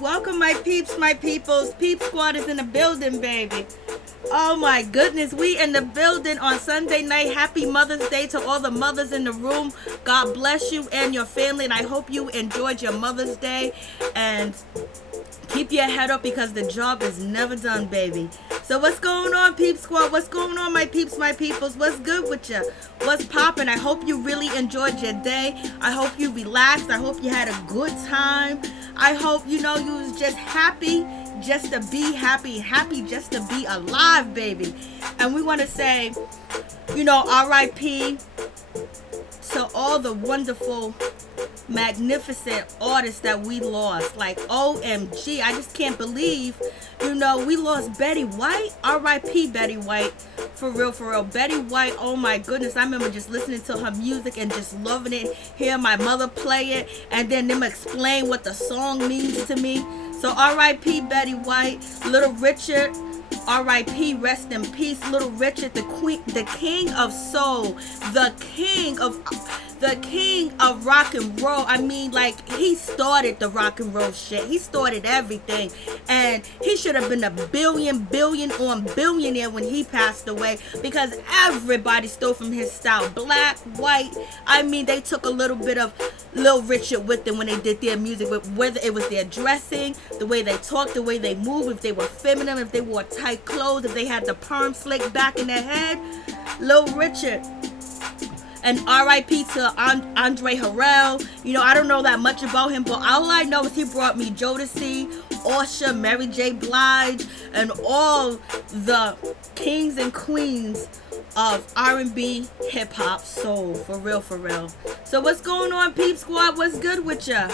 Welcome, my peeps, my peoples. Peep Squad is in the building, baby. Oh my goodness, we in the building on Sunday night. Happy Mother's Day to all the mothers in the room. God bless you and your family, and I hope you enjoyed your Mother's Day. And keep your head up because the job is never done, baby. So what's going on, Peep Squad? What's going on, my peeps, my peoples? What's good with you? What's popping? I hope you really enjoyed your day. I hope you relaxed. I hope you had a good time. I hope, you was just happy just to be happy just to be alive, baby. And we want to say, R.I.P. to all the wonderful, magnificent artists that we lost. Like, OMG, I just can't believe, we lost Betty White. R.I.P. Betty White. For real. Betty White, oh my goodness. I remember just listening to her music and just loving it. Hear my mother play it and then them explain what the song means to me. So R.I.P. Betty White. Little Richard, R.I.P. Rest in peace. Little Richard, the king of soul, the king of rock and roll. I mean, like, he started the rock and roll shit. He started everything, and he should have been a billion on billionaire when he passed away, because everybody stole from his style. Black, white. I mean, they took a little bit of Lil Richard with them when they did their music, whether it was their dressing, the way they talked, the way they moved, if they were feminine, if they wore tight clothes, if they had the perm slick back in their head. Lil Richard. And R.I.P. to Andre Harrell. I don't know that much about him, but all I know is he brought me Jodeci, Usher, Mary J. Blige, and all the kings and queens of R&B, hip-hop, soul. For real. So what's going on, Peep Squad? What's good with ya?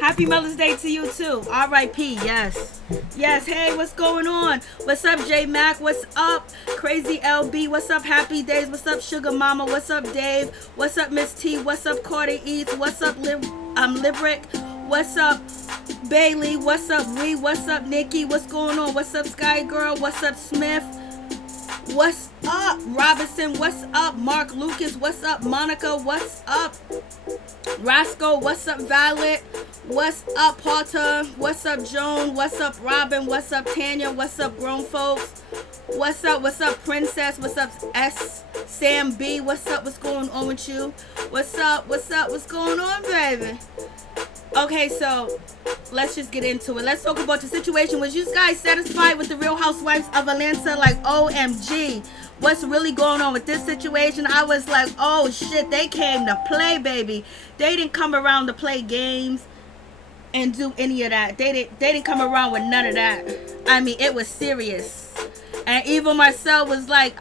Happy Mother's Day to you too. R.I.P. Yes. Hey, what's going on? What's up, J Mac? What's up, Crazy LB? What's up, Happy Days? What's up, Sugar Mama? What's up, Dave? What's up, Miss T? What's up, Carter Eats? What's up, Librick? What's up, Bailey? What's up, Ree? What's up, Nikki? What's going on? What's up, Sky Girl? What's up, Smith? What's up, Robinson? What's up, Mark Lucas? What's up, Monica? What's up, Rasco? What's up, Violet? What's up, Potter? What's up, Joan? What's up, Robin? What's up, Tanya? What's up, grown folks? What's up, Princess? What's up, Sam B? What's up? What's going on with you? What's up? What's going on, baby? Okay, so let's just get into it. Let's talk about the situation. Was you guys satisfied with the Real Housewives of Atlanta? Like, OMG, what's really going on with this situation? I was like, oh shit, they came to play, baby. They didn't come around to play games and do any of that. They didn't come around with none of that. I mean, it was serious. And even myself was like,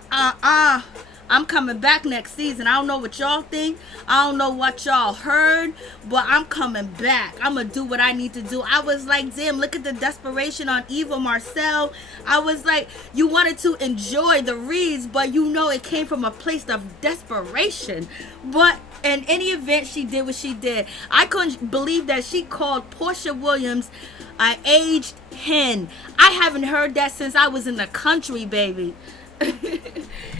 I'm coming back next season. I don't know what y'all think. I don't know what y'all heard, but I'm coming back. I'm going to do what I need to do. I was like, damn, look at the desperation on Eva Marcel. I was like, you wanted to enjoy the reads, but it came from a place of desperation. But in any event, she did what she did. I couldn't believe that she called Portia Williams an aged hen. I haven't heard that since I was in the country, baby.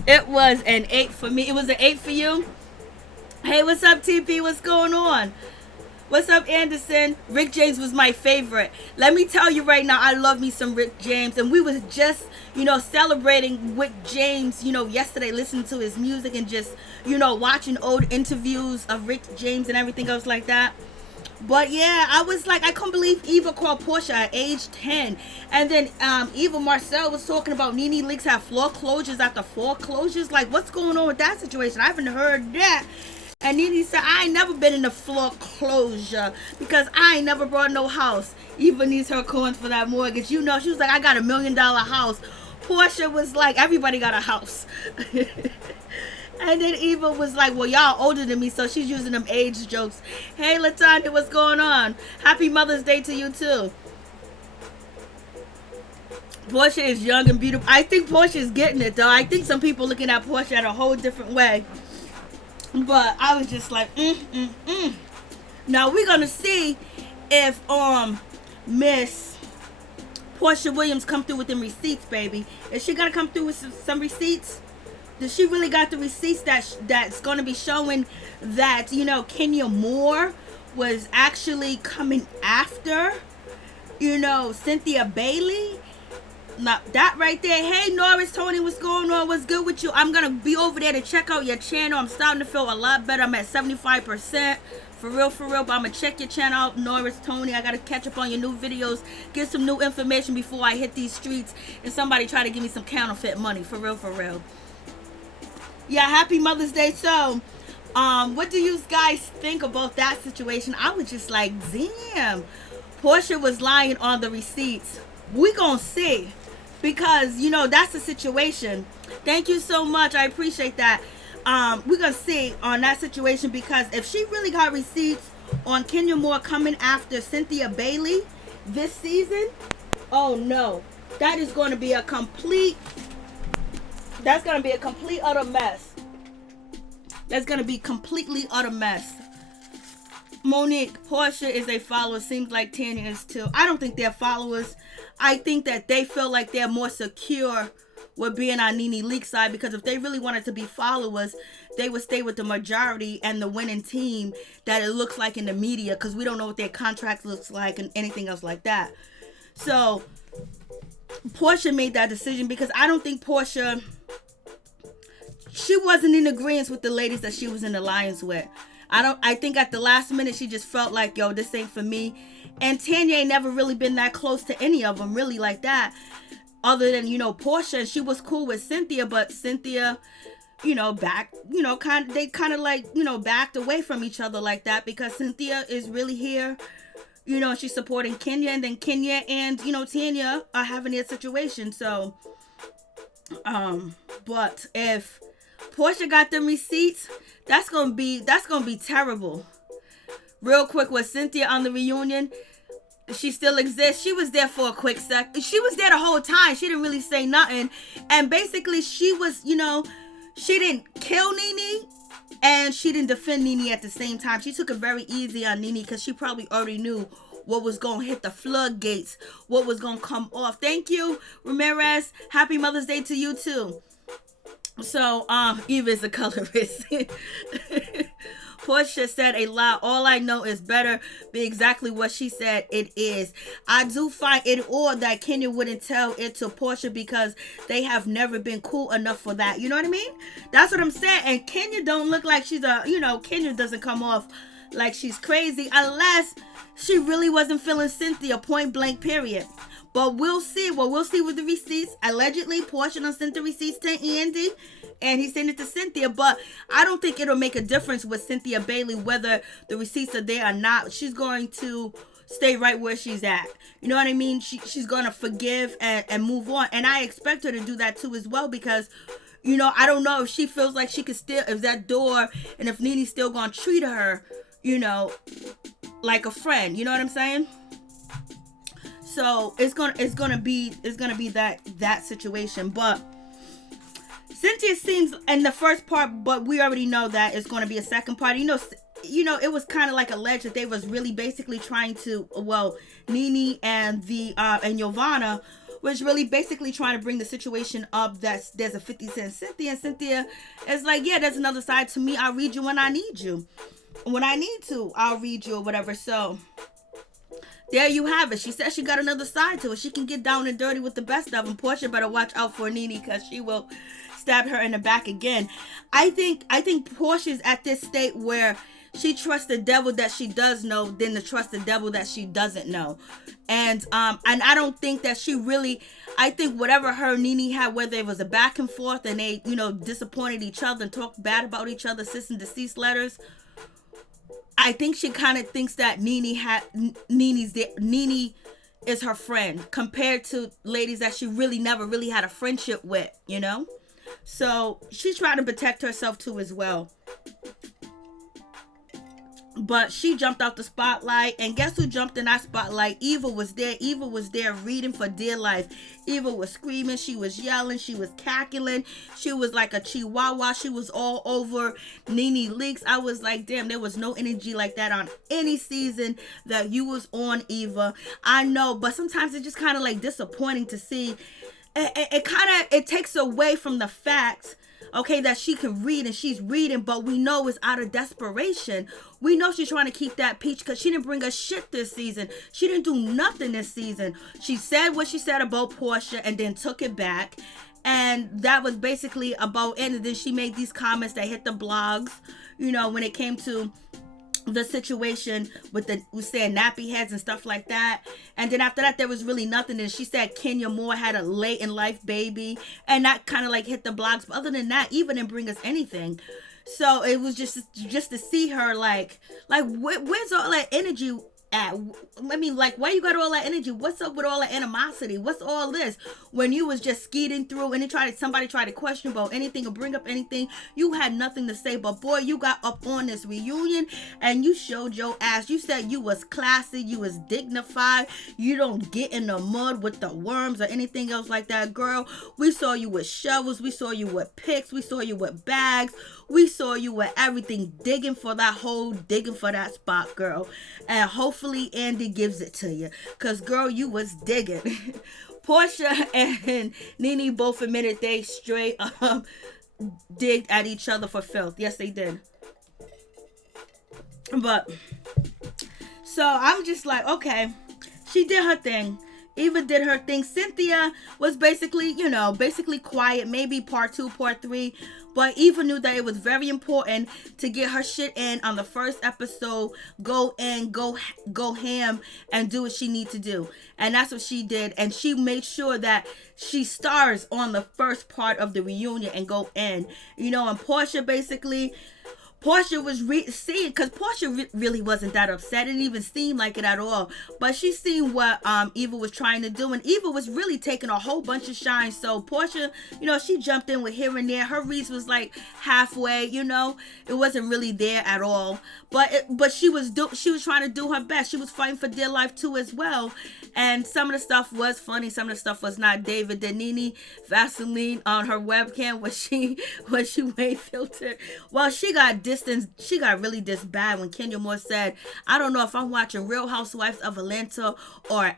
It was an 8 for me. It was an 8 for you. Hey, what's up, TP? What's going on? What's up, Anderson? Rick James was my favorite. Let me tell you right now, I love me some Rick James. And we was just, celebrating Rick James, yesterday, listening to his music and just, watching old interviews of Rick James and everything else like that. But yeah, I was like, I couldn't believe Eva called Portia at age 10. And then Eva Marcel was talking about NeNeLeakes have foreclosures after foreclosures. Like, what's going on with that situation? I haven't heard that. And Nene said, I ain't never been in a foreclosure because I ain't never bought no house. Eva needs her coins for that mortgage. She was like, I got $1 million house. Portia was like, everybody got a house. And then Eva was like, well, y'all older than me, so she's using them age jokes. Hey, Latanya, what's going on? Happy Mother's Day to you, too. Portia is young and beautiful. I think Portia is getting it, though. I think some people looking at Portia at a whole different way. But I was just like, Now, we're going to see if Miss Portia Williams come through with them receipts, baby. Is she going to come through with some receipts? Does she really got the receipts that's going to be showing that, Kenya Moore was actually coming after Cynthia Bailey. Now, that right there. Hey, Norris, Tony, what's going on? What's good with you? I'm going to be over there to check out your channel. I'm starting to feel a lot better. I'm at 75%. For real. But I'm going to check your channel out, Norris, Tony. I got to catch up on your new videos. Get some new information before I hit these streets and somebody try to give me some counterfeit money. For real. Yeah, happy Mother's Day. So, what do you guys think about that situation? I was just like, damn. Portia was lying on the receipts. We gonna see. Because, that's the situation. Thank you so much. I appreciate that. We're going to see on that situation, because if she really got receipts on Kenya Moore coming after Cynthia Bailey this season, oh no. That is going to be a complete utter mess. That's going to be completely utter mess. Monique, Portia is a follower. Seems like Tanya is too. I don't think they're followers. I think that they feel like they're more secure with being on NeNeLeakes side, because if they really wanted to be followers, they would stay with the majority and the winning team that it looks like in the media, because we don't know what their contract looks like and anything else like that. So Portia made that decision, because I don't think Portia, she wasn't in agreement with the ladies that she was in alliance with. I think at the last minute she just felt like, yo, this ain't for me. And Tanya ain't never really been that close to any of them, really, like that. Other than, Portia, and she was cool with Cynthia, but Cynthia, they kind of like, backed away from each other like that, because Cynthia is really here, she's supporting Kenya, and then Kenya and, Tanya are having their situation. So, but if Portia got them receipts, that's gonna be terrible. Real quick, with Cynthia on the reunion, she still exists. She was there for a quick sec. She was there the whole time. She didn't really say nothing. And basically she was, she didn't kill NeNe and she didn't defend NeNe at the same time. She took it very easy on NeNe, because she probably already knew what was going to hit the floodgates, what was going to come off. Thank you, Ramirez. Happy Mother's Day to you too. So, Eva is a colorist. Portia said a lot. All I know is better be exactly what she said it is. I do find it odd that Kenya wouldn't tell it to Portia, because they have never been cool enough for that. You know what I mean? That's what I'm saying. And Kenya don't look like she's Kenya doesn't come off like she's crazy, unless she really wasn't feeling Cynthia, point blank, period. But we'll see. We'll see with the receipts. Allegedly, Portia done sent the receipts to Andy, and he sent it to Cynthia. But I don't think it'll make a difference with Cynthia Bailey, whether the receipts are there or not. She's going to stay right where she's at. You know what I mean? She's going to forgive and move on. And I expect her to do that too as well, because, I don't know if she feels like she could still, if that door, and if NeNe's still going to treat her, like a friend. You know what I'm saying? So it's gonna be that situation. But Cynthia seems in the first part, but we already know that it's gonna be a second part. It was kind of like alleged that they was really basically trying to, NeNe and and Giovanna was really basically trying to bring the situation up that there's a 50 Cent Cynthia, and Cynthia is like, yeah, there's another side to me. I'll read you when I need you. When I need to, I'll read you or whatever. So there you have it. She says she got another side to it. She can get down and dirty with the best of them. Portia better watch out for NeNe, because she will stab her in the back again. I think Portia's at this state where she trusts the devil that she does know than to trust the devil that she doesn't know. And I don't think that she really, I think whatever her and NeNe had, whether it was a back and forth and they, disappointed each other and talked bad about each other, cease and desist letters, I think she kind of thinks that NeNe is her friend, compared to ladies that she really never really had a friendship with, So she tried to protect herself too as well. But she jumped out the spotlight, and guess who jumped in that spotlight? Eva was there. Eva was there reading for dear life. Eva was screaming. She was yelling. She was cackling. She was like a chihuahua. She was all over NeNeLeakes. I was like, damn, there was no energy like that on any season that you was on, Eva. I know, but sometimes it's just kind of like disappointing to see. It takes away from the fact okay, that she can read and she's reading, but we know it's out of desperation. We know she's trying to keep that peach because she didn't bring us shit this season. She didn't do nothing this season. She said what she said about Porsha and then took it back. And that was basically about it. And then she made these comments that hit the blogs, when it came to the situation with saying nappy heads and stuff like that. And then after that, there was really nothing. And she said Kenya Moore had a late in life baby, and that kind of like hit the blogs. But other than that, Eva didn't bring us anything. So it was just to see her like where's all that energy at? I mean, like, why you got all that energy? What's up with all that animosity? What's all this? When you was just skeeting through and then somebody tried to question about anything or bring up anything, you had nothing to say. But boy, you got up on this reunion and you showed your ass. You said you was classy, you was dignified, you don't get in the mud with the worms or anything else like that, girl. We saw you with shovels, we saw you with picks, we saw you with bags, we saw you with everything, digging for that spot, girl. And hopefully Andy gives it to you, because girl, you was digging. Porsha and NeNe both admitted they straight digged at each other for filth. Yes, they did. But so I'm just like, okay, she did her thing. Eva did her thing. Cynthia was basically quiet, maybe part 2, part 3. But Eva knew that it was very important to get her shit in on the first episode, go in, go ham, and do what she need to do. And that's what she did. And she made sure that she stars on the first part of the reunion and go in. And Porsha was seeing, because Porsha really wasn't that upset. It didn't even seem like it at all. But she seen what Eva was trying to do. And Eva was really taking a whole bunch of shine. So Porsha, she jumped in with here and there. Her reads was like halfway, It wasn't really there at all. But she was trying to do her best. She was fighting for dear life too as well. And some of the stuff was funny. Some of the stuff was not. David, did NeNe Vaseline on her webcam was she way filtered? Well, she got really this bad when Kenya Moore said, I don't know if I'm watching Real Housewives of Atlanta or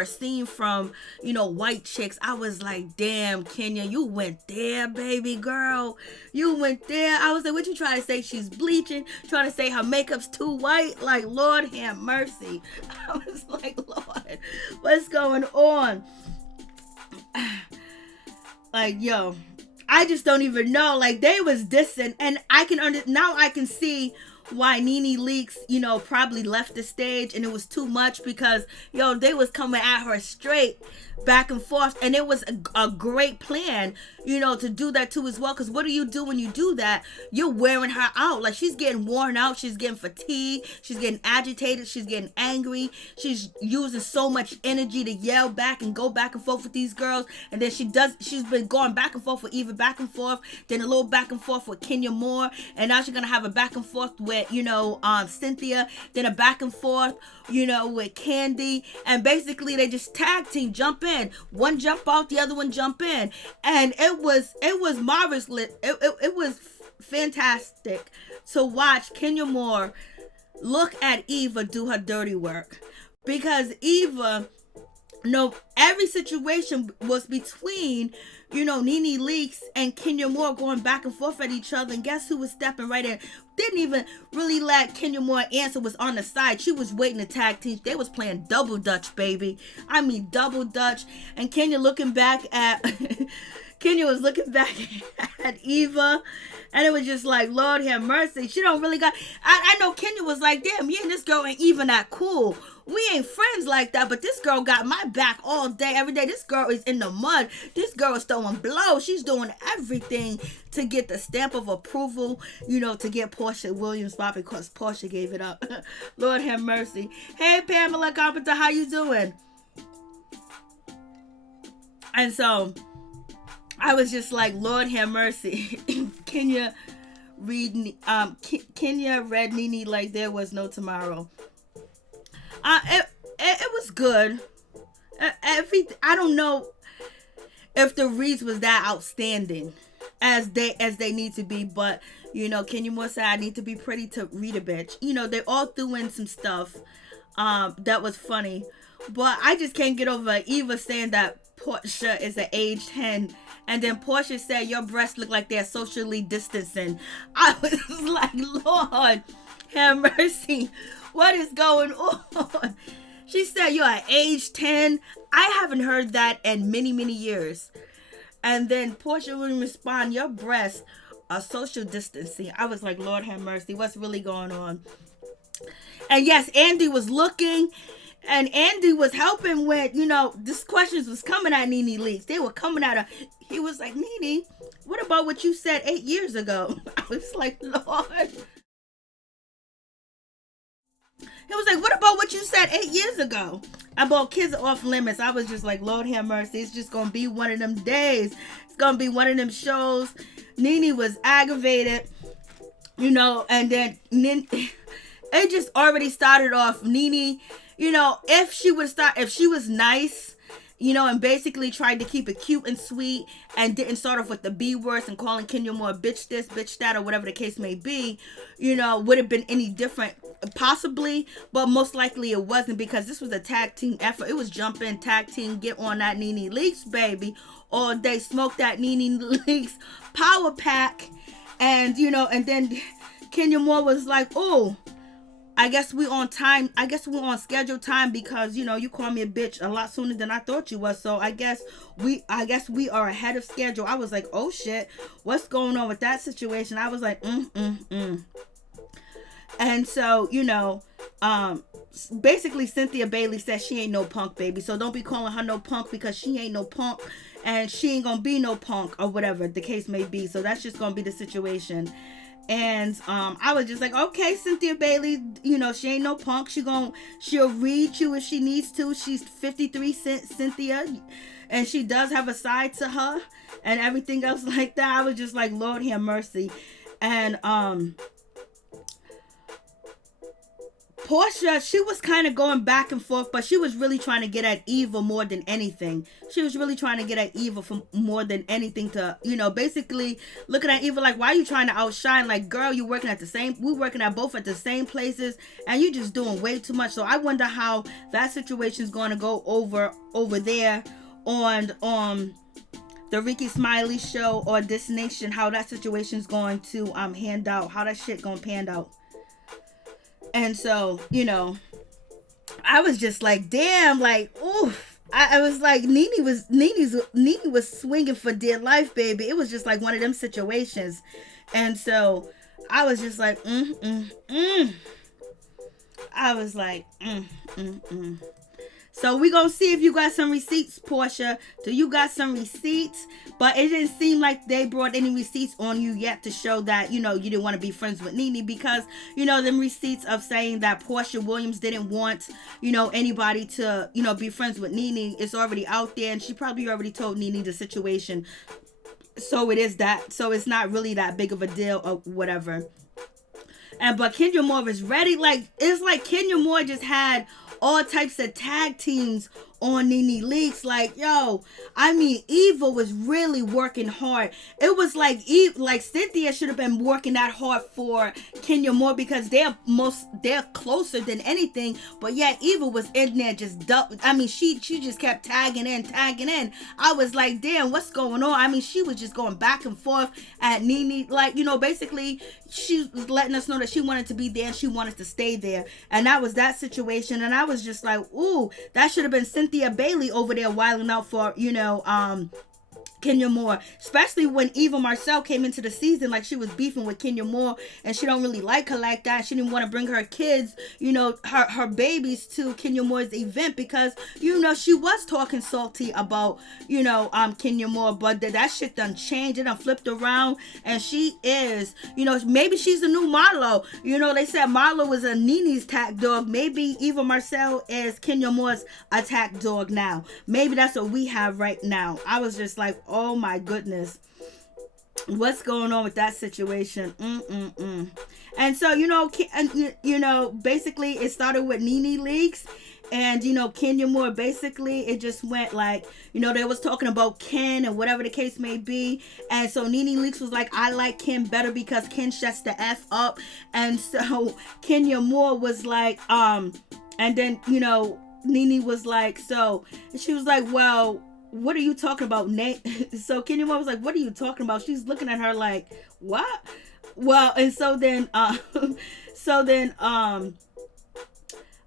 a scene from, White Chicks. I was like, damn, Kenya, you went there, baby girl. You went there. I was like, what you trying to say? She's bleaching, trying to say her makeup's too white. Like, Lord have mercy. I was like, Lord, what's going on? Like, yo, I just don't even know. Like, they was dissing, and now I can see why NeNeLeakes, probably left the stage, and it was too much because, they was coming at her straight back and forth, and it was a great plan, to do that too as well, because what do you do when you do that? You're wearing her out. Like, she's getting worn out, she's getting fatigued, she's getting agitated, she's getting angry, she's using so much energy to yell back and go back and forth with these girls, and then she's been going back and forth with Eva, back and forth, then a little back and forth with Kenya Moore, and now she's gonna have a back and forth with Cynthia, then a back and forth with Candy, and basically they just tag team, jump in, one jump out, the other one jump in, and it was marvelous. It was fantastic to watch Kenya Moore look at Eva do her dirty work, because Eva, every situation was between NeNeLeakes and Kenya Moore going back and forth at each other, and guess who was stepping right in? Didn't even really let Kenya Moore answer, was on the side. She was waiting to tag team. They was playing double dutch, baby. I mean double dutch. And Kenya was looking back at Eva, and it was just like, Lord have mercy. She don't really got, I know Kenya was like, damn, me and this girl ain't even that cool. We ain't friends like that, but this girl got my back all day, every day. This girl is in the mud. This girl is throwing blows. She's doing everything to get the stamp of approval, to get Porsha Williams spot, because Porsha gave it up. Lord have mercy. Hey, Pamela Carpenter, how you doing? And so I was just like, Lord have mercy. Kenya read NeNe like there was no tomorrow. It was good. I don't know if the reads was that outstanding as they need to be, but Kenya Moore said I need to be pretty to read a bitch. They all threw in some stuff. That was funny. But I just can't get over Eva saying that Portia is an aged hen. And then Portia said, your breasts look like they're socially distancing. I was like, Lord, have mercy. What is going on? She said, you're an aged 10. I haven't heard that in many, many years. And then Portia would respond, your breasts are social distancing. I was like, Lord have mercy. What's really going on? And yes, Andy was looking. And Andy was helping with, this questions was coming at NeNeLeakes. They were coming at her. He was like, Nene, what about what you said 8 years ago? I was like, Lord. He was like, what about what you said 8 years ago? About kids are off limits. I was just like, Lord have mercy. It's just going to be one of them days. It's going to be one of them shows. Nene was aggravated, and then it just already started off. Nene, if she was nice, and basically tried to keep it cute and sweet and didn't start off with the B words and calling Kenya Moore bitch this, bitch that, or whatever the case may be, would have been any different, possibly, but most likely it wasn't, because this was a tag team effort. It was jump in, tag team, get on that NeNeLeakes, baby, all day, smoke that NeNeLeakes power pack, and, and then Kenya Moore was like, oh, I guess we on time. I guess we on scheduled time because, you called me a bitch a lot sooner than I thought you was. So I guess we are ahead of schedule. I was like, oh shit, what's going on with that situation? I was like, And so, basically Cynthia Bailey said she ain't no punk, baby. So don't be calling her no punk, because she ain't no punk and she ain't gonna be no punk, or whatever the case may be. So that's just gonna be the situation. And I was just like, okay, Cynthia Bailey, she ain't no punk. She'll read you if she needs to. She's 53 Cent Cynthia, and she does have a side to her and everything else like that. I was just like, Lord have mercy. And Portia, she was kind of going back and forth, but she was really trying to get at Eva more than anything. She was really trying to get at Eva for more than anything to, basically looking at Eva like, why are you trying to outshine? Like, girl, we're working at both at the same places, and you just doing way too much. So I wonder how that situation is going to go over there on the Ricky Smiley show or This Nation, how that situation is going to hand out, how that shit going to pan out. And so, I was just like, damn, like, oof. I was like, Nene was swinging for dear life, baby. It was just like one of them situations. And so I was just like, I was like, So we gonna see if you got some receipts, Portia. Do you got some receipts? But it didn't seem like they brought any receipts on you yet to show that, you didn't want to be friends with Nene, because, them receipts of saying that Portia Williams didn't want, anybody to, be friends with Nene is already out there, and she probably already told Nene the situation. So it is that. So it's not really that big of a deal or whatever. But Kenya Moore is ready. Like, it's like Kenya Moore just had all types of tag teams on NeNeLeakes. Like, yo, I mean, Eva was really working hard. It was like Cynthia should have been working that hard for Kenya Moore, because they're closer than anything. But yeah, Eva was in there just she just kept tagging in. I was like, damn, what's going on? I mean, she was just going back and forth at Nene, like, basically she was letting us know that she wanted to be there and she wanted to stay there, and that was that situation. And I was just like, ooh, that should have been Cynthia Bailey over there wilding out for, Kenya Moore, especially when Eva Marcel came into the season, like she was beefing with Kenya Moore, and she don't really like her like that. She didn't want to bring her kids, her babies to Kenya Moore's event, because she was talking salty about Kenya Moore, but that shit done changed. It done flipped around, and she is, maybe she's a new Marlo. They said Marlo was a Nene's attack dog. Maybe Eva Marcel is Kenya Moore's attack dog now. Maybe that's what we have right now. I was just like, oh my goodness, what's going on with that situation? And so, basically it started with NeNeLeakes, and Kenya Moore, basically it just went like, they was talking about Ken and whatever the case may be, and so NeNeLeakes was like, I like Ken better because Ken shuts the F up. And so Kenya Moore was like, And then, NeNe was like, so, and she was like, well, what are you talking about, Nate? So Kenya Moore was like, what are you talking about? She's looking at her like, what? Well, and so then, I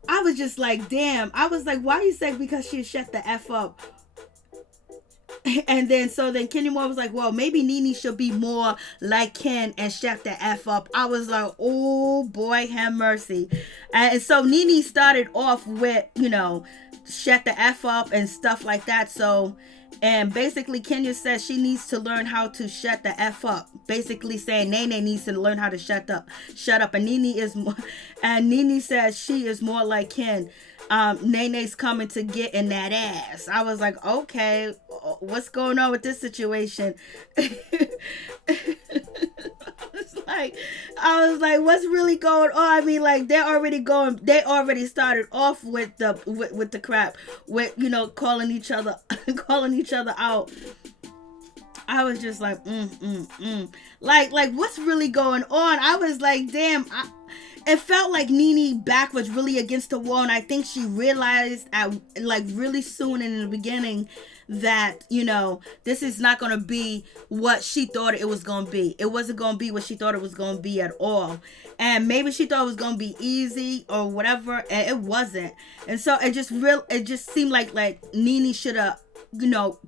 was just like, damn. I was like, why you say because she shut the F up? And then Kenya Moore was like, well, maybe NeNe should be more like Ken and shut the F up. I was like, oh boy, have mercy. And so NeNe started off with, shut the F up and stuff like that. So, and basically Kenya says she needs to learn how to shut the F up. Basically saying Nene needs to learn how to shut up. And NeNe says she is more like Ken. Nene's coming to get in that ass. I was like, okay, what's going on with this situation? I was like, what's really going on? I mean, like, they already started off with the crap, with, calling each other out. I was just like, like, what's really going on? I was like, damn, it felt like NeNe back was really against the wall, and I think she realized really soon in the beginning that, this is not going to be what she thought it was going to be. It wasn't going to be what she thought it was going to be at all. And maybe she thought it was going to be easy or whatever, and it wasn't. And so it just seemed like NeNe should have,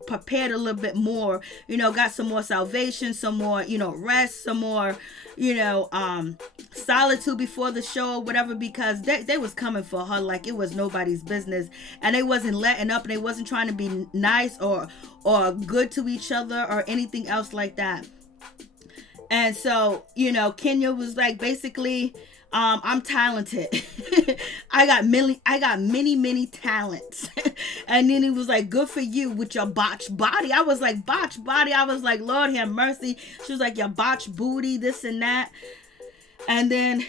prepared a little bit more, got some more salvation, some more, rest, some more, solitude before the show or whatever, because they was coming for her like it was nobody's business, and they wasn't letting up, and they wasn't trying to be nice or good to each other or anything else like that. And so, Kenya was like, basically, I'm talented. I got many talents. And NeNe was like, good for you with your botched body. I was like, botched body? I was like, Lord have mercy. She was like, your botched booty, this and that. And then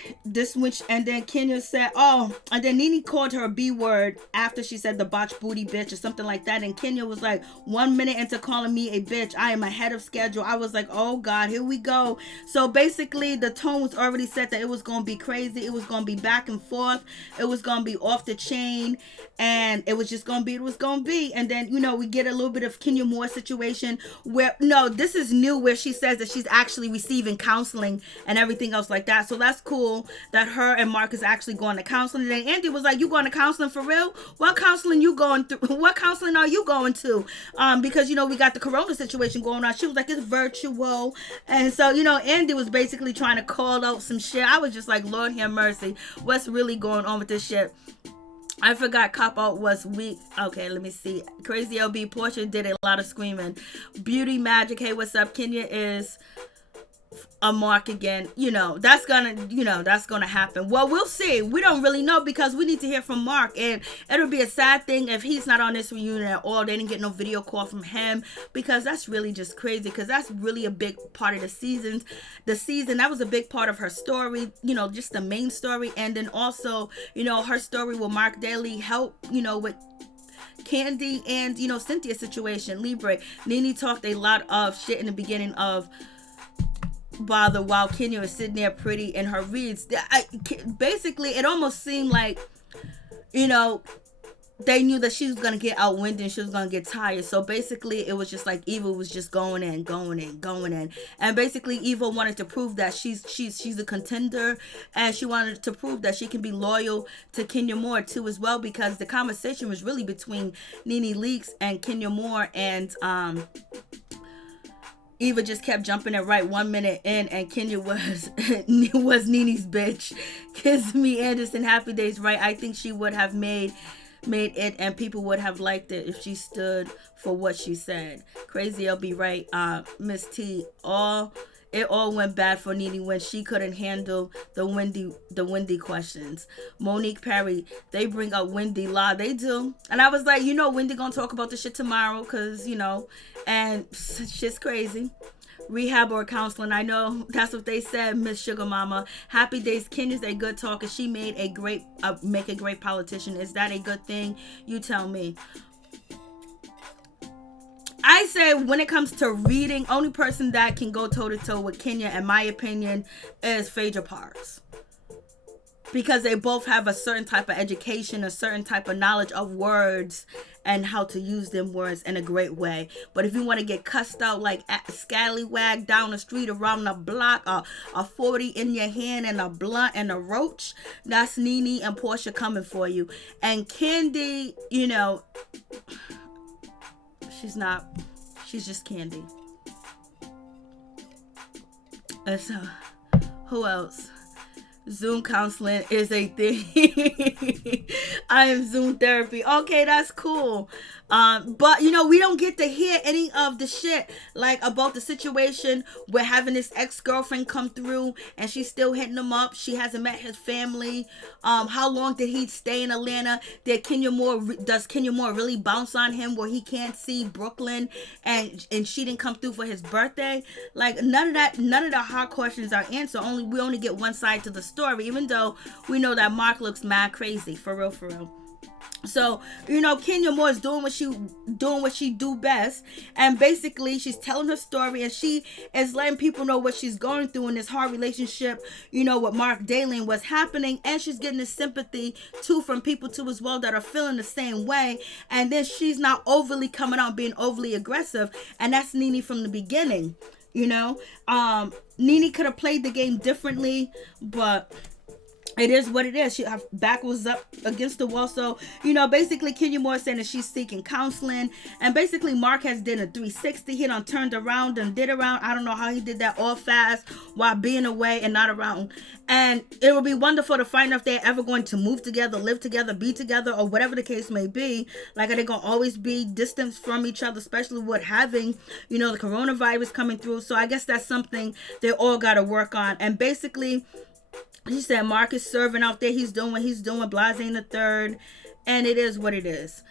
Kenya said, and then NeNe called her a B word after she said the botch booty bitch or something like that. And Kenya was like, 1 minute into calling me a bitch, I am ahead of schedule. I was like, oh God, here we go. So basically the tone was already set that it was going to be crazy. It was going to be back and forth. It was going to be off the chain. And it was just going to be, it was going to be. And then, we get a little bit of Kenya Moore situation where, no, this is new, where she says that she's actually receiving counseling and everything else like that. So that's cool that her and Mark is actually going to counseling. And then Andy was like, you going to counseling for real? What counseling you going through? What counseling are you going to? Because, we got the corona situation going on. She was like, it's virtual. And so, Andy was basically trying to call out some shit. I was just like, Lord have mercy. What's really going on with this shit? I forgot Cop Out was weak. Okay, let me see. Crazy LB Portia did a lot of screaming. Beauty Magic, hey, what's up? Kenya is a Mark again. That's gonna happen. Well, we'll see. We don't really know, because we need to hear from Mark, and it'll be a sad thing if he's not on this reunion at all. They didn't get no video call from him, because that's really just crazy, because that's really a big part of the season. That was a big part of her story, just the main story. And then also, her story with Mark Daly helped, with Candy and, Cynthia's situation. Libre. NeNe talked a lot of shit in the beginning of Bother while Kenya was sitting there pretty in her reads. Basically, it almost seemed like, they knew that she was going to get outwinded and she was going to get tired. So basically, it was just like Eva was just going in. And basically, Eva wanted to prove that she's a contender, and she wanted to prove that she can be loyal to Kenya Moore too as well, because the conversation was really between NeNeLeakes and Kenya Moore, and Eva just kept jumping it right 1 minute in, and Kenya was NeNe's bitch. Kiss Me Anderson, Happy Days, right? I think she would have made it, and people would have liked it if she stood for what she said. Crazy LB, right? Miss T, it all went bad for NeNe when she couldn't handle the Wendy questions. Monique Perry, they bring up Wendy law. They do. And I was like, Wendy gonna talk about this shit tomorrow, because, and shit's crazy. Rehab or counseling, I know that's what they said, Miss Sugar Mama. Happy Days, Kenya's a good talker. She made make a great politician. Is that a good thing? You tell me. I say when it comes to reading, only person that can go toe-to-toe with Kenya, in my opinion, is Phaedra Parks. because they both have a certain type of education, a certain type of knowledge of words and how to use them words in a great way. But if you want to get cussed out like a scallywag down the street, around the block, a 40 in your hand and a blunt and a roach, that's Nene and Portia coming for you. And Candy, you know, she's just Candy. And so, who else? Zoom counseling is a thing. I am Zoom therapy. Okay, that's cool. But you know, we don't get to hear any of the shit like about the situation. We're having this ex-girlfriend come through and she's still hitting him up. She hasn't met his family. How long did he stay in Atlanta? Does Kenya Moore really bounce on him where he can't see Brooklyn and she didn't come through for his birthday? Like none of the hard questions are answered. We only get one side to the story, even though we know that Mark looks mad crazy, for real. So, you know, Kenya Moore is doing what she do best, and basically she's telling her story and she is letting people know what she's going through in this hard relationship, you know, with Mark Daly and what's happening, and she's getting the sympathy too from people too as well that are feeling the same way. And then she's not overly coming out being overly aggressive, and that's Nene from the beginning. You know, Nene could have played the game differently, but it is what it is. Her back was up against the wall. So, you know, basically Kenya Moore saying that she's seeking counseling. And basically Mark has did a 360. He done turned around and did around. I don't know how he did that all fast while being away and not around. And it would be wonderful to find out if they're ever going to move together, live together, be together, or whatever the case may be. Like, are they going to always be distant from each other, especially with having, you know, the coronavirus coming through. So I guess that's something they all got to work on. And basically, he said Mark is serving out there. He's doing what he's doing. Blase ain't the third. And it is what it is.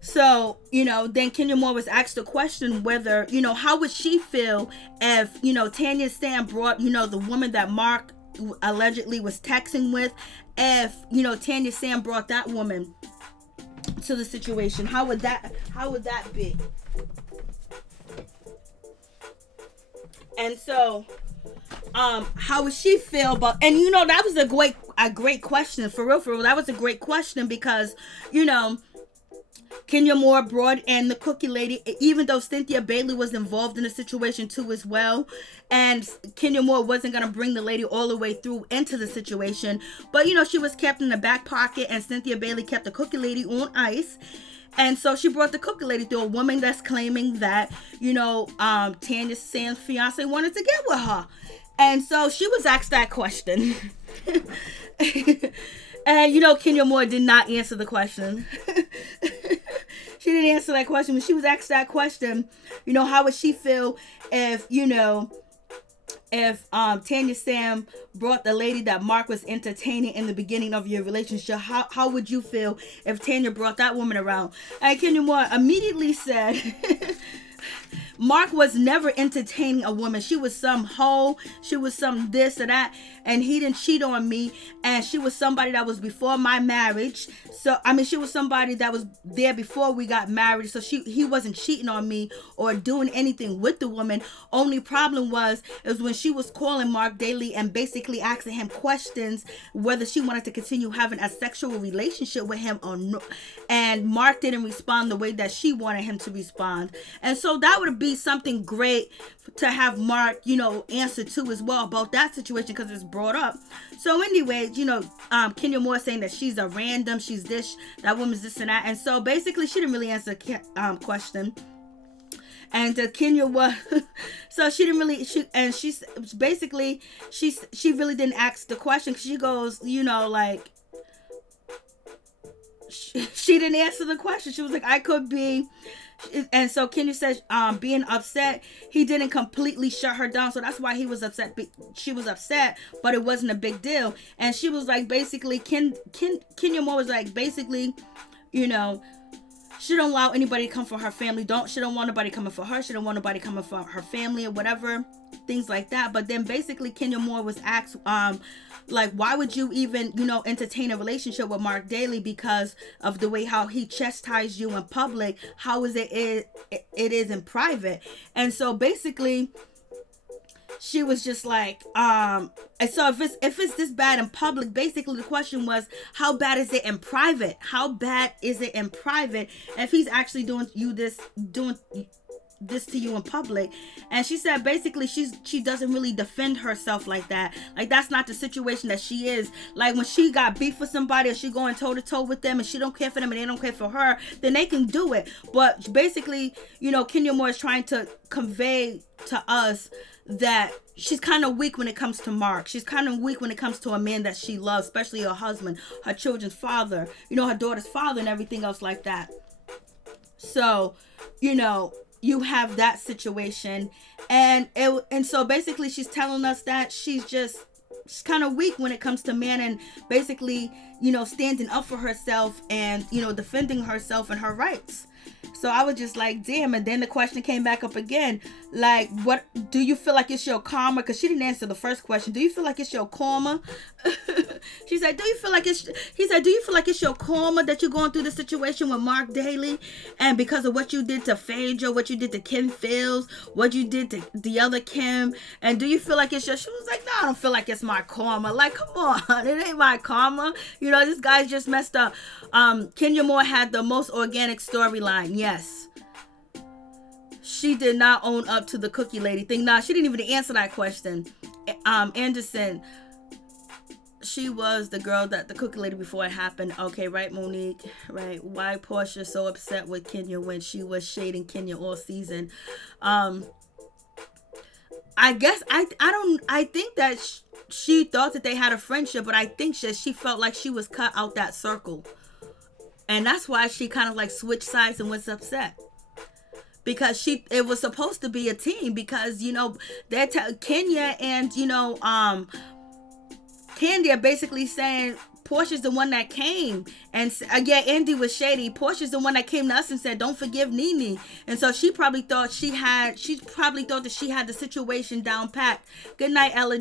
So, you know, then Kenya Moore was asked the question whether, you know, how would she feel if, you know, Tanya Stam brought, you know, the woman that Mark allegedly was texting with, if, you know, Tanya Stam brought that woman to the situation. How would that be? And so, how would she feel about, and you know, that was a great question, for real. That was a great question because, you know, Kenya Moore brought in the cookie lady, even though Cynthia Bailey was involved in the situation too as well. And Kenya Moore wasn't going to bring the lady all the way through into the situation. But, you know, she was kept in the back pocket and Cynthia Bailey kept the cookie lady on ice. And so she brought the cookie lady through, a woman that's claiming that, you know, Tanya Sam's fiance wanted to get with her. And so she was asked that question. And, you know, Kenya Moore did not answer the question. She didn't answer that question. When she was asked that question, you know, how would she feel if, you know, if Tanya Sam brought the lady that Mark was entertaining in the beginning of your relationship, how would you feel if Tanya brought that woman around? And Kenya Moore immediately said, Mark was never entertaining a woman. She was some hoe. She was some this or that. And he didn't cheat on me. And she was somebody that was before my marriage. So, I mean, she was somebody that was there before we got married. So he wasn't cheating on me or doing anything with the woman. Only problem was when she was calling Mark Daly and basically asking him questions whether she wanted to continue having a sexual relationship with him or no. And Mark didn't respond the way that she wanted him to respond. And so that would be something great to have Mark, you know, answer to as well about that situation because it's brought up. So anyway, you know, Kenya Moore saying that she's a random, she's this, that woman's this and that. And so basically she didn't really answer the question. And Kenya was, so she didn't really, she really didn't ask the question. She goes, you know, like, she didn't answer the question. She was like, I could be. And so Kenya says, being upset, he didn't completely shut her down. So that's why he was upset. She was upset, but it wasn't a big deal. And she was like, basically, Kenya Moore was like, basically, you know, she don't allow anybody to come for her family. She don't want nobody coming for her. She don't want nobody coming for her family or whatever, things like that. But then basically Kenya Moore was asked, like, why would you even, you know, entertain a relationship with Mark Daly because of the way how he chastised you in public? How is it is in private? And so basically she was just like, and so if it's this bad in public, basically the question was, how bad is it in private? How bad is it in private if he's actually doing this to you in public? And she said basically she doesn't really defend herself like that. Like, that's not the situation that she is. Like, when she got beef with somebody, or she going toe to toe with them, and she don't care for them and they don't care for her, then they can do it. But basically, Kenya Moore is trying to convey to us that she's kind of weak when it comes to Mark. She's kind of weak when it comes to a man that she loves, especially her husband, her children's father, her daughter's father, and everything else like that. So, you have that situation, and so basically she's telling us that she's kind of weak when it comes to man, and basically standing up for herself and defending herself and her rights. So I was just like, damn. And then the question came back up again, like, what do you feel like it's your karma? Because she didn't answer the first question. Do you feel like it's your karma? She said, he said, do you feel like it's your karma that you're going through the situation with Mark Daly, and because of what you did to Phaedra, what you did to Kim Fields, what you did to the other Kim, and do you feel like it's your... She was like, no, I don't feel like it's my karma. Like, come on, it ain't my karma. This guy's just messed up. Kenya Moore had the most organic storyline. Yes, she did not own up to the cookie lady thing. Nah, she didn't even answer that question. Anderson, she was the girl that the cookie lady before it happened. Okay, right, Monique? Right. Why Portia so upset with Kenya when she was shading Kenya all season? I guess I think that she thought that they had a friendship, but I think she felt like she was cut out that circle. And that's why she kind of like switched sides and was upset. Because it was supposed to be a team, because, Kenya and, Candy are basically saying Portia's the one that came, and Andy was shady. Portia's the one that came to us and said, don't forgive NeNe. And so she probably thought that she had the situation down pat. Good night, Ella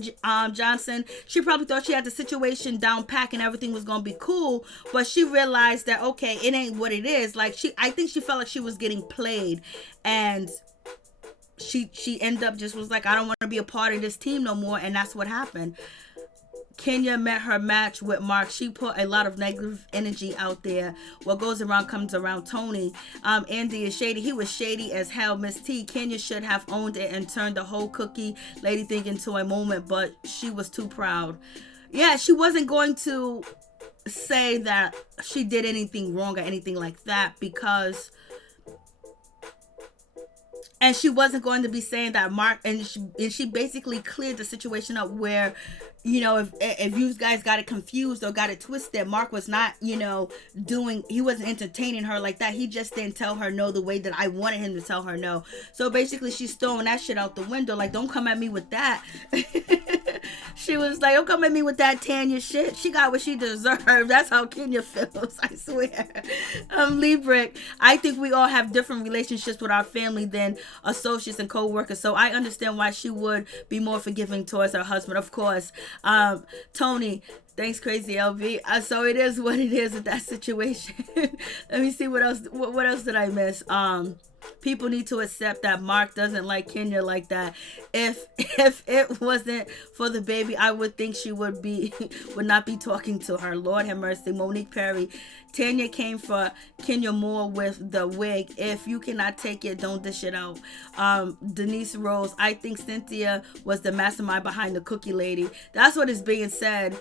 Johnson. She probably thought she had the situation down pat and everything was going to be cool, but she realized that, okay, it ain't what it is. Like, I think she felt like she was getting played, and she ended up just was like, I don't want to be a part of this team no more, and that's what happened. Kenya met her match with Mark. She put a lot of negative energy out there. What goes around comes around. Tony. Andy is shady. He was shady as hell. Miss T. Kenya should have owned it and turned the whole cookie lady thing into a moment, but she was too proud. Yeah, she wasn't going to say that she did anything wrong or anything like that, because... And she wasn't going to be saying that Mark, and she basically cleared the situation up where, if you guys got it confused or got it twisted, Mark was not, he wasn't entertaining her like that. He just didn't tell her no the way that I wanted him to tell her no. So basically she's throwing that shit out the window. Like, don't come at me with that. She was like, don't come at me with that Tanya shit. She got what she deserved. That's how Kenya feels, I swear. Lee Brick, I think we all have different relationships with our family than associates and co-workers, so I understand why she would be more forgiving towards her husband, of course. Tony, thanks, Crazy LV. So it is what it is with that situation. Let me see what else did I miss. People need to accept that Mark doesn't like Kenya like that. If it wasn't for the baby, I would think she would not be talking to her. Lord have mercy. Monique Perry, Tanya came for Kenya Moore with the wig. If you cannot take it, don't dish it out. Denise Rose, I think Cynthia was the mastermind behind the cookie lady. That's what is being said.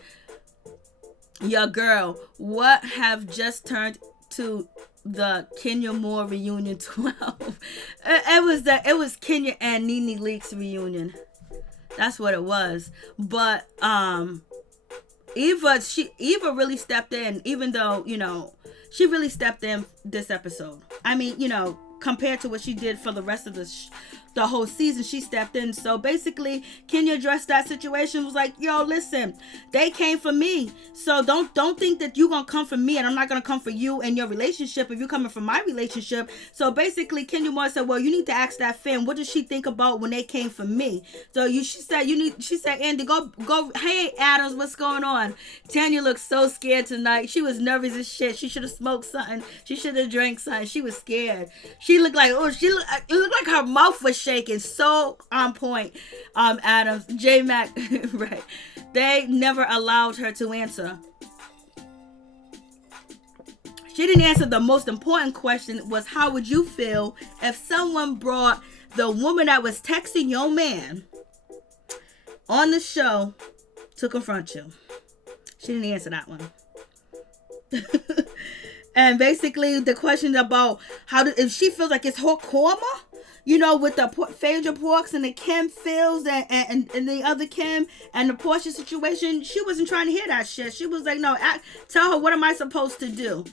Your girl, what have just turned to the Kenya Moore reunion 12? It was Kenya and NeNeLeakes reunion. That's what it was. But Eva really stepped in, even though, she really stepped in this episode. I mean, compared to what she did for the rest of the whole season, she stepped in. So basically, Kenya addressed that situation, was like, yo, listen, they came for me, so don't think that you're gonna come for me and I'm not gonna come for you and your relationship if you're coming from my relationship. So basically, Kenya Moore said, well, you need to ask that fan, what does she think about when they came for me? So she said, Andy, go, hey Adams, what's going on? Tanya looks so scared tonight. She was nervous as shit. She should have smoked something. She should have drank something. She was scared. She looked like, oh, it looked like her mouth was shaking. So on point, Adams, J Mac, right? They never allowed her to answer. She didn't answer the most important question, was how would you feel if someone brought the woman that was texting your man on the show to confront you? She didn't answer that one. And basically the question about if she feels like it's her karma, with the Phaedra Parks and the Kim Fields and the other Kim and the Portia situation, she wasn't trying to hear that shit. She was like, no, tell her, what am I supposed to do?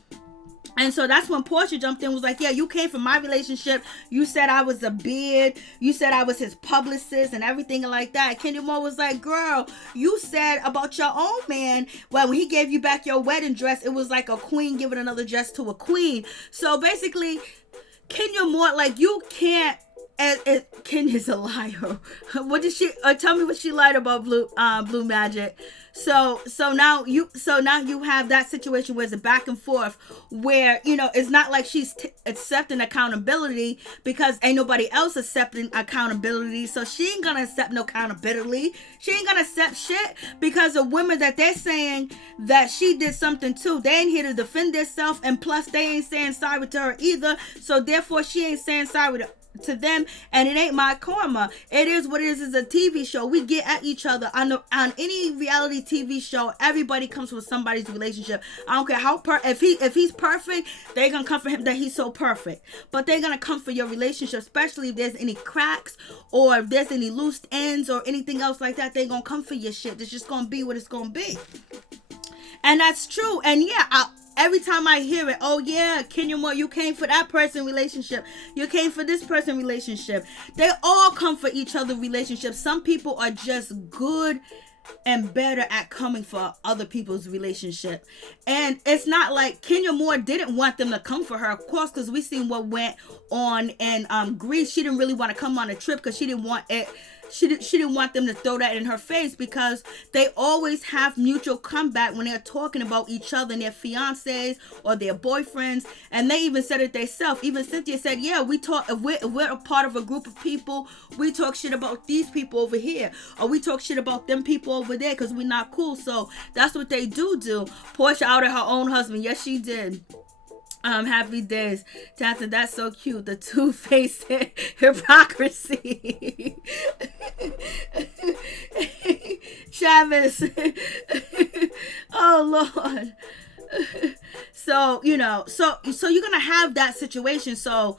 And so that's when Portia jumped in, was like, yeah, you came from my relationship. You said I was a beard. You said I was his publicist and everything like that. Kenya Moore was like, girl, you said about your own man, well, when he gave you back your wedding dress, it was like a queen giving another dress to a queen. So basically, Kenya Moore, like, you can't, Kenya's a liar. What did she, tell me what she lied about, Blue Magic. So now you have that situation where it's a back and forth where, it's not like she's accepting accountability because ain't nobody else accepting accountability. So she ain't gonna accept no accountability. She ain't gonna accept shit because the women that they're saying that she did something to, they ain't here to defend themselves, and plus they ain't saying sorry to her either. So therefore she ain't saying sorry to them, and it ain't my karma. It is what it is. It's a TV show. We get at each other on any reality TV show. Everybody comes with somebody's relationship. I don't care how if he's perfect, they're gonna come for him that he's so perfect. But they're gonna come for your relationship, especially if there's any cracks or if there's any loose ends or anything else like that. They're gonna come for your shit. It's just gonna be what it's gonna be, and that's true. And yeah, every time I hear it, oh yeah, Kenya Moore, you came for that person relationship. You came for this person relationship. They all come for each other relationships. Some people are just good and better at coming for other people's relationship. And it's not like Kenya Moore didn't want them to come for her, of course, because we seen what went on in Greece. She didn't really want to come on a trip because she didn't want it. She didn't want them to throw that in her face, because they always have mutual comeback when they're talking about each other and their fiancés or their boyfriends. And they even said it themselves. Even Cynthia said, yeah, we talk, if we're a part of a group of people, we talk shit about these people over here, or we talk shit about them people over there because we're not cool. So that's what they do. Portia outed her own husband. Yes, she did. Happy days. Tata, that's so cute. The two-faced hypocrisy. Chavez. Oh, Lord. So, so you're going to have that situation. So,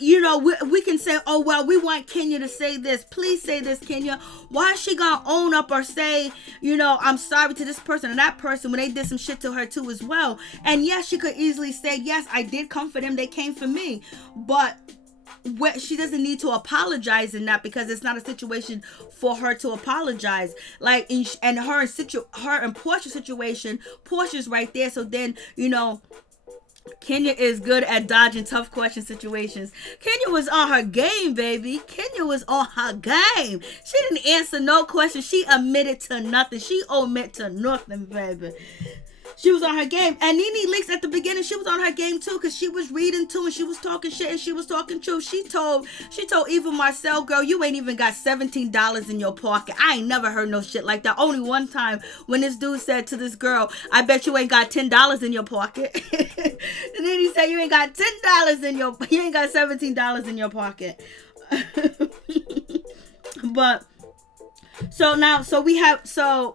we can say, oh, well, we want Kenya to say this. Please say this, Kenya. Why is she going to own up or say, I'm sorry to this person and that person when they did some shit to her too as well? And yes, she could easily say, yes, I did come for them. They came for me. But she doesn't need to apologize in that, because it's not a situation for her to apologize. Like, and her and Portia's situation, Portia's right there. So then, Kenya is good at dodging tough question situations. Kenya was on her game, baby. Kenya was on her game. She didn't answer no question. She admitted to nothing. She omitted to nothing, baby. She was on her game. And NeNeLeakes at the beginning, she was on her game too, because she was reading too, and she was talking shit, and she was talking truth. She told Eva Marcel, girl, you ain't even got $17 in your pocket. I ain't never heard no shit like that. Only one time when this dude said to this girl, I bet you ain't got $10 in your pocket. And then he said, you ain't got you ain't got $17 in your pocket. But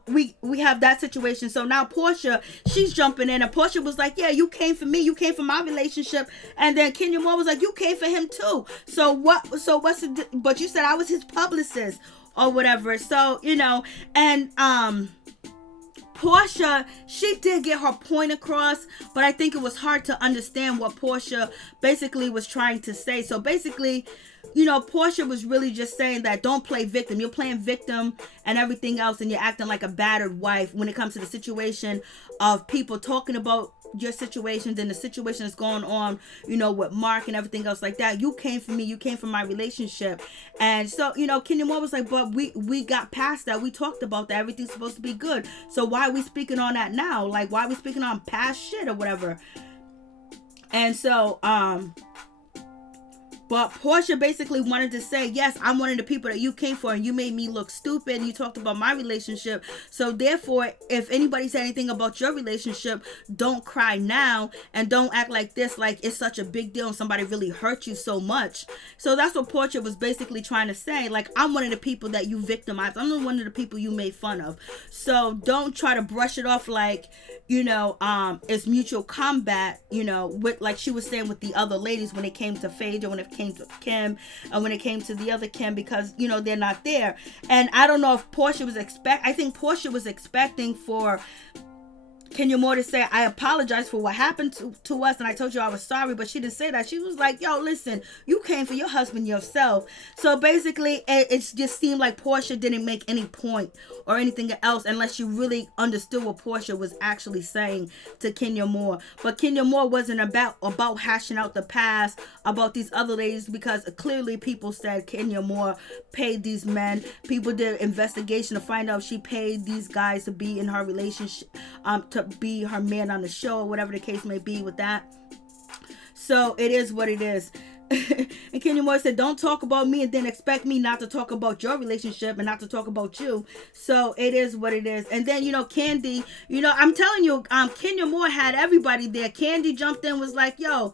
we have that situation. So now Portia, she's jumping in, and Portia was like, yeah, you came for me, you came for my relationship. And then Kenya Moore was like, you came for him too. But you said I was his publicist or whatever. So, and Portia, she did get her point across, but I think it was hard to understand what Portia basically was trying to say. So basically, Portia was really just saying that don't play victim. You're playing victim and everything else, and you're acting like a battered wife when it comes to the situation of people talking about your situations and the situation that's going on, with Mark and everything else like that. You came for me. You came for my relationship. And so, Kenya Moore was like, but we got past that. We talked about that. Everything's supposed to be good. So why are we speaking on that now? Like, why are we speaking on past shit or whatever? And so, but Portia basically wanted to say, yes, I'm one of the people that you came for, and you made me look stupid, and you talked about my relationship. So therefore, if anybody said anything about your relationship, don't cry now, and don't act like this, like it's such a big deal and somebody really hurt you so much. So that's what Portia was basically trying to say. Like, I'm one of the people that you victimized. I'm one of the people you made fun of. So don't try to brush it off like, it's mutual combat, with, like she was saying with the other ladies when it came to Phaedra, when it came to Kim, and when it came to the other Kim, because, they're not there. And I don't know if I think Portia was expecting for Kenya Moore to say, I apologize for what happened to us, and I told you I was sorry, but she didn't say that. She was like, yo, listen, you came for your husband yourself. So basically, it just seemed like Portia didn't make any point or anything else unless you really understood what Portia was actually saying to Kenya Moore. But Kenya Moore wasn't about hashing out the past about these other ladies, because clearly people said Kenya Moore paid these men. People did investigation to find out she paid these guys to be in her relationship, to be her man on the show, or whatever the case may be with that. So it is what it is. And Kenya Moore said, don't talk about me and then expect me not to talk about your relationship and not to talk about you. So it is what it is. And then, Candy, I'm telling you, Kenya Moore had everybody there. Candy jumped in, was like, yo,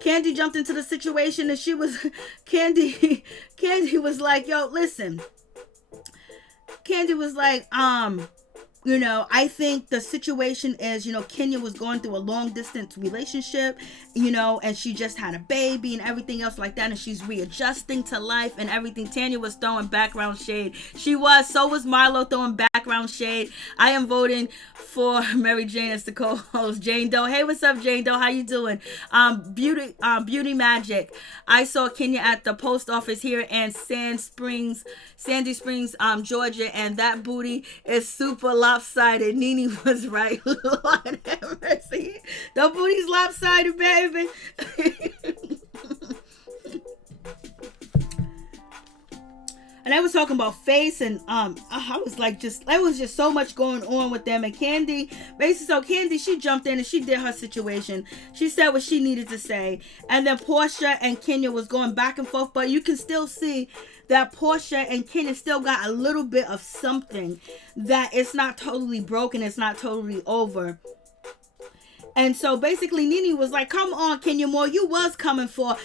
Candy jumped into the situation, and she was, Candy was like, yo, listen. Candy was like, I think the situation is, Kenya was going through a long distance relationship, and she just had a baby and everything else like that, and she's readjusting to life and everything. Tanya was throwing background shade. So was Marlo throwing background shade. I am voting for Mary Jane as the co-host. Jane Doe. Hey, what's up, Jane Doe? How you doing? Beauty Magic. I saw Kenya at the post office here in Sandy Springs, Georgia, and that booty is super lopsided. Nene was right. Lord have mercy. The booty's lopsided, baby. And I was talking about face, and I was like, there was just so much going on with them. And Candy, she jumped in and she did her situation. She said what she needed to say, and then Portia and Kenya was going back and forth, but you can still see that Portia and Kenya still got a little bit of something, that it's not totally broken, it's not totally over. And so basically Nene was like, come on, Kenya Moore, you was coming for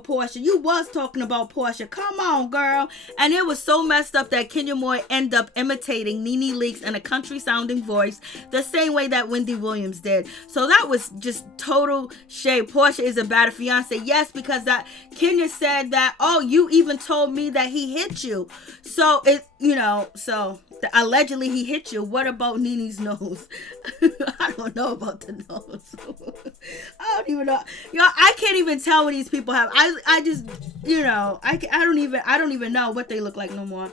Portia. You was talking about Portia. Come on, girl. And it was so messed up that Kenya Moore ended up imitating NeNeLeakes in a country sounding voice, the same way that Wendy Williams did. So that was just total shade. Portia is a bad fiance. Yes, because that Kenya said that, oh, you even told me that he hit you. So allegedly he hit you. What about Nene's nose? I don't know about the nose. I don't even know. I can't even tell what these people have. I just, I don't even know what they look like no more.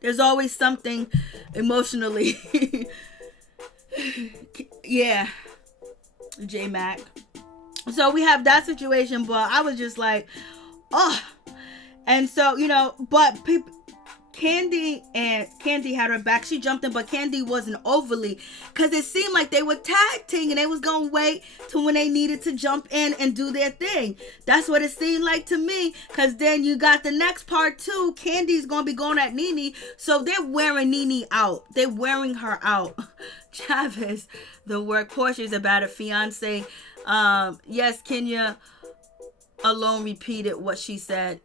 There's always something emotionally. Yeah. J-Mac. So we have that situation, but I was just like, oh. And so, but people, Candy had her back. She jumped in, but Candy wasn't overly, because it seemed like they were tag teaming and they was going to wait till when they needed to jump in and do their thing. That's what it seemed like to me, because then you got the next part too. Candy's going to be going at Nene, so they're wearing Nene out. They're wearing her out. Travis, the work Portia is about a fiance. Yes, Kenya alone repeated what she said.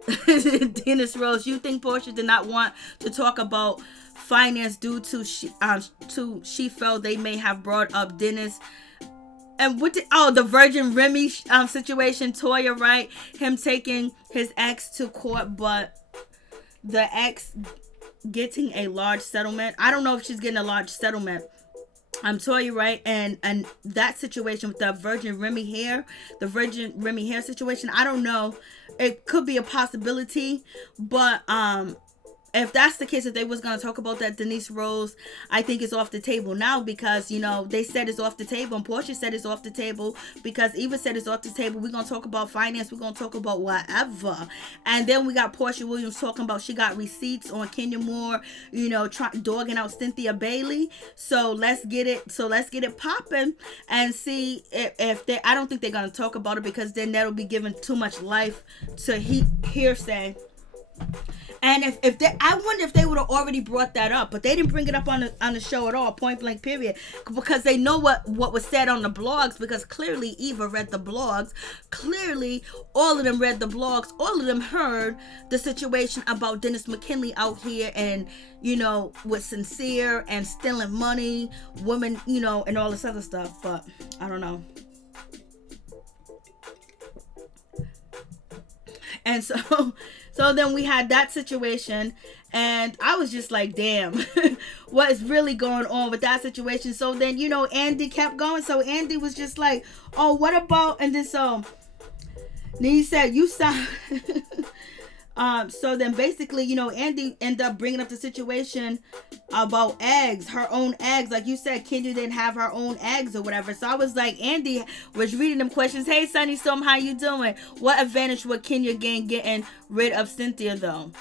Dennis Rose, you think Portia did not want to talk about finance due to she felt they may have brought up Dennis? And the Virgin Remy situation, Toya, right? Him taking his ex to court, but the ex getting a large settlement. I don't know if she's getting a large settlement. I'm telling you, right? And that situation with the Virgin Remy hair situation, I don't know. It could be a possibility, but if that's the case, if they was going to talk about that, Denise Rose, I think it's off the table now, because, you know, they said it's off the table, and Portia said it's off the table, because Eva said it's off the table. We're going to talk about finance. We're going to talk about whatever. And then we got Portia Williams talking about she got receipts on Kenya Moore, you know, dogging out Cynthia Bailey. So let's get it popping and see if they, I don't think they're going to talk about it, because then that'll be giving too much life to hearsay. And if they, I wonder if they would have already brought that up, but they didn't bring it up on the show at all, point blank period, because they know what was said on the blogs, because clearly Eva read the blogs, clearly all of them read the blogs, all of them heard the situation about Dennis McKinley out here and, you know, with Sincere and stealing money, women, you know, and all this other stuff, but I don't know. And so then we had that situation, and I was just like, damn, what is really going on with that situation? So then, you know, Andy kept going. So Andy was just like, oh, what about, and then then he said, you sound, so then basically, you know, Andy ended up bringing up the situation about eggs, her own eggs. Like you said, Kenya didn't have her own eggs or whatever. So I was like, Andy was reading them questions. Hey, Sunny Storm, how you doing? What advantage would Kenya gain getting rid of Cynthia, though?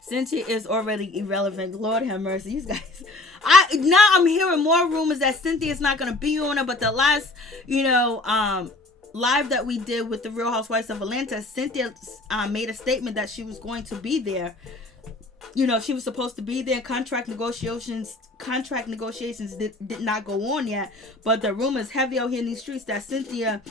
Cynthia is already irrelevant. Lord have mercy. You guys. I'm hearing more rumors that Cynthia's not going to be on it, but the last, you know, live that we did with the Real Housewives of Atlanta, Cynthia made a statement that she was going to be there. You know, she was supposed to be there. Contract negotiations did not go on yet, but the rumor is heavy out here in these streets that Cynthia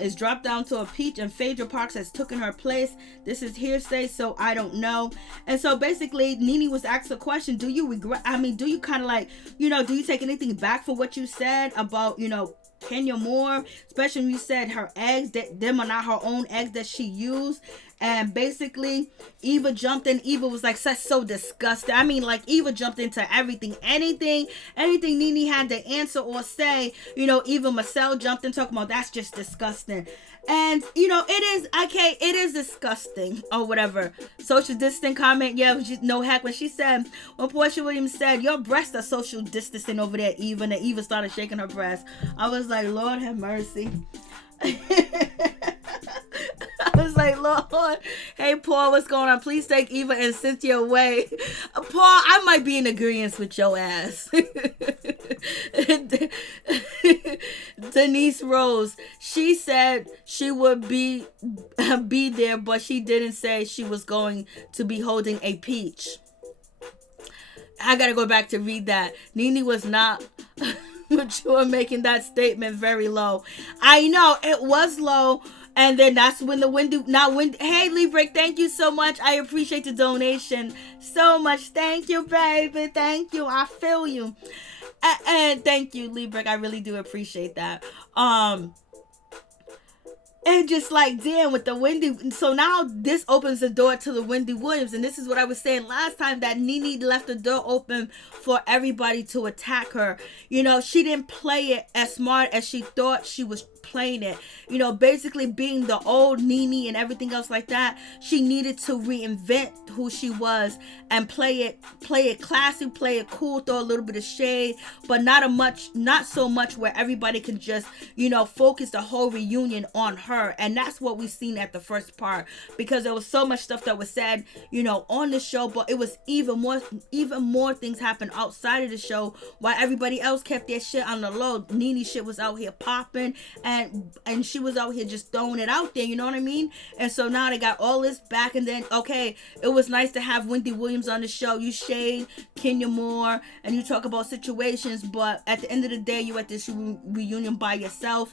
is dropped down to a peach and Phaedra Parks has taken her place. This is hearsay, so I don't know. And so basically, NeNe was asked a question: do you regret? I mean, do you kind of like, you know, do you take anything back for what you said about, you know, Kenya Moore, especially when you said her eggs, that them are not her own eggs that she used? And basically, Eva jumped in. Eva was like, that's so disgusting. I mean, like, Eva jumped into everything. Anything NeNe had to answer or say, you know, Eva Mizell jumped in talking about, that's just disgusting. And, you know, it is disgusting or whatever. Social distancing comment, yeah, no heck. When she said, when Portia Williams said, your breasts are social distancing over there, Eva, and then Eva started shaking her breast. I was like, Lord have mercy. I was like, Lord, hey, Paul, what's going on? Please take Eva and Cynthia away. Paul, I might be in agreement with your ass. Denise Rose, she said she would be there, but she didn't say she was going to be holding a peach. I gotta go back to read that. NeNe was not mature making that statement very low. I know it was low. And then that's when hey, Lee Brick, thank you so much. I appreciate the donation so much. Thank you, baby. Thank you. I feel you. And thank you, Lee Brick. I really do appreciate that. And just like, damn, with the Wendy. So now this opens the door to the Wendy Williams. And this is what I was saying last time, that NeNe left the door open for everybody to attack her. You know, she didn't play it as smart as she thought she was playing it. You know, basically being the old NeNe and everything else like that, she needed to reinvent who she was and play it classy, play it cool, throw a little bit of shade, but not so much where everybody can just, you know, focus the whole reunion on her. And that's what we've seen at the first part, because there was so much stuff that was said, you know, on the show, but it was even more things happened outside of the show while everybody else kept their shit on the low. NeNe shit was out here popping, and she was out here just throwing it out there, you know what I mean? And so now they got all this back, and then, okay, it was nice to have Wendy Williams on the show. You shade Kenya Moore, and you talk about situations, but at the end of the day, you at this reunion by yourself.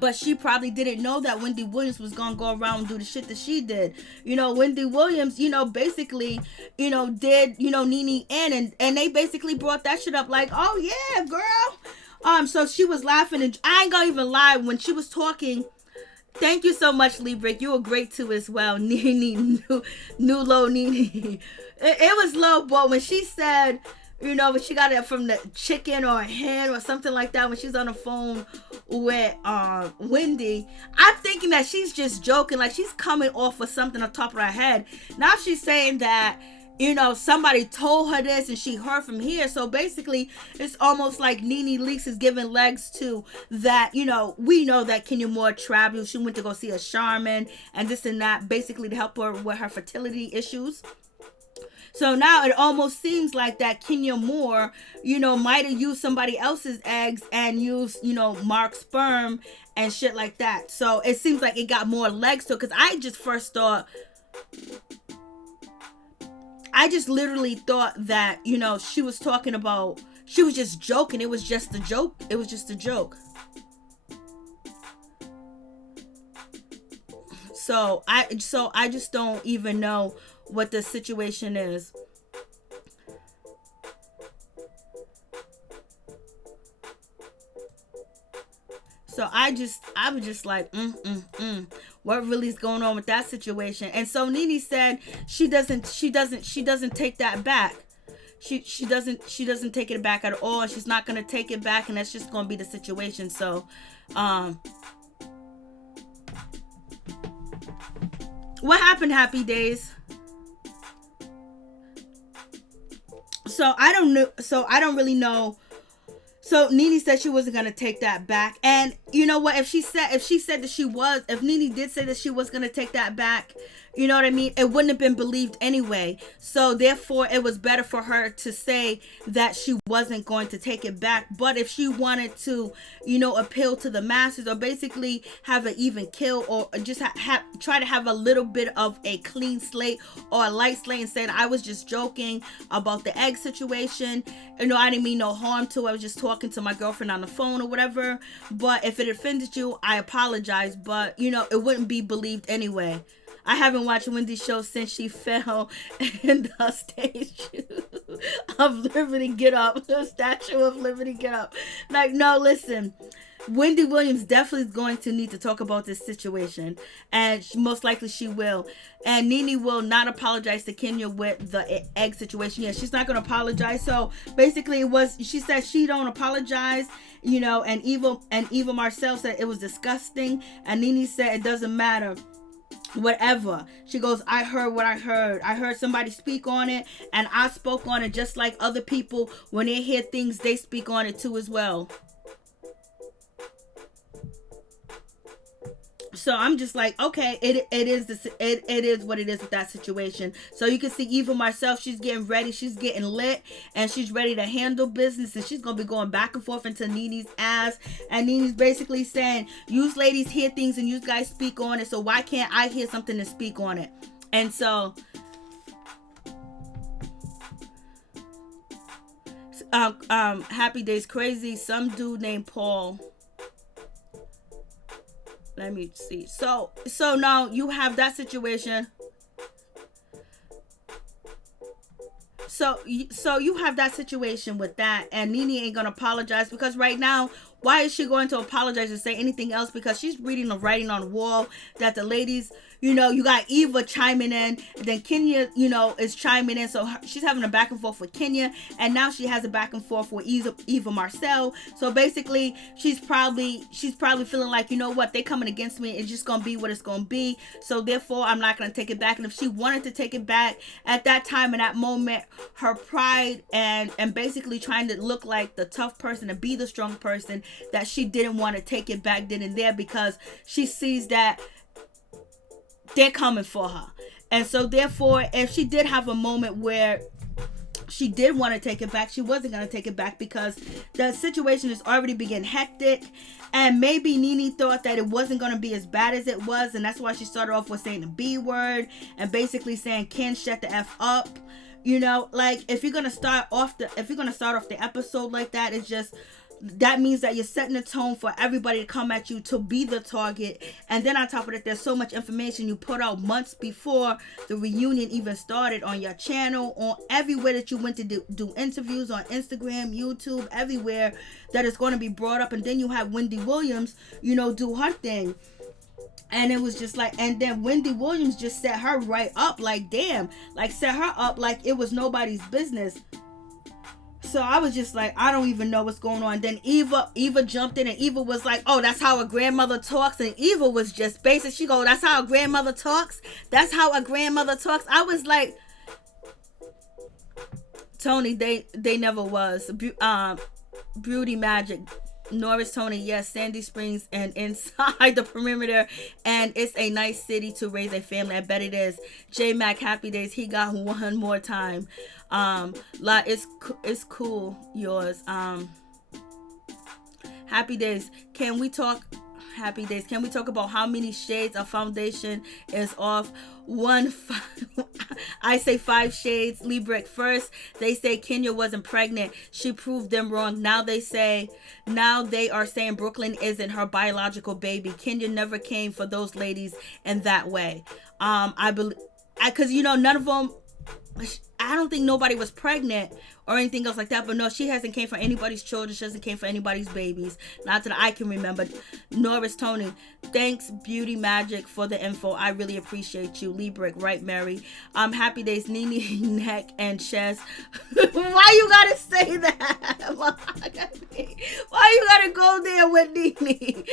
But she probably didn't know that Wendy Williams was going to go around and do the shit that she did. You know, Wendy Williams, you know, basically, you know, did, you know, NeNe in, and they basically brought that shit up like, oh yeah, girl. So she was laughing, and I ain't gonna even lie, when she was talking, thank you so much, Lee Brick. You were great too as well. NeNe, new low NeNe. It was low, but when she said, But she got it from the chicken or a hen or something like that when she's on the phone with Wendy. I'm thinking that she's just joking, like she's coming off with something on top of her head. Now she's saying that, somebody told her this and she heard from here. So basically, it's almost like NeNeLeakes is giving legs to that. We know that Kenya Moore traveled. She went to go see a shaman and this and that, basically to help her with her fertility issues. So now it almost seems like that Kenya Moore, might have used somebody else's eggs and used, Mark's sperm and shit like that. So it seems like it got more legs to it, because I just literally thought that, she was talking about, she was just joking. It was just a joke. It was just a joke. So I just don't even know what the situation is. So I was just like, what really is going on with that situation? And so NeNe said she doesn't take that back. She doesn't take it back at all. She's not gonna take it back, and that's just gonna be the situation. So, what happened, Happy Days? So I don't really know. So NeNe said she wasn't gonna take that back, and you know what? If NeNe did say that she was gonna take that back, you know what I mean? It wouldn't have been believed anyway. So therefore, it was better for her to say that she wasn't going to take it back. But if she wanted to, appeal to the masses, or basically have an even kill, or just try to have a little bit of a clean slate or a light slate, and said, I was just joking about the egg situation. I didn't mean no harm to it. I was just talking to my girlfriend on the phone or whatever. But if it offended you, I apologize. But, it wouldn't be believed anyway. I haven't watched Wendy's show since she fell in the statue of Liberty Get Up. The Statue of Liberty Get Up. Like, no, listen. Wendy Williams definitely is going to need to talk about this situation, and most likely she will. And NeNe will not apologize to Kenya with the egg situation. Yeah, she's not going to apologize. So basically, she said she don't apologize. And Eva Marcel said it was disgusting, and NeNe said it doesn't matter. Whatever. She goes, I heard what I heard. I heard somebody speak on it, and I spoke on it just like other people. When they hear things, they speak on it too as well. So I'm just like, okay, it is what it is with that situation. So you can see Eva Marcel, she's getting ready, she's getting lit, and she's ready to handle business, and she's gonna be going back and forth into NeNe's ass. And NeNe's basically saying, you ladies hear things and you guys speak on it, so why can't I hear something and speak on it? And so Happy Days Crazy, some dude named Paul. Let me see. So now you have that situation. So you have that situation with that, and NeNe ain't gonna apologize, because right now, why is she going to apologize or say anything else? Because she's reading the writing on the wall that the ladies, you got Eva chiming in, and then Kenya, is chiming in. So she's having a back and forth with Kenya, and now she has a back and forth with Eva Marcel. So basically, she's probably feeling like, what, they coming against me. It's just gonna be what it's gonna be. So therefore, I'm not gonna take it back. And if she wanted to take it back at that time, in that moment, her pride and basically trying to look like the tough person and be the strong person, that she didn't want to take it back then and there, because she sees that they're coming for her. And so therefore, if she did have a moment where she did want to take it back, she wasn't going to take it back, because the situation is already beginning hectic. And maybe NeNe thought that it wasn't going to be as bad as it was, and that's why she started off with saying the B word and basically saying, Ken, shut the F up. Like, if you're going to start off the episode like that, it's just, that means that you're setting the tone for everybody to come at you to be the target. And then on top of that, there's so much information you put out months before the reunion even started on your channel, on everywhere that you went to do interviews, on Instagram, YouTube, everywhere, that is going to be brought up. And then you have Wendy Williams, do her thing. And it was just like, and then Wendy Williams just set her right up, like, damn, like set her up like it was nobody's business. so I was just like, I don't even know what's going on. Then Eva jumped in, and Eva was like, oh, that's how a grandmother talks. And Eva was just basic. She go, that's how a grandmother talks? That's how a grandmother talks? I was like, Tony, they never was. Beauty Magic. Norris, Tony, yes, Sandy Springs and inside the perimeter, and it's a nice city to raise a family. I bet it is. J Mac, happy days. He got one more time. It's cool. Yours. Happy days. Can we talk? Happy days. Can we talk about how many shades of foundation is off? I say 5 shades. Librick. First, they say Kenya wasn't pregnant. She proved them wrong. Now they are saying Brooklyn isn't her biological baby. Kenya never came for those ladies in that way. I believe, because none of them. I don't think nobody was pregnant or anything else like that, but no, she hasn't came for anybody's children. She hasn't came for anybody's babies, not that I can remember. Norris, Tony, thanks Beauty Magic for the info. I really appreciate you. Librick, right, Mary? Happy days, Nene, neck and chest. Why you gotta say that? Why you gotta go there with Nene?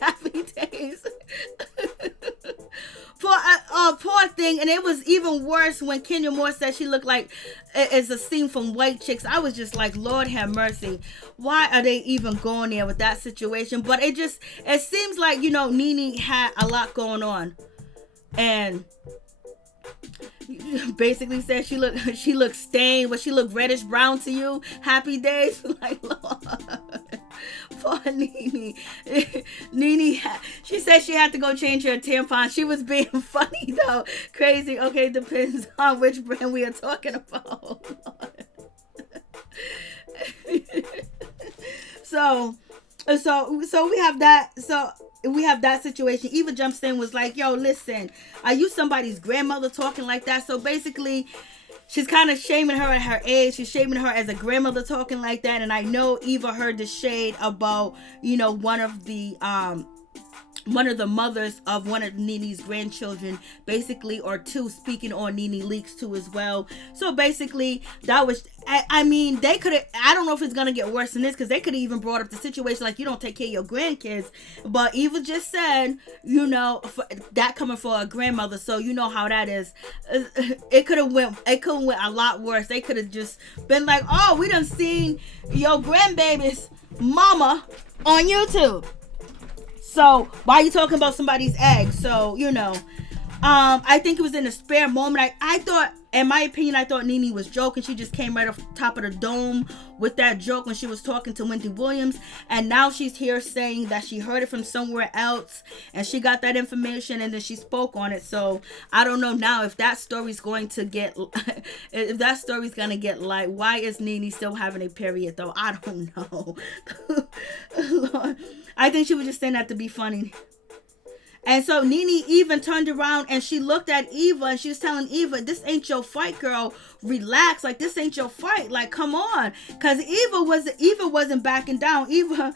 Happy days. Poor thing. And it was even worse when Kenya Moore said she looked like it's a scene from White Chicks. I was just like, Lord have mercy. Why are they even going there with that situation? But it seems like, Nene had a lot going on. And basically said she looked stained, but she looked reddish brown to you. Happy days. Like, Lord. Poor Nene. Nene, she said she had to go change her tampon. She was being funny though. Crazy. Okay, depends on which brand we are talking about. So we have that. So we have that situation. Eva jumps in, was like, yo, listen, are you somebody's grandmother talking like that? So basically, she's kind of shaming her at her age. She's shaming her as a grandmother talking like that. And I know Eva heard the shade about, one of the mothers of one of Nene's grandchildren, basically, or two, speaking on NeNeLeakes too as well. So basically, that was, they could have, I don't know if it's going to get worse than this, because they could have even brought up the situation like, you don't take care of your grandkids. But Eva just said, that coming for a grandmother, so you know how that is. It could have went a lot worse. They could have just been like, oh, we done seen your grandbaby's mama on YouTube. So why are you talking about somebody's eggs? So, I think it was in a spare moment. I thought, in my opinion, I thought Nene was joking. She just came right off the top of the dome with that joke when she was talking to Wendy Williams. And now she's here saying that she heard it from somewhere else and she got that information and then she spoke on it. So I don't know now if that story's going to get, like, why is Nene still having a period though? I don't know. Lord. I think she was just saying that to be funny. And so Nene even turned around and she looked at Eva and she was telling Eva, this ain't your fight, girl. Relax. Like, this ain't your fight. Like, come on. Because Eva wasn't backing down. Eva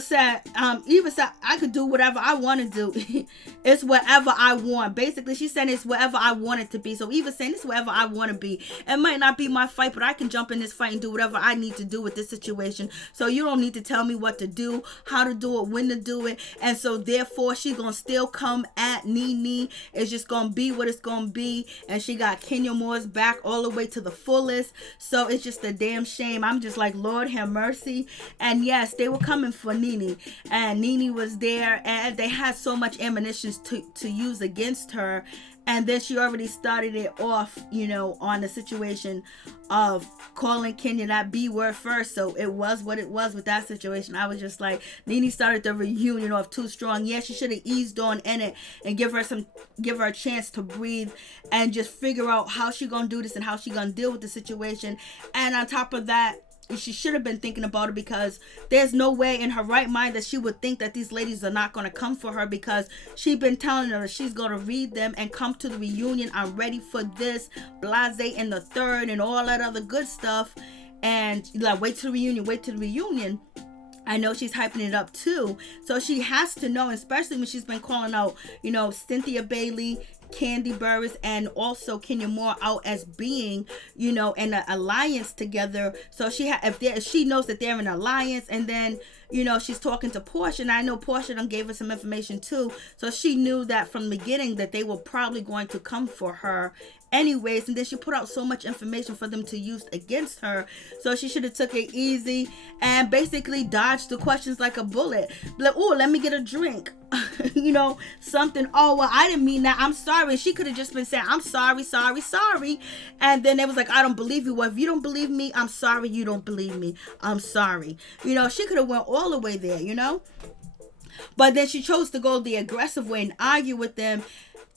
said, I could do whatever I want to do. It's whatever I want. Basically, she said it's whatever I want it to be. So Eva saying it's whatever I want to be. It might not be my fight, but I can jump in this fight and do whatever I need to do with this situation. So you don't need to tell me what to do, how to do it, when to do it. And so therefore, she's going to still come at Nene. It's just going to be what it's going to be. And she got Kenya Moore's back all the way to the fullest. So it's just a damn shame. I'm just like, Lord have mercy. And yes, they were coming for Nene, and Nene was there, and they had so much ammunition to use against her. And then she already started it off, on the situation of calling Kenya that B word first. So it was what it was with that situation. I was just like, Nene started the reunion off too strong. Yeah, she should have eased on in it and give her a chance to breathe and just figure out how she gonna do this and how she gonna deal with the situation. And on top of that, she should have been thinking about it, because there's no way in her right mind that she would think that these ladies are not going to come for her, because she's been telling her that she's going to read them and come to the reunion. I'm ready for this, blase and the third and all that other good stuff. And like, wait till the reunion. I know she's hyping it up too. So she has to know, especially when she's been calling out, Cynthia Bailey, Candy Burris and also Kenya Moore out as being, in an alliance together. So if she knows that they're in an alliance, and then she's talking to Portia, and I know Portia done gave her some information too. So she knew that from the beginning that they were probably going to come for her anyways, and then she put out so much information for them to use against her. So she should have took it easy and basically dodged the questions like a bullet. Like, oh, let me get a drink. Something. Oh, well, I didn't mean that. I'm sorry. She could have just been saying, I'm sorry. And then they was like, I don't believe you. Well, if you don't believe me, I'm sorry. You don't believe me. I'm sorry. She could have went all the way there, But then she chose to go the aggressive way and argue with them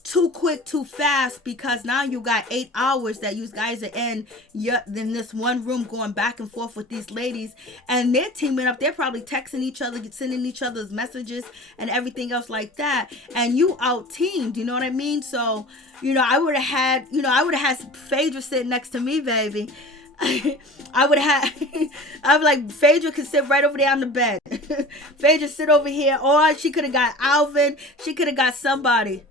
too quick, too fast, because now you got 8 hours that you guys are in this one room going back and forth with these ladies, and they're teaming up. They're probably texting each other, sending each other's messages and everything else like that, and you out teamed, you know what I mean? So I would have had Phaedra sitting next to me, baby. I would like, Phaedra could sit right over there on the bed. Phaedra sit over here, or she could have got Alvin. She could have got somebody.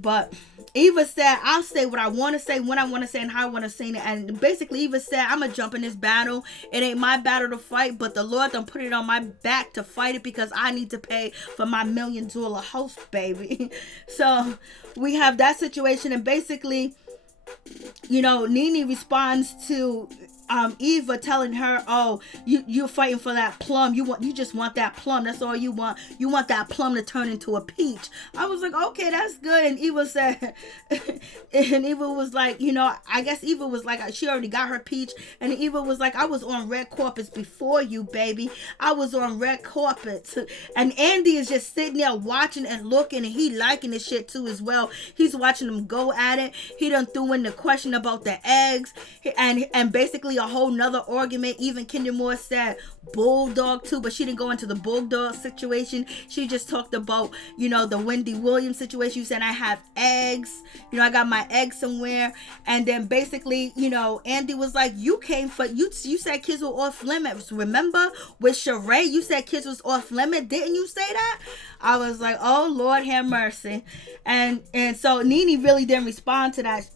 But Eva said, I'll say what I want to say, when I want to say, and how I want to say it. And basically Eva said, I'm going to jump in this battle. It ain't my battle to fight, but the Lord done put it on my back to fight it, because I need to pay for my $1 million house, baby. So we have that situation. And basically, NeNe responds to Eva telling her, oh, you're fighting for that plum. You just want that plum. That's all you want. You want that plum to turn into a peach. I was like, okay, that's good. And Eva said, and Eva was like, I guess Eva was like, she already got her peach. And Eva was like, I was on red carpets before you, baby. I was on red carpets. And Andy is just sitting there watching and looking, and he liking this shit too as well. He's watching them go at it. He done threw in the question about the eggs, and basically a whole nother argument. Even Kenya Moore said bulldog too, but she didn't go into the bulldog situation. She just talked about, the Wendy Williams situation. You said, I have eggs, I got my eggs somewhere. And then basically, Andy was like, you said kids were off limits. Remember with Sheree, you said kids was off limit. Didn't you say that? I was like, oh Lord have mercy. And so NeNe really didn't respond to that.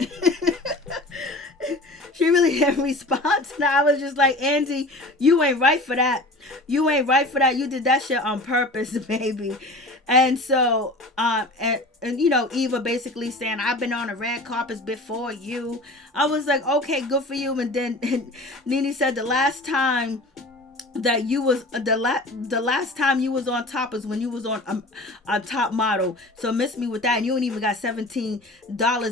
She really didn't respond to that. I was just like, Andy, you ain't right for that. You ain't right for that. You did that shit on purpose, baby. And so, Eva basically saying, I've been on the red carpets before you. I was like, okay, good for you. And then NeNe said the last time that you was the last time you was on top is when you was on a top model. So miss me with that. And you ain't even got $17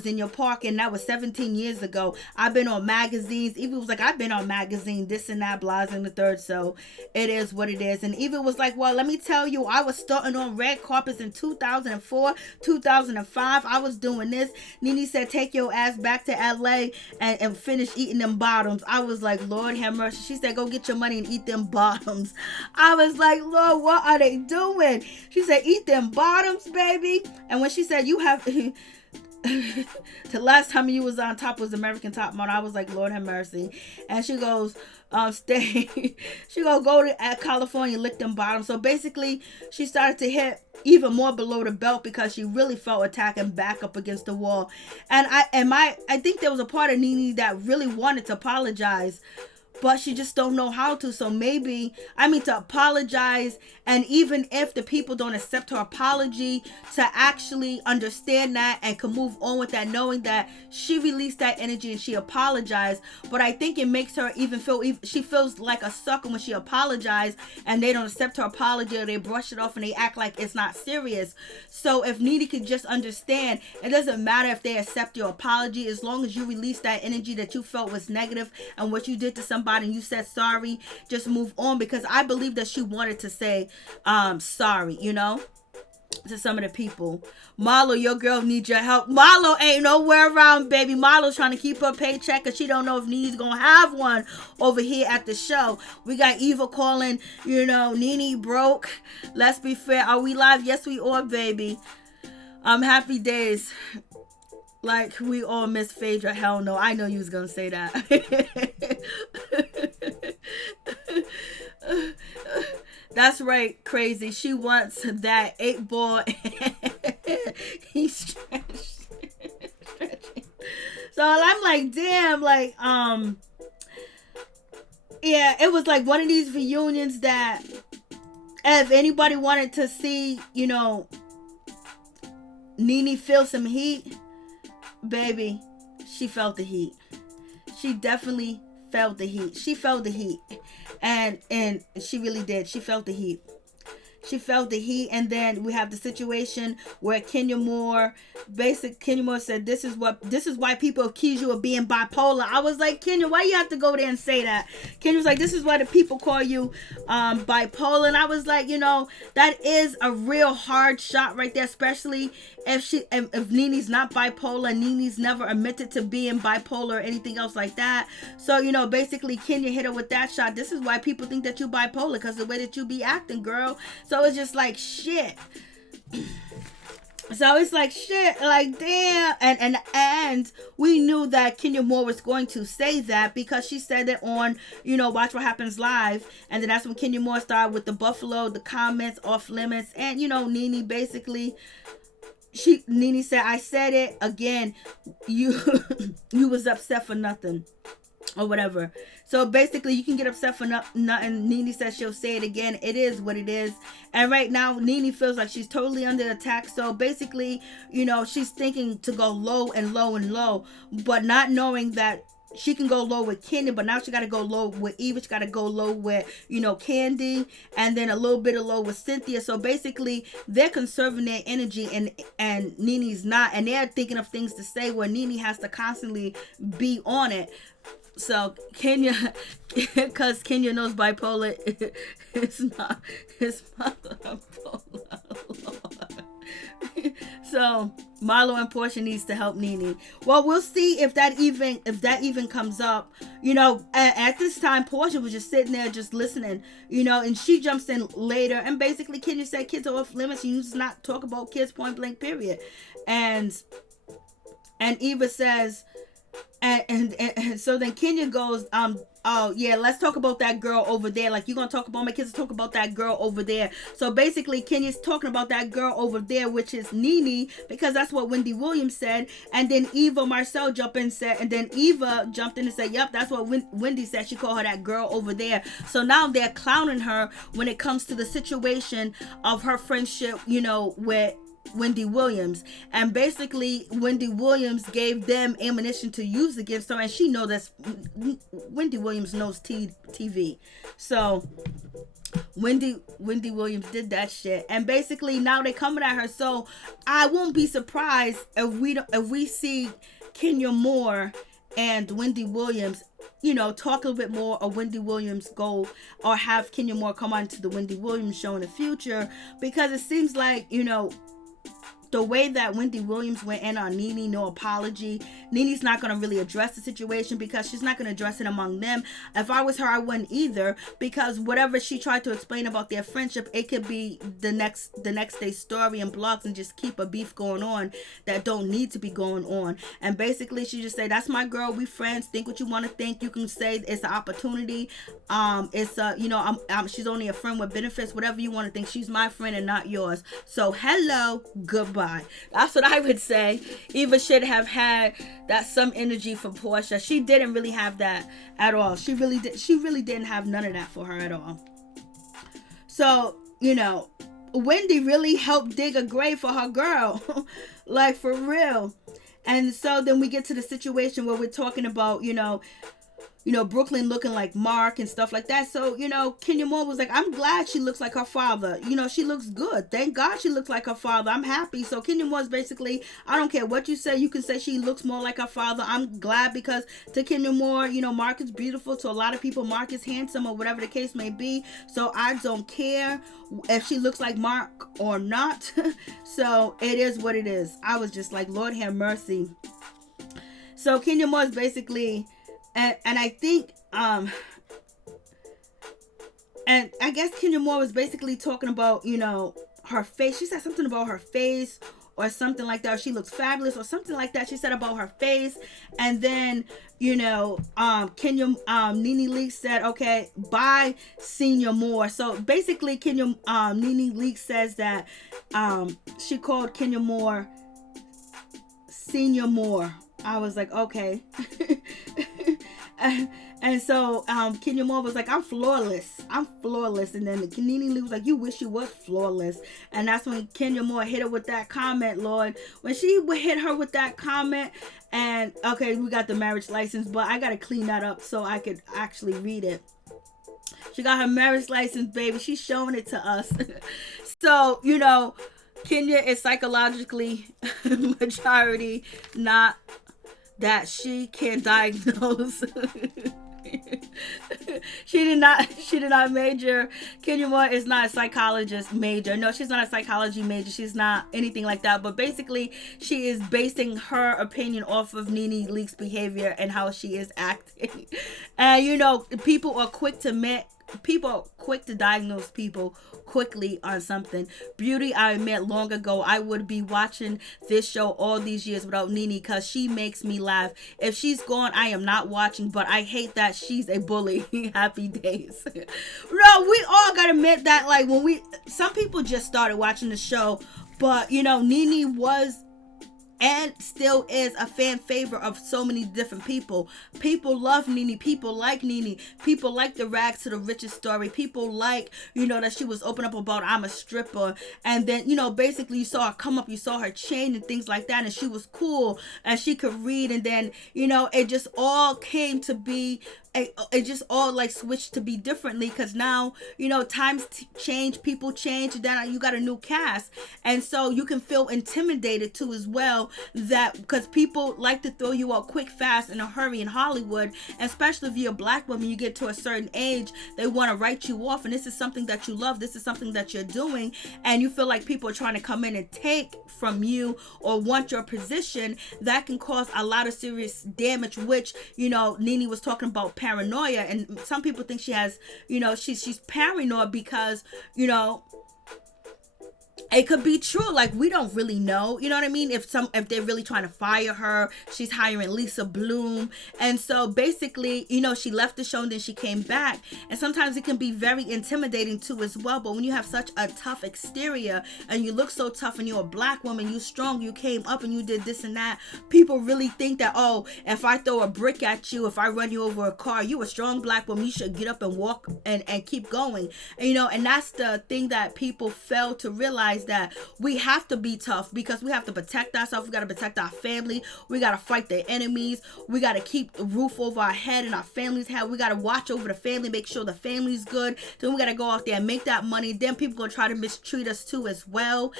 in your pocket, and that was 17 years ago. I've been on magazines. Eva was like, I've been on magazine, this and that, blah and the third. So it is what it is. And Eva was like, well, let me tell you, I was starting on red carpets in 2004, 2005. I was doing this. NeNe said, take your ass back to LA and finish eating them bottoms. I was like, Lord have mercy. She said, go get your money and eat them bottoms. I was like, Lord, what are they doing? She said, eat them bottoms, baby. And when she said, you have the last time you was on top was American Top Model, I was like, Lord have mercy. And she goes, she gonna go to California, lick them bottoms. So basically she started to hit even more below the belt, because she really felt attacked and back up against the wall. And I think there was a part of NeNe that really wanted to apologize, but she just don't know how to. So maybe, to apologize, and even if the people don't accept her apology, to actually understand that and can move on with that, knowing that she released that energy and she apologized. But I think it makes her even feel, she feels like a sucker when she apologized and they don't accept her apology, or they brush it off and they act like it's not serious. So if NeNe could just understand, it doesn't matter if they accept your apology, as long as you release that energy that you felt was negative and what you did to somebody and you said sorry, just move on. Because I believe that she wanted to say sorry, to some of the people. Marlo, your girl needs your help. Marlo ain't nowhere around, baby. Marlo's trying to keep her paycheck because she don't know if NeNe's gonna have one over here at the show. We got Eva calling, NeNe broke. Let's be fair. Are we live? Yes, we are, baby. Happy days. Like, we all miss Phaedra. Hell no. I know you was gonna say that. That's right, crazy. She wants that 8 ball He's stretched. So I'm like, damn, like, yeah, it was like one of these reunions that if anybody wanted to see, NeNe feel some heat, baby, she felt the heat. She definitely felt the heat. She felt the heat. And she really did. She felt the heat. She felt the heat. And then we have the situation where Kenya Moore said, this is why people accuse you of being bipolar. I was like, Kenya, why you have to go there and say that? Kenya was like, this is why the people call you bipolar. And I was like, that is a real hard shot right there, especially if NeNe's not bipolar. NeNe's never admitted to being bipolar or anything else like that. So, basically Kenya hit her with that shot. This is why people think that you bipolar, because the way that you be acting, girl. So it's just like shit. So it's like shit, like damn, and we knew that Kenya Moore was going to say that because she said it on, Watch What Happens Live, and then that's when Kenya Moore started with the Buffalo, the comments off limits, and NeNe basically, NeNe said, I said it again, you was upset for nothing. Or whatever. So basically you can get upset for nothing. NeNe says she'll say it again. It is what it is. And right now NeNe feels like she's totally under attack. So basically, she's thinking to go low and low and low, but not knowing that she can go low with Kenya, but now she got to go low with Eva. She got to go low with, Candy, and then a little bit of low with Cynthia. So basically, they're conserving their energy, and NeNe's not, and they're thinking of things to say where NeNe has to constantly be on it. So Kenya, because Kenya knows bipolar, it's not his mother bipolar. So Marlo and Portia needs to help NeNe. Well, we'll see if that even comes up. At this time, Portia was just sitting there just listening, and she jumps in later, and basically Kenya said kids are off limits. You just not talk about kids, point blank, period. And Eva says, and so then Kenya goes, oh yeah, let's talk about that girl over there. Like, you're gonna talk about my kids, talk about that girl over there. So basically Kenya's talking about that girl over there, which is NeNe, because that's what Wendy Williams said. And then Marcel jumped in and said, yep, that's what Wendy said. She called her that girl over there. So now they're clowning her when it comes to the situation of her friendship, with Wendy Williams. And basically Wendy Williams gave them ammunition to use against her, and she knows that Wendy Williams knows TV. So Wendy Williams did that shit, and basically now they coming at her. So I won't be surprised if we see Kenya Moore and Wendy Williams, talk a little bit more, or Wendy Williams go, or have Kenya Moore come on to the Wendy Williams show in the future, because it seems like, the way that Wendy Williams went in on NeNe, no apology. NeNe's not going to really address the situation because she's not going to address it among them. If I was her, I wouldn't either, because whatever she tried to explain about their friendship, it could be the next day story and blogs, and just keep a beef going on that don't need to be going on. And basically she just said, that's my girl, we friends, think what you want to think. You can say it's an opportunity. It's she's only a friend with benefits, whatever you want to think. She's my friend and not yours. So hello, goodbye. That's what I would say. Eva should have had that some energy for Portia. She didn't really have that at all. She really didn't have none of that for her at all. So, Wendy really helped dig a grave for her girl. Like, for real. And so then we get to the situation where we're talking about, Brooklyn looking like Mark and stuff like that. So, Kenya Moore was like, I'm glad she looks like her father. She looks good. Thank God she looks like her father. I'm happy. So Kenya Moore's basically, I don't care what you say. You can say she looks more like her father. I'm glad, because to Kenya Moore, Mark is beautiful. To a lot of people, Mark is handsome, or whatever the case may be. So I don't care if she looks like Mark or not. So it is what it is. I was just like, Lord have mercy. So Kenya Moore's basically... And I think, and I guess Kenya Moore was basically talking about, her face. She said something about her face, or something like that, or she looks fabulous or something like that. She said about her face. And then, Kenya, NeNeLeakes said, okay, bye Senior Moore. So basically Kenya, NeNeLeakes says that she called Kenya Moore Senior Moore. I was like, okay. And so Kenya Moore was like, I'm flawless. And then NeNeLeakes was like, you wish you was flawless. And that's when Kenya Moore hit her with that comment, Lord. When she hit her with that comment, and okay, we got the marriage license, but I got to clean that up so I could actually read it. She got her marriage license, baby. She's showing it to us. So, Kenya is psychologically majority, not that she can diagnose. She did not major. Kenya Moore is not a psychologist major. No, she's not a psychology major. She's not anything like that. But basically, she is basing her opinion off of NeNeLeakes' behavior and how she is acting. And people are quick to diagnose people quickly on something. Beauty, I admit, long ago I would be watching this show all these years without Nene because she makes me laugh. If she's gone, I am not watching, but I hate that she's a bully. Happy days. No, we all gotta admit that, like, some people just started watching the show, but Nene was and still is a fan favorite of so many different people. People love Nene. People like Nene. People like the rags to the riches story. People like, that she was open up about I'm a stripper. And then, basically you saw her come up, you saw her change and things like that. And she was cool and she could read. And then, it just all came to be, it just all like switched to be differently because now, times change, people change, and then you got a new cast. And so you can feel intimidated too as well, that because people like to throw you out quick, fast, in a hurry in Hollywood, and especially if you're a black woman, you get to a certain age, they want to write you off, and this is something that you love, this is something that you're doing, and you feel like people are trying to come in and take from you or want your position. That can cause a lot of serious damage, which, Nene was talking about paranoia, and some people think she has, she's paranoid because, it could be true. Like, we don't really know, you know what I mean? If they're really trying to fire her, she's hiring Lisa Bloom. And so basically, she left the show and then she came back. And sometimes it can be very intimidating too as well. But when you have such a tough exterior and you look so tough and you're a black woman, you strong, you came up and you did this and that, people really think that, oh, if I throw a brick at you, if I run you over a car, you a strong black woman, you should get up and walk and keep going. And, and that's the thing that people fail to realize, that we have to be tough because we have to protect ourselves. We got to protect our family. We got to fight the enemies. We got to keep the roof over our head and our family's head. We got to watch over the family, make sure the family's good. Then we got to go out there and make that money. Then people going to try to mistreat us too as well.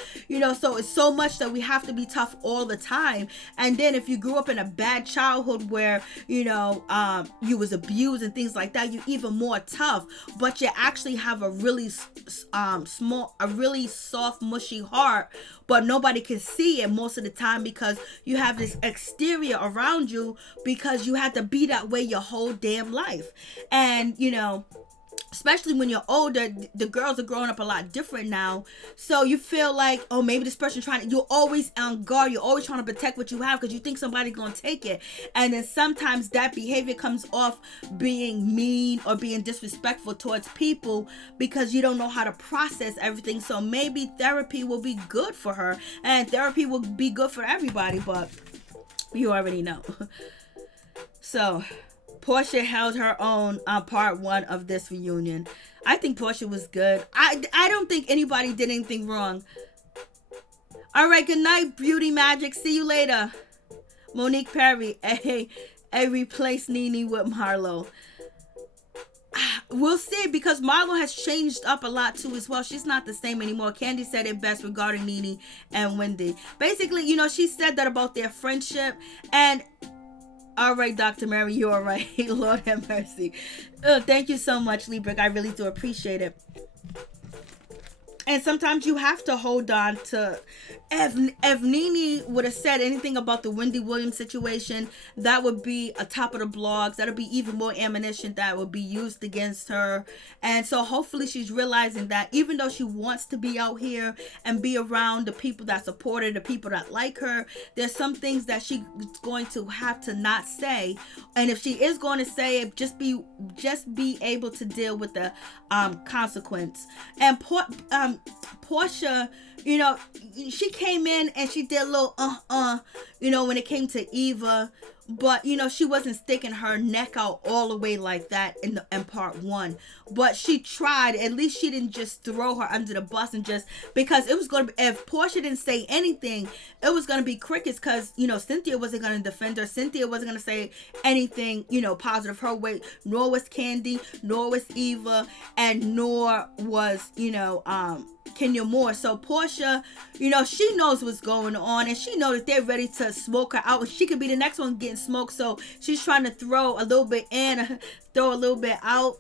So it's so much that we have to be tough all the time. And then if you grew up in a bad childhood where, you was abused and things like that, you're even more tough. But you actually have a really really soft, mushy heart, but nobody can see it most of the time because you have this exterior around you because you had to be that way your whole damn life. And especially when you're older, the girls are growing up a lot different now. So you feel like, oh, maybe this person you're always on guard. You're always trying to protect what you have because you think somebody's going to take it. And then sometimes that behavior comes off being mean or being disrespectful towards people because you don't know how to process everything. So maybe therapy will be good for her and therapy will be good for everybody, but you already know. So Portia held her own on part 1 of this reunion. I think Portia was good. I don't think anybody did anything wrong. All right, good night, Beauty Magic. See you later. Monique Perry, replace Nene with Marlo. We'll see, because Marlo has changed up a lot too as well. She's not the same anymore. Candy said it best regarding Nene and Wendy. Basically, she said that about their friendship. And all right, Dr. Mary, you're all right. Lord have mercy. Thank you so much, Libra. I really do appreciate it. And sometimes you have to hold on to. If NeNe would have said anything about the Wendy Williams situation, that would be a top of the blogs. That'll be even more ammunition that would be used against her. And so hopefully she's realizing that even though she wants to be out here and be around the people that support her, the people that like her, there's some things that she's going to have to not say. And if she is going to say it, just be able to deal with the consequence. And Portia, you know, she came in and she did a little you know, when it came to Eva, but you know, she wasn't sticking her neck out all the way like that in part one. But she tried. At least she didn't just throw her under the bus and just, because it was gonna be, if Portia didn't say anything, it was gonna be crickets, because you know, Cynthia wasn't gonna defend her. Cynthia wasn't gonna say anything, you know, positive her way. Nor was Candy, nor was Eva, and nor was, you know, Kenya Moore. So Portia, you know, she knows what's going on, and she knows that they're ready to smoke her out. She could be the next one getting smoked. So she's trying to throw a little bit in, throw a little bit out.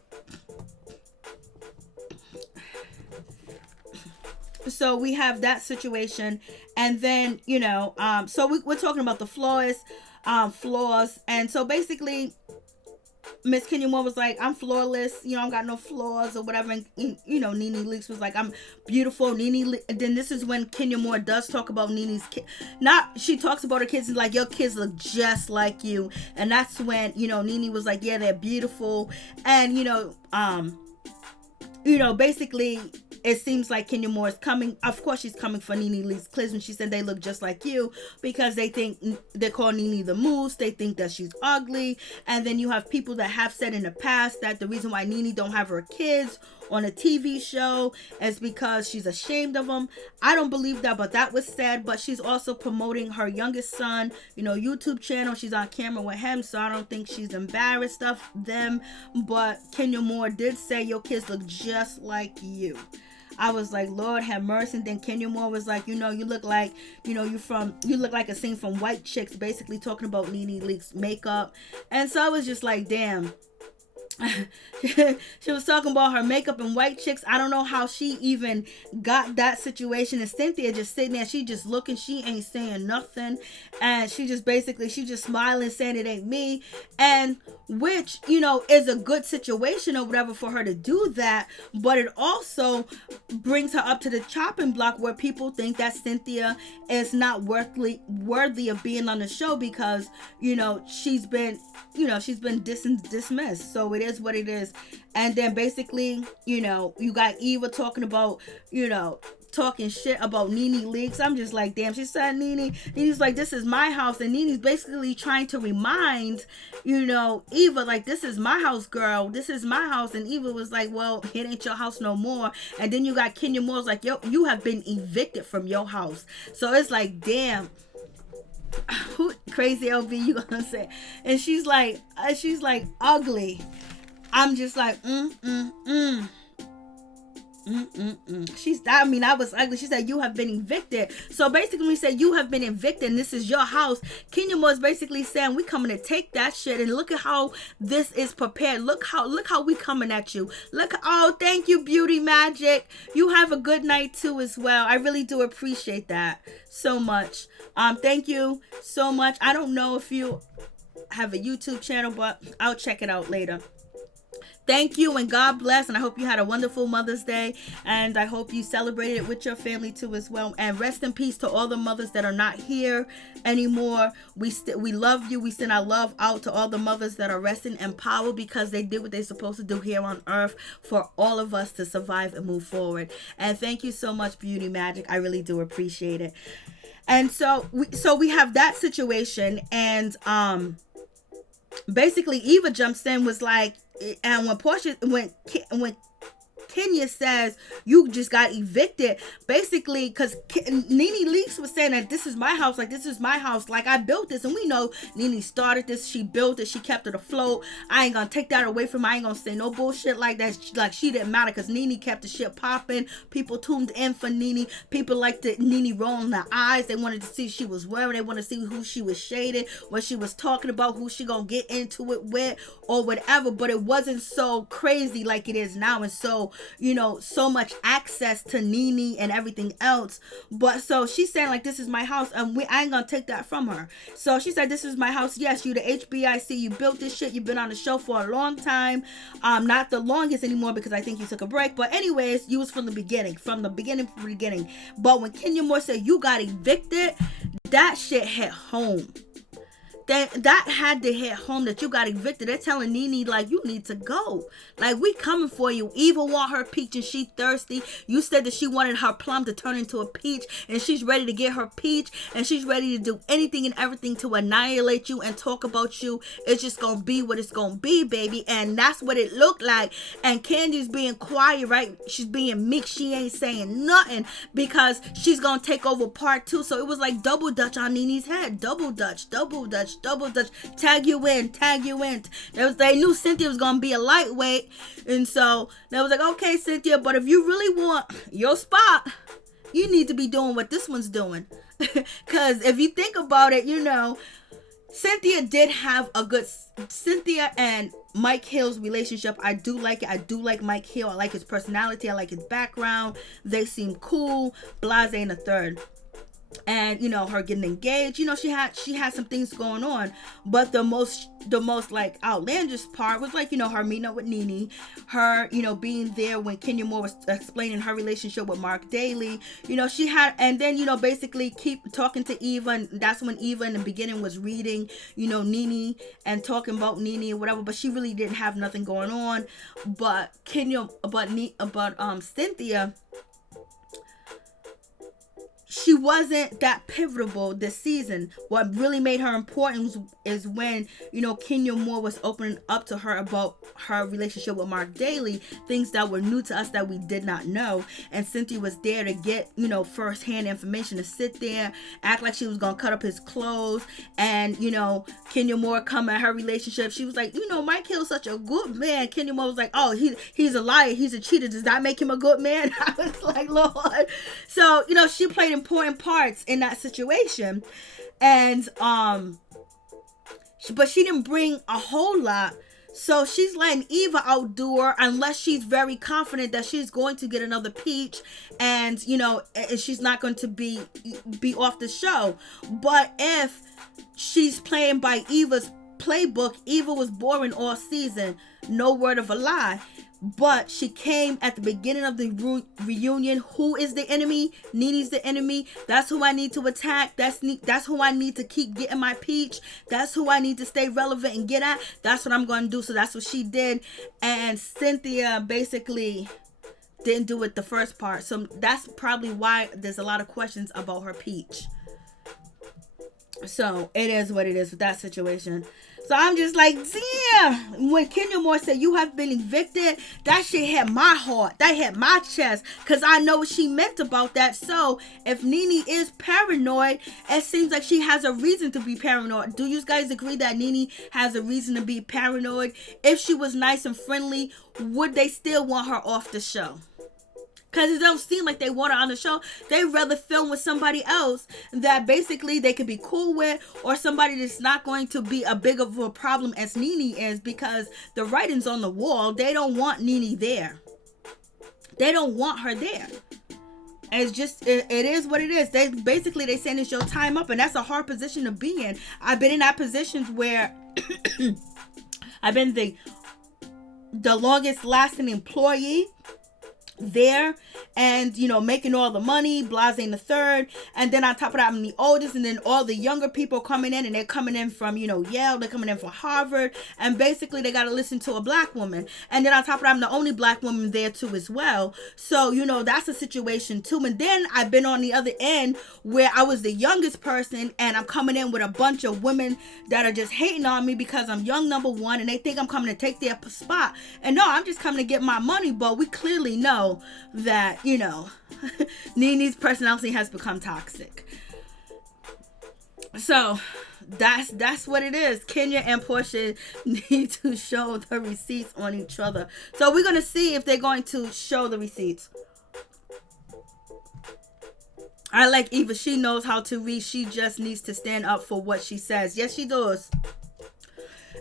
So we have that situation, and then, you know, so we're talking about the flaws, and so basically Miss Kenya Moore was like, I'm flawless, you know, I don't got no flaws or whatever. And you know, NeNeLeakes was like, I'm beautiful. Then this is when Kenya Moore does talk about NeNe's kid. She talks about her kids and like, your kids look just like you. And that's when, you know, NeNe was like, yeah, they're beautiful. And, you know, basically it seems like Kenya Moore is coming. Of course, she's coming for NeNeLeakes kids when she said they look just like you, because they think they call NeNe the moose. They think that she's ugly. And then you have people that have said in the past that the reason why NeNe don't have her kids on a TV show is because she's ashamed of them. I don't believe that, but that was said. But she's also promoting her youngest son, you know, YouTube channel. She's on camera with him, so I don't think she's embarrassed of them. But Kenya Moore did say, your kids look just like you. I was like, Lord have mercy. And then Kenya Moore was like, you know, you look like, you know, you look like a scene from White Chicks, basically talking about NeNeLeakes makeup. And so I was just like, damn. She was talking about her makeup and White Chicks. I don't know how she even got that situation. And Cynthia just sitting there, she just looking, she ain't saying nothing, and she just smiling, saying it ain't me. And which, you know, is a good situation or whatever for her to do that, but it also brings her up to the chopping block where people think that Cynthia is not worthy of being on the show, because, you know, she's been dismissed. So it is what it is. And then basically, you know, you got Eva talking about, you know, talking shit about NeNeLeakes. I'm just like, damn. She said NeNe's like, this is my house, and NeNe's basically trying to remind, you know, Eva, like, this is my house, girl, this is my house. And Eva was like, well, it ain't your house no more. And then you got Kenya Moore's like, yo, you have been evicted from your house. So it's like, damn, who crazy LB you gonna say? And she's like ugly. I'm just like, I was ugly. She said, you have been evicted. So basically, we said you have been evicted and this is your house. Kenya Moore is basically saying, we coming to take that shit, and look at how this is prepared. Look how we coming at you. Oh, thank you, Beauty Magic. You have a good night too as well. I really do appreciate that so much. Thank you so much. I don't know if you have a YouTube channel, but I'll check it out later. Thank you, and God bless, and I hope you had a wonderful Mother's Day, and I hope you celebrated it with your family too as well. And rest in peace to all the mothers that are not here anymore. We love you. We send our love out to all the mothers that are resting in power, because they did what they're supposed to do here on earth for all of us to survive and move forward. And thank you so much, Beauty Magic. I really do appreciate it. And so we have that situation, and basically Eva jumps in, was like, and when Kenya says you just got evicted, basically, because NeNeLeakes was saying that this is my house, like, this is my house, like, I built this, and we know NeNe started this, she built it, she kept it afloat. I ain't gonna take that away from her. I ain't gonna say no bullshit like that, like she didn't matter, because NeNe kept the shit popping. People tuned in for NeNe. People liked the NeNe rolling their eyes. They wanted to see what she was wearing. They wanted to see who she was shading, what she was talking about, who she gonna get into it with, or whatever. But it wasn't so crazy like it is now. And so so much access to NeNe and everything else. But so she's saying like, this is my house, and I ain't gonna take that from her. So she said, this is my house. Yes, you the HBIC, you built this shit, you've been on the show for a long time. Not the longest anymore, because I think you took a break, but anyways, you was from the beginning. But when Kenya Moore said you got evicted, that shit hit home. That had to hit home, that you got evicted. They're telling NeNe, like, you need to go. Like, we coming for you. Eva want her peach and she thirsty. You said that she wanted her plum to turn into a peach, and she's ready to get her peach, and she's ready to do anything and everything to annihilate you and talk about you. It's just gonna be what it's gonna be, baby. And that's what it looked like. And Candy's being quiet, right? She's being meek. She ain't saying nothing because she's gonna take over part 2. So it was like double dutch on NeNe's head. Double dutch. Tag you in. They knew Cynthia was gonna be a lightweight, and so they was like, okay, Cynthia, but if you really want your spot, you need to be doing what this one's doing. Because if you think about it, Cynthia did have a good, Cynthia and Mike Hill's relationship. I do like it. I do like Mike Hill. I like his personality. I like his background. They seem cool. Blase and a third. And her getting engaged, she had some things going on, but the most like outlandish part was like her meeting up with NeNe, her being there when Kenya Moore was explaining her relationship with Mark Daly. She had, and then basically keep talking to Eva, and that's when Eva in the beginning was reading NeNe and talking about NeNe or whatever, but she really didn't have nothing going on. But Cynthia, she wasn't that pivotal this season. What really made her important is when, Kenya Moore was opening up to her about her relationship with Mark Daly, things that were new to us that we did not know. And Cynthia was there to get, first-hand information, to sit there, act like she was going to cut up his clothes. And, Kenya Moore come at her relationship. She was like, Mike Hill's such a good man. Kenya Moore was like, oh, he's a liar. He's a cheater. Does that make him a good man? I was like, Lord. So, she played important parts in that situation, and but she didn't bring a whole lot. So she's letting Eva outdo her, unless she's very confident that she's going to get another peach, and and she's not going to be off the show. But if she's playing by Eva's playbook, Eva was boring all season, no word of a lie. But she came at the beginning of the reunion. Who is the enemy? NeNe's the enemy. That's who I need to attack. That's who I need to keep getting my peach. That's who I need to stay relevant and get at. That's what I'm going to do. So that's what she did. And Cynthia basically didn't do it the first part. So that's probably why there's a lot of questions about her peach. So it is what it is with that situation. So I'm just like, damn. When Kenya Moore said you have been evicted, that shit hit my heart. That hit my chest. Because I know what she meant about that. So if NeNe is paranoid, it seems like she has a reason to be paranoid. Do you guys agree that NeNe has a reason to be paranoid? If she was nice and friendly, would they still want her off the show? Because it don't seem like they want her on the show. They'd rather film with somebody else that basically they could be cool with, or somebody that's not going to be a big of a problem as NeNe is, because the writing's on the wall. They don't want NeNe there. They don't want her there. It's just, it is what it is. They saying it's your time up, and that's a hard position to be in. I've been in that positions where I've been the longest lasting employee there, and making all the money, Blase the third, and then on top of that I'm the oldest, and then all the younger people coming in, and they're coming in from Yale, they're coming in from Harvard, and basically they got to listen to a black woman, and then on top of that I'm the only black woman there too as well. So that's a situation too. And then I've been on the other end where I was the youngest person, and I'm coming in with a bunch of women that are just hating on me because I'm young, number one, and they think I'm coming to take their spot. And no, I'm just coming to get my money. But we clearly know that NeNe's personality has become toxic. So that's what it is. Kenya and Portia need to show the receipts on each other. So we're gonna see if they're going to show the receipts. I like Eva. She knows how to read. She just needs to stand up for what she says. Yes, she does.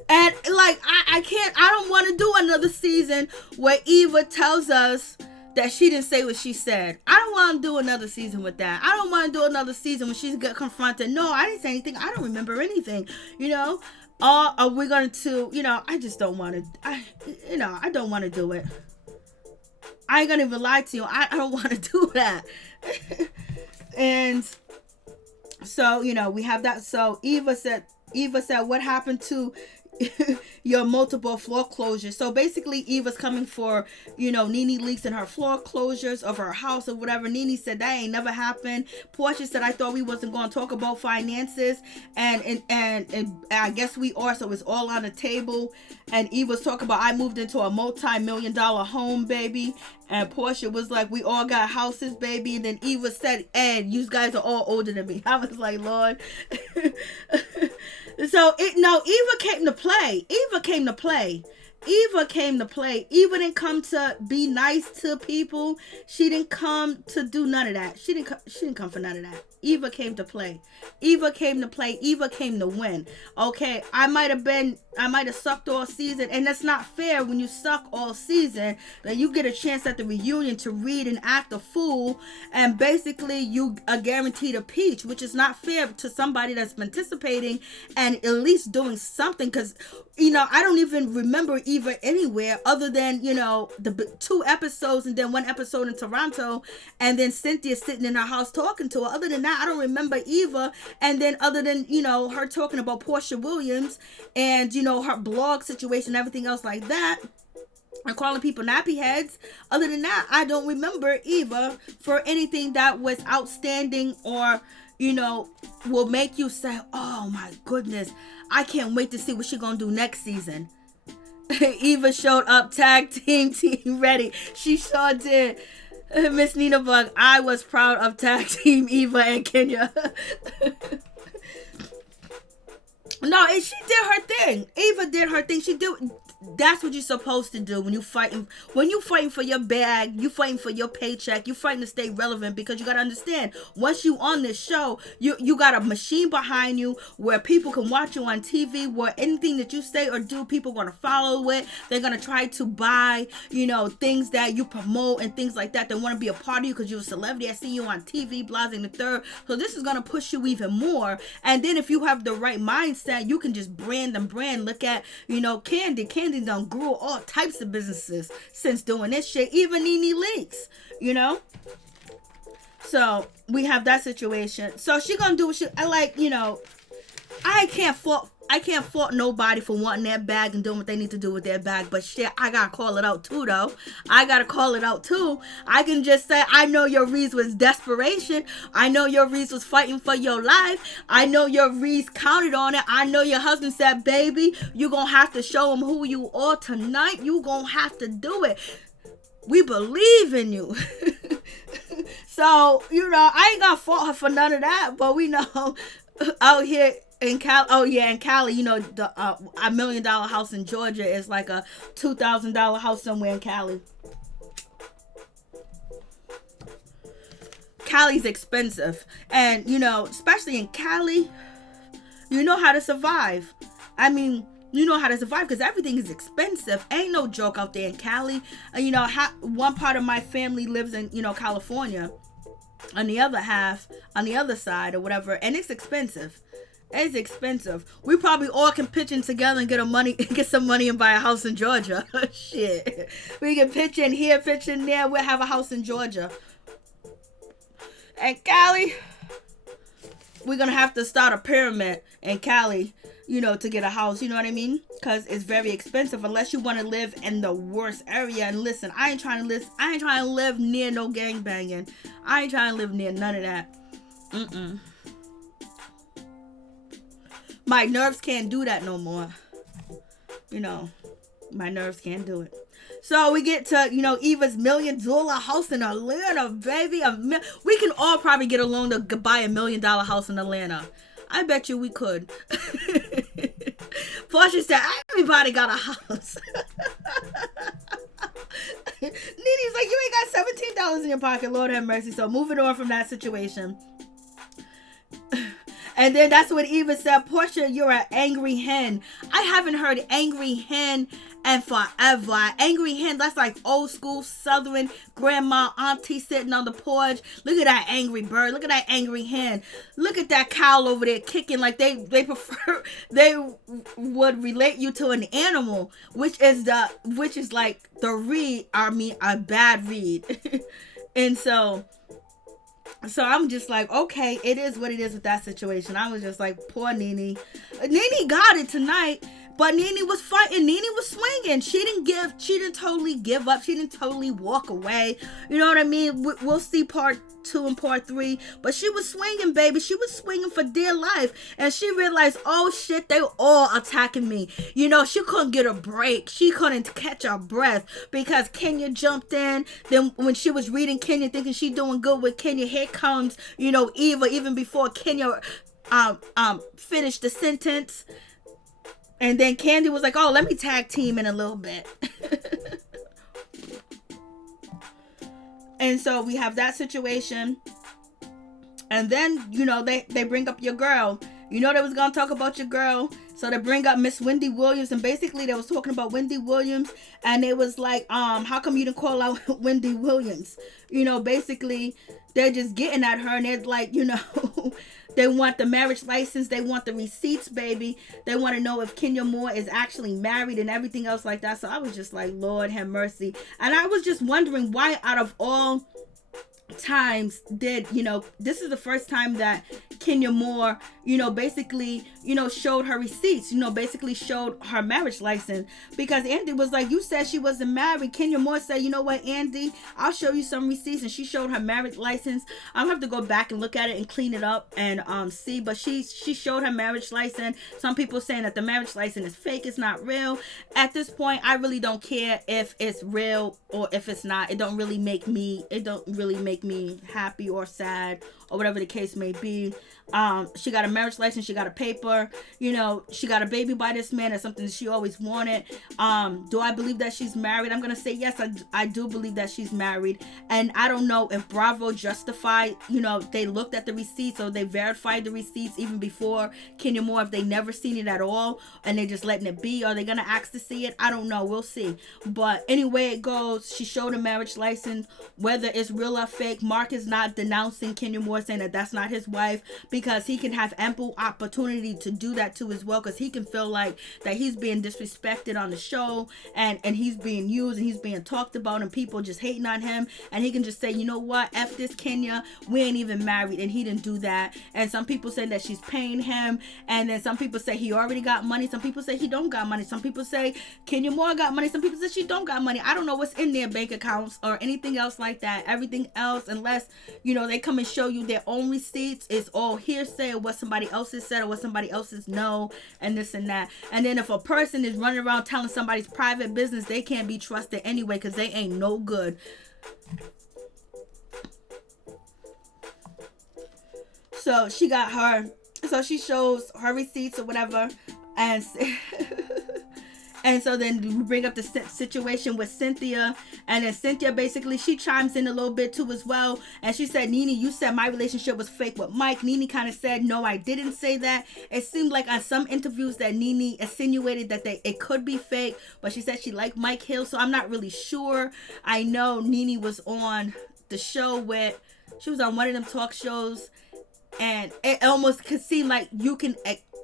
And like, I don't want to do another season where Eva tells us that she didn't say what she said. I don't want to do another season with that. I don't want to do another season when she's got confronted. No, I didn't say anything. I don't remember anything. You know, or are we going to? You know, I just don't want to. I don't want to do it. I ain't gonna even lie to you. I don't want to do that. And so, you know, we have that. So Eva said, what happened to your multiple floor closures? So basically Eva's coming for, you know, NeNeLeakes and her floor closures of her house or whatever. NeNe said that ain't never happened. Portia said, I thought we wasn't going to talk about finances, and I guess we are, so it's all on the table. And Eva's talking about, I moved into a multi-million-dollar home, baby. And Portia was like, we all got houses, baby. And then Eva said, and you guys are all older than me. I was like, Lord. So Eva came to play. Eva came Eva didn't come to be nice to people. She didn't come to do none of that. She didn't come for none of that. Eva came to play. Eva came to win. Okay, I might have sucked all season, and that's not fair. When you suck all season, that you get a chance at the reunion to read and act a fool, and basically you are guaranteed a peach, which is not fair to somebody that's participating and at least doing something. Because, you know, I don't even remember Eva anywhere other than, you know, the 2 episodes and then 1 episode in Toronto, and then Cynthia sitting in her house talking to her. Other than that, I don't remember Eva. And then other than, you know, her talking about Portia Williams and, you know, her blog situation and everything else like that, and calling people nappy heads. Other than that, I don't remember Eva for anything that was outstanding or, you know, will make you say, oh my goodness, I can't wait to see what she's gonna do next season. Eva showed up tag team ready. She sure did. Miss Nina Bug, I was proud of tag team Eva and Kenya. No, and she did her thing. Eva did her thing. That's what you're supposed to do when you fighting for your bag, you fighting for your paycheck, you fighting to stay relevant, because you got to understand, once you on this show, you got a machine behind you where people can watch you on TV, where anything that you say or do, people are going to follow it. They're going to try to buy, you know, things that you promote and things like that. They want to be a part of you because you're a celebrity. I see you on TV, blasting the third. So this is going to push you even more. And then if you have the right mindset, you can just brand. Look at, you know, Candy done grew all types of businesses since doing this shit, even NeNeLeakes, you know. So we have that situation. So she gonna do what she, I like, you know, I can't fault nobody for wanting their bag and doing what they need to do with their bag, but shit, I gotta call it out too, though. I can just say, I know your reason was desperation. I know your reason was fighting for your life. I know your reason counted on it. I know your husband said, baby, you gonna have to show him who you are tonight. You gonna have to do it. We believe in you. So, you know, I ain't gonna fault her for none of that, but we know out here in Cali, in Cali, you know, the $1 million house in Georgia is like a $2,000 house somewhere in Cali. Cali's expensive, and you know, especially in Cali, you know how to survive. I mean, you know how to survive because everything is expensive. Ain't no joke out there in Cali. You know, one part of my family lives in, you know, California. On the other side or whatever, and it's expensive. It's expensive. We probably all can pitch in together and get some money and buy a house in Georgia. Shit. We can pitch in here, pitch in there. We'll have a house in Georgia. And Cali, we're going to have to start a pyramid in Cali, you know, to get a house. You know what I mean? Because it's very expensive unless you want to live in the worst area. And listen, I ain't trying to live near no gangbanging. I ain't trying to live near none of that. My nerves can't do that no more. You know, my nerves can't do it. So we get to, you know, Eva's $1 million house in Atlanta, baby. We can all probably get a loan to buy $1 million house in Atlanta. I bet you we could. Portia said, everybody got a house. NeNe's like, you ain't got $17 in your pocket. Lord have mercy. So moving on from that situation. And then that's what Eva said, Portia, you're an angry hen. I haven't heard angry hen and forever. Angry hen, that's like old school Southern grandma, auntie sitting on the porch. Look at that angry bird. Look at that angry hen. Look at that cow over there kicking like they prefer, they would relate you to an animal, which is like the read, a bad read. And so I'm just like, okay, it is what it is with that situation. I was just like, poor Nene. Nene got it tonight, but Nene was fighting. Nene was swinging. She didn't totally give up. She didn't totally walk away. You know what I mean? We'll see part 2 and part 3, but she was swinging, baby. She was swinging for dear life, and she realized, oh shit, they all attacking me. You know, she couldn't get a break. She couldn't catch her breath because Kenya jumped in. Then when she was reading Kenya, thinking she doing good with Kenya, here comes, you know, Eva, even before Kenya finished the sentence. And then Candy was like, oh, let me tag team in a little bit. And so we have that situation. And then, you know, they bring up your girl. You know they was going to talk about your girl. So they bring up Miss Wendy Williams. And basically they was talking about Wendy Williams. And it was like, how come you didn't call out Wendy Williams? You know, basically they're just getting at her. And they're like, you know, they want the marriage license. They want the receipts, baby. They want to know if Kenya Moore is actually married and everything else like that. So I was just like, Lord have mercy. And I was just wondering why out of all times did, you know, this is the first time that Kenya Moore, you know, basically, you know, showed her receipts, you know, basically showed her marriage license, because Andy was like, you said she wasn't married. Kenya Moore said, you know what, Andy, I'll show you some receipts, and she showed her marriage license. I'll have to go back and look at it and clean it up and see, but she showed her marriage license. Some people saying that the marriage license is fake, it's not real. At this point, I really don't care if it's real or if it's not. It don't really make me happy or sad or whatever the case may be. She got a marriage license, she got a paper, you know, she got a baby by this man. That's something that she always wanted. Do I believe that she's married? I'm gonna say yes, I do believe that she's married. And I don't know if Bravo justified, you know, they looked at the receipts or they verified the receipts even before Kenya Moore, if they never seen it at all and they just letting it be. Are they gonna ask to see it? I don't know, we'll see. But anyway it goes, she showed a marriage license. Whether it's real or fake, Mark is not denouncing Kenya Moore, saying that that's not his wife, because he can have ample opportunity to do that too as well, because he can feel like that he's being disrespected on the show and he's being used and he's being talked about and people just hating on him, and he can just say, you know what, F this Kenya, we ain't even married, and he didn't do that. And some people say that she's paying him, and then some people say he already got money, some people say he don't got money, some people say Kenya Moore got money, some people say she don't got money. I don't know what's in their bank accounts or anything else like that. Everything else, unless, you know, they come and show you their own receipts, is all hearsay or what somebody else has said or what somebody else's know and this and that. And then if a person is running around telling somebody's private business, they can't be trusted anyway, because they ain't no good. So she got her, so she shows her receipts or whatever, and and so then we bring up the situation with Cynthia, and then Cynthia basically, she chimes in a little bit too as well, and she said, Nene, you said my relationship was fake with Mike. Nene kind of said, no, I didn't say that. It seemed like on some interviews that Nene insinuated that it could be fake, but she said she liked Mike Hill, so I'm not really sure. I know Nene was on the show she was on one of them talk shows, and it almost could seem like you can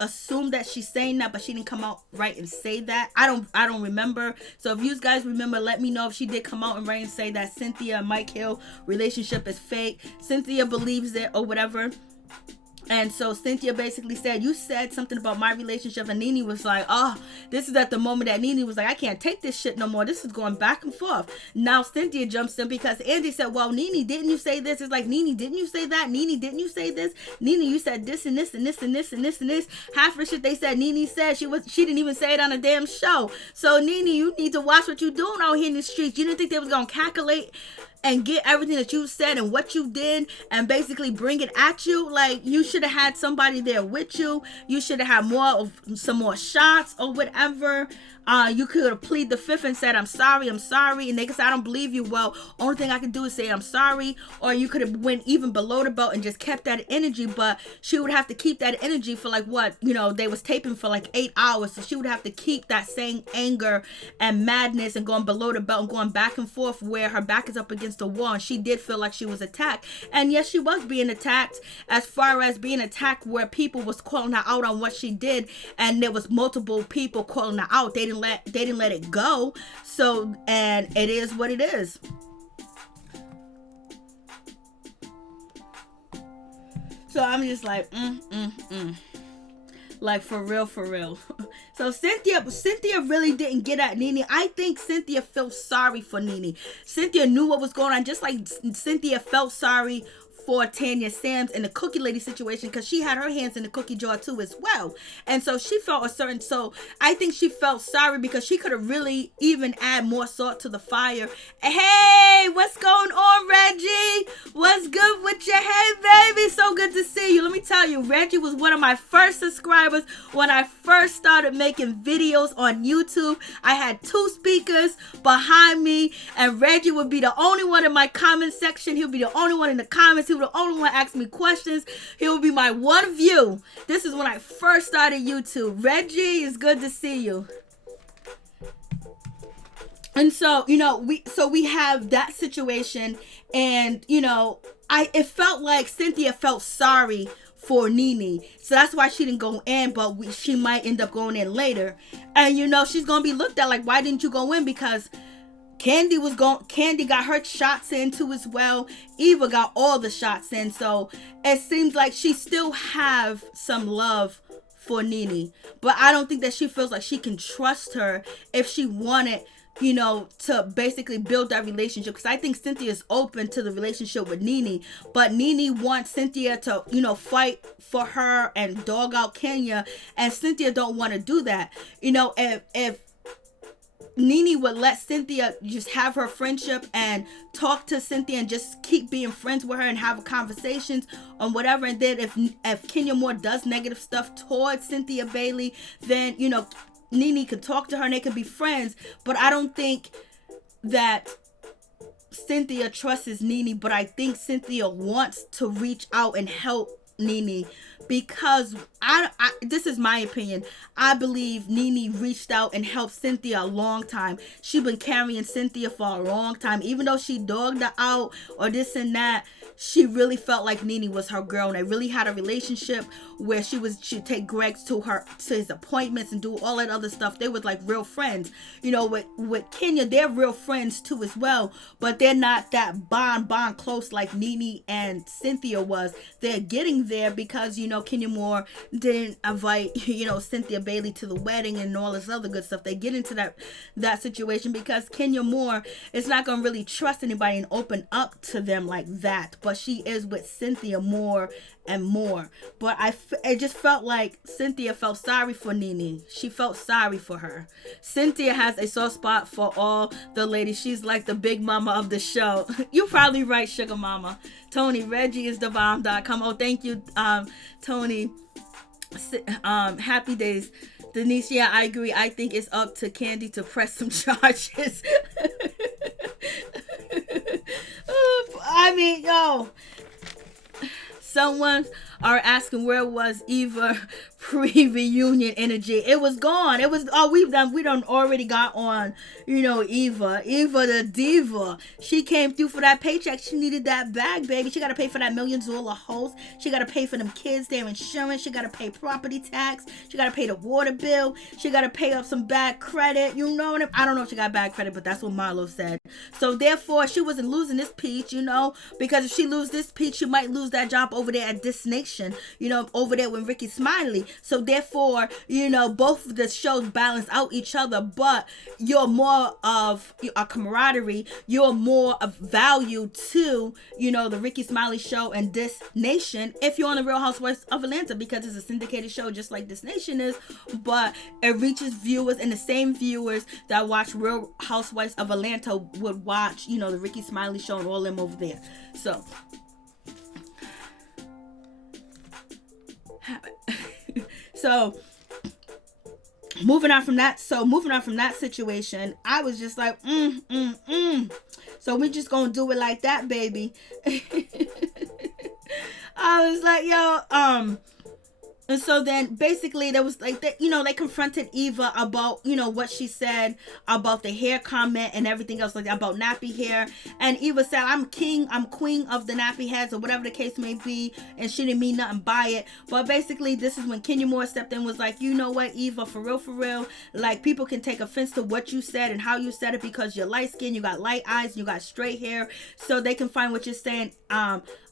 assume that she's saying that, but she didn't come out right and say that. I don't remember. So if you guys remember, let me know if she did come out and right and say that Cynthia and Mike Hill relationship is fake. Cynthia believes it or whatever. And so Cynthia basically said, you said something about my relationship, and Nene was like, oh, this is at the moment that Nene was like, I can't take this shit no more. This is going back and forth. Now Cynthia jumps in because Andy said, well, Nene, didn't you say this? It's like, Nene, didn't you say that? Nene, didn't you say this? Nene, you said this and this and this and this and this and this. Half the shit they said Nene said, she didn't even say it on a damn show. So Nene, you need to watch what you're doing out here in the streets. You didn't think they was gonna calculate and get everything that you said and what you did and basically bring it at you? Like, you should have had somebody there with you. You should have had some more shots or whatever. You could have plead the fifth and said, I'm sorry, and they could say, I don't believe you. Well, only thing I can do is say I'm sorry. Or you could have went even below the belt and just kept that energy, but she would have to keep that energy for like what, they was taping for like 8 hours, so she would have to keep that same anger and madness and going below the belt and going back and forth where her back is up against the wall, and she did feel like she was attacked. And yes, she was being attacked, as far as being attacked where people was calling her out on what she did, and there was multiple people calling her out. They didn't let it go. So, and it is what it is. So I'm just like, like for real. So Cynthia really didn't get at NeNe. I think Cynthia felt sorry for NeNe. Cynthia knew what was going on, just like Cynthia felt sorry for Tanya Sams in the cookie lady situation, because she had her hands in the cookie jar too as well. And so she felt so I think she felt sorry because she could have really even add more salt to the fire. Hey, what's going on, Reggie? What's good with you? Hey, baby, so good to see you. Let me tell you, Reggie was one of my first subscribers when I first started making videos on YouTube. I had 2 speakers behind me, and Reggie would be the only one in my comment section. He'll be the only one in the comments. He was the only one asking me questions. He will be my one view. This is when I first started YouTube. Reggie, it's good to see you. And so, we have that situation, and it felt like Cynthia felt sorry for NeNe, so that's why she didn't go in, but she might end up going in later. And she's gonna be looked at like, why didn't you go in? Because Candy got her shots in too as well. Eva got all the shots in. So it seems like she still have some love for NeNe. But I don't think that she feels like she can trust her if she wanted, to basically build that relationship. Because I think Cynthia is open to the relationship with NeNe. But NeNe wants Cynthia to, fight for her and dog out Kenya. And Cynthia don't want to do that. If NeNe would let Cynthia just have her friendship and talk to Cynthia and just keep being friends with her and have conversations on whatever. And then if Kenya Moore does negative stuff towards Cynthia Bailey, then, NeNe could talk to her and they could be friends. But I don't think that Cynthia trusts NeNe, but I think Cynthia wants to reach out and help NeNe, because this is my opinion. I believe NeNe reached out and helped Cynthia a long time. She's been carrying Cynthia for a long time. Even though she dogged her out or this and that, she really felt like NeNe was her girl, and they really had a relationship where she'd take Greg to his appointments and do all that other stuff. They was like real friends. With Kenya, they're real friends too as well, but they're not that bond close like NeNe and Cynthia was. They're getting there because Kenya Moore didn't invite Cynthia Bailey to the wedding and all this other good stuff. They get into that situation because Kenya Moore is not gonna really trust anybody and open up to them like that. But she is with Cynthia more and more. But it just felt like Cynthia felt sorry for NeNe. She felt sorry for her. Cynthia has a soft spot for all the ladies. She's like the big mama of the show. You're probably right, sugar mama. Tony, Reggie is the bomb.com. Oh, thank you, Tony. Happy days. Denise, yeah, I agree. I think it's up to Candy to press some charges. I mean, someone are asking where was Eva pre-reunion energy. It was gone. It was we done already got on, Eva the diva. She came through for that paycheck. She needed that bag, baby. She gotta pay for that $1 million host. She gotta pay for them kids, their insurance. She gotta pay property tax. She gotta pay the water bill. She gotta pay up some bad credit. I don't know if she got bad credit, but that's what Marlo said. So therefore she wasn't losing this peach, because if she lose this peach, she might lose that job over there at This Nation, over there with Ricky Smiley. So therefore, both of the shows balance out each other, but you're more of a camaraderie. You're more of value to, the Ricky Smiley show and This Nation if you're on the Real Housewives of Atlanta, because it's a syndicated show just like This Nation is, but it reaches viewers, and the same viewers that watch Real Housewives of Atlanta would watch, the Ricky Smiley show and all them over there. So moving on from that situation, I was just like, So we just gonna do it like that, baby. I was like, yo, and so then basically there was like they confronted Eva about what she said about the hair comment and everything else like that, about nappy hair. And Eva said, I'm queen of the nappy heads, or whatever the case may be, and she didn't mean nothing by it. But basically this is when Kenya Moore stepped in, was like, you know what, Eva, for real, like, people can take offense to what you said and how you said it because you're light skinned, you got light eyes, you got straight hair, so they can find what you're saying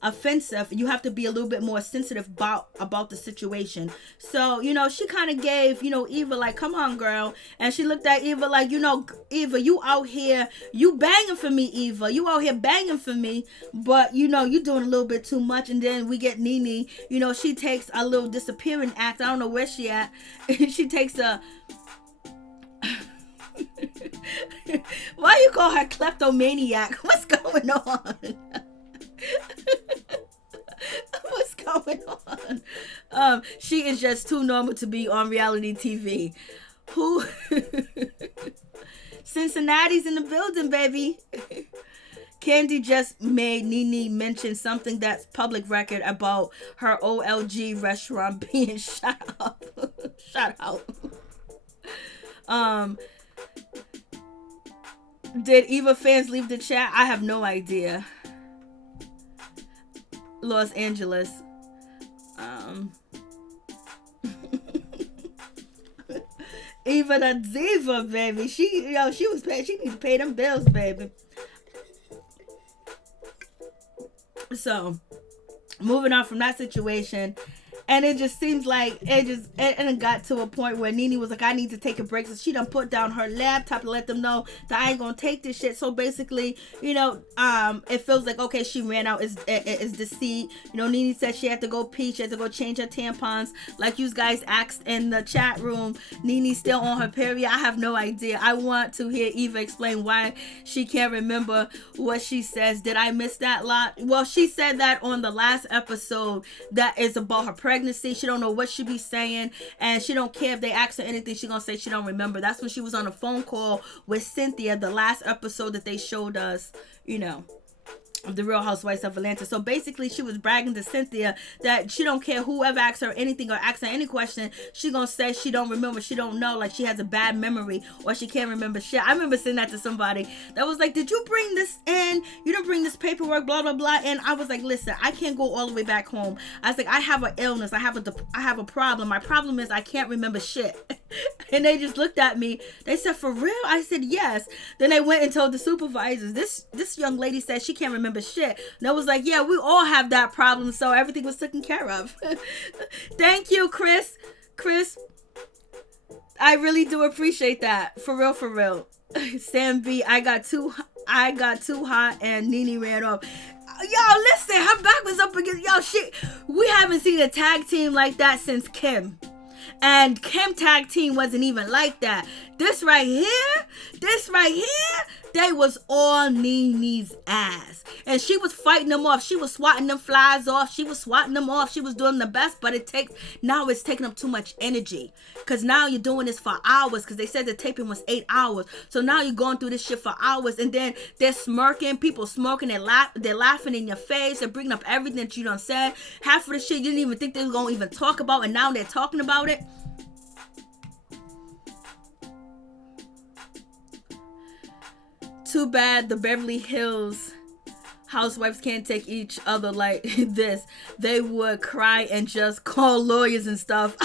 offensive. You have to be a little bit more sensitive about the situation. So she kind of gave Eva like, come on, girl. And she looked at Eva like, Eva, you out here, you banging for me, Eva, you out here banging for me, but you doing a little bit too much. And then we get Nene, she takes a little disappearing act. I don't know where she at. She takes a why you call her kleptomaniac? What's going on? What's going on? She is just too normal to be on reality TV. Who? Cincinnati's in the building, baby. Candy just made Nene mention something that's public record about her OLG restaurant being shut out. Did Eva fans leave the chat? I have no idea. Los Angeles. Eva the diva, baby. She was paid. She needs to pay them bills, baby. So, moving on from that situation. And it just seems like it got to a point where Nene was like, I need to take a break. So she done put down her laptop to let them know that I ain't gonna take this shit. So basically, it feels like, okay, she ran out. It's deceit. Nene said she had to go pee. She had to go change her tampons. Like you guys asked in the chat room, Nene's still on her period. I have no idea. I want to hear Eva explain why she can't remember what she says. Did I miss that lot? Well, she said that on the last episode that is about her pregnancy. She don't know what she be saying, and she don't care if they ask her anything. She gonna say she don't remember. That's when she was on a phone call with Cynthia, the last episode that they showed us, of the Real Housewives of Atlanta. So basically she was bragging to Cynthia that she don't care whoever asks her anything or asks her any question, she gonna say she don't remember, she don't know, like she has a bad memory or she can't remember shit. I remember saying that to somebody that was like, did you bring this in? You didn't bring this paperwork, blah blah blah. And I was like, listen, I can't go all the way back home. I was like, I have an illness, I have a problem. My problem is I can't remember shit. And they just looked at me. They said, for real? I said, yes. Then they went and told the supervisors, this young lady said she can't remember shit. And I was like, yeah, we all have that problem, so everything was taken care of. Thank you, Chris. I really do appreciate that. For real. Sam B, I got too hot and Nene ran off. Yo, listen, her back was up against we haven't seen a tag team like that since Kim. And Kim tag team wasn't even like that. This right here, they was on Nene's ass. And she was fighting them off. She was swatting them flies off. She was swatting them off. She was doing the best, but it's taking up too much energy. Because now you're doing this for hours. Because they said the taping was 8 hours. So now you're going through this shit for hours. And then they're smirking. People smoking. They're laughing in your face. They're bringing up everything that you done said. Half of the shit you didn't even think they were going to even talk about. And now they're talking about it. Too bad the Beverly Hills housewives can't take each other like this. They would cry and just call lawyers and stuff.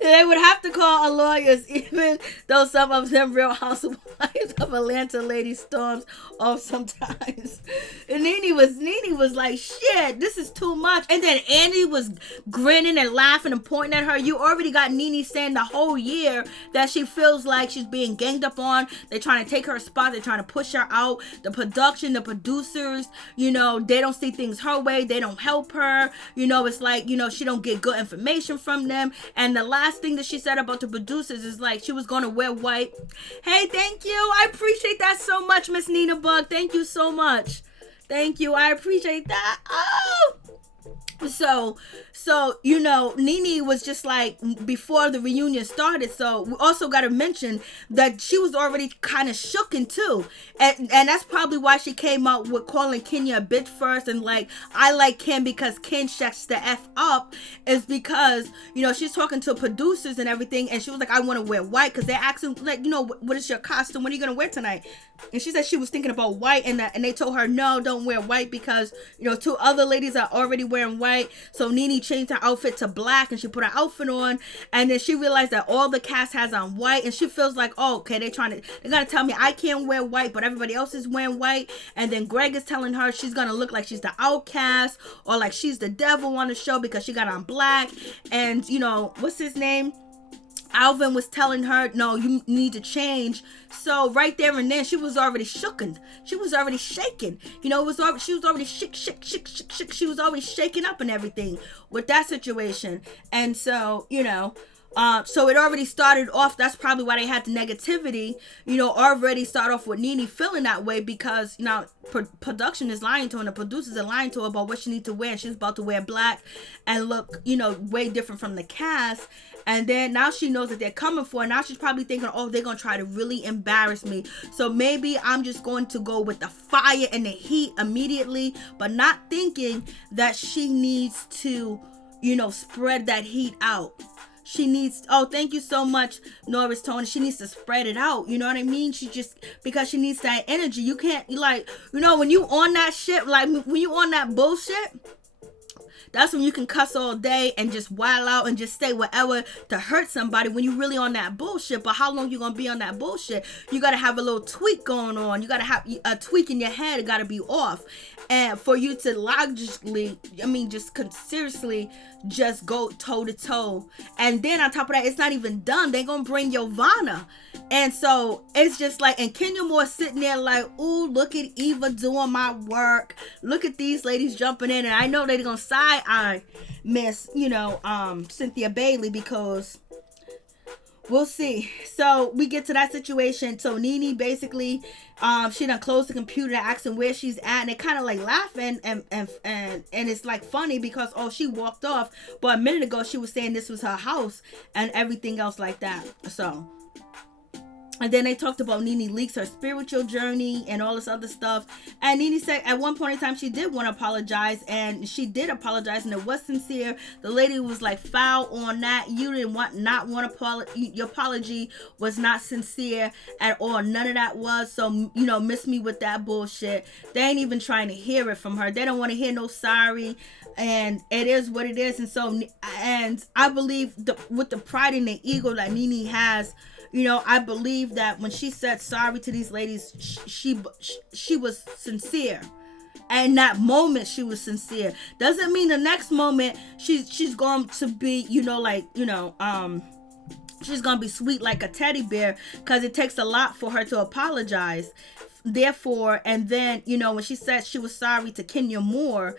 They would have to call lawyers, even though some of them Real Housewives of Atlanta ladies storms off sometimes. And Nene was like, shit, this is too much. And then Andy was grinning and laughing and pointing at her. You already got Nene saying the whole year that she feels like she's being ganged up on. They're trying to take her spot. They're trying to push her out. The production, the producers, they don't see things her way. They don't help her. It's like, she don't get good information from them. And the last thing that she said about the producers is like she was gonna wear white. Hey, thank you. I appreciate that so much, Miss Nina Bug. Thank you so much. Thank you. I appreciate that. Oh. So So, NeNe was just like before the reunion started. So we also got to mention that she was already kind of shooken too. And that's probably why she came out with calling Kenya a bitch first. And like, I like Kim because Ken shuts the F up, is because, she's talking to producers and everything. And she was like, I want to wear white, because they're asking like, what is your costume? What are you going to wear tonight? And she said she was thinking about white, and they told her, no, don't wear white, because, two other ladies are already wearing white. So NeNe changed her outfit to black, and she put her outfit on, and then she realized that all the cast has on white, and she feels like, oh, okay, they're gonna tell me I can't wear white, but everybody else is wearing white. And then Greg is telling her she's gonna look like she's the outcast, or like she's the devil on the show because she got on black. And what's his name, Alvin was telling her, no, you need to change. So right there and then, she was already shooken. She was already shaken. She was already shook. She was already shaken up and everything with that situation. And so, so it already started off. That's probably why they had the negativity, already start off with NeNe feeling that way, because, production is lying to her, and the producers are lying to her about what she needs to wear. And she's about to wear black and look, way different from the cast. And then now she knows that they're coming for her. Now she's probably thinking, oh, they're going to try to really embarrass me. So maybe I'm just going to go with the fire and the heat immediately, but not thinking that she needs to, spread that heat out. She needs, oh, thank you so much, Norris Tony. She needs to spread it out. You know what I mean? Because she needs that energy. You can't, when you on that shit, like when you on that bullshit, that's when you can cuss all day and just wild out and just say whatever to hurt somebody when you really on that bullshit. But how long you gonna be on that bullshit? You gotta have a little tweak going on. You gotta have a tweak in your head. It gotta be off. And for you to logically, seriously, just go toe to toe. And then on top of that, it's not even done. They're gonna bring Giovanna. And so it's just like, and Kenya Moore sitting there like, ooh, look at Eva doing my work. Look at these ladies jumping in. And I know they're gonna side eye Miss, Cynthia Bailey, because we'll see. So we get to that situation. So NeNe basically, she done closed the computer, asking where she's at, and they kind of like laughing, and it's like funny because, oh, she walked off, but a minute ago she was saying this was her house and everything else like that. So. And then they talked about NeNeLeakes, her spiritual journey and all this other stuff. And NeNe said at one point in time she did want to apologize, and she did apologize, and it was sincere. The lady was like, foul on that. You didn't want your apology was not sincere at all. None of that was. So, miss me with that bullshit. They ain't even trying to hear it from her. They don't want to hear no sorry. And it is what it is. And so, and I believe with the pride and the ego that NeNe has, I believe that when she said sorry to these ladies, she was sincere. And that moment she was sincere. Doesn't mean the next moment she's going to be, she's going to be sweet like a teddy bear, because it takes a lot for her to apologize. Therefore, and then, when she said she was sorry to Kenya Moore,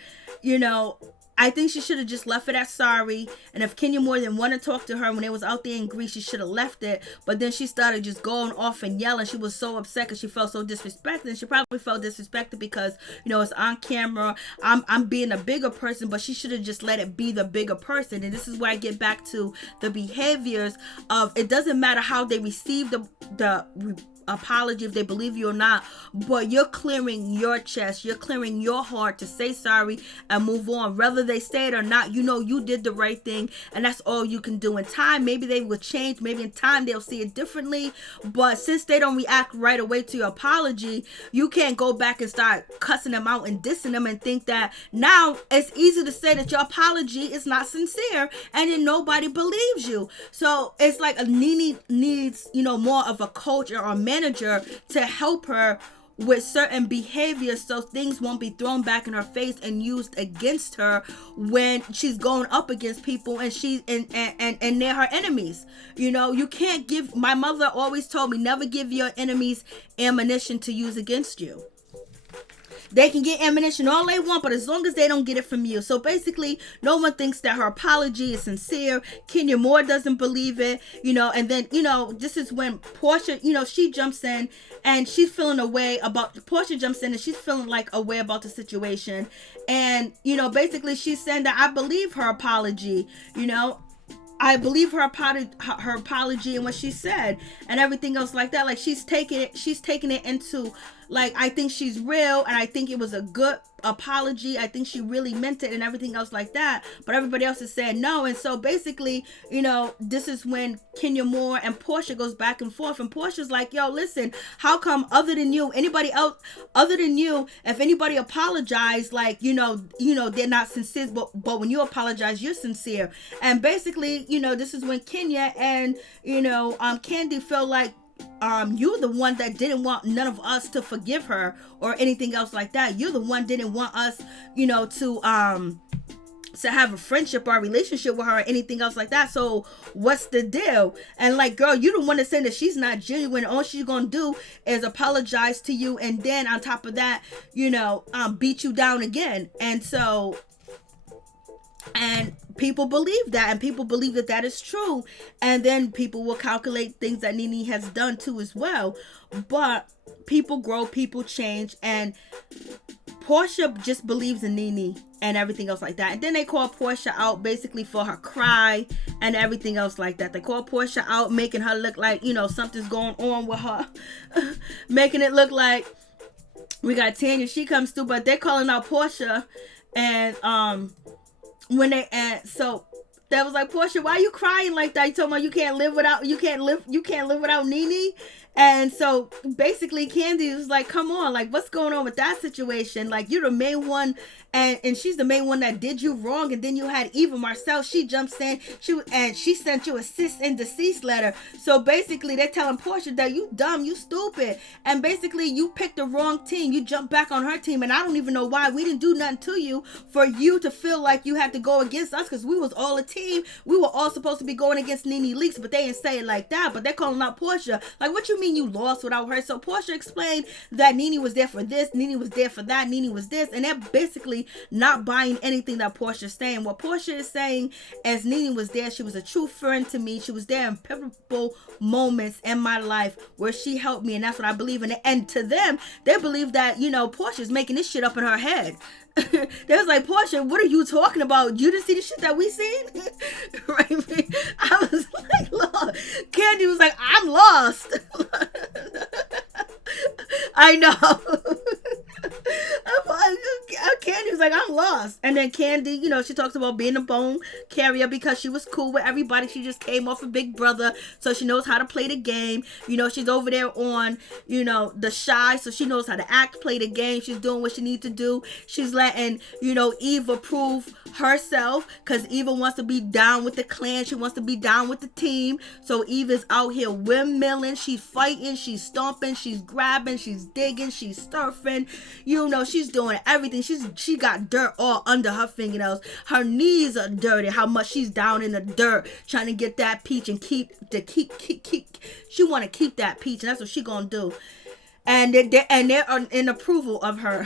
I think she should have just left it at sorry. And if Kenya Moore didn't want to talk to her when they was out there in Greece, she should have left it. But then she started just going off and yelling. She was so upset because she felt so disrespected. And she probably felt disrespected because, it's on camera. I'm being a bigger person, but she should have just let it be the bigger person. And this is where I get back to the behaviors of, it doesn't matter how they receive the apology, if they believe you or not, but you're clearing your chest, you're clearing your heart to say sorry and move on. Whether they say it or not, you did the right thing, and that's all you can do. In time, maybe they will change, maybe in time they'll see it differently, but since they don't react right away to your apology, you can't go back and start cussing them out and dissing them and think that now it's easy to say that your apology is not sincere and then nobody believes you. So it's like a NeNe needs, more of a coach or a manager to help her with certain behaviors so things won't be thrown back in her face and used against her when she's going up against people and she's and they're her enemies. You can't give, my mother always told me, never give your enemies ammunition to use against you. They can get ammunition all they want, but as long as they don't get it from you. So basically, no one thinks that her apology is sincere. Kenya Moore doesn't believe it, and then, this is when Portia, she jumps in and she's feeling a way about, Portia jumps in and she's feeling like a way about the situation. And, basically she's saying that I believe her apology, I believe her apology and what she said and everything else like that. Like she's taking it into, like, I think she's real and I think it was a good apology. I think she really meant it and everything else like that. But everybody else is saying no. And so basically, this is when Kenya Moore and Portia goes back and forth. And Portia's like, yo, listen, how come other than you, if anybody apologized, like, they're not sincere, but when you apologize, you're sincere. And basically, this is when Kenya and, Candy feel like, you're the one that didn't want none of us to forgive her or anything else like that. You're the one didn't want us, to have a friendship or a relationship with her or anything else like that. So what's the deal? And like, girl, you don't want to say that she's not genuine. All she's gonna do is apologize to you, and then on top of that, beat you down again. And so, and people believe that, and people believe that that is true, and then people will calculate things that NeNe has done too as well. But people grow, people change, and Portia just believes in NeNe and everything else like that. And then they call Portia out basically for her cry and everything else like that. They call Portia out, making her look like, something's going on with her, making it look like we got Tanya, she comes through, but they're calling out Portia. And so that was like, Portia, why are you crying like that? You talking about you can't live without NeNe? And so basically Candy was like, come on, like, what's going on with that situation? Like, you're the main one, and she's the main one that did you wrong. And then you had Eva Marcel, she jumps in, she sent you a cease and desist letter. So basically they're telling Portia that you dumb, you stupid, and basically you picked the wrong team. You jumped back on her team, and I don't even know why. We didn't do nothing to you for you to feel like you had to go against us, because we was all a team. We were all supposed to be going against NeNeLeakes, but they didn't say it like that. But they're calling out Portia. Like, what you mean you lost without her? So Portia explained that NeNe was there for this, NeNe was there for that, NeNe was this, and they're basically not buying anything that Portia's saying. What Portia is saying is NeNe was there. She was a true friend to me. She was there in pivotal moments in my life where she helped me, and that's what I believe in. And to them, they believe that, Portia's making this shit up in her head. They was like, Portia, what are you talking about? You didn't see the shit that we seen? Right? I was like, Lord. Candy was like, I'm lost. I know. Candy was like, I'm lost. And then Candy, she talks about being a bone carrier because she was cool with everybody. She just came off of Big Brother, so she knows how to play the game. She's over there on, the Shy, so she knows how to act, play the game. She's doing what she needs to do. She's letting, Eva prove herself, because Eva wants to be down with the clan. She wants to be down with the team. So Eva's out here windmilling. She's fighting. She's stomping. She's grabbing. She's digging. She's surfing. She's doing everything. She got dirt all under her fingernails. Her knees are dirty. How much she's down in the dirt trying to get that peach and keep. She want to keep that peach, and that's what she gonna do. And they're in approval of her.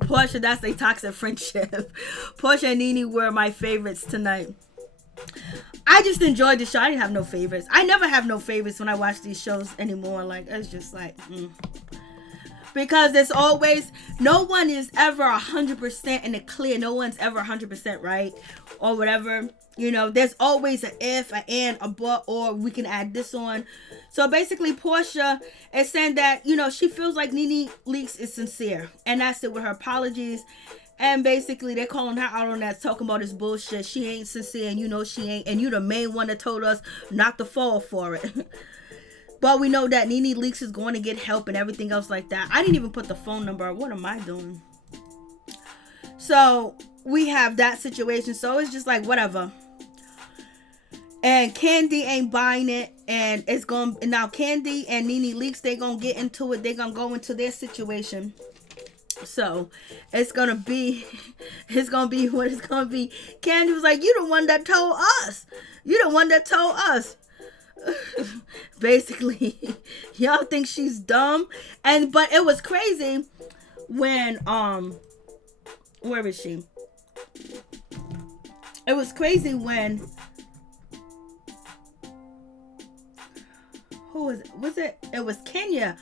Portia, that's a toxic friendship. Portia and NeNe were my favorites tonight. I just enjoyed the show. I didn't have no favorites. I never have no favorites when I watch these shows anymore. Like, it's just like, because there's always, no one is ever 100% in the clear. No one's ever 100% right or whatever. There's always an if, an and, a but, or we can add this on. So basically Portia is saying that, she feels like NeNeLeakes is sincere, and that's it with her apologies. And basically they're calling her out on that, talking about this bullshit. She ain't sincere, and she ain't, and you the main one that told us not to fall for it. But we know that NeNeLeakes is going to get help and everything else like that. I didn't even put the phone number. What am I doing? So we have that situation. So it's just like, whatever. And Candy ain't buying it. And it's going, now Candy and NeNeLeakes, they going to get into it. They going to go into their situation. So it's going to be what it's going to be. Candy was like, you the one that told us. You the one that told us. Basically, y'all think she's dumb. But it was crazy when, where is she? It was crazy when who was it? It was Kenya.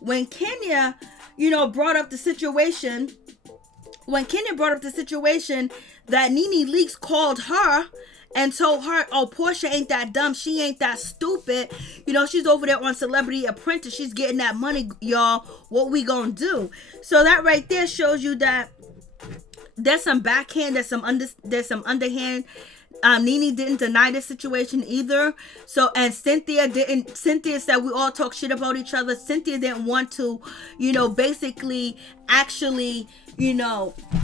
When Kenya, brought up the situation. When Kenya brought up the situation that NeNeLeakes called her and told her, oh, Portia ain't that dumb. She ain't that stupid. She's over there on Celebrity Apprentice. She's getting that money, y'all. What we gonna do? So that right there shows you that there's some backhand, there's some underhand. NeNe didn't deny this situation either. So, and Cynthia said we all talk shit about each other. Cynthia didn't want to, basically actually,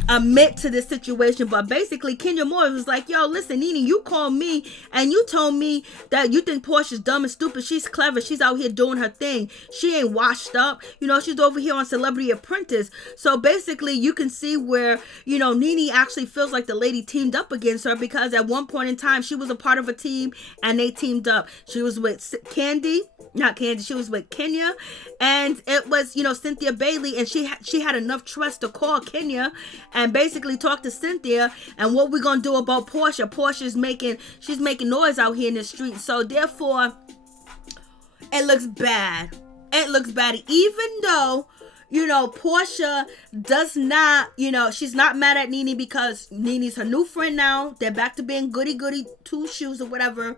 admit to this situation. But basically, Kenya Moore was like, yo, listen, NeNe, you called me and you told me that you think Portia's dumb and stupid. She's clever. She's out here doing her thing. She ain't washed up. She's over here on Celebrity Apprentice. So basically, you can see where, NeNe actually feels like the lady teamed up against her, because at one point in time, she was a part of a team and they teamed up. She was with she was with Kenya, and it was, Cynthia Bailey, and she had enough trust to call Kenya and basically talk to Cynthia, and what we gonna do about Portia? Portia's making noise out here in the street, so therefore it looks bad. Even though Portia does not, she's not mad at NeNe because NeNe's her new friend now. They're back to being goody two shoes or whatever.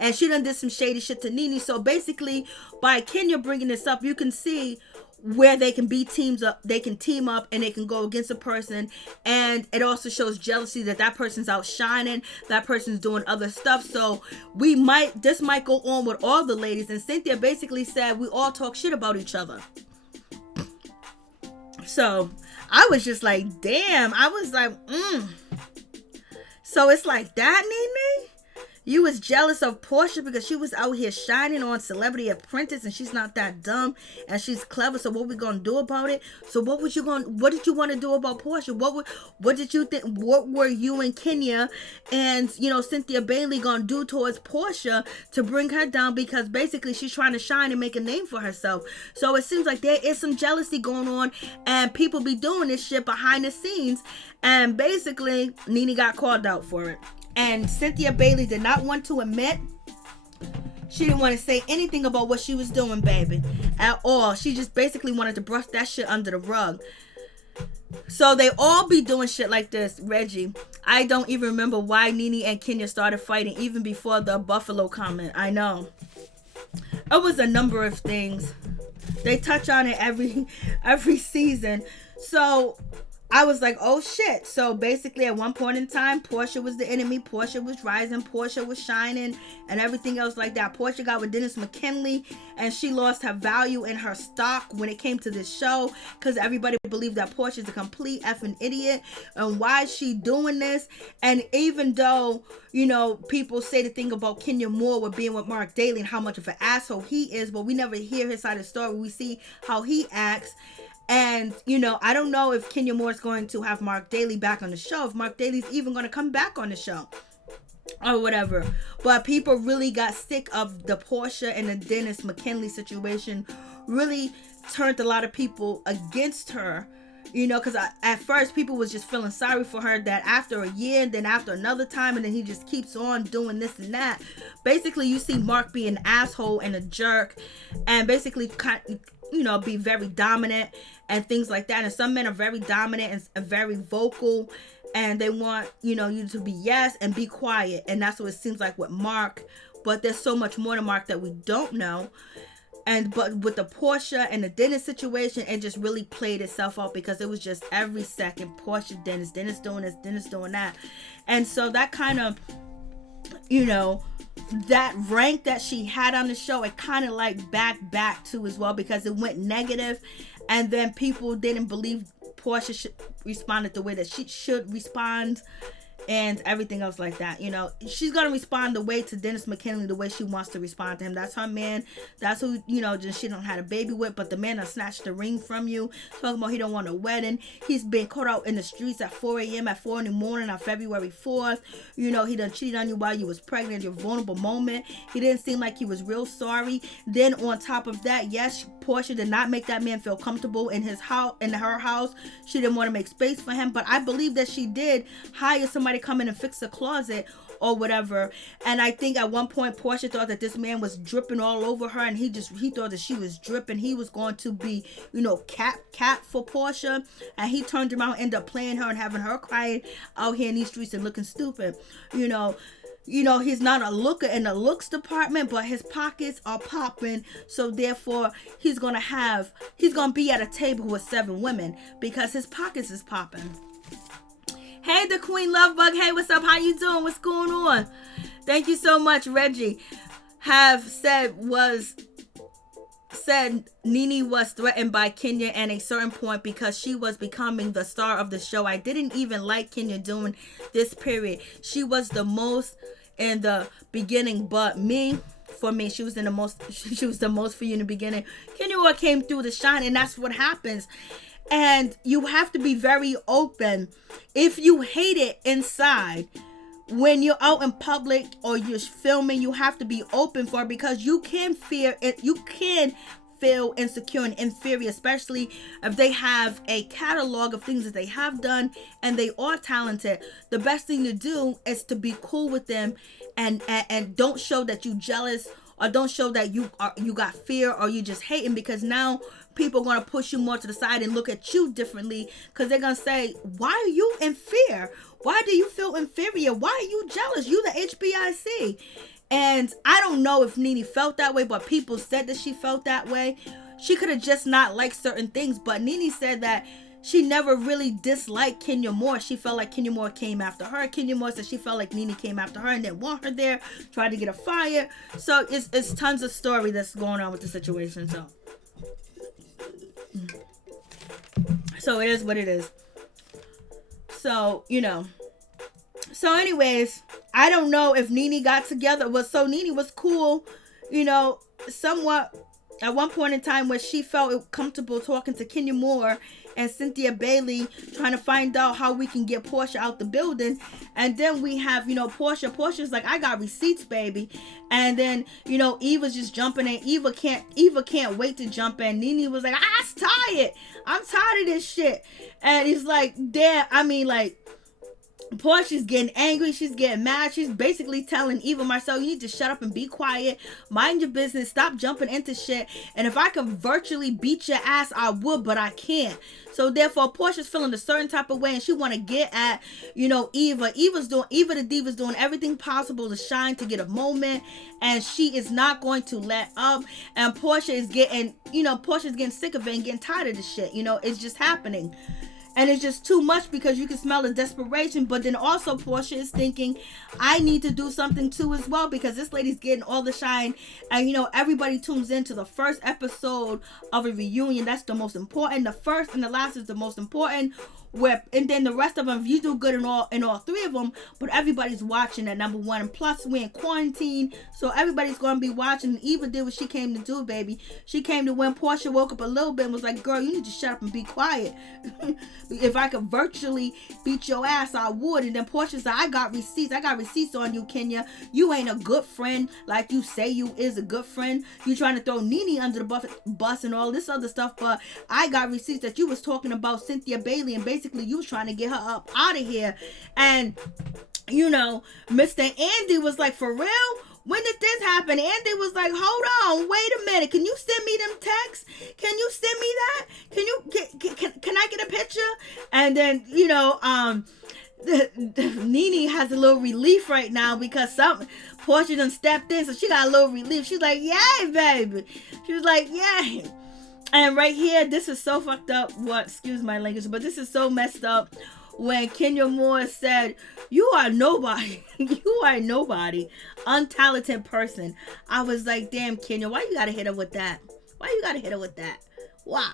And she done did some shady shit to NeNe. So basically, by Kenya bringing this up, you can see where they can be teams up. They can team up and they can go against a person. And it also shows jealousy that person's out shining. That person's doing other stuff. So this might go on with all the ladies. And Cynthia basically said we all talk shit about each other. So I was just like, damn. I was like, So it's like that, NeNe? You was jealous of Portia because she was out here shining on Celebrity Apprentice, and she's not that dumb and she's clever. So what we gonna do about it? So what did you want to do about Portia? What did you think? What were you and Kenya and Cynthia Bailey gonna do towards Portia to bring her down? Because basically she's trying to shine and make a name for herself. So it seems like there is some jealousy going on, and people be doing this shit behind the scenes. And basically NeNe got called out for it. And Cynthia Bailey did not want to admit. She didn't want to say anything about what she was doing, baby, at all. She just basically wanted to brush that shit under the rug. So they all be doing shit like this, Reggie. I don't even remember why NeNe and Kenya started fighting even before the Buffalo comment. I know. It was a number of things. They touch on it every season. So I was like, oh shit. So basically at one point in time, Portia was the enemy. Portia was rising. Portia was shining and everything else like that. Portia got with Dennis McKinley and she lost her value in her stock when it came to this show because everybody believed that Portia's a complete effing idiot. And why is she doing this? And even though, people say the thing about Kenya Moore with being with Mark Daly and how much of an asshole he is, but we never hear his side of the story. We see how he acts. And, I don't know if Kenya Moore is going to have Mark Daly back on the show, if Mark Daly's even going to come back on the show or whatever. But people really got sick of the Portia and the Dennis McKinley situation. Really turned a lot of people against her, because at first people was just feeling sorry for her that after a year, then after another time, and then he just keeps on doing this and that. Basically, you see Mark be an asshole and a jerk and basically be very dominant and things like that. And some men are very dominant and very vocal and they want, you to be yes and be quiet. And that's what it seems like with Mark. But there's so much more to Mark that we don't know. But with the Portia and the Dennis situation, it just really played itself out because it was just every second Portia, Dennis doing this, Dennis doing that. And so that kind of, that rank that she had on the show, it kind of like back to as well because it went negative, and then people didn't believe Portia responded the way that she should respond and everything else like that. She's gonna respond the way to Dennis McKinley the way she wants to respond to him. That's her man. That's who just she don't had a baby with, but the man that snatched the ring from you, talking about he don't want a wedding. He's been caught out in the streets at 4 a.m. at 4 in the morning on February 4th. He done cheated on you while you was pregnant, your vulnerable moment. He didn't seem like he was real sorry. Then on top of that, yes, Portia did not make that man feel comfortable in his house, in her house. She didn't want to make space for him, but I believe that she did hire somebody to come in and fix the closet or whatever. And I think at one point Portia thought that this man was dripping all over her, and he thought that she was dripping. He was going to be, cap for Portia, and he turned around and ended up playing her and having her crying out here in these streets and looking stupid. He's not a looker in the looks department, but his pockets are popping. So therefore, he's gonna be at a table with 7 women because his pockets is popping. Hey, the Queen Lovebug. Hey, what's up? How you doing? What's going on? Thank you so much, Reggie. Said NeNe was threatened by Kenya at a certain point because she was becoming the star of the show. I didn't even like Kenya during this period. She was the most in the beginning, but for me, she was the most for you in the beginning. Kenya came through the shine, and that's what happens. And you have to be very open. If you hate it inside, when you're out in public or you're filming, you have to be open for it, because you can fear it. You can feel insecure and inferior, especially if they have a catalog of things that they have done and they are talented. The best thing to do is to be cool with them and don't show that you jealous, or don't show that you got fear, or you just hating, because now people are going to push you more to the side and look at you differently, because they're going to say, why are you in fear? Why do you feel inferior? Why are you jealous? You the HBIC. And I don't know if NeNe felt that way, but people said that she felt that way. She could have just not liked certain things, but NeNe said that she never really disliked Kenya Moore. She felt like Kenya Moore came after her. Kenya Moore said she felt like NeNe came after her and didn't want her there, tried to get her fired. So it's tons of story that's going on with the situation. So it is what it is. So, So anyways, I don't know if NeNe got together. So NeNe was cool, somewhat at one point in time where she felt comfortable talking to Kenya Moore and Cynthia Bailey, trying to find out how we can get Portia out the building. And then we have, Portia. Portia's like, I got receipts, baby. And then, Eva's just jumping in. Eva can't wait to jump in. NeNe was like, I'm tired. I'm tired of this shit. And it's like, damn, Portia's getting angry. She's getting mad. She's basically telling Eva Marcel, you need to shut up and be quiet. Mind your business. Stop jumping into shit. And if I could virtually beat your ass, I would, but I can't. So therefore, Portia's feeling a certain type of way, and she want to get at, Eva. Eva the Diva's doing everything possible to shine, to get a moment, and she is not going to let up. And Portia is getting, Portia's getting sick of it and getting tired of the shit. It's just happening. And it's just too much, because you can smell the desperation. But then also Portia is thinking, I need to do something too as well, because this lady's getting all the shine. And everybody tunes into the first episode of a reunion. That's the most important. The first and the last is the most important. And then the rest of them, you do good in all 3 of them, but everybody's watching at number 1. And plus, we're in quarantine, so everybody's going to be watching. Eva did what she came to do, baby. She came to when Portia woke up a little bit and was like, girl, you need to shut up and be quiet. If I could virtually beat your ass, I would. And then Portia said, I got receipts on you, Kenya. You ain't a good friend like you say you is a good friend. You trying to throw NeNe under the bus and all this other stuff, but I got receipts that you was talking about Cynthia Bailey, and basically you was trying to get her up out of here. And Mr. Andy was like, for real? When did this happen? Andy was like, hold on, wait a minute. Can you send me them texts? Can you send me that? Can I get a picture? And then, NeNe has a little relief right now, because Portia done stepped in, so she got a little relief. She's like, yay, baby. She was like, yay. And right here, this is so fucked up. Excuse my language, but this is so messed up. When Kenya Moore said, you are nobody. You are nobody. Untalented person. I was like, damn, Kenya, why you gotta hit her with that? Why?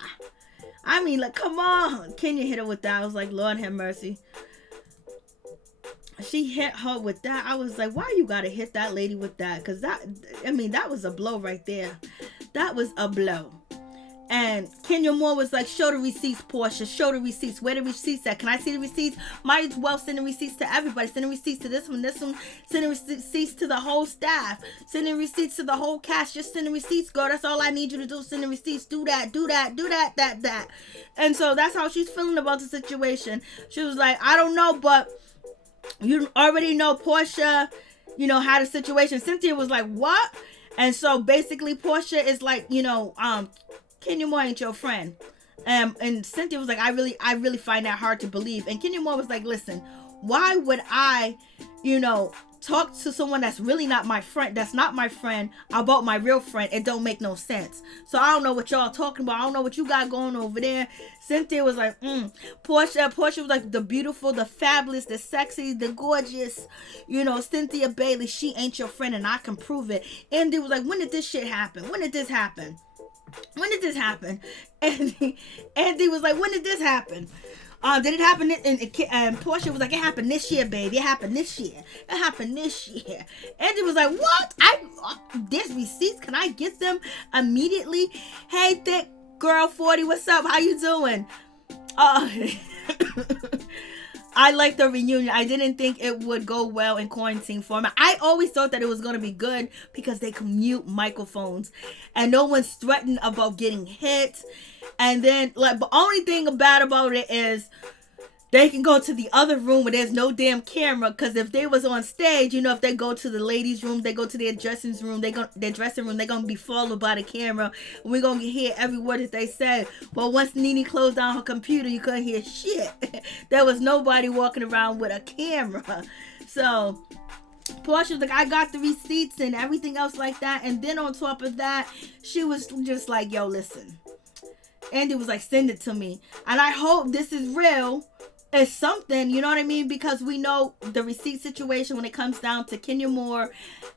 Come on. Kenya hit her with that. I was like, Lord have mercy. She hit her with that. I was like, why you gotta hit that lady with that? Because that was a blow right there. That was a blow. And Kenya Moore was like, show the receipts, Portia. Show the receipts. Where the receipts at? Can I see the receipts? Might as well send the receipts to everybody. Send the receipts to this one. Send the receipts to the whole staff. Send the receipts to the whole cast. Just send the receipts, girl. That's all I need you to do. Send the receipts. Do that. And so that's how she's feeling about the situation. She was like, I don't know, but You already know Portia, had a situation. Cynthia was like, what? And so basically Portia is like, Kenya Moore ain't your friend. And Cynthia was like, I really find that hard to believe. And Kenya Moore was like, listen, why would I, talk to someone that's really not my friend, that's not my friend, about my real friend? It don't make no sense. So I don't know what y'all talking about. I don't know what you got going over there. Cynthia was like, Portia was like the beautiful, the fabulous, the sexy, the gorgeous, Cynthia Bailey, she ain't your friend and I can prove it. Andy was like, when did this shit happen? When did this happen? Andy was like, when did this happen? Did it happen? And Portia was like, it happened this year, baby. It happened this year. Andy was like, what? There's receipts. Can I get them immediately? Hey, thick girl 40, what's up? How you doing? I like the reunion. I didn't think it would go well in quarantine format. I always thought that it was going to be good because they can mute microphones and no one's threatened about getting hit. And then, the only thing bad about it is they can go to the other room where there's no damn camera. Because if they was on stage, if they go to the ladies' room, they go to their dressing room, they're going to be followed by the camera. And we're going to hear every word that they said. But once NeNe closed down her computer, you couldn't hear shit. There was nobody walking around with a camera. So Portia was like, I got the receipts and everything else like that. And then on top of that, she was just like, yo, listen. Andy was like, send it to me. And I hope this is real. It's something, you know what I mean? Because we know the receipt situation when it comes down to Kenya Moore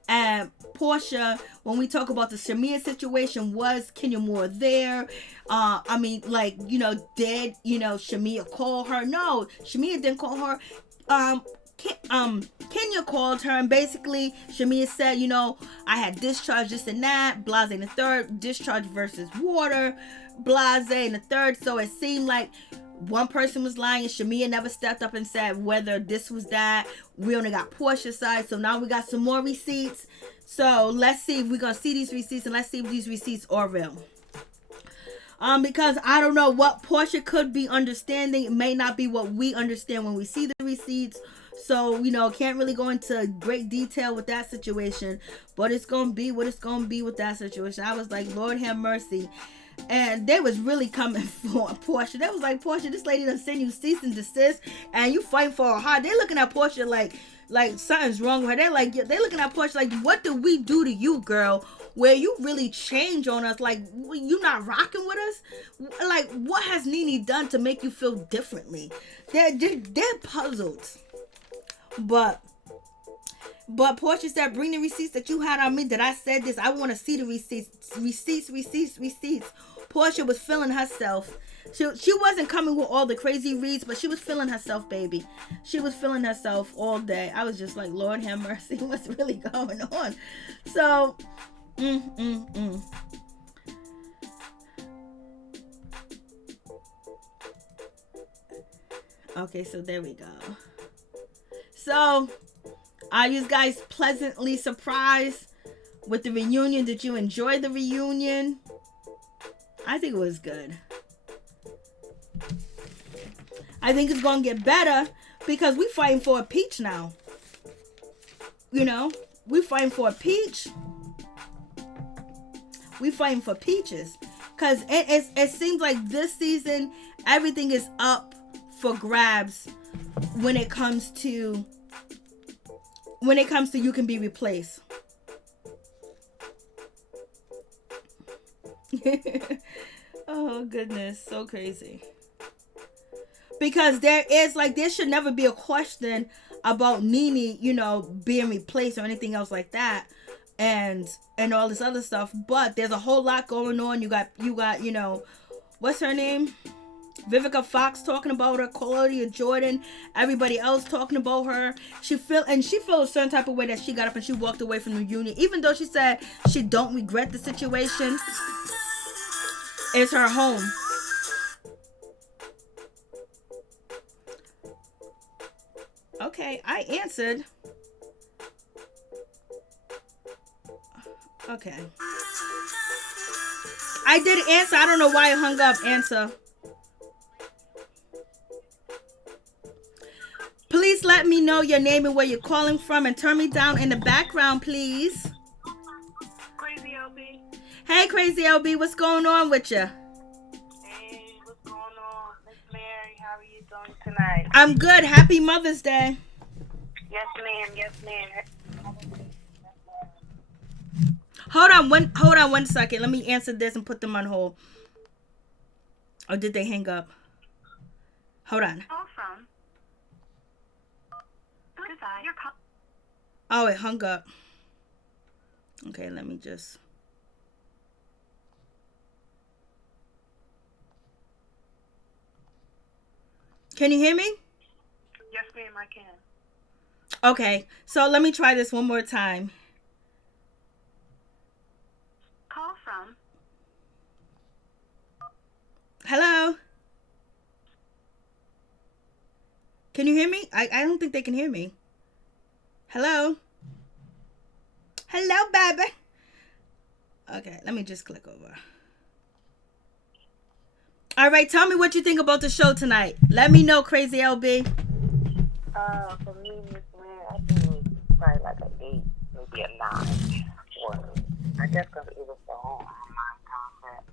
and Portia. When we talk about the Shamia situation, was Kenya Moore there? Did Shamia call her? No, Shamia didn't call her. Kenya called her, and basically Shamia said, I had discharge, this and that, blase and the third, discharge versus water, blase and the third. So it seemed like one person was lying and Shamia never stepped up and said whether this was that. We only got Portia's side, so now we got some more receipts. So let's see if we're gonna see these receipts, and let's see if these receipts are real. Because I don't know what Portia could be understanding. It may not be what we understand when we see the receipts. So, can't really go into great detail with that situation. But it's going to be what it's going to be with that situation. I was like, Lord have mercy. And they was really coming for Portia. They was like, Portia, this lady done send you cease and desist. And you fighting for her heart. They looking at Portia like something's wrong with her. They're looking at Portia like, what did we do to you, girl? Where you really change on us? Like, you not rocking with us? Like, what has NeNe done to make you feel differently? They're puzzled. But Portia said, bring the receipts that you had on me that I said this. I want to see the receipts. Receipts. Portia was feeling herself. She wasn't coming with all the crazy reads, but she was feeling herself, baby. She was feeling herself all day. I was just like, Lord have mercy, what's really going on? So, Okay, so there we go. So, are you guys pleasantly surprised with the reunion? Did you enjoy the reunion? I think it was good. I think it's going to get better because we're fighting for a peach now. We're fighting for a peach. We're fighting for peaches. Because it seems like this season, everything is up for grabs when it comes to you can be replaced. Oh goodness, so crazy. Because there should never be a question about NeNe, being replaced or anything else like that, and all this other stuff. But there's a whole lot going on. You got, what's her name? Vivica Fox talking about her, Claudia Jordan, everybody else talking about her. She felt a certain type of way that she got up and she walked away from the union, even though she said she don't regret the situation. It's her home. Okay, I answered. Okay. I did answer. I don't know why I hung up. Answer. Please please let me know your name and where you're calling from, and turn me down in the background, please. Crazy LB. Hey, Crazy LB, what's going on with you? Hey, what's going on? Miss Mary, how are you doing tonight? I'm good. Happy Mother's Day. Yes, ma'am. Yes, ma'am. Hold on 1 second. Let me answer this and put them on hold. Or did they hang up? Hold on. Awesome. Goodbye. Oh, it hung up. Okay, let me just... Can you hear me? Yes, ma'am, I can. Okay, so let me try this one more time. Call from. Hello? Can you hear me? I don't think they can hear me. Hello? Hello, baby. Okay, let me just click over. All right, tell me what you think about the show tonight. Let me know, Crazy LB. For me, Miss Mary, I think it was probably like an 8, maybe a 9. Or I guess because it was the whole online concept.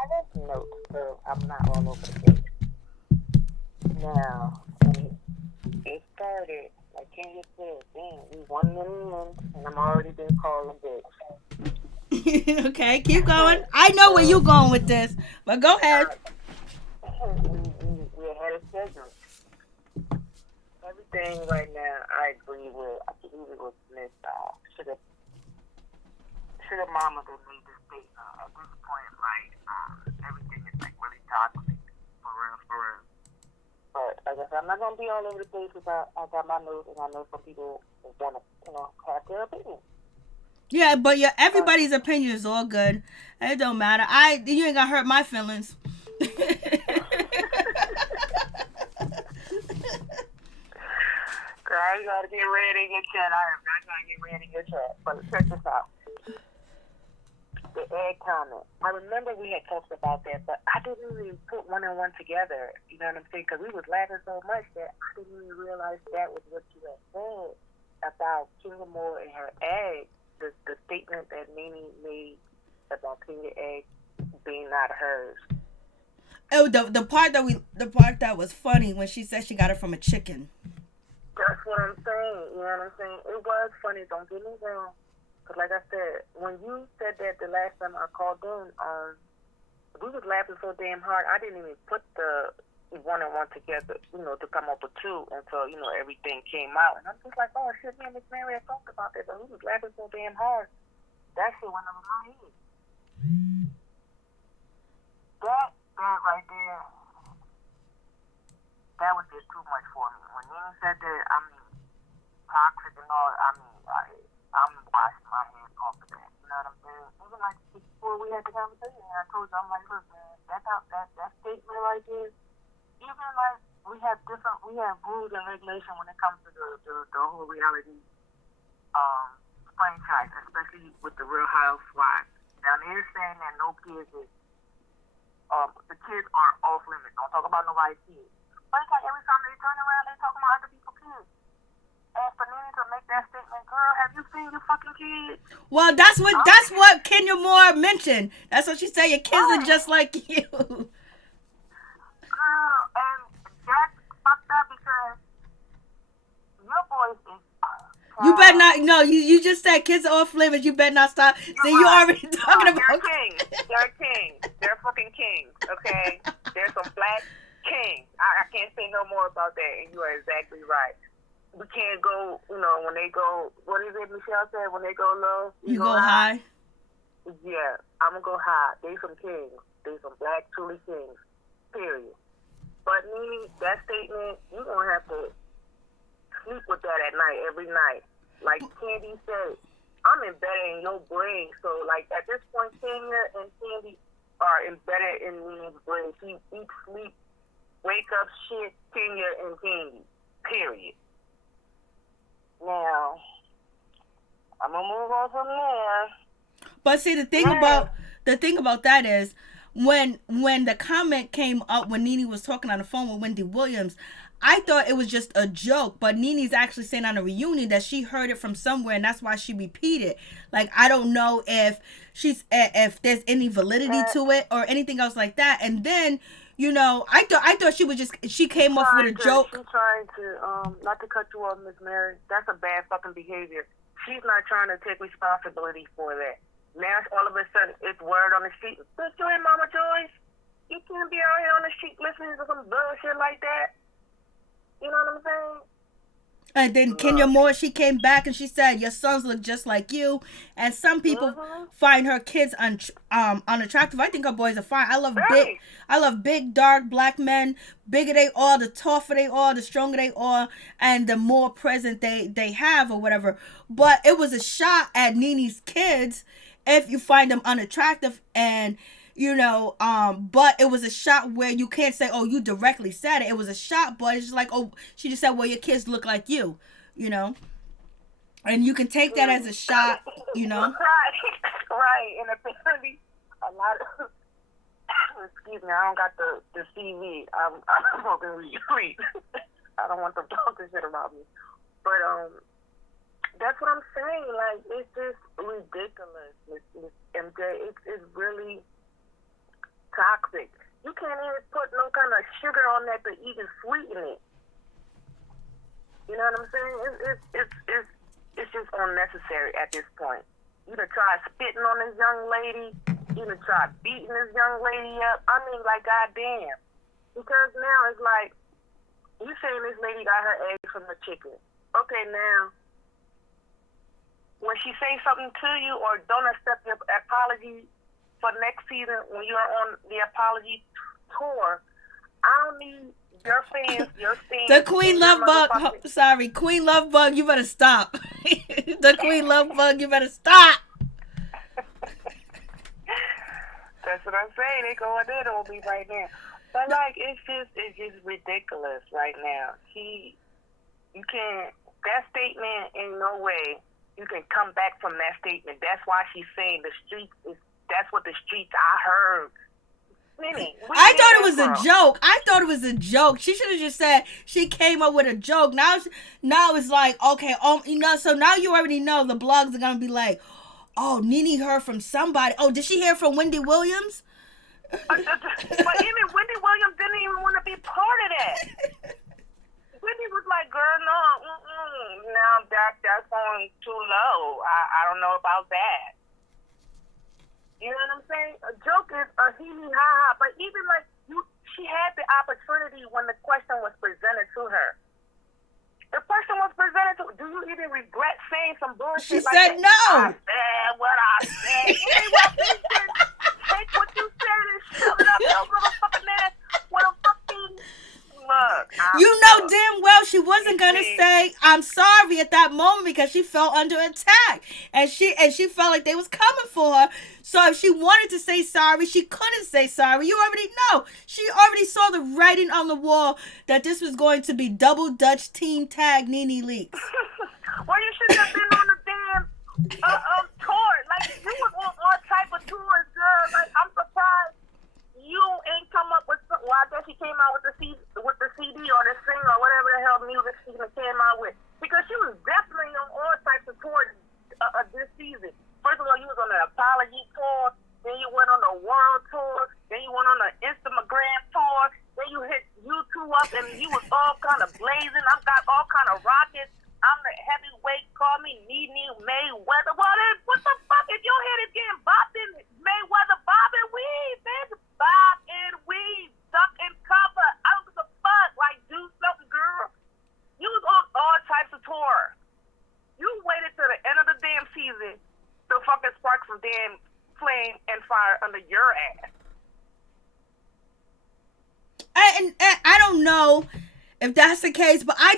I just note, so I'm not all over the place. Now, when it started, like Kenya said, damn, we 1 minute in, and I'm already been calling bitch. Okay, keep going. I know where you're going with this, but go ahead. We ahead of schedule. Everything right now, I agree with. I believe it was Miss Sugar Mama that made this statement. At this point, like everything is like really toxic, for real. But I guess I'm not gonna be all over the place because I got my notes, and I know some people want to, have their opinion. Yeah, but everybody's opinion is all good. It don't matter. You ain't gonna hurt my feelings. Girl, you gotta get red in your chat. I am not gonna get red in your chat. But check this out. The egg comment. I remember we had talked about that, but I didn't really put one and one together. You know what I'm saying? Because we was laughing so much that I didn't even realize that was what you had said about Kenya Moore and her egg. The statement that Nene made about Kenya egg being not hers. Oh, the part that was funny when she said she got it from a chicken. That's what I'm saying. You know what I'm saying? It was funny. Don't get me wrong. Because like I said, when you said that the last time I called in, we was laughing so damn hard, I didn't even put the 1 and 1 together, to come up with 2 until, everything came out. And I'm just like, oh, shit, me and Miss Mary had talked about that, but we was laughing so damn hard. That shit went over my head. That right there, that was just too much for me. When Nene said that, toxic and all, I'm washing my hands off of that. You know what I'm saying? Even like before we had the conversation, I told you, I'm like, look, man, that statement right there, even like we have rules and regulations when it comes to the whole reality franchise, especially with the Real Housewives. Now they're saying that no kids is the kids are off limits. Don't talk about nobody's kids. But it's like every time they turn around, they talking about other people's kids. And for Nene to make that statement, girl, have you seen your fucking kids? Well, that's what Kenya Moore mentioned. That's what she said. Your kids are just like you. Girl, and that's fucked up because your voice is. You better not. No, you just said kids are off limits. You better not stop. See, you already talking about. They're kings. They're kings. They're fucking kings. Okay, they're some black kings. I can't say no more about that. And you are exactly right. We can't go. When they go. What is it? Michelle said when they go low, you go high. Yeah, I'm gonna go high. They some kings. They some black truly kings. Period. But Nene, that statement, you're gonna have to sleep with that at night, every night. Like Candy said, I'm embedded in your brain. So, like, at this point, Kenya and Candy are embedded in Nene's brain. She eats, sleep, wake up, shit, Kenya and Candy. Period. Now, I'm gonna move on from there. But see, the thing about that is, when the comment came up when NeNe was talking on the phone with Wendy Williams, I thought it was just a joke, but NeNe's actually saying on a reunion that she heard it from somewhere, and that's why she repeated. Like, I don't know if there's any validity to it or anything else like that. And then, I thought she came off with a joke. She's trying to, not to cut you off, Miss Mary. That's a bad fucking behavior. She's not trying to take responsibility for that. Now all of a sudden it's word on the street. Bitch, you ain't Mama Joyce. You can't be out here on the street listening to some bullshit like that. You know what I'm saying? And then Kenya Moore, she came back and she said, your sons look just like you. And some people find her kids unattractive. I think her boys are fine. I love big, dark black men. Bigger they are, the tougher they are, the stronger they are, and the more present they have or whatever. But it was a shot at NeNe's kids if you find them unattractive, and but it was a shot where you can't say, oh, you directly said it. It was a shot, but it's just like, oh, she just said, well, your kids look like you, and you can take that as a shot, Right. And apparently a lot of, excuse me, I don't got the CV. I'm smoking weed. I don't want them talking shit about me. But, that's what I'm saying. Like, it's just ridiculous, Miss MJ. It's really toxic. You can't even put no kind of sugar on that to even sweeten it. You know what I'm saying? It's just unnecessary at this point. You done tried spitting on this young lady. You done tried beating this young lady up. I mean, like, goddamn. Because now it's like, you saying this lady got her eggs from the chicken. Okay, now, when she say something to you or don't accept your apology for next season when you're on the apology tour, I don't need your fans, your fans. The Queen Love Bug, sorry, Queen Love Bug, you better stop. The Queen Love Bug, you better stop. That's what I'm saying. They going in on me right now. But like, it's just ridiculous right now. You can't, that statement in no way you can come back from that statement. That's why she's saying that's what the streets I heard. I thought it was a joke. She should have just said she came up with a joke. Now it's like, okay, so now you already know the blogs are gonna be like, oh, NeNe heard from somebody. Oh, did she hear from Wendy Williams? But even Wendy Williams didn't even want to be part of that. Wendy was like, girl, no, now that's going too low. I don't know about that. You know what I'm saying? A joke is a hee-hee-ha-ha, but even like she had the opportunity when the question was presented to her. The question was presented to, do you even regret saying some bullshit? She said no. I said what I said. Take what you said and shove it up your motherfucking ass with a fucking look. You know damn well she wasn't gonna say I'm sorry at that moment because she felt under attack and she felt like they was coming for her. So if she wanted to say sorry, she couldn't say sorry. You already know. She already saw the writing on the wall that this was going to be double Dutch team tag NeNeLeakes. Well, you should have been on the damn tour. Like, you was on all type of tours, girl. Like, I'm surprised you ain't come up with some. Well, I guess she came out with the CD or the singer or whatever the hell music she came out with. Because she was definitely on all types of tours this season. First of all, you was on the apology tour, then you went on the world tour, then you went on the Instagram tour, then you hit YouTube up and you was all kind of blazing. I've got all kind of rockets. I'm the heavyweight, call me NeNe Mayweather. Well, then, what the fuck if your head is getting bopped in Mayweather, bob and weave, bitch. Bob and weave, duck and cover. I don't give a fuck. Like, do something, girl. You was on all types of tour. You waited till the end of the damn season to fucking spark some damn flame and fire under your ass. And I don't know if that's the case, but I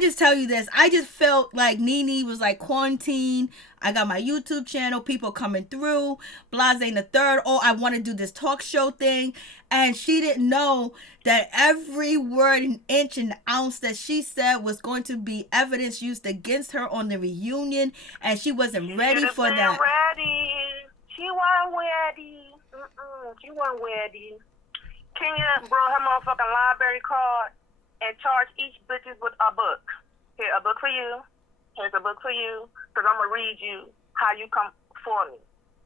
just tell you this. I just felt like NeNe was like quarantine. I got my YouTube channel, people coming through, Blase the third. Oh, I want to do this talk show thing. And she didn't know that every word and inch and ounce that she said was going to be evidence used against her on the reunion. And she wasn't ready for that. Ready. She wasn't ready. since you weren't ready, can you borrow her motherfucking library card and charge each bitches with a book? Here, a book for you. Here's a book for you. Because I'm going to read you how you come for me.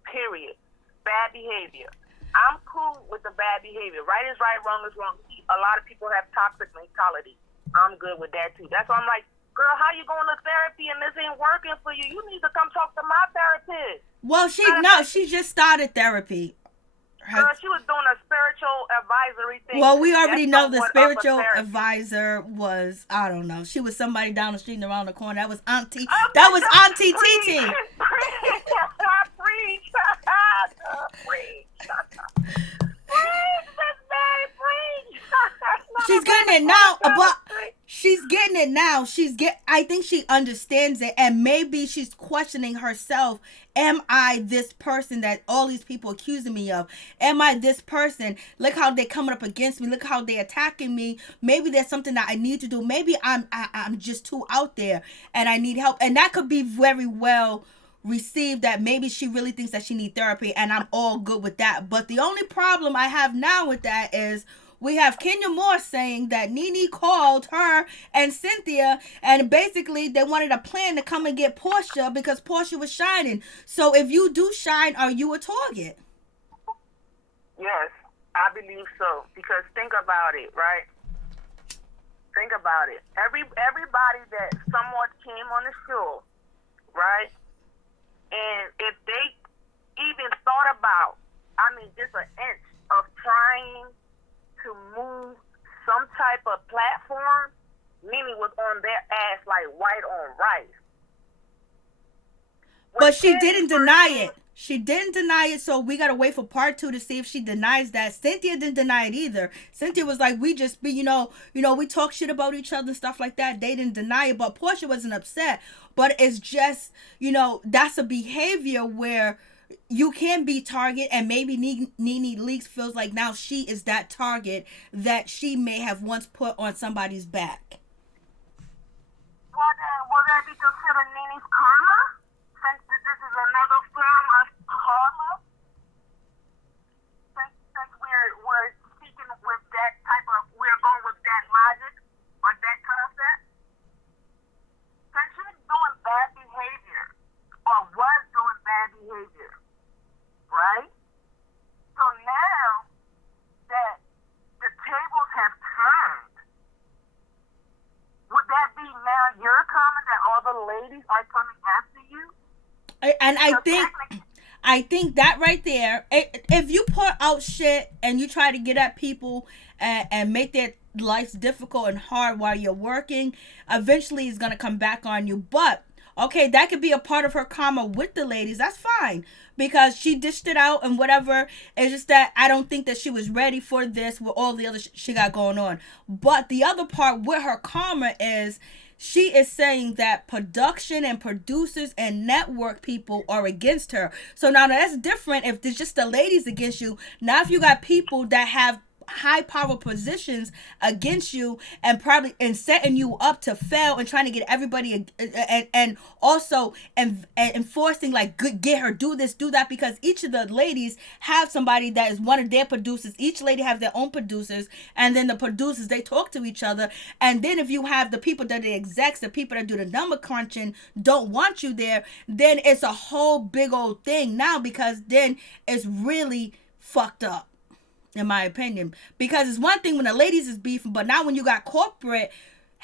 Period. Bad behavior. I'm cool with the bad behavior. Right is right, wrong is wrong. A lot of people have toxic mentality. I'm good with that too. That's why I'm like, girl, how you going to therapy and this ain't working for you? You need to come talk to my therapist. Well, she just started therapy. Girl, she was doing a spiritual advisory thing. Well, we already know the spiritual advisor was, I don't know, she was somebody down the street and around the corner. That was Auntie. That was Auntie TT. She's getting it now, but she's getting it now. I think she understands it, and maybe she's questioning herself. Am I this person that all these people accusing me of? Am I this person? Look how they're coming up against me. Look how they're attacking me. Maybe there's something that I need to do. Maybe I'm just too out there and I need help. And that could be very well received, that maybe she really thinks that she needs therapy, and I'm all good with that. But the only problem I have now with that is we have Kenya Moore saying that NeNe called her and Cynthia, and basically they wanted a plan to come and get Portia because Portia was shining. So if you do shine, are you a target? Yes, I believe so. Because think about it, right? Think about it. Everybody that somewhat came on the show, right? And if they even thought about, just an inch of trying to move some type of platform, NeNe was on their ass like white on rice. But she didn't deny it. She didn't deny it, so we gotta wait for part 2 to see if she denies that. Cynthia didn't deny it either. Cynthia was like, we just be, we talk shit about each other and stuff like that. They didn't deny it, but Portia wasn't upset. But it's just, that's a behavior where you can be target, and maybe NeNeLeakes feels like now she is that target that she may have once put on somebody's back. Well, then, will that be considered NeNe's karma? Since this is another form of karma? Since we're speaking with that type of, we're going with that logic or that concept? Since she's doing bad behavior, or was doing bad behavior, right? So now that the tables have turned, would that be now your comment that all the ladies are coming after you? And I think that right there, if you put out shit and you try to get at people and make their lives difficult and hard while you're working, eventually it's going to come back on you. But okay, that could be a part of her karma with the ladies. That's fine, because she dished it out and whatever. It's just that I don't think that she was ready for this with all the other she got going on. But the other part with her karma is she is saying that production and producers and network people are against her. So now that's different if there's just the ladies against you. Now if you got people that have high power positions against you and probably and setting you up to fail and trying to get everybody and also enforcing like get her, do this, do that, because each of the ladies have somebody that is one of their producers. Each lady have their own producers, and then the producers, they talk to each other. And then if you have the people that the execs, the people that do the number crunching don't want you there, then it's a whole big old thing now, because then it's really fucked up, in my opinion. Because it's one thing when the ladies is beefing, but now when you got corporate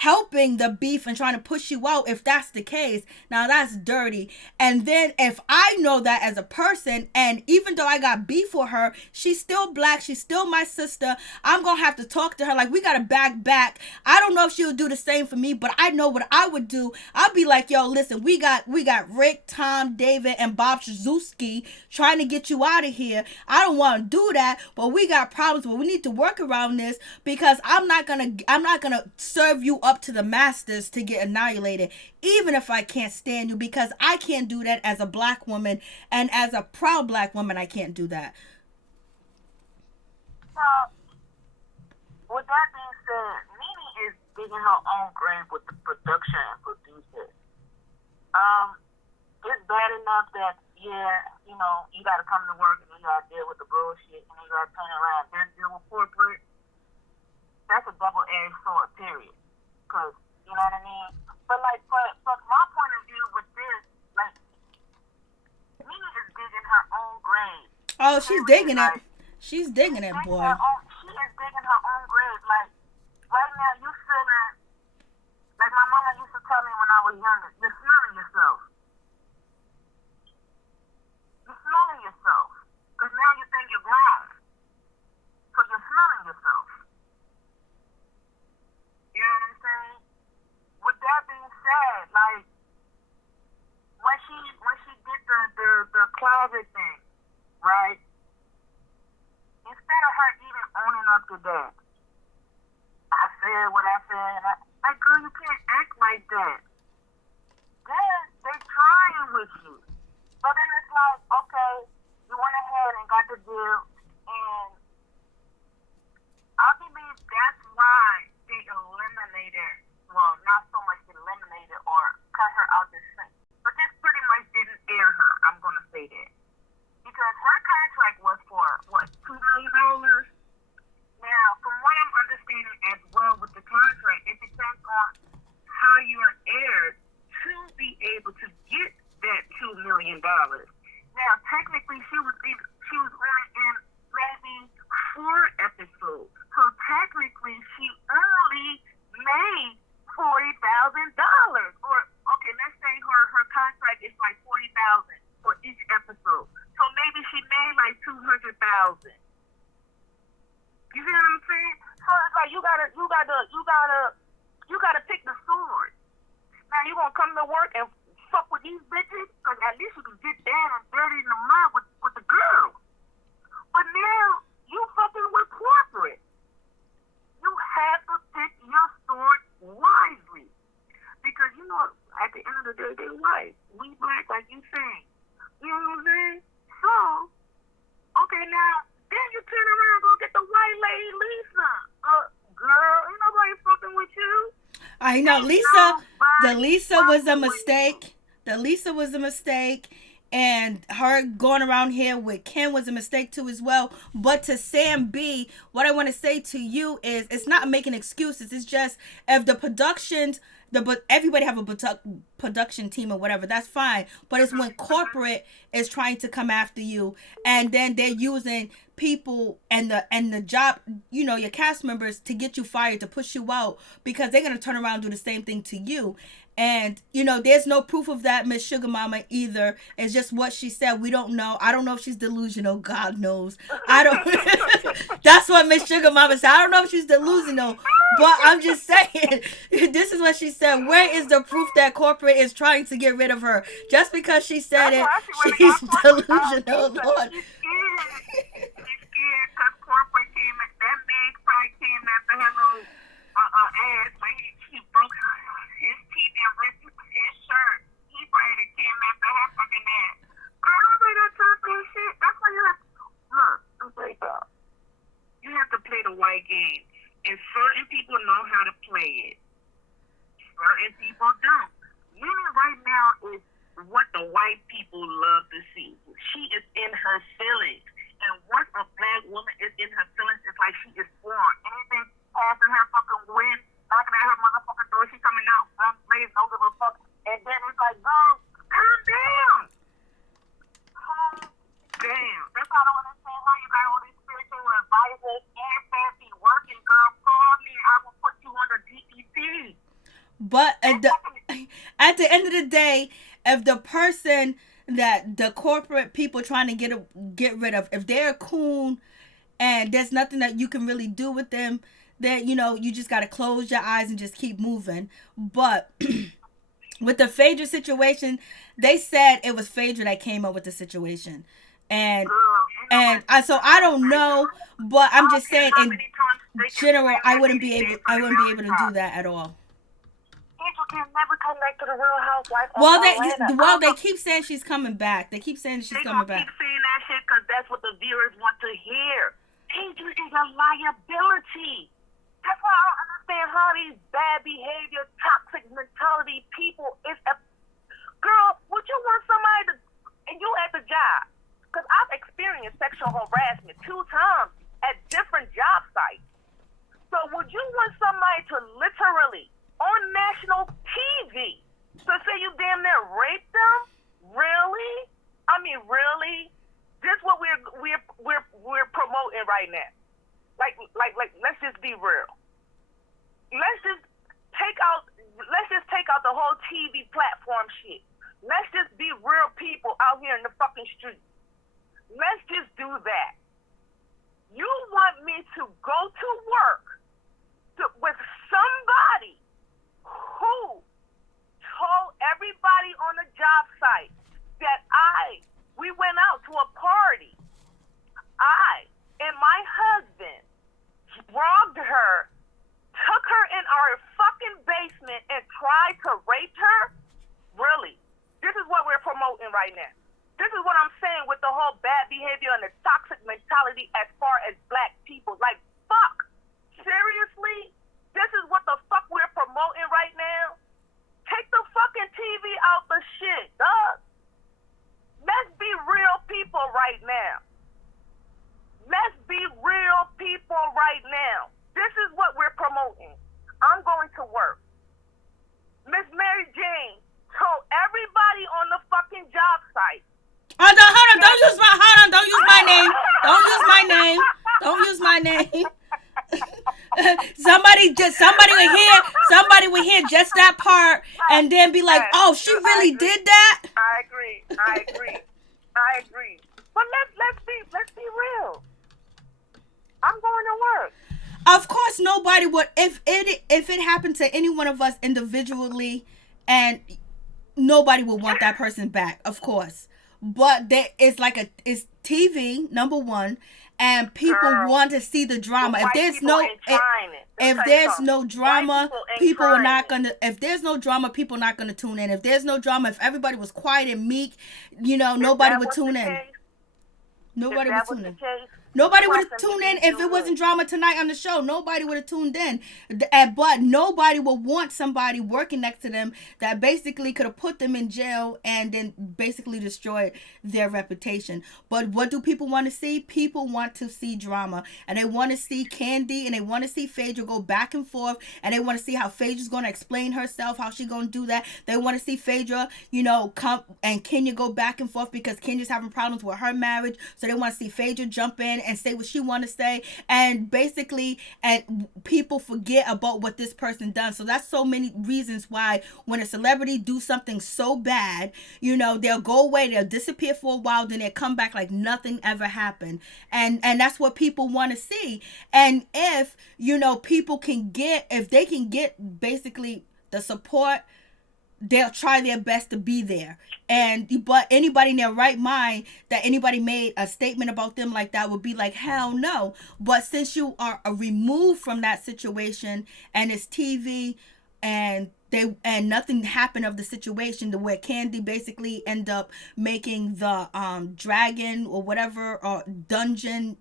helping the beef and trying to push you out, if that's the case, now that's dirty. And then if I know that as a person, and even though I got beef for her, she's still black, she's still my sister, I'm gonna have to talk to her like we gotta back. I don't know if she'll do the same for me, but I know what I would do. I'll be like, yo, listen, we got Rick, Tom, David, and Bob Shazuski trying to get you out of here. I don't want to do that, but we got problems, but we need to work around this, because I'm not gonna serve you up to the masters to get annihilated, even if I can't stand you, because I can't do that as a black woman, and as a proud black woman, I can't do that. So, with that being said, NeNe is digging her own grave with the production and producers. It's bad enough that yeah, you got to come to work and you got to deal with the bullshit and you got to turn around and then deal with corporate. That's a double-edged sword, period. Because, you know what I mean? But, like, from my point of view with this, like, Nene is digging her own grave. Oh, she's digging it. Like, She's digging it, boy. She is digging her own grave. Like, right now, you feeling, like my mama used to tell me when I was younger, you're smelling yourself. You're smelling yourself. Because now you think you're grown. So you're smelling yourself. You know what I'm saying? With that being said, like, when she did the closet thing, right? Instead of her even owning up to that, I said what I said, and like, girl, you can't act like that. Then they trying with you. But then it's like, okay, you went ahead and got the deal, and I believe that's why they eliminated, well, not so much eliminated or cut her out the scene, but this pretty much didn't air her, I'm going to say that. Because her contract was for, what, $2 million? Now, from what I'm understanding as well with the contract, it depends on how you are aired to be able to get that $2 million. Now, technically, she was only in maybe 4 episodes. So technically, she only made $40,000. Or, okay, let's say her contract is like $40,000 for each episode. So maybe she made like $200,000. You see what I'm saying? So it's like you gotta pick the sword. Now you gonna come to work and fuck with these bitches? Cause at least you can get down and dirty in the mud with the girl. But now you fucking with corporate. You have to pick your sword wisely. Because at the end of the day, they white. We black, like you saying. You know what I'm saying? So, okay, now, then you turn around and go get the white lady Lisa. Girl, ain't nobody fucking with you. I know, the Lisa was a mistake. The Lisa was a mistake. And her going around here with Ken was a mistake too as well. But to Sam B, what I want to say to you is it's not making excuses. It's just if the productions, but everybody have a production team or whatever, that's fine. But it's when corporate is trying to come after you and then they're using people and the job, your cast members to get you fired, to push you out, because they're going to turn around and do the same thing to you. And, there's no proof of that, Miss Sugar Mama, either. It's just what she said. We don't know. I don't know if she's delusional. God knows. I don't. That's what Miss Sugar Mama said. I don't know if she's delusional. But I'm just saying, this is what she said. Where is the proof that corporate is trying to get rid of her? Just because she said it, she's delusional, Lord. She's scared because corporate that man probably came after her little ass when he broke his teeth and ripped his shirt. He probably came after her fucking ass. Girl, don't say that type of shit. That's why you have to, look, I'm saying that. You have to play the white game. And certain people know how to play it. Certain people don't. Women right now is what the white people love to see. She is in her feelings. And once a black woman is in her feelings, it's like she is born. Anything passing her fucking wind, knocking at her motherfucking door, she coming out, front place, no give a fuck. And then it's like, girl, calm down. Calm down. That's why I don't understand how you got all these spiritual advisors and fancy working, girl. Call me, I will put you on the DEC. But at the end of the day, if the person that the corporate people trying to get rid of, if they're a coon and there's nothing that you can really do with them, then you just got to close your eyes and just keep moving. But with the Phaedra situation, they said it was Phaedra that came up with the situation. And so I don't know, but I'm just saying in general, I wouldn't be able to do that at all. Angel can never come back to the Real Housewives of Atlanta. They keep saying she's coming back. They keep saying she's coming back. They keep saying that shit because that's what the viewers want to hear. Angel is a liability. That's why I don't understand how these bad behavior, toxic mentality people is a girl. Would you want somebody to and you at the job. Because I've experienced sexual harassment 2 times at different job sites. So would you want somebody to literally, on national TV, to say you damn near raped them? Really? I mean, really? This is what we're promoting right now. Like, let's just be real. Let's just take out the whole TV platform shit. Let's just be real people out here in the fucking street. Let's just do that. You want me to go to work with somebody who told everybody on the job site that we went out to a party. I and my husband robbed her, took her in our fucking basement, and tried to rape her? Really? This is what we're promoting right now. This is what I'm saying with the whole bad behavior and the toxic mentality as far as black people. Like, fuck. Seriously? This is what the fuck we're promoting right now? Take the fucking TV out the shit, dog. Let's be real people right now. Let's be real people right now. This is what we're promoting. I'm going to work. Miss Mary Jane told everybody on the fucking job site. Hold on. Don't use my name. Don't use my name. Somebody would hear just that part and then be like, oh, she really did that? I agree. But let's be real. I'm going to work. Of course, nobody would, if it happened to any one of us individually, and nobody would want that person back, of course. But it's TV, number one, and people want to see the drama. If there's no drama, people are not gonna. If there's no drama, people are not gonna tune in. If there's no drama, if everybody was quiet and meek, nobody would tune in. Nobody would tune in. Nobody would have tuned in if it wasn't drama tonight on the show. Nobody would have tuned in. But nobody would want somebody working next to them that basically could have put them in jail and then basically destroyed their reputation. But what do people want to see? People want to see drama. And they want to see Candy and they want to see Phaedra go back and forth. And they want to see how Phaedra's going to explain herself, how she's going to do that. They want to see Phaedra, come and Kenya go back and forth because Kenya's having problems with her marriage. So they want to see Phaedra jump in and say what she want to say, and basically, and people forget about what this person done. So that's so many reasons why when a celebrity do something so bad, they'll go away, they'll disappear for a while, then they'll come back like nothing ever happened, and that's what people want to see. And if people can get, if they can get basically the support, they'll try their best to be there. But anybody in their right mind that anybody made a statement about them like that would be like, hell no. But since you are removed from that situation and it's TV and nothing happened of the situation, to where Candy basically end up making the dragon or whatever or dungeon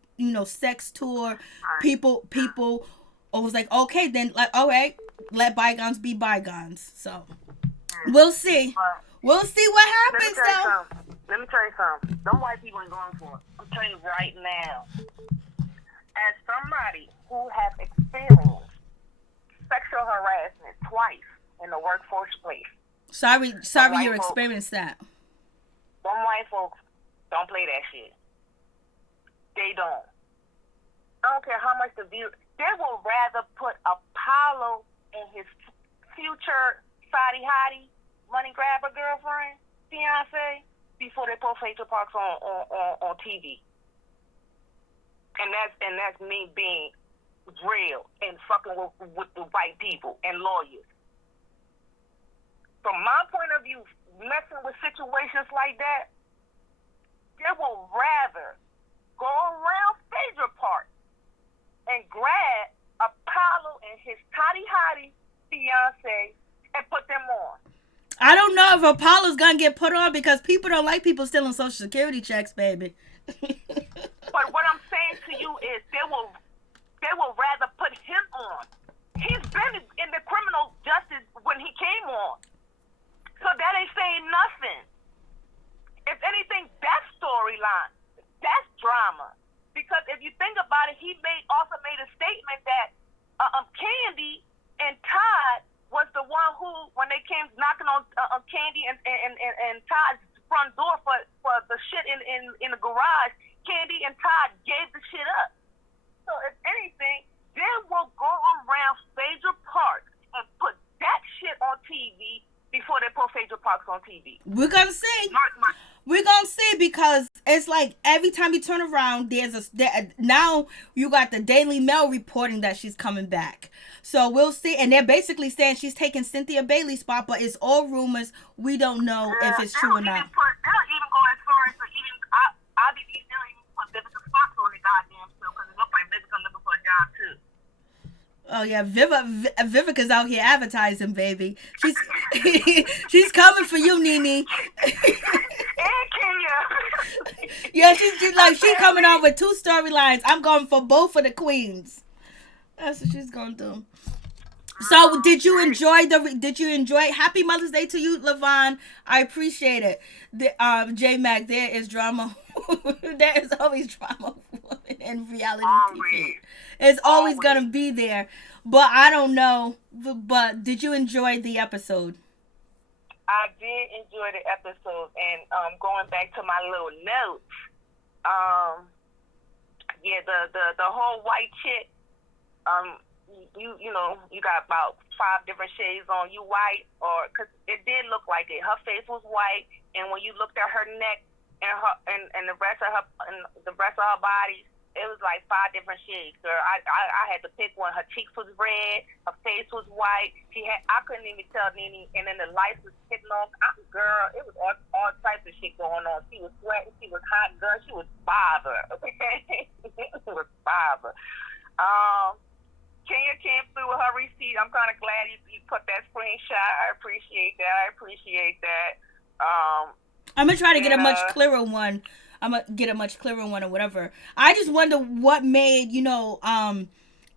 sex tour, people was like, okay, then, like, all right, let bygones be bygones. So we'll see. We'll see what happens, though. Let me tell you something. Them white people ain't going for it. I'm telling you right now. As somebody who has experienced sexual harassment twice in the workforce place. Sorry you experienced that. Them white folks don't play that shit. They don't. I don't care how much the view. They will rather put Apollo and his future hottie money grabber girlfriend, fiance, before they put Phaedra Parks on TV. And that's me being real and fucking with the white people and lawyers. From my point of view, messing with situations like that, they will rather go around Phaedra Park and grab Apollo and his hottie fiance and put them on. I don't know if Apollo's gonna get put on because people don't like people stealing Social Security checks, baby. But what I'm saying to you is they will rather put him on. He's been in the criminal justice when he came on. So that ain't saying nothing. if anything, that's storyline. That's drama. Because if you think about it, he also made a statement that Candy and Todd was the one who, when they came knocking on Candy and Todd's front door for the shit in the garage, Candy and Todd gave the shit up. So if anything, they will go around Phaedra Parks and put that shit on TV before they put Phaedra Parks on TV. We're gonna see. We're gonna see, because it's like every time you turn around, now you got the Daily Mail reporting that she's coming back. So we'll see, and they're basically saying she's taking Cynthia Bailey's spot, but it's all rumors. We don't know if it's true or not. They don't even go as far as to even. I'll be they don't even put Vivica Fox on the goddamn show, because it looks like Vivica looking for a job too. Oh yeah, Vivica's out here advertising, baby. She's coming for you, Nene. And Kenya. Yeah, she's coming out with 2 storylines. I'm going for both of the queens. That's what she's gonna do. So, did you enjoy Happy Mother's Day to you, Levon? I appreciate it. J Mac, there is drama. There is always drama in reality TV. It's always gonna be there. But I don't know. But did you enjoy the episode? I did enjoy the episode, and going back to my little notes, the whole white chick, you got about 5 different shades on. You white, or because it did look like it. Her face was white, and when you looked at her neck and the rest of her body, it was like 5 different shades. Girl, I had to pick one. Her cheeks was red, her face was white. I couldn't even tell Nene, and then the lights was hitting off. Girl, it was all types of shit going on. She was sweating. She was hot. Girl, she was bothered. Okay, she was bothered. Kenya came through with her receipt. I'm kind of glad you put that screenshot. I appreciate that. I'm gonna try to get a much clearer one. I'm gonna get a much clearer one or whatever. I just wonder what made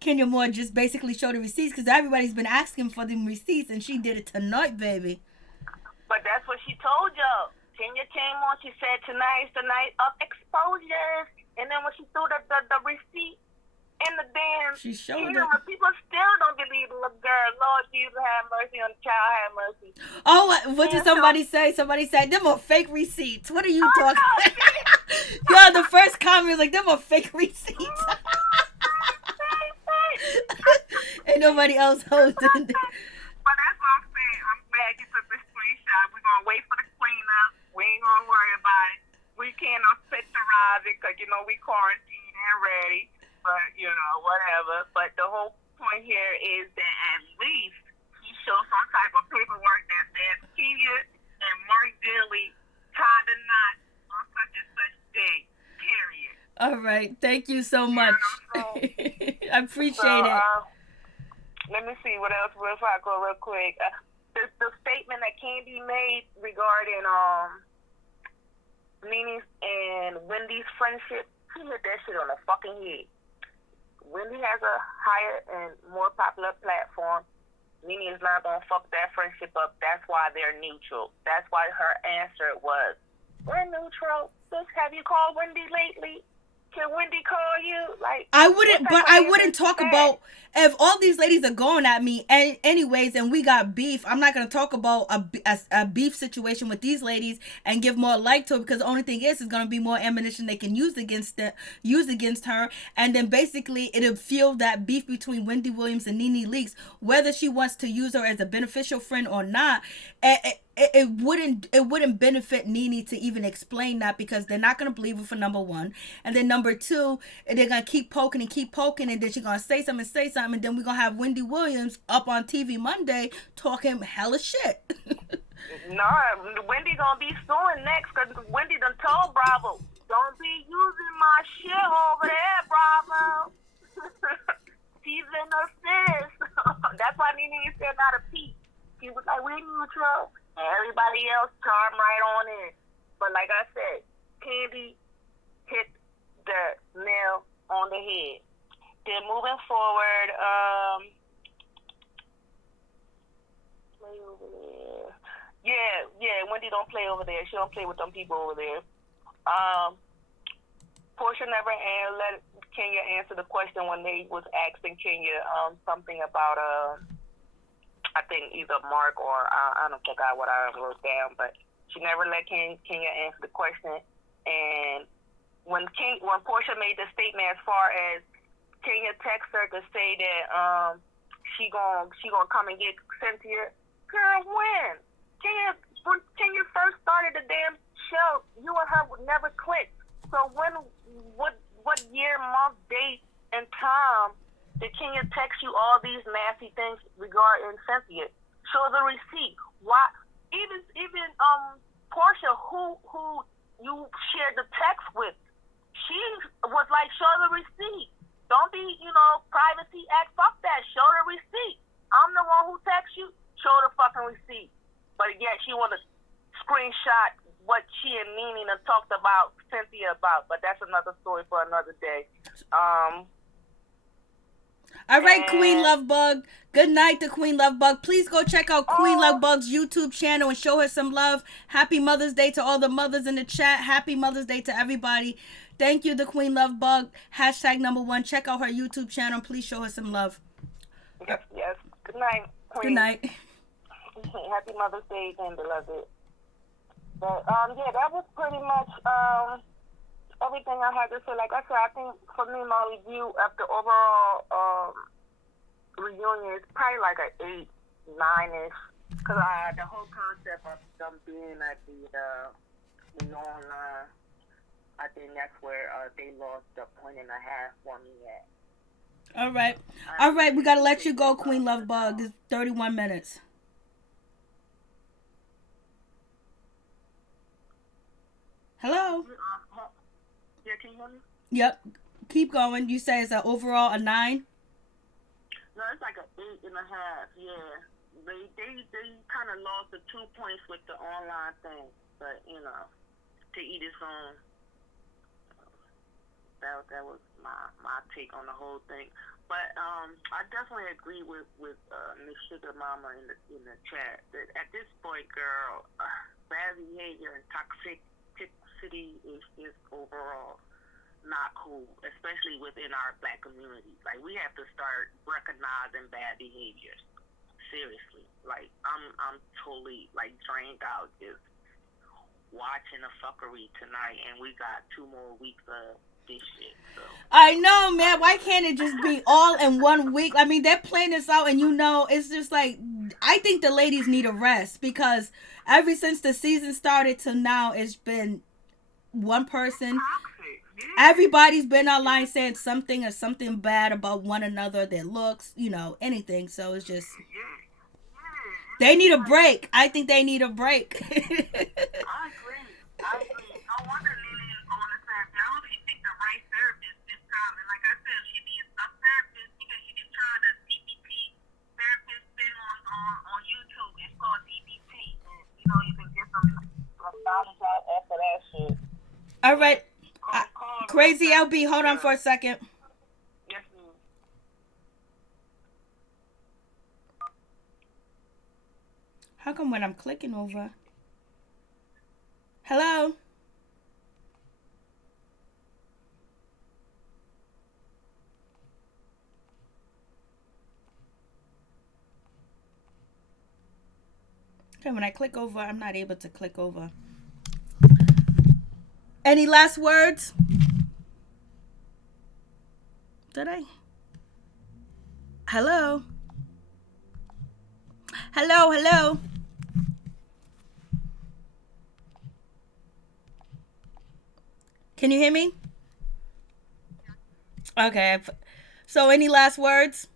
Kenya Moore just basically show the receipts, because everybody's been asking for them receipts, and she did it tonight, baby. But that's what she told y'all. Kenya came on. She said tonight's the night of exposures, and then when she threw the receipt in the damn, she showed it. People still don't believe the little girl. Lord Jesus have mercy on the child, have mercy. Oh, what did somebody say? Somebody said them are fake receipts. What are you talking about? Yo, the first comment was like, them are fake receipts. Ain't nobody else hosting it. But that's what I'm saying. I'm glad you took this screenshot. We're going to wait for the cleanup. We ain't going to worry about it. We can't picturize it because, we quarantine and ready. But, whatever. But the whole point here is that at least he showed some type of paperwork that says Kenya and Mark Dilly tied the knot on such and such day. Period. All right. Thank you so much. I appreciate it. Let me see what else. If I go real quick. The statement that Candy made regarding Nene's and Wendy's friendship, she hit that shit on the fucking head. Wendy has a higher and more popular platform. Nene is not going to fuck that friendship up. That's why they're neutral. That's why her answer was, we're neutral. Bitch, have you called Wendy lately? Can Wendy call you? I wouldn't talk about, if all these ladies are going at me anyways and we got beef, I'm not going to talk about a beef situation with these ladies and give more light to it, because the only thing is going to be more ammunition they can use against her, and then basically it'll fuel that beef between Wendy Williams and NeNeLeakes, whether she wants to use her as a beneficial friend or not. It wouldn't benefit Nene to even explain that, because they're not going to believe her, for number one, and then number two, they're going to keep poking, and then she's going to say something, and then we're going to have Wendy Williams up on TV Monday talking hella shit. No, Wendy going to be suing next, because Wendy done told Bravo, don't be using my shit over there, Bravo. She's in her sis. That's why Nene said not a peep. She was like, we're neutral. And everybody else charmed right on in. But like I said, Candy hit the nail on the head. Then moving forward, Yeah. Wendy don't play over there. She don't play with them people over there. Portia never let Kenya answer the question when they was asking Kenya something about I think either Mark or I don't forgot what I wrote down, but she never let Kenya answer the question. And when Portia made the statement as far as Kenya texted her to say that she gonna come and get Cynthia, girl, when Kenya first started the damn show, you and her would never click. So what year, month, date, and time did Kenya text you all these nasty things regarding Cynthia? Show the receipt. Why? Even Portia, who you shared the text with, she was like, show the receipt. Don't be, privacy act. Fuck that. Show the receipt. I'm the one who texts you. Show the fucking receipt. But yet she want to screenshot what she and NeNe talked about Cynthia about. But that's another story for another day. All right, Queen Lovebug. Good night to Queen Lovebug. Please go check out Queen Lovebug's YouTube channel and show her some love. Happy Mother's Day to all the mothers in the chat. Happy Mother's Day to everybody. Thank you to Queen Lovebug. #1. Check out her YouTube channel. Please show her some love. Yes. Good night, Queen. Good night. Happy Mother's Day again, beloved. But, that was pretty much everything I had to say. Like I said, I think for me, my review of the overall reunion is probably like an 8, 9-ish. Because the whole concept of them being at the online, I think that's where they lost a point and a half for me at. All right. We got to let you go, Queen Lovebug. It's 31 minutes. Hello? Yeah, can you hear me? Yep. Keep going. You say it's overall a 9? No, it's like an 8.5. Yeah, they kind of lost the 2 points with the online thing, but to each his own. That was my take on the whole thing. But I definitely agree with Miss Sugar Mama in the chat that at this point, girl, bad behavior and toxicity is overall not cool, especially within our Black community. Like, we have to start recognizing bad behaviors. Seriously. Like, I'm totally drained out just watching the fuckery tonight, and we got 2 more weeks of this shit. So I know, man. Why can't it just be all in 1 week? I mean, they're playing this out, and it's just like, I think the ladies need a rest, because ever since the season started till now, it's been one person. Everybody's been online saying something or something bad about one another, their looks, anything. So it's just, they need a break. I think they need a break. I agree. No wonder Lily is going to therapy. I hope she picked the right therapist this time. And like I said, if she needs a therapist, because she just tried a DBT therapist thing on YouTube. It's called DBT. And, you can get some knowledge out after that shit. All right. Crazy LB, hold on for a second. Yes, ma'am. How come when I'm clicking over? Hello? Okay, when I click over, I'm not able to click over. Any last words? Did I? Hello? Hello? Can you hear me? Okay. So any last words?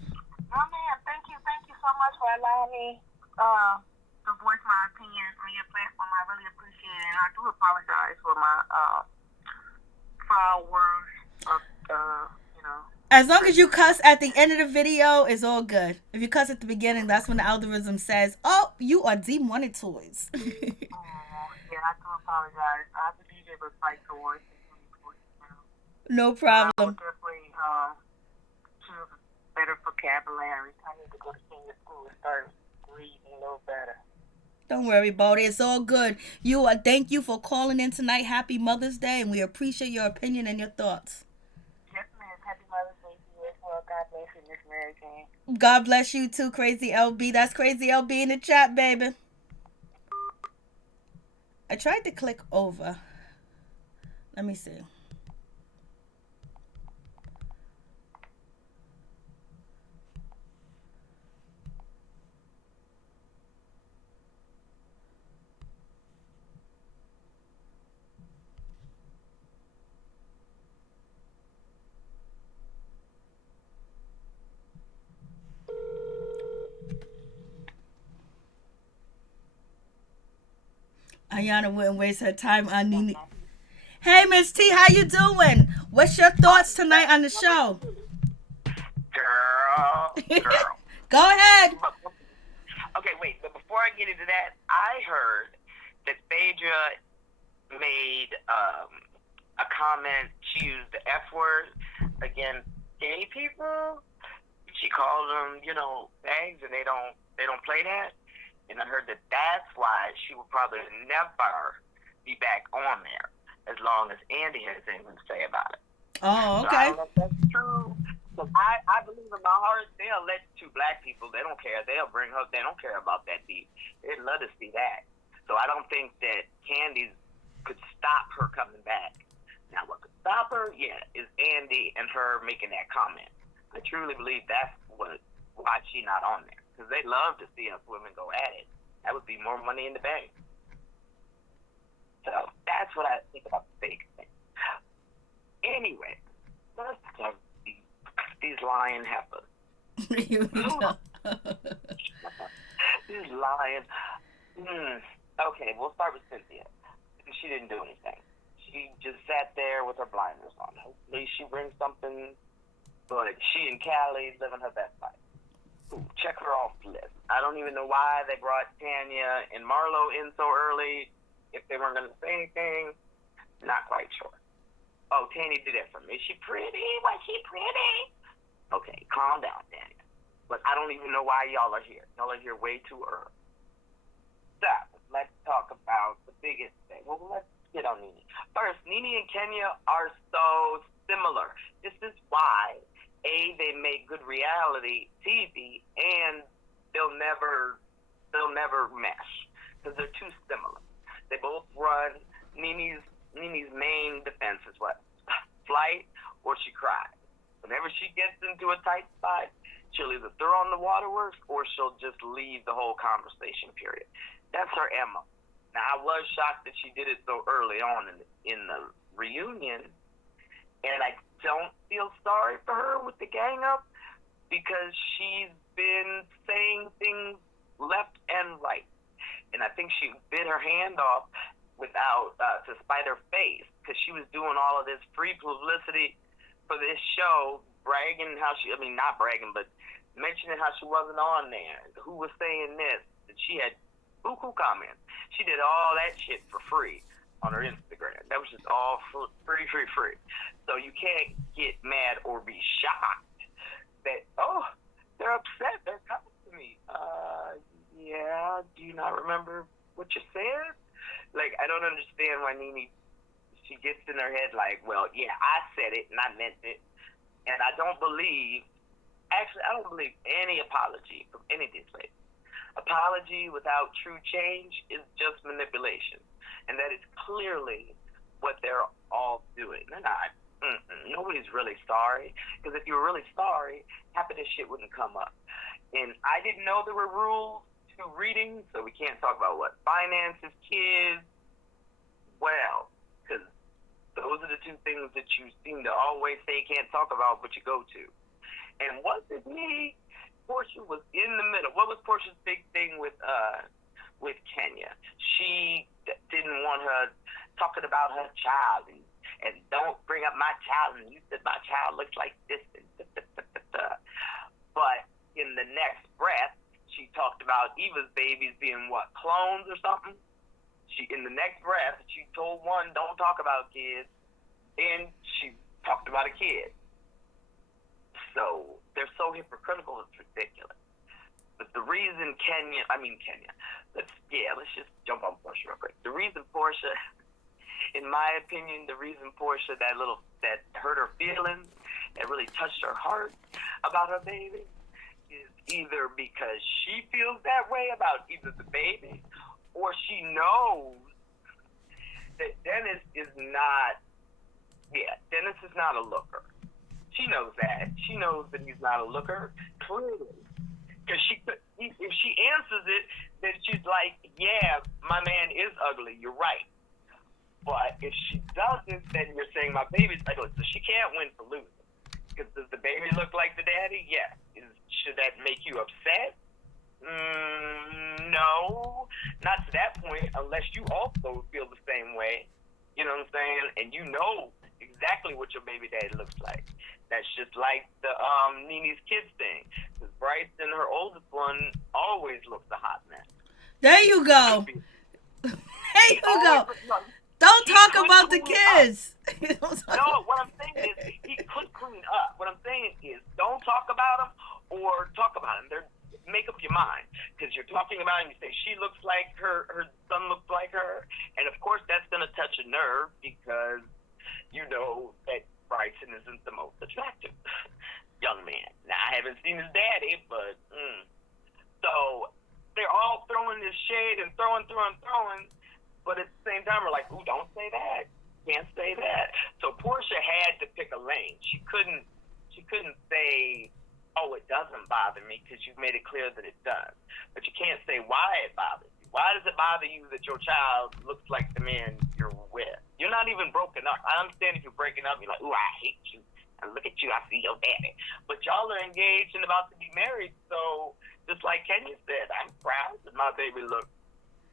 No, ma'am. Thank you so much for allowing me to voice my opinion on your platform. I really appreciate it, and I do apologize for my foul words of As long as you cuss at the end of the video, it's all good. If you cuss at the beginning, that's when the algorithm says, "Oh, you are demonetized." Yeah, I do apologize. I believe it was like the worst. No problem. I would definitely choose better vocabulary. I need to go to senior school and start reading a little better. Don't worry about it. It's all good. Thank you for calling in tonight. Happy Mother's Day, and we appreciate your opinion and your thoughts. Yes, ma'am. Happy Mother's Day to you as well. God bless you, Miss Mary Jane. God bless you too, Crazy LB. That's Crazy LB in the chat, baby. I tried to click over. Let me see. Ayana wouldn't waste her time on Nene. Hey, Miss T, how you doing? What's your thoughts tonight on the show? Girl. Go ahead. Okay, wait, but before I get into that, I heard that Phaedra made a comment. She used the F word against gay people. She called them, bags, and they don't play that. And I heard that that's why she will probably never be back on there as long as Andy has anything to say about it. Oh, okay. So I don't know if that's true. Because I believe in my heart, they'll let two black people, they don't care. They'll bring her, they don't care about that beef. They'd love to see that. So I don't think that Candy could stop her coming back. Now, what could stop her, is Andy and her making that comment. I truly believe that's why she's not on there. Because they love to see us women go at it. That would be more money in the bank. So that's what I think about the fake thing. Anyway, let's talk these lying heifers. These lying. Okay, we'll start with Cynthia. She didn't do anything. She just sat there with her blinders on. Hopefully she brings something, but she and Callie living her best life. Ooh, check her off the list. I don't even know why they brought Tanya and Marlo in so early. If they weren't going to say anything, not quite sure. Oh, Tanya did that for me. Is she pretty? Was she pretty? Okay, calm down, Tanya. But I don't even know why y'all are here. Y'all are here way too early. So, let's talk about the biggest thing. Well, let's get on NeNe. First, NeNe and Kenya are so similar. This is why they make good reality TV, and they'll never mesh because they're too similar. They both run. NeNe's main defense is what? Flight, or she cries. Whenever she gets into a tight spot, she'll either throw on the waterworks or she'll just leave the whole conversation period. That's her MO. Now, I was shocked that she did it so early on in the reunion, and I don't feel sorry for her with the gang up because she's been saying things left and right. And I think she bit her hand off without to spite her face because she was doing all of this free publicity for this show, bragging not bragging, but mentioning how she wasn't on there, who was saying this, that she had buku comments. She did all that shit for free on her Instagram. That was just all free. So you can't get mad or be shocked that, they're upset, they're coming to me. Yeah, do you not remember what you said? Like, I don't understand why NeNe, she gets in her head like, well, yeah, I said it and I meant it. And I don't believe any apology from any of these ladies. Apology without true change is just manipulation. And that is clearly what they're all doing. They're not. Nobody's really sorry. Because if you were really sorry, half of this shit wouldn't come up. And I didn't know there were rules to reading, so we can't talk about what? Finances, kids. Well, because those are the two things that you seem to always say you can't talk about, but you go to. And was it me? Portia was in the middle. What was Portia's big thing with Kenya? She didn't want her talking about her child and don't bring up my child, and you said my child looks like this and But in the next breath, she talked about Eva's babies being what, clones or something? In the next breath, she told one, don't talk about kids, and she talked about a kid. So they're so hypocritical, it's ridiculous. But the reason Kenya, let's just jump on Portia real quick. The reason Portia, in my opinion, that hurt her feelings, that really touched her heart about her baby, is either because she feels that way about either the baby, or she knows that Dennis is not a looker. She knows that. She knows that he's not a looker, clearly. Because if she answers it, then she's like, yeah, my man is ugly, you're right. But if she doesn't, then you're saying my baby's ugly. So she can't win for losing. Because does the baby look like the daddy? Yes. Should that make you upset? No. Not to that point, unless you also feel the same way. You know what I'm saying? And you know exactly what your baby daddy looks like. That's just like the NeNe's kids thing. Because Bryson, her oldest one, always looks a hot mess. There you go. There you go. Don't talk about the kids. No, what I'm saying is he could clean up. What I'm saying is don't talk about him or talk about him. Make up your mind, because you're talking about him. You say she looks like her son looks like her, and of course that's going to touch a nerve because you know that Bryson isn't the most attractive young man. Now I haven't seen his daddy, but so they're all throwing this shade and throwing. But at the same time, we're like, ooh, don't say that. Can't say that. So Portia had to pick a lane. She couldn't say, oh, it doesn't bother me, because you've made it clear that it does. But you can't say why it bothers you. Why does it bother you that your child looks like the man you're with? You're not even broken up. I understand if you're breaking up, you're like, ooh, I hate you. And look at you, I see your daddy. But y'all are engaged and about to be married. So just like Kenya said, I'm proud that my baby looks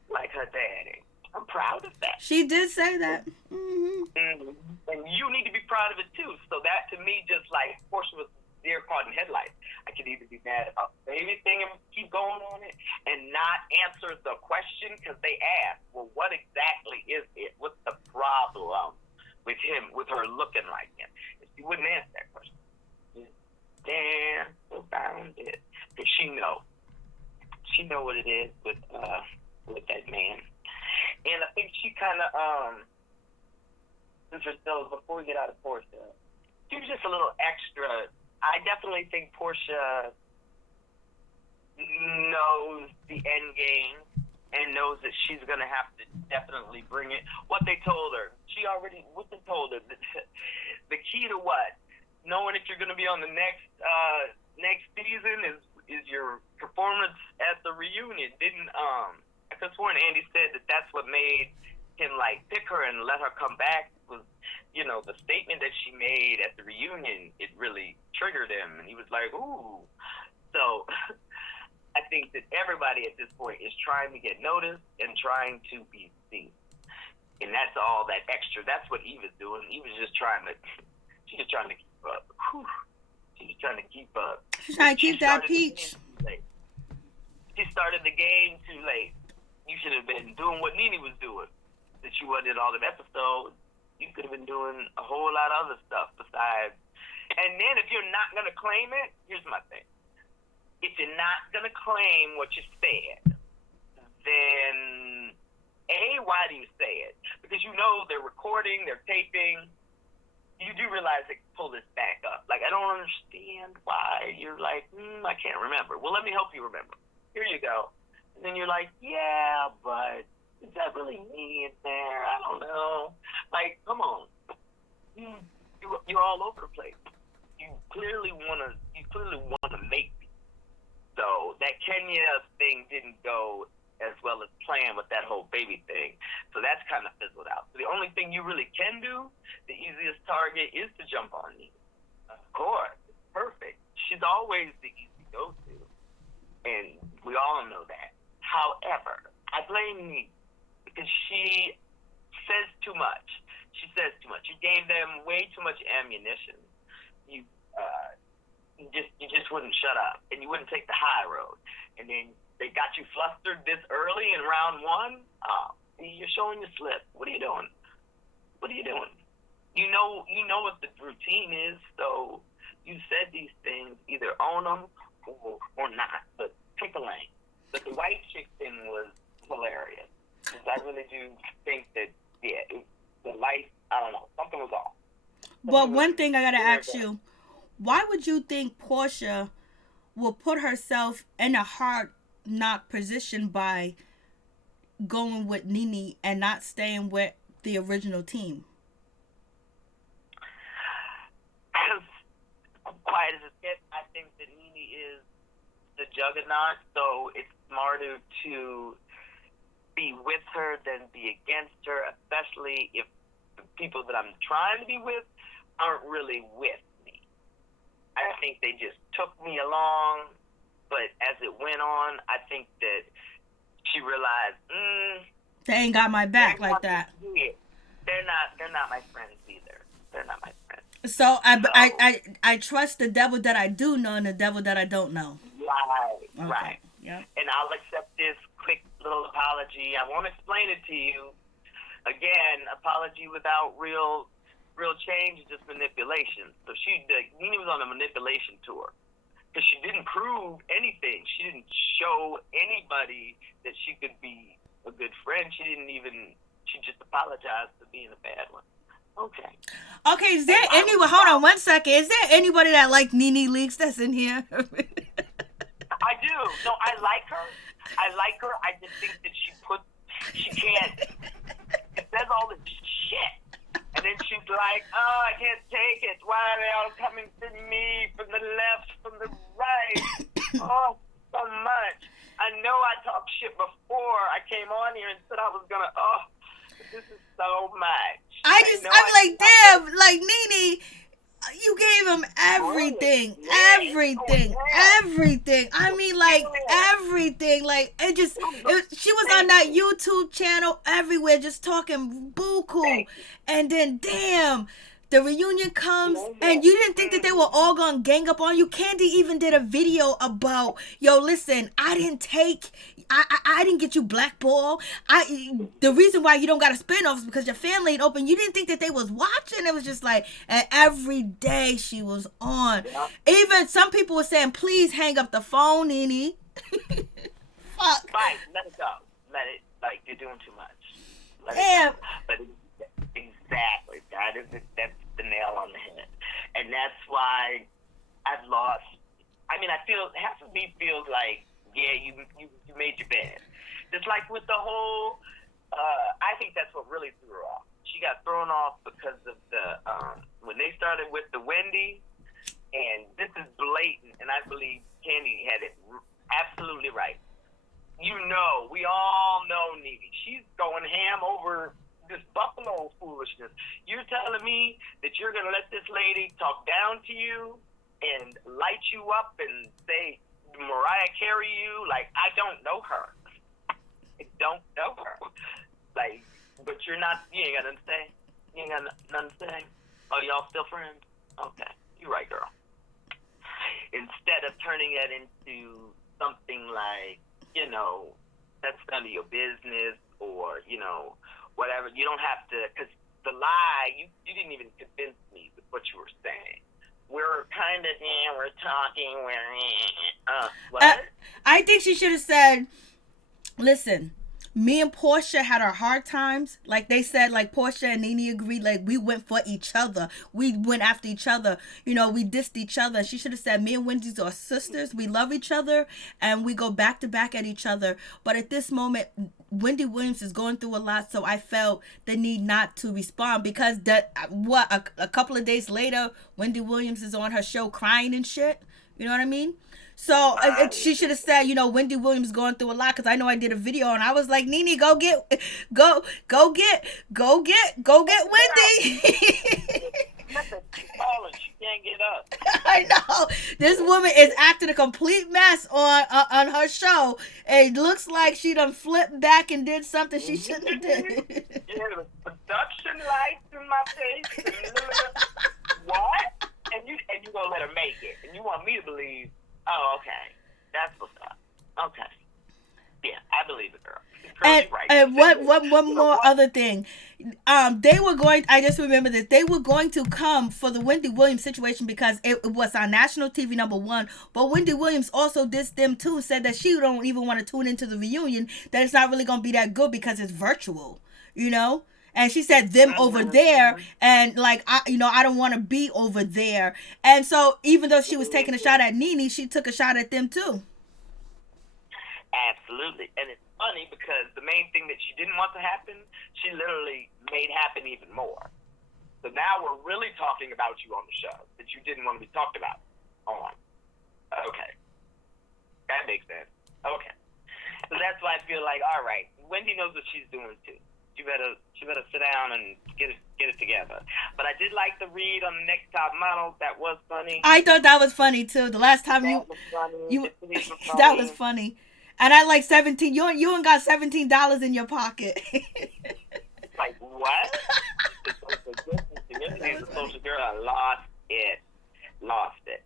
like her daddy. I'm proud of that. She did say that. Mm-hmm. Mm-hmm. And you need to be proud of it too. So that to me, just like Portia was deer caught in headlights. I could either be mad about anything and keep going on it and not answer the question because they asked, well, what exactly is it? What's the problem with him, with her looking like him? If she wouldn't answer that question, damn, so found it. Because she know what it is with that man. And I think she kind of, before we get out of Portia, she was just a little extra. I definitely think Portia knows the end game and knows that she's going to have to definitely bring it. What they told her, what they told her, the key to what? Knowing if you're going to be on the next season is your performance at the reunion. I could have sworn Andy said that that's what made him like pick her and let her come back was, the statement that she made at the reunion. It really triggered him, and he was like, ooh. So I think that everybody at this point is trying to get noticed and trying to be seen, and that's all that extra. That's what Eva's doing. She's just trying to keep up. Whew. She's trying to keep up. She's trying to keep that peach. She started the game too late. You should have been doing what NeNe was doing. That you wasn't in all the episodes. You could have been doing a whole lot of other stuff besides. And then if you're not going to claim it, here's my thing. If you're not going to claim what you said, then why do you say it? Because they're recording, they're taping. You do realize they can pull this back up. Like, I don't understand why you're like, I can't remember. Well, let me help you remember. Here you go. And then you're like, yeah, but is that really me in there? I don't know. Like, come on. You're all over the place. You clearly want to make me. So that Kenya thing didn't go as well as planned with that whole baby thing. So that's kind of fizzled out. So the only thing you really can do, the easiest target, is to jump on me. Of course. It's perfect. She's always the easy go-to. And we all know that. However, I blame me because she says too much. She says too much. You gave them way too much ammunition. You just wouldn't shut up, and you wouldn't take the high road. And then they got you flustered this early in round one. You're showing your slip. What are you doing? You know what the routine is. So you said these things. Either own them or not. But pick a lane. But the white chick thing was hilarious. Because I really do think that, the light, I don't know, something was off. But one thing I gotta ask you, why would you think Portia will put herself in a hard knock position by going with NeNe and not staying with the original team? Because, quiet as it gets, I think that NeNe is the juggernaut, so it's smarter to be with her than be against her, especially if the people that I'm trying to be with aren't really with me. I think they just took me along, but as it went on, I think that she realized, they ain't got my back like that. They're not my friends either. They're not my friends. So I trust the devil that I do know and the devil that I don't know. Right, Okay. right. Yeah. And I'll accept this quick little apology. I won't explain it to you. Again, apology without real change is just manipulation. So NeNe was on a manipulation tour because she didn't prove anything. She didn't show anybody that she could be a good friend. She just apologized for being a bad one. Okay. Okay, is there anyone, hold on one second, is there anybody that like NeNeLeakes that's in here? I do. No, I like her. I just think that she can't, it says all this shit. And then she's like, oh, I can't take it. Why are they all coming to me from the left, from the right? Oh, so much. I know I talked shit before I came on here and said I was going to, this is so much. I'm like, damn, like NeNe, you gave him everything. I mean, like, everything. Like, she was on that YouTube channel everywhere just talking buku. And then, damn, the reunion comes, and you didn't think that they were all gonna gang up on you. Candy even did a video about, yo, listen, I didn't get you blackballed. The reason why you don't got a spinoff is because your family ain't open. You didn't think that they was watching. It was just like, and every day she was on. Yeah. Even some people were saying, please hang up the phone, NeNe. Fuck. Fine, let it go. Let it, like, you're doing too much. Damn. But exactly, that's the nail on the head. And that's why I've lost. I mean, half of me feels like, yeah, you made your bed. Just like with the whole, I think that's what really threw her off. She got thrown off because of when they started with the Wendy, and this is blatant, and I believe Candy had it absolutely right. We all know NeNe. She's going ham over this Buffalo foolishness. You're telling me that you're going to let this lady talk down to you and light you up and say Mariah Carey you? Like, I don't know her. I don't know her. Like, but you ain't got nothing to say? You ain't got nothing to say? Oh, y'all still friends? Okay. You're right, girl. Instead of turning that into something like, that's none of your business, or, whatever. You don't have to, because the lie, you didn't even convince me with what you were saying. We're kind of, we're talking, what? I think she should have said, listen, me and Portia had our hard times. Like they said, like Portia and NeNe agreed, like we went for each other. We went after each other. We dissed each other. She should have said, me and Wendy's are sisters. We love each other and we go back to back at each other. But at this moment, Wendy Williams is going through a lot, so I felt the need not to respond because a couple of days later, Wendy Williams is on her show crying and shit. You know what I mean? So she should have said, Wendy Williams going through a lot, because I know I did a video and I was like, NeNe, go get Wendy. Listen, she's falling. She can't get up. I know. This woman is acting a complete mess on her show. It looks like she done flipped back and did something she shouldn't have did. Yeah, the production lights in my face. What? And you gonna let her make it? And you want me to believe? Oh, okay. That's what's up. Okay. Yeah, I believe it, girl. And one more other thing. they were going, I just remember this, they were going to come for the Wendy Williams situation because it was on national TV, number one, but Wendy Williams also dissed them too, said that she don't even want to tune into the reunion, that it's not really going to be that good because it's virtual, you know? And she said them over there, and like, I don't want to be over there. And so even though she was taking a shot at NeNe, she took a shot at them too. Absolutely. And it's funny because the main thing that she didn't want to happen, she literally made happen even more. So now we're really talking about you on the show that you didn't want to be talked about on. Okay. That makes sense. Okay. So that's why I feel like, all right, Wendy knows what she's doing too. She better sit down and get it together. But I did like the read on the Next Top Model. That was funny. I thought that was funny too. The last time you that was funny. And I like 17. You ain't got $17 in your pocket. Like what? The social girl, I lost it.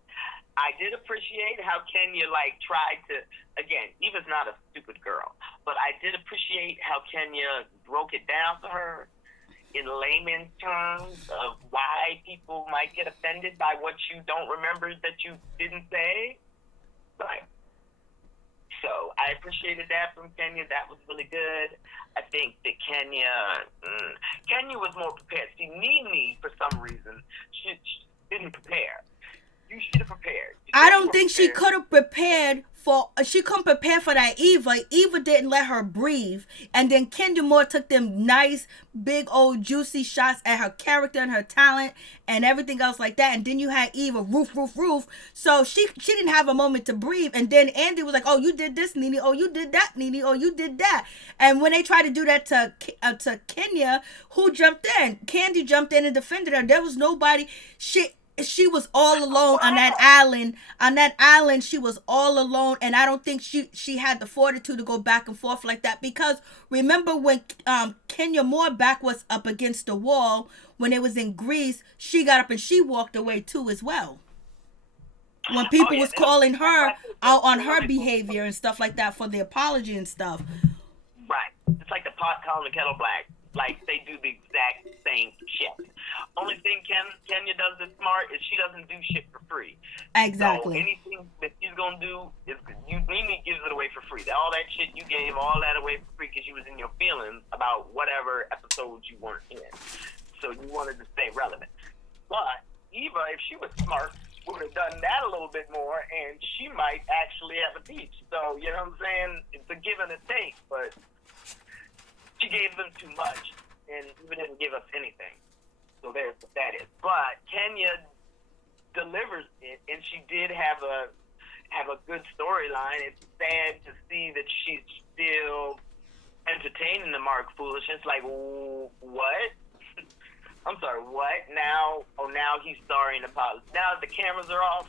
I did appreciate how Kenya tried to, again, Eva's not a stupid girl, but I did appreciate how Kenya broke it down to her in layman's terms of why people might get offended by what you don't remember that you didn't say. Right. So I appreciated that from Kenya. That was really good. I think that Kenya was more prepared. See, NeNe, for some reason, she didn't prepare. You should have prepared. I don't think she could have prepared she couldn't prepare for that Eva. Eva didn't let her breathe. And then Kenya Moore took them nice, big, old, juicy shots at her character and her talent and everything else like that. And then you had Eva, roof. So she didn't have a moment to breathe. And then Andy was like, oh, you did this, NeNe. Oh, you did that, NeNe. Oh, you did that. And when they tried to do that to Kenya, who jumped in? Candy jumped in and defended her. There was nobody. She was all alone on that island. On that island, she was all alone, and I don't think she had the fortitude to go back and forth like that. Because remember when Kenya Moore back was up against the wall when it was in Greece, she got up and she walked away too as well. When people was calling her out on her behavior and stuff like that for the apology and stuff. Right. It's like the pot calling the kettle black. Like, they do the exact same shit. Only thing Kenya does that's smart is she doesn't do shit for free. Exactly. So anything that she's going to do, NeNe gives it away for free. All that shit you gave, all that away for free because you was in your feelings about whatever episodes you weren't in. So you wanted to stay relevant. But Eva, if she was smart, would have done that a little bit more, and she might actually have a peach. So, you know what I'm saying? It's a give and a take, but she gave them too much, and Eva didn't give us anything. So there's what that is. But Kenya delivers it, and she did have a good storyline. It's sad to see that she's still entertaining the Mark foolishness. Like, what? I'm sorry, what? Now he's sorry and apologize. Now the cameras are off.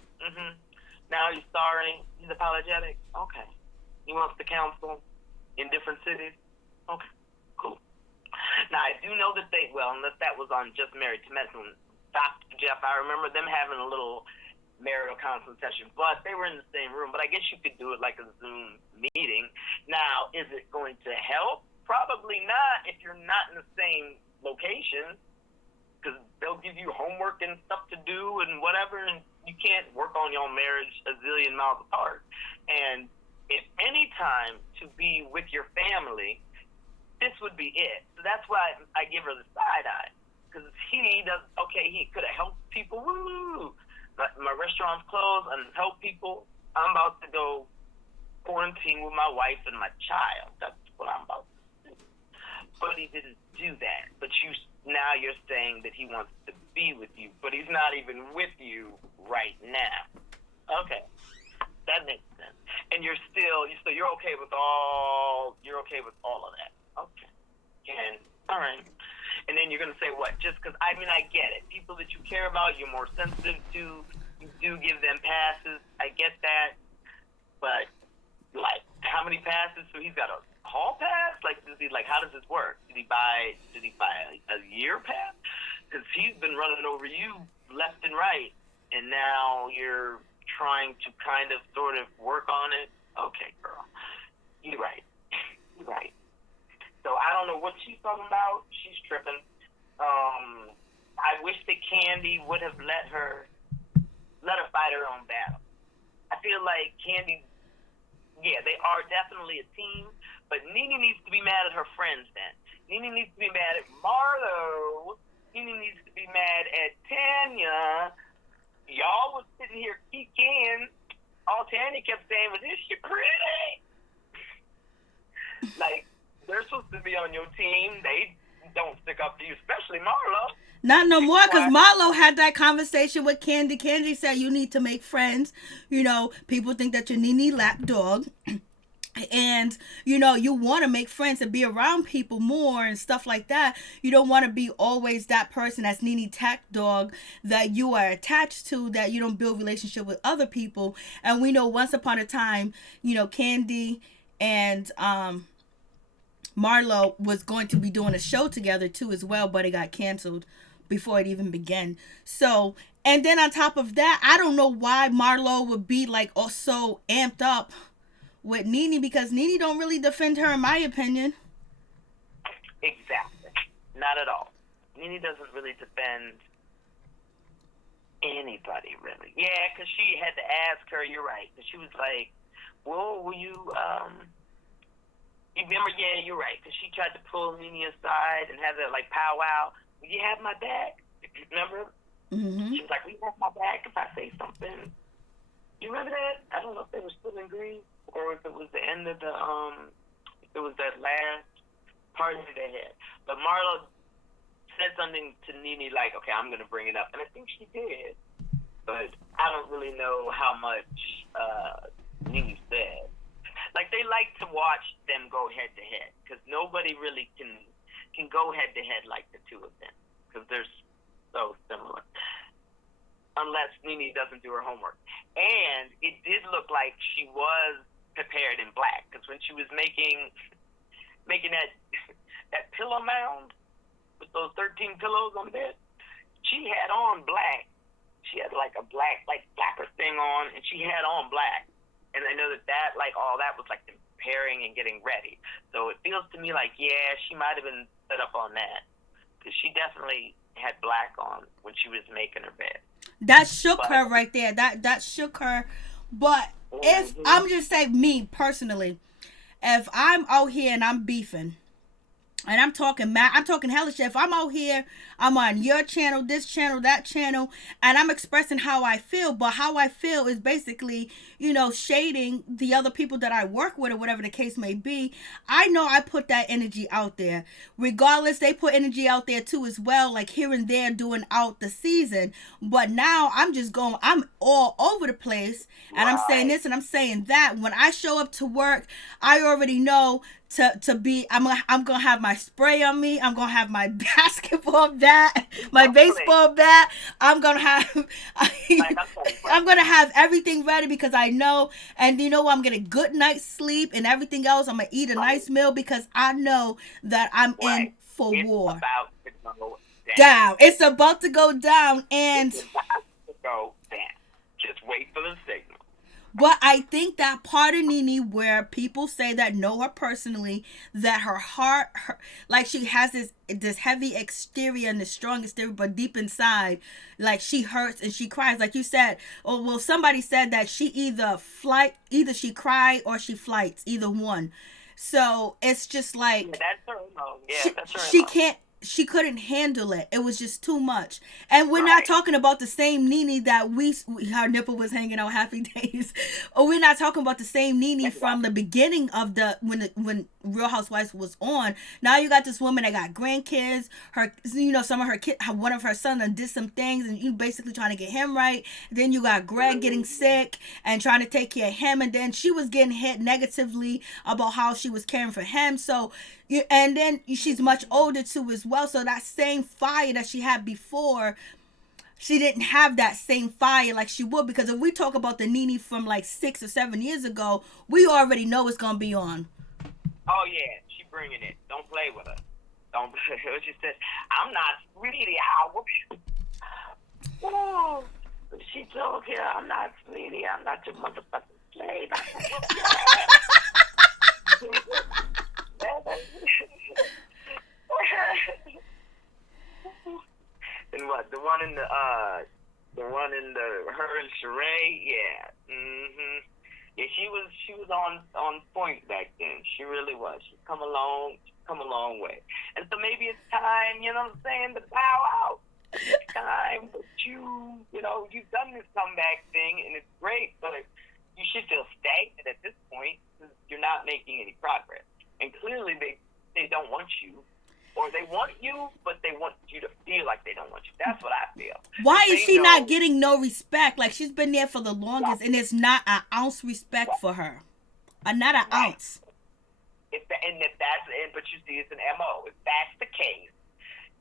Now he's sorry. He's apologetic. Okay. He wants to counsel in different cities. Okay. Cool. Now, I do know that unless that was on Just Married to Medicine, Dr. Jeff, I remember them having a little marital counseling session, but they were in the same room. But I guess you could do it like a Zoom meeting. Now, is it going to help? Probably not if you're not in the same location, because they'll give you homework and stuff to do and whatever, and you can't work on your marriage a zillion miles apart. And if any time to be with your family, this would be it. So that's why I give her the side eye. Because he could have helped people. Woo! My restaurant's closed and help people. I'm about to go quarantine with my wife and my child. That's what I'm about to do. But he didn't do that. But now you're saying that he wants to be with you, but he's not even with you right now. Okay. That makes sense. And you're okay with all of that. Okay. And all right. And then you're gonna say what? Just because I get it. People that you care about, you're more sensitive to. You do give them passes. I get that. But how many passes? So he's got a hall pass. How does this work? Did he buy a year pass? Because he's been running over you left and right, and now you're trying to kind of sort of work on it. Okay, girl. You're right. So I don't know what she's talking about. She's tripping. I wish that Candy would have let her fight her own battle. I feel like Candy, yeah, they are definitely a team, but NeNe needs to be mad at her friends then. NeNe needs to be mad at Marlo. NeNe needs to be mad at Tanya. Y'all was sitting here geeking. All Tanya kept saying was, "Is she pretty?" Like, they're supposed to be on your team. They don't stick up to you, especially Marlo. Not no more, because Marlo had that conversation with Candy. Candy said you need to make friends. You know, people think that you're NeNe lap dog. And, you know, you want to make friends and be around people more and stuff like that. You don't want to be always that person that's NeNe tack dog that you are attached to, that you don't build relationship with other people. And we know once upon a time, you know, Candy and Marlo was going to be doing a show together too as well, but it got canceled before it even began. So, and then on top of that, I don't know why Marlo would be like so amped up with NeNe, because NeNe don't really defend her, in my opinion. Exactly. Not at all. NeNe doesn't really defend anybody, really. Yeah, because she had to ask her, you're right, because she was like, well, will you remember, yeah, you're right, because she tried to pull NeNe aside and have that, like, powwow. Will you have my back? Remember? Mm-hmm. She was like, will you have my back if I say something? You remember that? I don't know if they were still in Greece, or if it was the end of the, if it was that last party they had. But Marlo said something to NeNe like, okay, I'm going to bring it up. And I think she did. But I don't really know how much NeNe said. Like, they like to watch them go head-to-head, because nobody really can go head-to-head like the two of them, because they're so similar. Unless NeNe doesn't do her homework. And it did look like she was prepared in black, because when she was making that pillow mound with those 13 pillows on the bed, she had on black. She had like a black, like flapper thing on, and she had on black. And I know that like all that was like preparing and getting ready. So it feels to me like, yeah, she might have been set up on that, because she definitely had black on when she was making her bed. That shook her right there. That shook her. But if I'm just saying, me personally, if I'm out here and I'm beefing, and I'm talking hella shit. If I'm out here, I'm on your channel, this channel, that channel, and I'm expressing how I feel, but how I feel is basically, you know, shading the other people that I work with or whatever the case may be. I know I put that energy out there. Regardless, they put energy out there too as well, like here and there during out the season. But now I'm all over the place, and I'm saying this and I'm saying that. When I show up to work, I already know to be, I'm gonna have my spray on me. I'm gonna have my basketball bat, my baseball bat. I'm gonna have everything ready, because I know, and you know, I'm gonna good night's sleep and everything else. I'm gonna eat a nice meal, because I know that I'm in for war. It's about to go down. It's about to go down, and it's about to go down. Just wait for the signal. But I think that part of NeNe, where people say that know her personally, that her heart, like she has this heavy exterior and the strong exterior, but deep inside, like she hurts and she cries. Like you said, somebody said that she either she cry or she flights, either one. So it's just like, yeah, that's her emo. Yeah, that's her emo. She couldn't handle it. It was just too much. And we're not talking about the same NeNe that her nipple was hanging out Happy Days. Or we're not talking about the same NeNe from the beginning of when Real Housewives was on. Now you got this woman that got grandkids. Her, you know, some of her kids, one of her sons did some things, and you basically trying to get him right. Then you got Greg getting sick and trying to take care of him, and then she was getting hit negatively about how she was caring for him. So, and then she's much older too as well. So that same fire that she had before, she didn't have that same fire like she would, because if we talk about the NeNe from like 6 or 7 years ago, we already know it's gonna be on. Oh yeah, she bringing it. Don't play with her. Don't. She said, "I'm not sweetie. I will." Oh, she told her, "I'm not sweetie. I'm not your motherfucking slave." what? The one in the her and Sheree? Yeah. Mhm. Yeah, she was on point back then. She really was. She's come a long way. And so maybe it's time, you know what I'm saying, to bow out. It's time that you know, you've done this comeback thing and it's great, but you should feel stagnant at this point because you're not making any progress. And clearly they don't want you. Or they want you, but they want you to feel like they don't want you. That's what I feel. Why is she not getting no respect? Like, she's been there for the longest, and there's not an ounce respect for her. Not an ounce. But you see, it's an MO. If that's the case,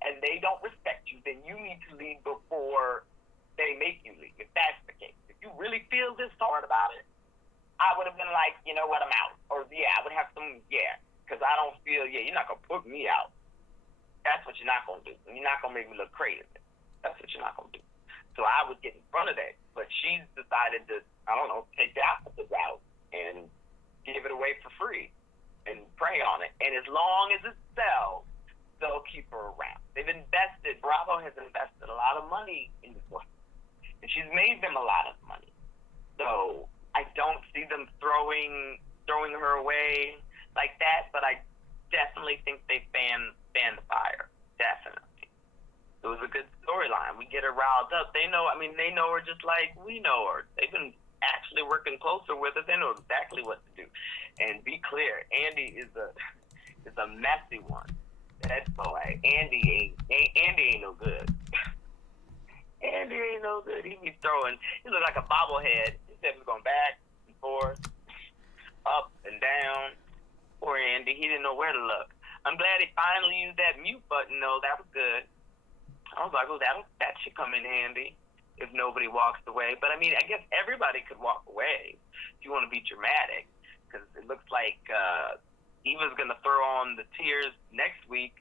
and they don't respect you, then you need to leave before they make you leave. If that's the case. If you really feel this hard about it, I would have been like, you know what, I'm out. Or, I would have because I don't feel, you're not going to put me out. That's what you're not going to do. You're not going to make me look crazy. That's what you're not going to do. So I would get in front of that. But she's decided to, I don't know, take the opposite route and give it away for free and prey on it. And as long as it sells, they'll keep her around. Bravo has invested a lot of money in this woman. And she's made them a lot of money. So I don't see them throwing her away like that, but I definitely think they fan the fire. Definitely. It was a good storyline. We get her riled up. They know her just like we know her. They've been actually working closer with her. They know exactly what to do. And be clear, Andy is a messy one. That boy, Andy ain't no good. Andy ain't no good. He look like a bobblehead. He said he was going back and forth, up and down. Poor Andy, he didn't know where to look. I'm glad he finally used that mute button, though. That was good. I was like, that should come in handy if nobody walks away. But, I guess everybody could walk away if you want to be dramatic, because it looks like Eva's going to throw on the tears next week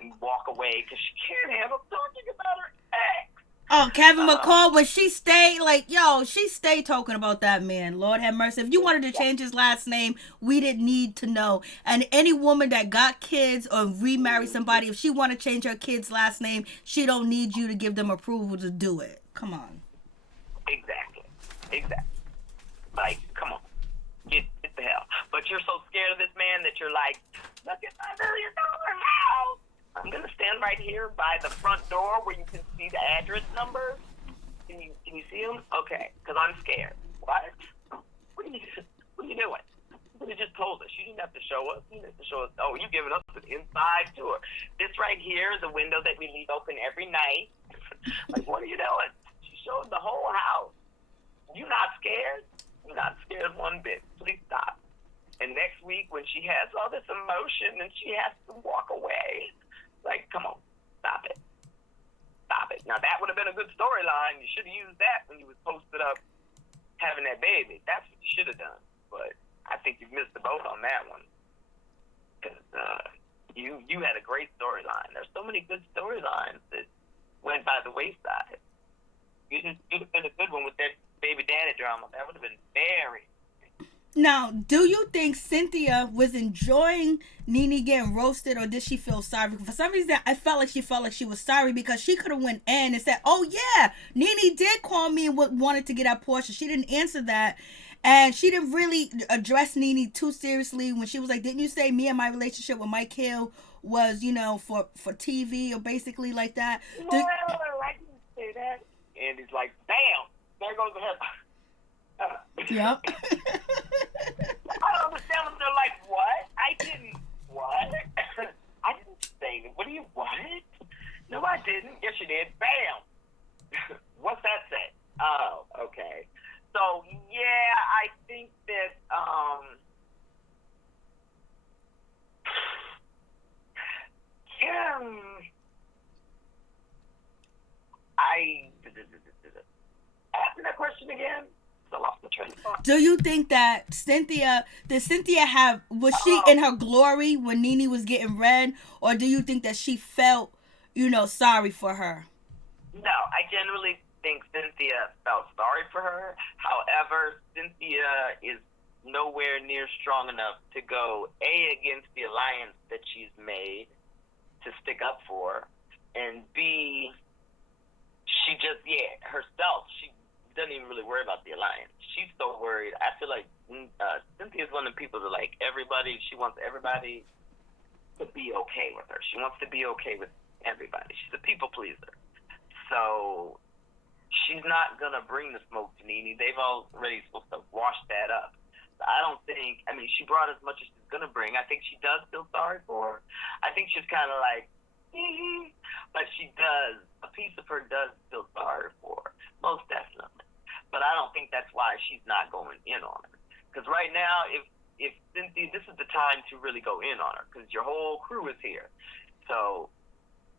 and walk away because she can't have him talking about her ex. Oh, Kevin McCall, when she stayed, she stayed talking about that man. Lord have mercy. If you wanted to change his last name, we didn't need to know. And any woman that got kids or remarried somebody, if she want to change her kid's last name, she don't need you to give them approval to do it. Come on. Exactly. Like, come on. Get the hell. But you're so scared of this man that you're like, look at my $1 million house. I'm going to stand right here by the front door where you can see the address number. Can you see them? Okay, because I'm scared. What? What are you doing? You could have just told us. You didn't have to show us. You didn't have to show us. Oh, you're giving us an inside tour. This right here is a window that we leave open every night. Like, what are you doing? She showed the whole house. You not scared? You're not scared one bit. Please stop. And next week when she has all this emotion and she has to walk away, like, come on, stop it. Now, that would have been a good storyline. You should have used that when you was posted up having that baby. That's what you should have done. But I think you've missed the boat on that one. Because you had a great storyline. There's so many good storylines that went by the wayside. You'd have been a good one with that baby daddy drama. That would have been very. Now, do you think Cynthia was enjoying NeNe getting roasted, or did she feel sorry? For some reason, I felt like she was sorry because she could have went in and said, oh yeah, NeNe did call me and wanted to get at Portia. She didn't answer that. And she didn't really address NeNe too seriously when she was like, didn't you say me and my relationship with Mike Hill was, for TV or basically like that? No, I didn't say that. And he's like, bam, there goes the head. Yep. I don't understand when they're like, what? I didn't. What? I didn't say that. What do you, what? No, I didn't. Yes, you did. Bam. What's that say? Oh, okay. So, yeah, I think that, ask me that question again. I lost the train of thought. Do you think that did Cynthia was she in her glory when NeNe was getting red, or do you think that she felt, sorry for her? No, I generally think Cynthia felt sorry for her. However, Cynthia is nowhere near strong enough to go, A, against the alliance that she's made to stick up for, and B, she just, herself, she doesn't even really worry about the alliance. She's so worried. I feel like Cynthia's one of the people that, like, she wants everybody to be okay with her. She wants to be okay with everybody. She's a people pleaser. So she's not going to bring the smoke to NeNe. They've already supposed to wash that up. So I don't think, she brought as much as she's going to bring. I think she does feel sorry for her. I think she's kind of like, but she does, a piece of her does feel sorry for her, most definitely. But I don't think that's why she's not going in on her. Because right now, if Cynthia, this is the time to really go in on her, because your whole crew is here. So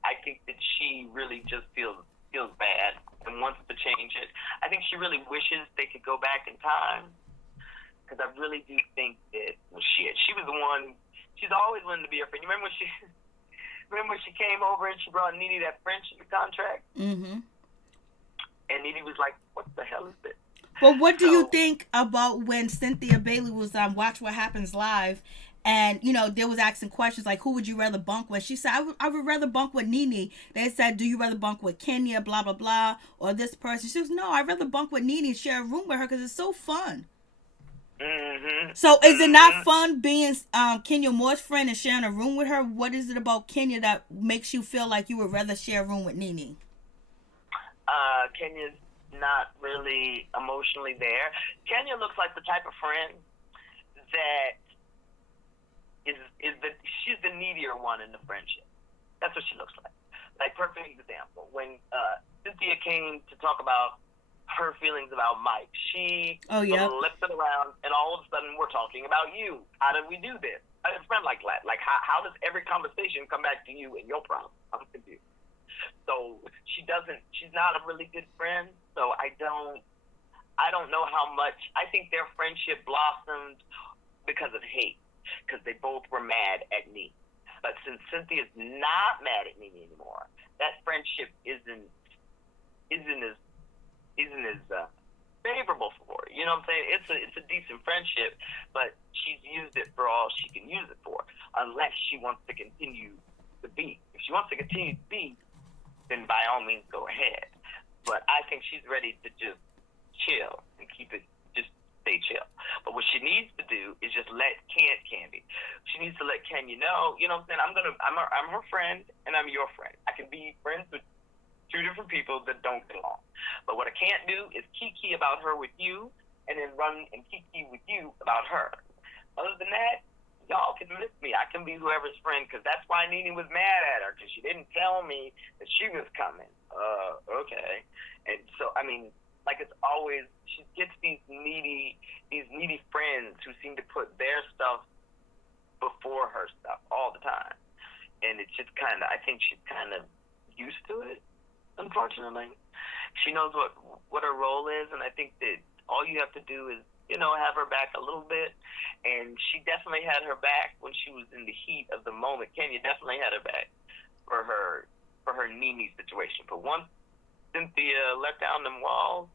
I think that she really just feels bad and wants to change it. I think she really wishes they could go back in time, because I really do think that, she was the one, she's always wanted to be a friend. You remember when she came over and she brought NeNe that friendship contract? Mm-hmm. And NeNe was like, what the hell is this? Well, what do you think about when Cynthia Bailey was on Watch What Happens Live, and, there was asking questions like, who would you rather bunk with? She said, I would rather bunk with NeNe. They said, do you rather bunk with Kenya, blah, blah, blah, or this person? She says, no, I'd rather bunk with NeNe and share a room with her because it's so fun. Mm-hmm. So is it not fun being Kenya Moore's friend and sharing a room with her? What is it about Kenya that makes you feel like you would rather share a room with NeNe? Kenya's not really emotionally there. Kenya looks like the type of friend that she's the needier one in the friendship. That's what she looks like. Like, perfect example. When Cynthia came to talk about her feelings about Mike, she flipped it around, and all of a sudden we're talking about you. How did we do this? I have a friend like that. Like, how does every conversation come back to you and your problem? I'm confused. So she's not a really good friend. So I don't know how much. I think their friendship blossomed because of hate, because they both were mad at NeNe. But since Cynthia's not mad at NeNe anymore, that friendship isn't as favorable for her. You know what I'm saying? It's a decent friendship, but she's used it for all she can use it for, unless she wants to continue to be. If she wants to continue to be, then by all means go ahead. But I think she's ready to just chill and just stay chill. But what she needs to do is just let Candy. She needs to let Kenya know, you know what I'm saying? I'm her friend and I'm your friend. I can be friends with two different people that don't get along. But what I can't do is kiki about her with you and then run and kiki with you about her. Other than that, y'all can miss me. I can be whoever's friend, because that's why NeNe was mad at her, because she didn't tell me that she was coming. Okay. And so, like, it's always, she gets these needy friends who seem to put their stuff before her stuff all the time. And it's just I think she's kind of used to it, unfortunately. She knows what her role is, and I think that all you have to do is, have her back a little bit. And she definitely had her back when she was in the heat of the moment. Kenya definitely had her back for her NeNe situation. But once Cynthia let down them walls,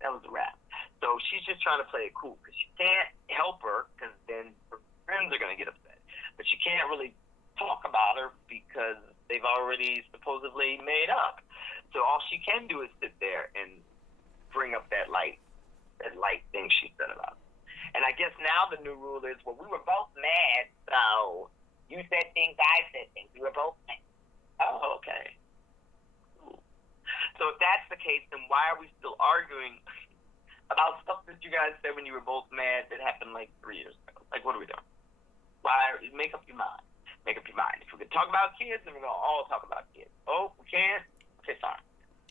that was a wrap. So she's just trying to play it cool, because she can't help her, because then her friends are going to get upset. But she can't really talk about her because they've already supposedly made up. So all she can do is sit there and bring up that light thing she said about it. And I guess now the new rule is, well, we were both mad, so you said things, I said things. We were both mad. Oh, okay. Cool. So if that's the case, then why are we still arguing about stuff that you guys said when you were both mad that happened like 3 years ago? Like, what are we doing? Make up your mind. Make up your mind. If we can talk about kids, then we're going to all talk about kids. Oh, we can't? Okay, fine.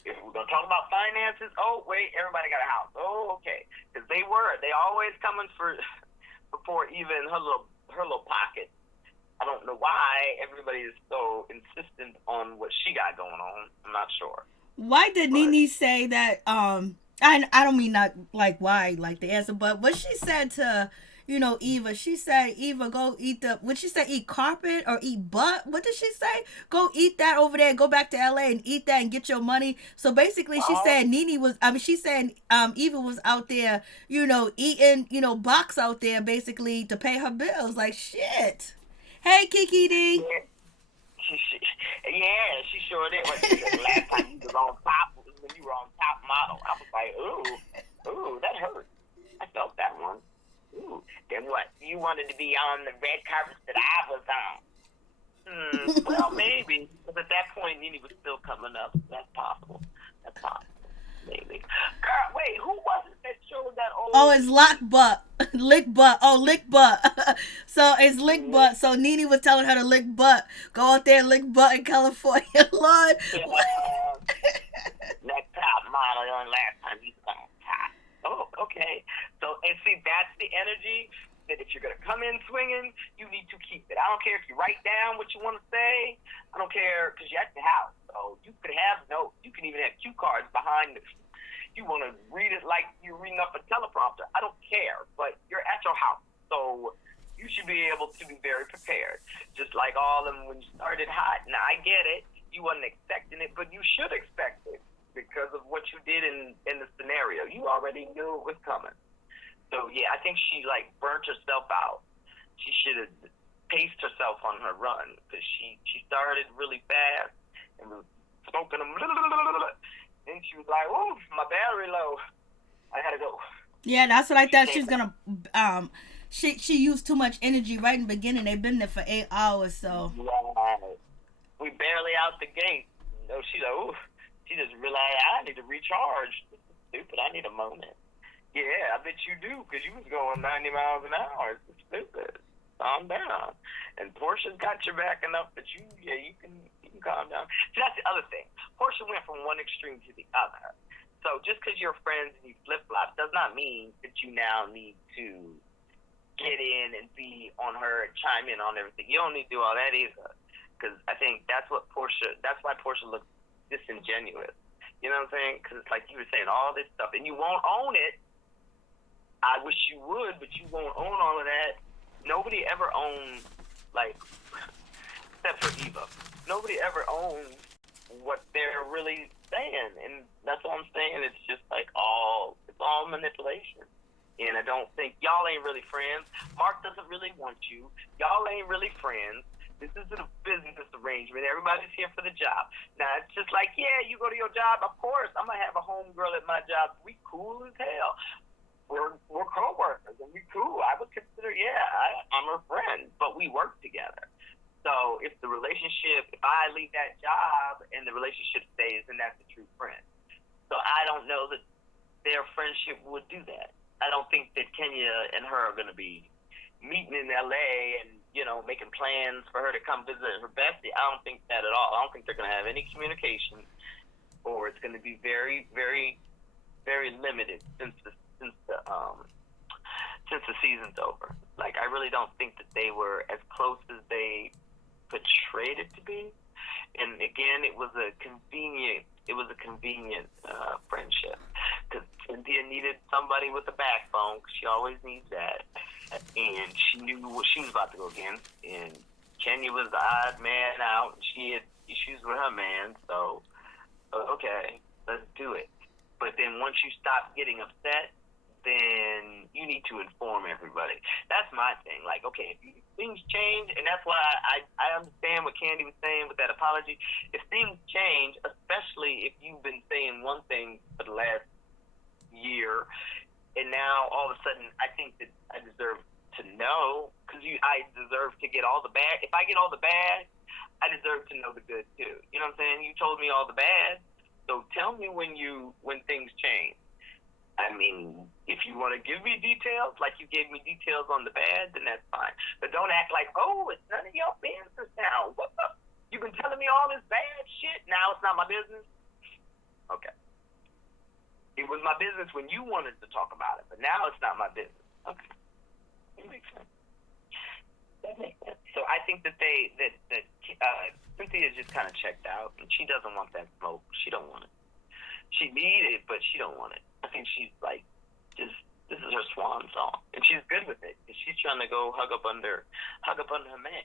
If we're going to talk about finances, oh, wait, everybody got a house. Oh, okay. Because they always coming before even her little pocket. I don't know why everybody is so insistent on what she got going on. I'm not sure. Why did NeNe say that, I don't mean not like why, like the answer, but what she said to, Eva, she said, Eva, go eat would she say eat carpet or eat butt? What did she say? Go eat that over there, go back to LA and eat that and get your money. So basically she said Eva was out there, eating, box out there basically to pay her bills. Like, shit. Hey, Kiki D. Yeah, she sure did. Last time you was on top, when you were on Top Model. I was like, ooh, that hurt. I felt that one. Ooh. Then what? You wanted to be on the red carpet that I was on. Well, maybe. Because at that point, NeNe was still coming up. That's possible. Maybe. Girl, wait, who was it that showed that old... Oh, it's Lock Butt. Lick Butt. Oh, Lick Butt. So it's Lick Butt. So NeNe was telling her to lick butt. Go out there and lick butt in California. Lord. That Top Model on last time he was on top. Oh, okay. So, and see, that's the energy that if you're going to come in swinging, you need to keep it. I don't care if you write down what you want to say. I don't care, because you're at the house. So you could have notes. You can even have cue cards behind it. You want to read it like you're reading up a teleprompter. I don't care, but you're at your house. So you should be able to be very prepared. Just like all of them when you started hot. Now, I get it. You wasn't expecting it, but you should expect it because of what you did in the scenario. You already knew it was coming. So, yeah, I think she, burnt herself out. She should have paced herself on her run because she started really fast and was smoking them. And she was like, oh, my battery low. I got to go. Yeah, that's what I thought. She's going to, she used too much energy right in the beginning. They've been there for 8 hours, so. Right. We barely out the gate. She's like, ooh, she just realized I need to recharge. This is stupid. I need a moment. Yeah, I bet you do, because you was going 90 miles an hour. It's stupid. Calm down. And Portia's got your back enough that you can calm down. See, that's the other thing. Portia went from one extreme to the other. So just because you're friends and you flip-flop does not mean that you now need to get in and be on her and chime in on everything. You don't need to do all that either, because I think that's why Portia looks disingenuous. You know what I'm saying? Because it's like you were saying all this stuff, and you won't own it. I wish you would, but you won't own all of that. Nobody ever owns, except for Eva, nobody ever owns what they're really saying. And that's what I'm saying. It's just it's all manipulation. And I don't think, y'all ain't really friends. Mark doesn't really want you. Y'all ain't really friends. This isn't a business arrangement. Everybody's here for the job. Now, it's just like, yeah, you go to your job. Of course, I'm going to have a homegirl at my job. We cool as hell. We're co-workers, and we cool. I would consider, I'm her friend, but we work together. So if I leave that job and the relationship stays, then that's a true friend. So I don't know that their friendship would do that. I don't think that Kenya and her are going to be meeting in L.A. and, making plans for her to come visit her bestie. I don't think that at all. I don't think they're going to have any communication, or it's going to be very, very, very limited since the season's over. I really don't think that they were as close as they portrayed it to be. And again, it was a convenient friendship, because Cynthia needed somebody with a backbone, because she always needs that, and she knew what she was about to go against. And Kenya was the odd man out, and she had issues with her man, so okay, let's do it. But then once you stop getting upset, then you need to inform everybody. That's my thing. Okay, if things change, and that's why I understand what Candy was saying with that apology. If things change, especially if you've been saying one thing for the last year, and now all of a sudden I think that I deserve to know, because I deserve to get all the bad. If I get all the bad, I deserve to know the good too. You know what I'm saying? You told me all the bad, so tell me when things change. I mean, if you want to give me details, like you gave me details on the bad, then that's fine. But don't act like, oh, it's none of your business now. What the? You've been telling me all this bad shit. Now it's not my business? Okay. It was my business when you wanted to talk about it, but now it's not my business. Okay. That makes sense. So I think that Cynthia just kind of checked out, and she doesn't want that smoke. She don't want it. She needs it, but she don't want it. I think she's this is her swan song, and she's good with it. And she's trying to go hug up under her man.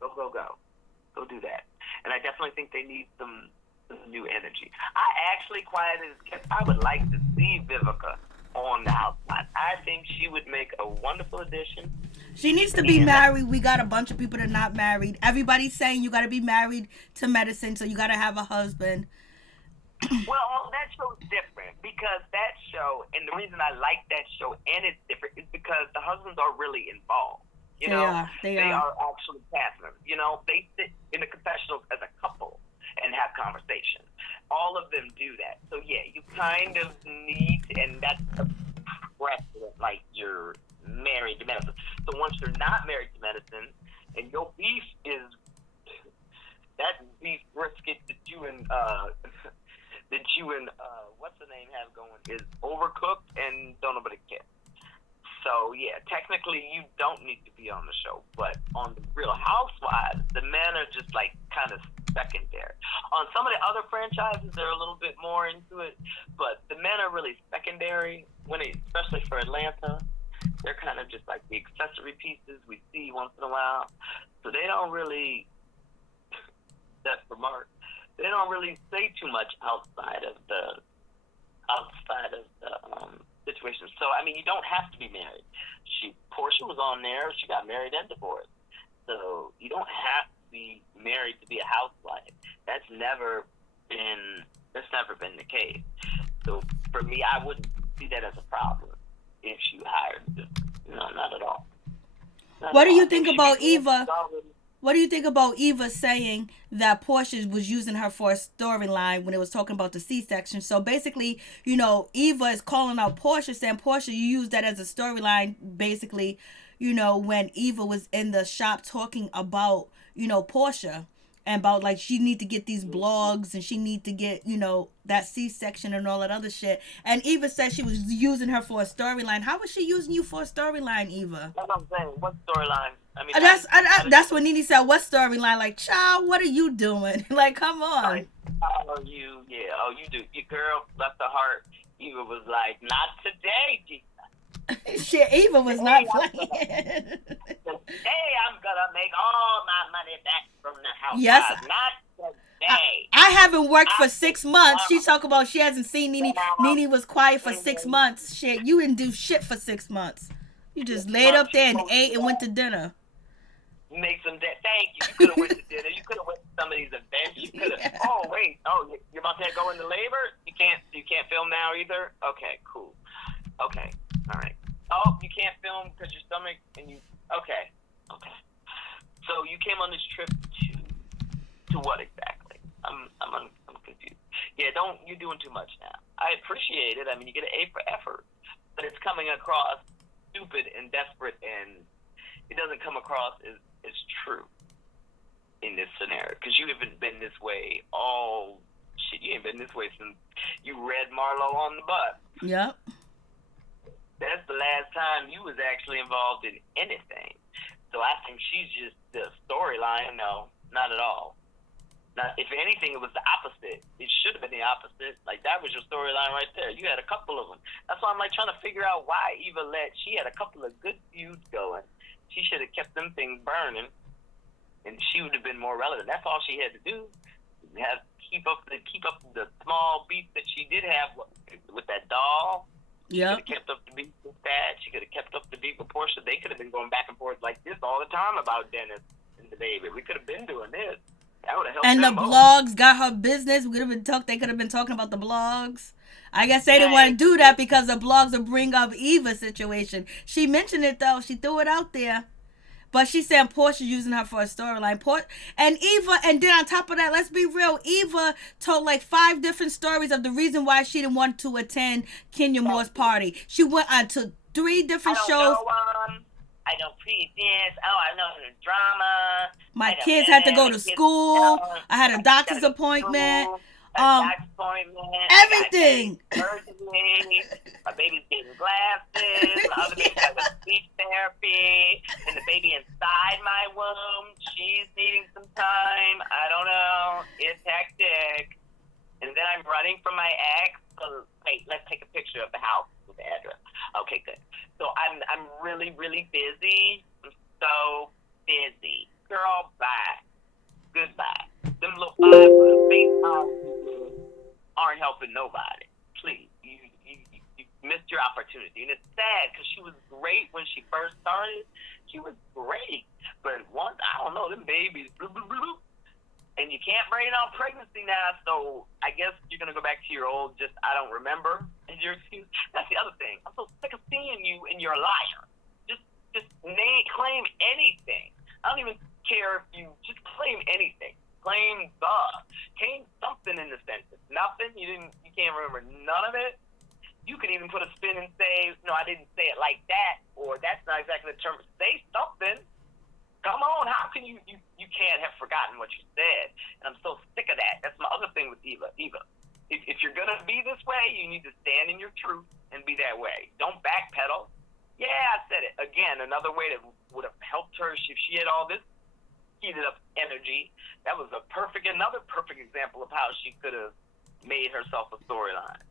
Go do that. And I definitely think they need some new energy. I actually, quiet as kept, I would like to see Vivica on the Housewives. I think she would make a wonderful addition. She needs to be married. We got a bunch of people that are not married. Everybody's saying you got to be married to medicine, so you got to have a husband. Well, that show's different because that show, and the reason I like that show and it's different is because the husbands are really involved. You They know, are. They they are. are actually cast members. You know, they sit in the confessionals as a couple and have conversations. All of them do that. So yeah, you kind of need, and that's a precedent, like you're married to medicine. So once you're not married to medicine, and your beef is that beef brisket that you and what's the name have going is overcooked and don't nobody care. So yeah, technically you don't need to be on the show, but on the Real Housewives, the men are just like kind of secondary. On some of the other franchises, they're a little bit more into it, but the men are really secondary. Especially for Atlanta, they're kind of just like the accessory pieces we see once in a while. So they don't really. That's for Mark. They don't really say too much outside of the situation. So I mean, you don't have to be married. Portia was on there. She got married and divorced. So you don't have to be married to be a housewife. That's never been the case. So for me, I wouldn't see that as a problem if she hired them. No, not at all. What do you think about Eva? What do you think about Eva saying that Portia was using her for a storyline when it was talking about the C-section? So basically, Eva is calling out Portia, saying, Portia, you used that as a storyline, basically, when Eva was in the shop talking about, Portia. And about, like, she need to get these blogs and she need to get, that C-section and all that other shit. And Eva said she was using her for a storyline. How was she using you for a storyline, Eva? That's what I'm saying. What storyline? I mean, that's what NeNe said. What storyline? Like, child, what are you doing? Like, come on. You do. Your girl left the heart. Eva was like, not today, Jesus. Shit, Eva was not playing. Today I'm gonna make all my money back from the house. Yes. Not today. I haven't worked for 6 months. She talk about she hasn't seen NeNe. NeNe was quiet for 6 months. Shit, you didn't do shit for 6 months. You just laid up there and ate and went to dinner. Make some thank you. You could have went to dinner. You could have went to some of these events. You could have. Yeah. Oh wait. Oh, you're about to go into labor. You can't film now either. Okay, cool. Okay, all right. Oh, you can't film because your stomach and you. Okay. So you came on this trip to what exactly? I'm confused. Yeah, you're doing too much now. I appreciate it. I mean, you get an A for effort, but it's coming across stupid and desperate, and it doesn't come across as true in this scenario because you haven't been this way you ain't been this way since you read Marlo on the bus. Yep. That's the last time you was actually involved in anything. So I think she's just the storyline. No, not at all. Now, if anything, it was the opposite. It should have been the opposite. Like, that was your storyline right there. You had a couple of them. That's why I'm, like, trying to figure out why Eva she had a couple of good feuds going. She should have kept them things burning, and she would have been more relevant. That's all she had to do. Keep up the small beef that she did have with that doll. Yeah. She could have kept up the beef with that. She could have kept up the beef with Portia. They could have been going back and forth like this all the time about Dennis and the baby. We could have been doing this. That would have helped. And the both. blogs got her business. They could have been talking about the blogs. I guess they didn't want to do that because the blogs would bring up Eva's situation. She mentioned it though. She threw it out there. But she said Portia using her for a storyline. And Eva, and then on top of that, let's be real, Eva told like 5 different stories of the reason why she didn't want to attend Kenya Moore's party. She went on to 3 different shows. I don't see this. Oh, I know the drama. My kids had to go to school. I had a doctor's appointment. Everything. My baby's getting glasses. My other baby's having speech therapy. And the baby inside my womb, she's needing some time. I don't know. It's hectic. And then I'm running from my ex. Wait, let's take a picture of the house with the address. Okay, good. So I'm really, really busy. I'm so busy. Girl, bye. Goodbye. Them little 5 FaceTime aren't helping nobody. Please, you missed your opportunity. And it's sad because she was great when she first started. She was great. But once, I don't know, them babies, bloop, bloop, bloop. And you can't blame it on pregnancy now, so I guess you're going to go back to your old, just, I don't remember, as your excuse. That's the other thing. I'm so sick of seeing you and you're a liar. Just claim anything. I don't even care if you just claim anything. Claim something in the sentence. Nothing, you can't remember none of it. You can even put a spin and say, no, I didn't say it like that, or that's not exactly the term. Say something. Come on, how can you can't have forgotten what you said? And I'm so sick of that. That's my other thing with Eva. If you're going to be this way, you need to stand in your truth and be that way. Don't backpedal. Yeah, I said it. Again, another way that would have helped her if she had all this heated up energy. That was another perfect example of how she could have made herself a storyline.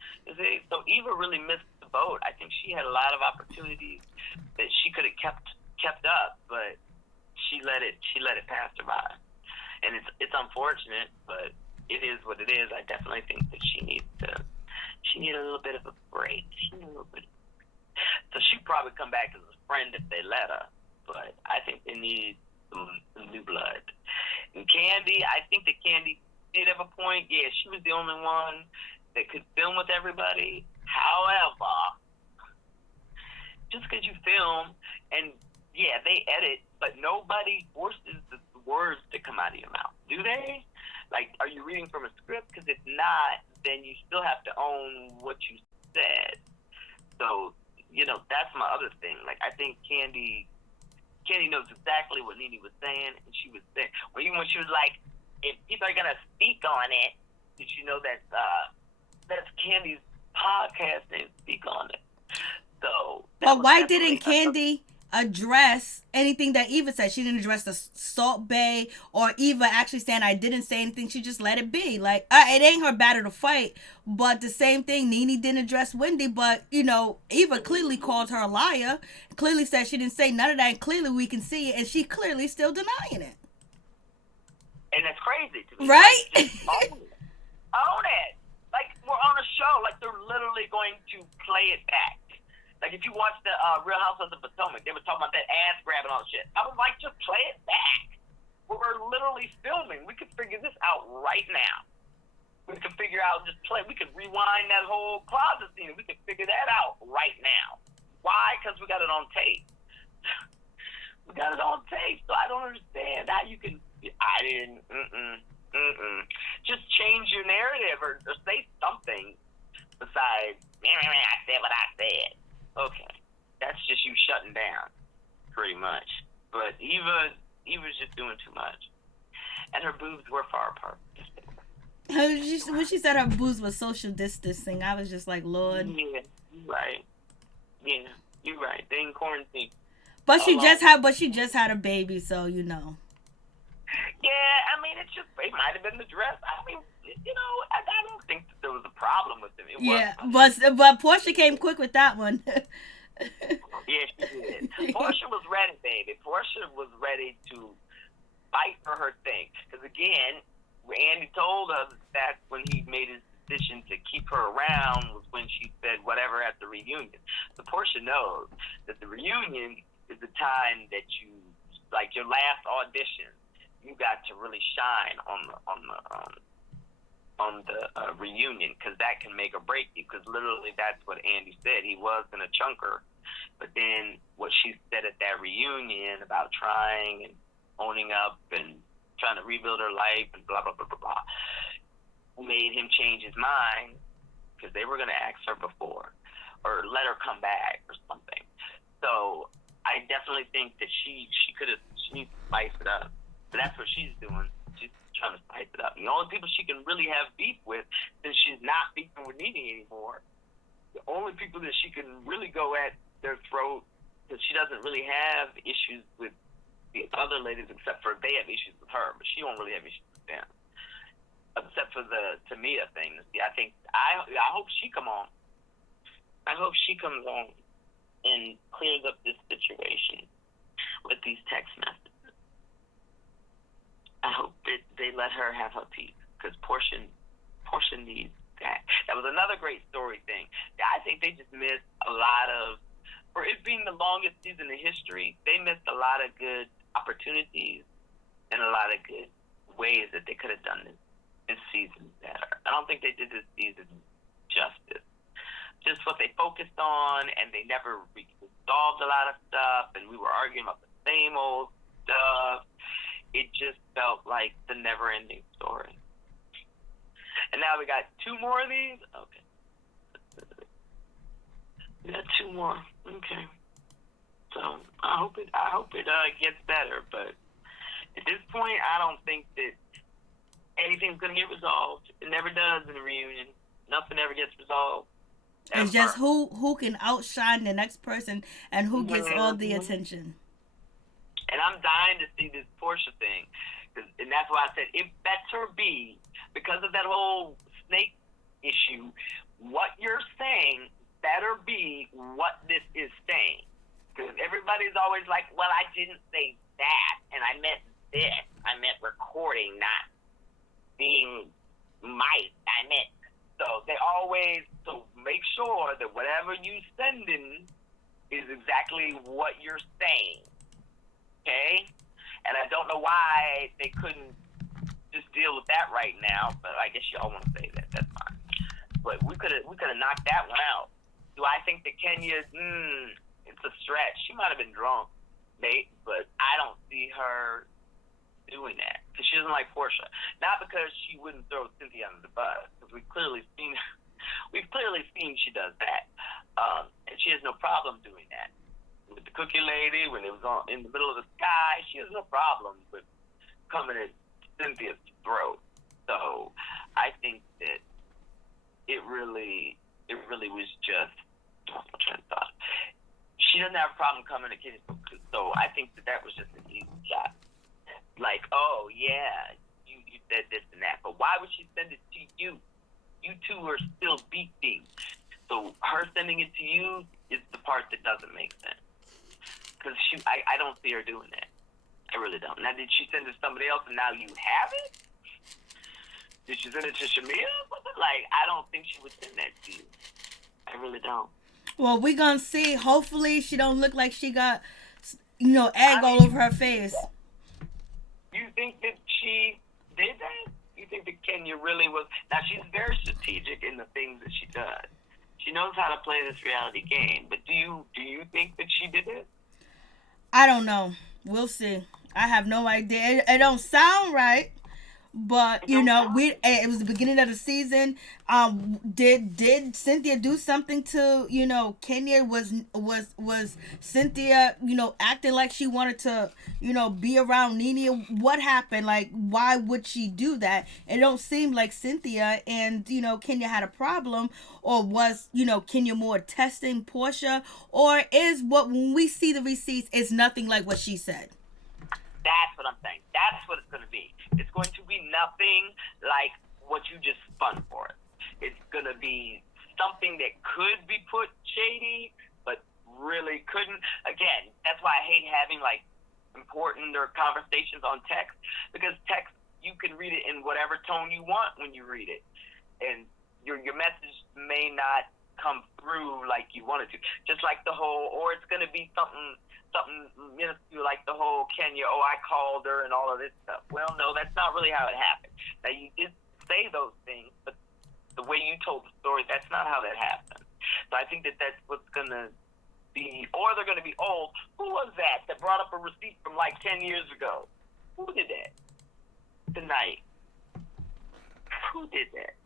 So Eva really missed the boat. I think she had a lot of opportunities that she could have kept up, but she let it pass her by, and it's unfortunate, but it is what it is. I definitely think that she needs a little bit of a break. So she'd probably come back as a friend if they let her, but I think they need some new blood. And Candy, I think that Candy did have a point. Yeah, she was the only one that could film with everybody. However, just because you film and yeah, they edit, but nobody forces the words to come out of your mouth, do they? Like, are you reading from a script? Because if not, then you still have to own what you said. So, that's my other thing. Like, I think Candy knows exactly what NeNe was saying, and she was saying, even when she was like, if people are gonna speak on it, did you know that that's Candy's podcast name, Speak on It? So, but why didn't Candy address anything that Eva said? She didn't address the Salt Bay or Eva actually saying I didn't say anything. She just let it be. Like, it ain't her battle to fight, but the same thing, NeNe didn't address Wendy, but Eva clearly called her a liar, clearly said she didn't say none of that, and clearly we can see it, and she clearly still denying it. And that's crazy to me. Right? Like, own it. Like, we're on a show, like they're literally going to play it back. Like, if you watch the Real Housewives of Potomac, they were talking about that ass grab and all that shit. I was like, just play it back. We're literally filming. We could figure this out right now. We could figure out, just play. We could rewind that whole closet scene. We could figure that out right now. Why? Because we got it on tape. We got it on tape, so I don't understand how you can. I didn't. Just change your narrative or say something besides, I said what I said. Okay, that's just you shutting down, pretty much. But Eva's just doing too much, and her boobs were far apart. When she said her boobs was social distancing, I was just like, Lord. Yeah, you're right. Yeah, you're right. They in quarantine. But she just had a baby, so Yeah, I mean, it might have been the dress. I mean, I don't think that there was a problem with it. But Portia came quick with that one. Yeah, she did. Portia was ready, baby. Portia was ready to fight for her thing. Because again, Andy told us that when he made his decision to keep her around was when she said whatever at the reunion. So Portia knows that the reunion is the time that you, like your last audition, you got to really shine on the reunion, because that can make or break you. Because literally, that's what Andy said. He was gonna chunk her, but then what she said at that reunion about trying and owning up and trying to rebuild her life and blah blah blah blah blah made him change his mind, because they were gonna ask her before or let her come back or something. So I definitely think that she needs to spice it up. So that's what she's doing. She's trying to spice it up. And the only people she can really have beef with, since she's not beefing with NeNe anymore, the only people that she can really go at their throat, because she doesn't really have issues with the other ladies, except for they have issues with her, but she don't really have issues with them, except for the Tamia thing. See, I hope she come on. I hope she comes on and clears up this situation with these text messages. I hope that they let her have her piece, because Portia needs that. That was another great story thing. I think they just missed a lot of, for it being the longest season in history, they missed a lot of good opportunities and a lot of good ways that they could have done this season better. I don't think they did this season justice. Just what they focused on, and they never resolved a lot of stuff, and we were arguing about the same old stuff. It just felt like the never-ending story. And now we got 2 more of these? Okay. We got 2 more. Okay. So I hope it gets better, but at this point, I don't think that anything's going to get resolved. It never does in a reunion. Nothing ever gets resolved. It's just who can outshine the next person and who gets all the attention. And I'm dying to see this Portia thing. And that's why I said, it better be, because of that whole snake issue, what you're saying better be what this is saying. Because everybody's always like, well, I didn't say that, and I meant this. I meant recording, not being mic. I meant, so they always, so make sure that whatever you sending is exactly what you're saying. Okay? And I don't know why they couldn't just deal with that right now, but I guess y'all want to say that. That's fine. But we could have knocked that one out. Do I think that Kenya, it's a stretch. She might have been drunk, Nate, but I don't see her doing that. Because she doesn't like Portia. Not because she wouldn't throw Cynthia under the bus, because we've clearly seen she does that. And she has no problem doing that. With the cookie lady, when it was in the middle of the sky, she has no problem with coming at Cynthia's throat. So I think that it really was just, she doesn't have a problem coming to Kenya's book. So I think that was just an easy shot. Like, oh yeah, you said this and that, but why would she send it to you? You two are still beefing. So her sending it to you is the part that doesn't make sense. Because I don't see her doing that. I really don't. Now, did she send it to somebody else and now you have it? Did she send it to Shamia? Like, I don't think she would send that to you. I really don't. Well, we're going to see. Hopefully she don't look like she got, egg all over her face. You think that she did that? You think that Kenya really was... Now, she's very strategic in the things that she does. She knows how to play this reality game. But do you think that she did it? I don't know. We'll see. I have no idea. It don't sound right. But it was the beginning of the season. Did Cynthia do something to Kenya? Was Cynthia acting like she wanted to be around NeNe? What happened? Like, why would she do that? It don't seem like Cynthia and Kenya had a problem, or was Kenya more testing Portia, or is when we see the receipts is nothing like what she said? That's what I'm saying. That's what it's going to be. It's going to be nothing like what you just spun for it. It's going to be something that could be put shady, but really couldn't. Again, that's why I hate having important or conversations on text, because text, you can read it in whatever tone you want when you read it. And your message may not come through like you wanted to. Just like the whole, or it's going to be something minuscule like the whole Kenya, I called her and all of this stuff. Well, no, that's not really how it happened. Now, you did say those things, but the way you told the story, that's not how that happened. So I think that that's what's going to be, or they're going to be old. Who was that brought up a receipt from 10 years ago? Who did that tonight? Who did that?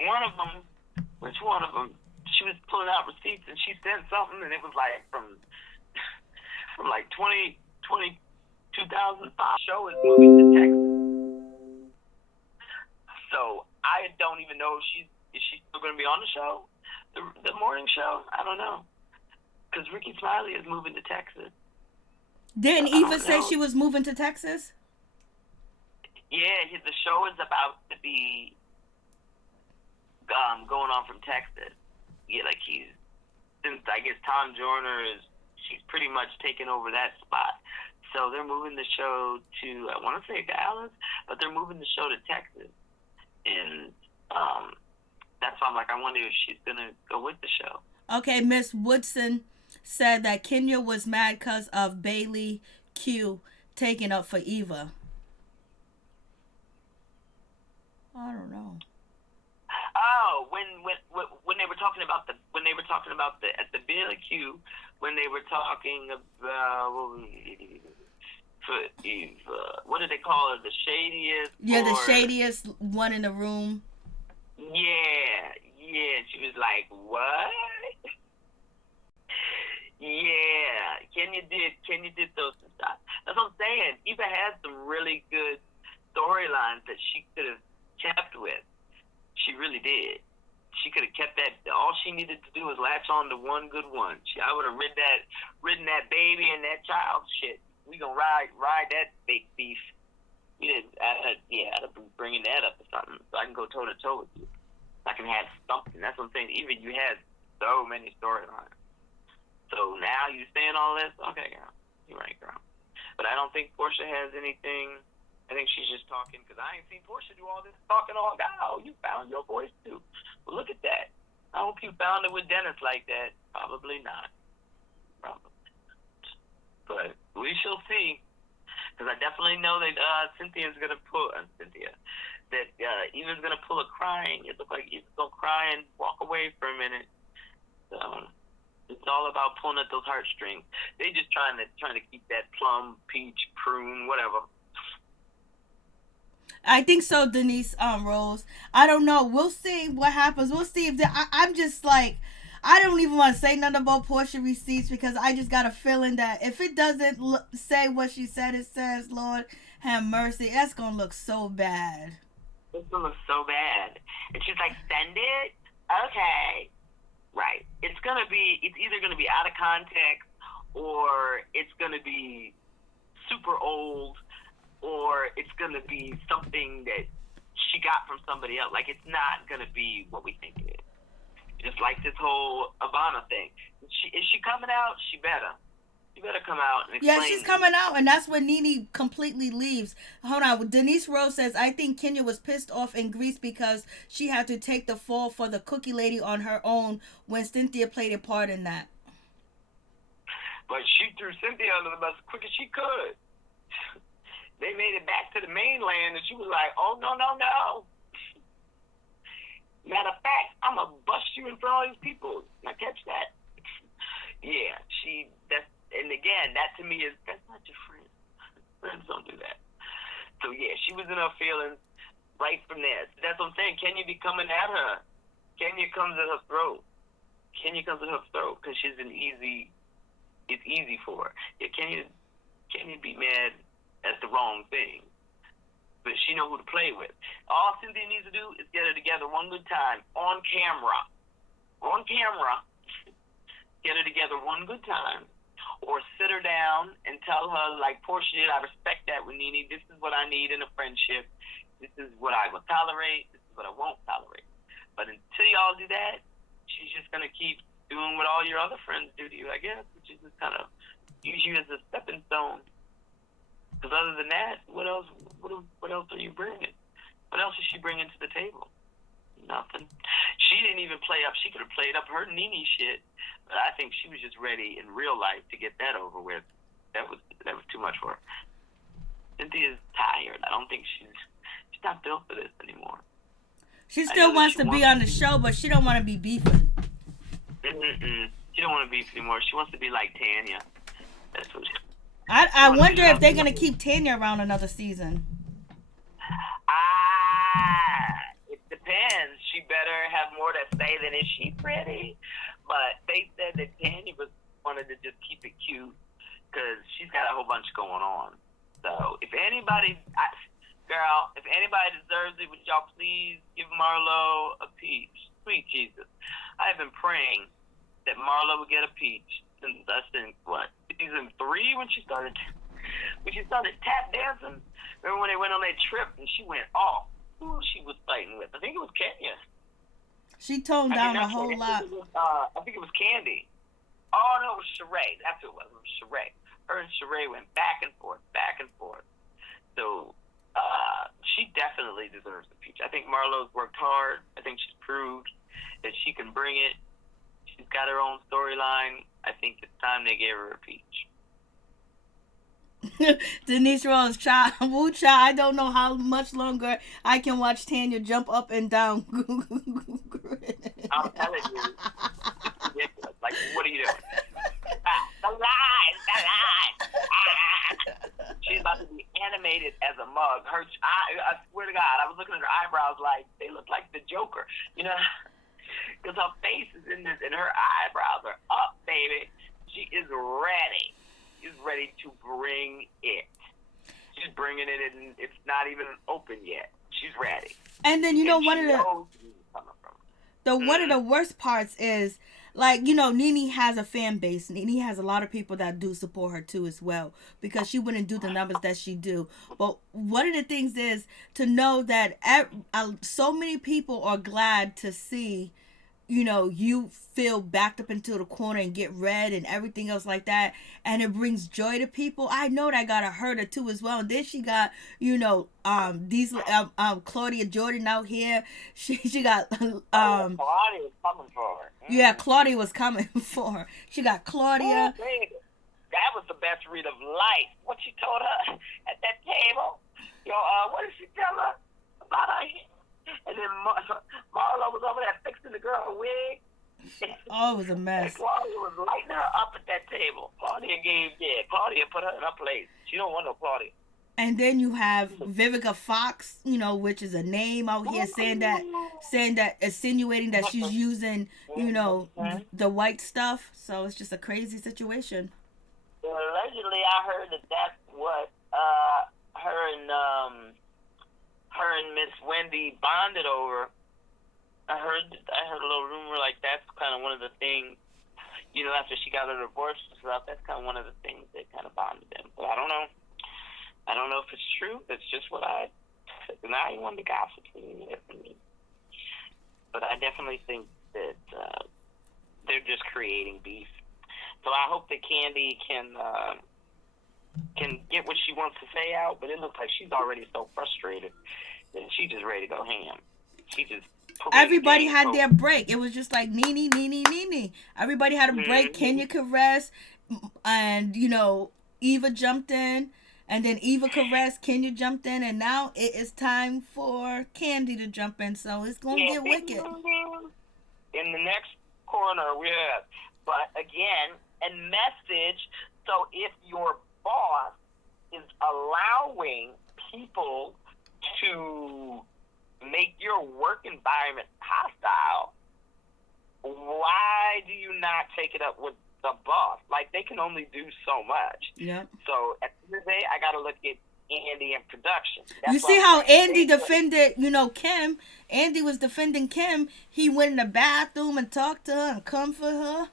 One of them, which one of them? She was pulling out receipts and she sent something and it was from 2005 show is moving to Texas. So I don't even know if is she still going to be on the show, the morning show? I don't know, because Ricky Smiley is moving to Texas. Didn't Eva say she was moving to Texas? Yeah, the show is about to be going on from Texas. Yeah, since I guess Tom Joyner she's pretty much taken over that spot. So they're moving the show to, I want to say Dallas, but they're moving the show to Texas. And that's why I'm I wonder if she's going to go with the show. Okay, Miss Woodson said that Kenya was mad because of Bailey Q taking up for Eva. I don't know. Oh, when they were talking about the at the BLQ, when they were talking about what did they call her? The shadiest. Yeah, the shadiest one in the room. Yeah. She was like, what? Yeah, Kenya did those stuff. That's what I'm saying. Eva had some really good storylines that she could have kept with. She really did. She could have kept that. All she needed to do was latch on to one good one. I would have ridden that baby and that child shit. We gonna ride that fake beef. I'd have been bringing that up or something, so I can go toe to toe with you. I can have something. That's what I'm saying. Even you had so many storylines. So now you saying all this? Okay, girl. You're right, girl. But I don't think Portia has anything. I think she's just talking because I ain't seen Portia do all this talking all God. Oh, you found your voice too. Well, look at that. I hope you found it with Dennis like that. Probably not. Probably. But we shall see. Because I definitely know that Cynthia's going to pull that Eva's going to pull a crying. It looks like Eva's going to cry and walk away for a minute. So it's all about pulling at those heartstrings. They just trying to keep that plum, peach, prune, whatever. I think so, Denise Rose. I don't know. We'll see what happens. We'll see if I'm just like, I don't even want to say nothing about Portia receipts because I just got a feeling that if it doesn't say what she said it says, Lord have mercy, that's gonna look so bad. It's gonna look so bad. And she's like, send it? Okay. Right. It's either gonna be out of context or it's gonna be super old or it's gonna be something that she got from somebody else. Like, it's not gonna be what we think it is. Just like this whole Ivana thing. Is she coming out? She better. She better come out and explain. Yeah, she's coming out, and that's when NeNe completely leaves. Hold on. Denise Rose says, I think Kenya was pissed off in Greece because she had to take the fall for the cookie lady on her own when Cynthia played a part in that. But she threw Cynthia under the bus as quick as she could. They made it back to the mainland, and she was like, oh, no. Matter of fact, I'm going to bust you in front of all these people. Now catch that. Yeah, and again, that to me is, that's not your friend. Friends don't do that. So yeah, she was in her feelings right from there. That's what I'm saying. Kenya be coming at her. Kenya comes at her throat. Because it's easy for her. Yeah, Kenya be mad at the wrong thing. But she know who to play with. All Cynthia needs to do is get her together one good time on camera. Get her together one good time. Or sit her down and tell her, like Portia did, I respect that with NeNe. This is what I need in a friendship. This is what I will tolerate. This is what I won't tolerate. But until y'all do that, she's just going to keep doing what all your other friends do to you, I guess, which is just kind of use you as a stepping stone. Because other than that, what else are you bringing? What else is she bringing to the table? Nothing. She didn't even play up. She could have played up her NeNe shit, but I think she was just ready in real life to get that over with. That was too much for her. Cynthia's tired. I don't think she's not built for this anymore. She still wants to be on the show, but she don't want to be beefing. She don't want to beef anymore. She wants to be like Tanya. That's what she. I wonder if they're going to keep Tanya around another season. It depends. She better have more to say than is she pretty. But they said that Tanya wanted to just keep it cute because she's got a whole bunch going on. So if anybody deserves it, would y'all please give Marlo a peach? Sweet Jesus. I have been praying that Marlo would get a peach since I think season 3 when she started tap dancing. Remember when they went on that trip and she went off? Who she was fighting with? I think it was Kenya. She toned down a whole lot. I think it was Candy. Oh no, it was Sheree. That's who it was. It was Sheree. Her and Sheree went back and forth. So she definitely deserves a peach. I think Marlo's worked hard. I think she's proved that she can bring it. She's got her own storyline. I think it's time they gave her a peach. Denise Rose, child, woo child. I don't know how much longer I can watch Tanya jump up and down. I'm telling you, it's ridiculous. Like, what are you doing? The lies. She's about to be animated as a mug. I swear to God, I was looking at her eyebrows like they look like the Joker. You know, because her face is in this, and her eyebrows are up, baby. She is ready. She's ready to bring it. She's bringing it, and it's not even open yet. She's ready. And then one of the worst parts is, like, NeNe has a fan base. NeNe has a lot of people that do support her too as well, because she wouldn't do the numbers that she do. But one of the things is to know that so many people are glad to see, you feel backed up into the corner and get red and everything else like that, and it brings joy to people. I know that gotta hurt her too as well. And then she got, these Claudia Jordan out here. She got Claudia was coming for her. Yeah, Claudia was coming for her. She got Claudia. Oh, baby. That was the best read of life. What she told her at that table. What did she tell her about her? And then Marlo was over there fixing the girl a wig. Oh, it was a mess. And Claudia was lighting her up at that table. Claudia put her in her place. She don't want no Claudia. And then you have Vivica Fox, which is a name out here saying that, insinuating that she's using, the white stuff. So it's just a crazy situation. Allegedly, I heard that's what her and Miss Wendy bonded over. I heard a little rumor like that's kind of one of the things, after she got her divorce and stuff, that's kind of one of the things that kind of bonded them. But I don't know. I don't know if it's true. It's just what I ain't one to gossip from me. But I definitely think that they're just creating beef. So I hope that Candy can get what she wants to say out, but it looks like she's already so frustrated that she's just ready to go ham. She just everybody had their break. It was just like NeNe. Everybody had a break. Kenya caressed, and Eva jumped in, and then Eva caressed. Kenya jumped in, and now it is time for Candy to jump in. So it's gonna get wicked. In the next corner, we have, but again, a message. So if your boss is allowing people to make your work environment hostile, why do you not take it up with the boss? Like, they can only do so much. Yeah. So at the end of the day, I got to look at Andy and production. You see how Andy defended, Kim? Andy was defending Kim. He went in the bathroom and talked to her and comforted her.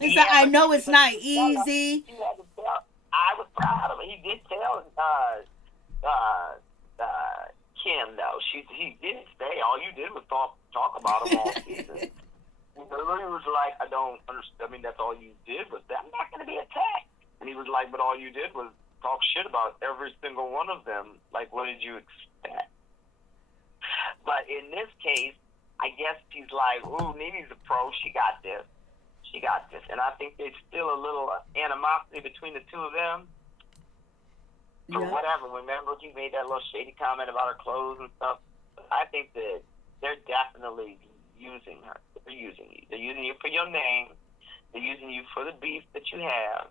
It's like, I know it's not easy. I was proud of him. He did tell Kim, though. He did say all you did was talk about him all season. He was like, I don't understand. I mean, that's all you did was that. I'm not going to be attacked. And he was like, but all you did was talk shit about every single one of them. Like, what did you expect? But in this case, I guess he's like, ooh, NeNe's a pro. She got this. And I think there's still a little animosity between the two of them. For whatever. Remember, he made that little shady comment about her clothes and stuff. I think that they're definitely using her. They're using you. They're using you for your name. They're using you for the beef that you have.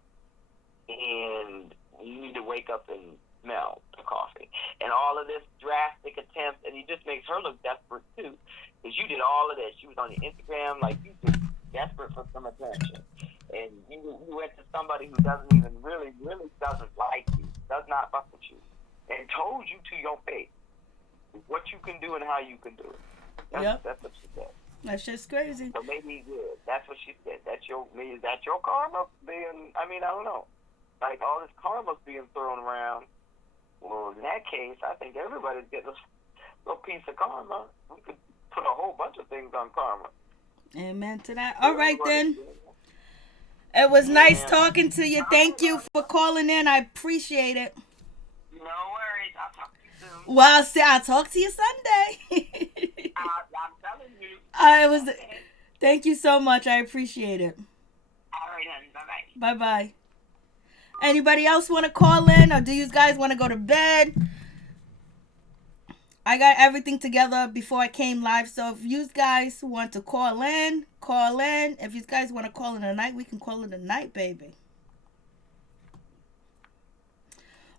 And you need to wake up and smell the coffee. And all of this drastic attempt, and he just makes her look desperate too. Because you did all of this. You was on your Instagram, like, you just desperate for some attention. And you went to somebody who doesn't even really doesn't like you, does not fuck with you, and told you to your face what you can do and how you can do it. That's what she said. That's just crazy. So maybe he did. That's what she said. Is that your karma being, I don't know. Like, all this karma's being thrown around. Well, in that case, I think everybody's getting a little piece of karma. We could put a whole bunch of things on karma. Amen to that. All right, then. It was nice talking to you. Thank you for calling in. I appreciate it. No worries. I'll talk to you soon. Well, I'll talk to you Sunday. I'm telling you. Thank you so much. I appreciate it. All right, honey. Bye-bye. Bye-bye. Anybody else want to call in, or do you guys want to go to bed? I got everything together before I came live, so if you guys want to call in, call in. If you guys want to call in tonight, we can call it a night, baby.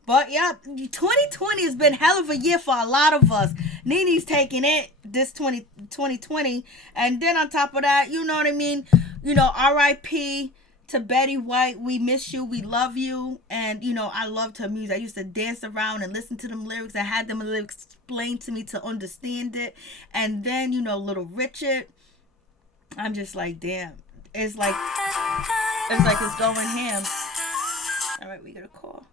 But yeah, 2020 has been hell of a year for a lot of us. NeNe's taking it this 2020, and then on top of that, you know what I mean. You know, R.I.P. to Betty White. We miss you. We love you. And you know, I loved her music. I used to dance around and listen to them lyrics. I had them lyrics explained to me to understand it. And then you know, Little Richard. I'm just like, damn. It's like it's going ham. All right, we got a call.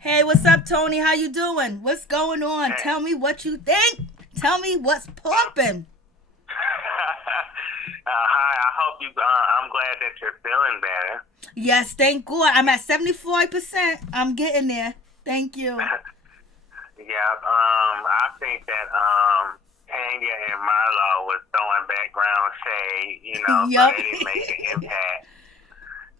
Hey, what's up, Tony? How you doing? What's going on? Hey. Tell me what you think. Tell me what's popping. Hi, I hope you. I'm glad that you're feeling better. Yes, thank God. I'm at 74%. I'm getting there. Thank you. Yeah. I think that Tanya and Marlo was throwing background shade. You know, Yup. so they didn't make an impact.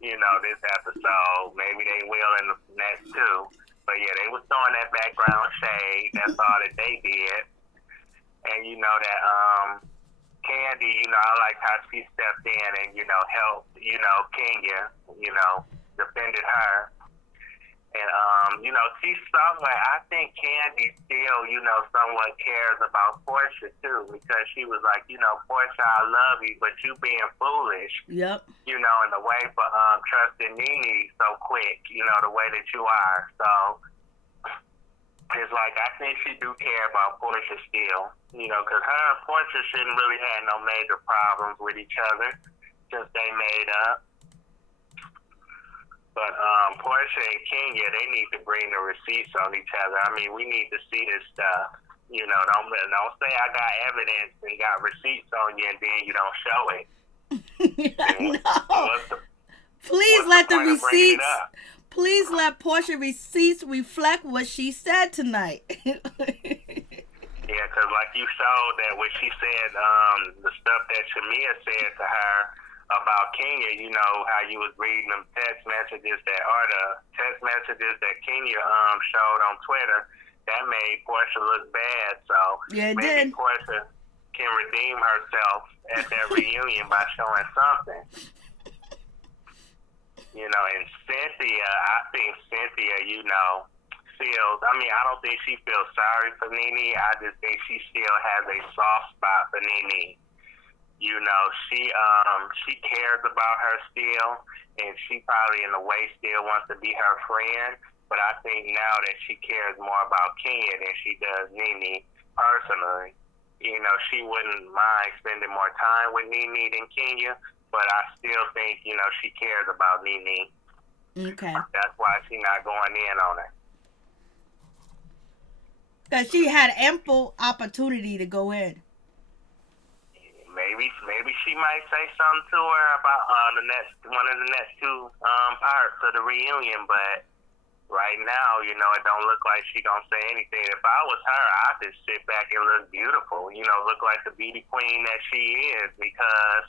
You know, this episode. Maybe they will in the next two. But yeah, they was throwing that background shade. That's all that they did. And you know that Candy, you know, I like how she stepped in and, you know, helped, you know, Kenya, you know, defended her. And you know, she somewhat, I think Candy still, you know, somewhat cares about Portia too, because she was like, you know, Portia, I love you, but you being foolish. Yep. You know, in the way for trusting NeNe so quick, you know, the way that you are. So it's like, I think she do care about Portia still, you know, because her and Portia shouldn't really have no major problems with each other since they made up. But Portia and Kenya, they need to bring the receipts on each other. I mean, we need to see this stuff. You know, don't say I got evidence and got receipts on you and then you don't show it. No. Please let the receipts. Please let Portia receipts reflect what she said tonight. Yeah, because like you showed that when she said the stuff that Shamia said to her about Kenya, you know, how you was reading them text messages that Kenya showed on Twitter, that made Portia look bad. So yeah, it maybe did. Portia can redeem herself at that reunion by showing something. You know, and Cynthia, I think Cynthia, you know, feels, I mean, I don't think she feels sorry for NeNe. I just think she still has a soft spot for NeNe. You know, she cares about her still, and she probably in a way still wants to be her friend. But I think now that she cares more about Kenya than she does NeNe personally, you know, she wouldn't mind spending more time with NeNe than Kenya. But I still think, you know, she cares about NeNe. Okay. That's why she's not going in on her. Because she had ample opportunity to go in. Maybe she might say something to her about one of the next two parts of the reunion, but right now, you know, it don't look like she gonna say anything. If I was her, I'd just sit back and look beautiful, you know, look like the beauty queen that she is, because,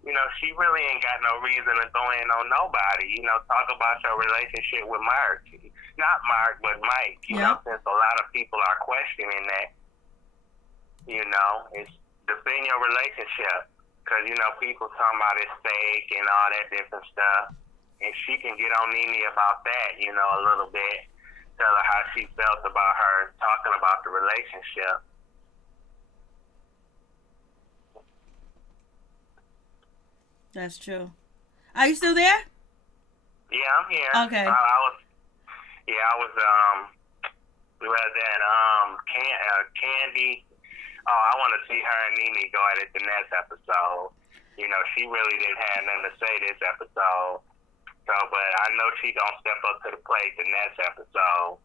you know, she really ain't got no reason to go in on nobody. You know, talk about your relationship with Mark. Not Mark, but Mike, you know, since a lot of people are questioning that, you know, it's defend your relationship, because, you know, people talking about it's fake and all that different stuff, and she can get on NeNe about that, you know, a little bit, tell her how she felt about her talking about the relationship. That's true. Are you still there? Yeah, I'm here. Okay. I was Candy. Oh, I want to see her and NeNe go at it the next episode. You know, she really didn't have nothing to say this episode. So, but I know she gonna step up to the plate the next episode.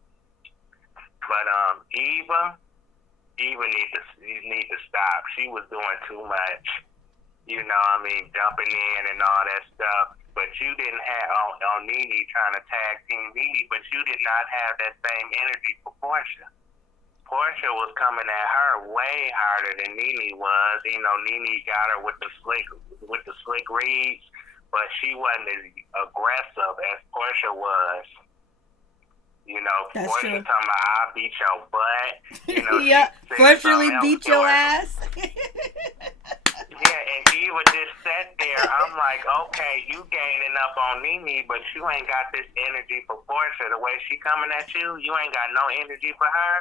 But Eva need to stop. She was doing too much. You know, I mean, jumping in and all that stuff. But you didn't have on NeNe trying to tag team NeNe, but you did not have that same energy for Portia. Portia was coming at her way harder than NeNe was. You know, NeNe got her with the slick reads, but she wasn't as aggressive as Portia was. You know, That's Portia true. talking about I'll beat your butt. You know, yeah, she said virtually something else beat to your her. ass. Yeah, and Eva just sat there. I'm like, okay, you gaining up on NeNe, but you ain't got this energy for Portia. The way she coming at you, you ain't got no energy for her.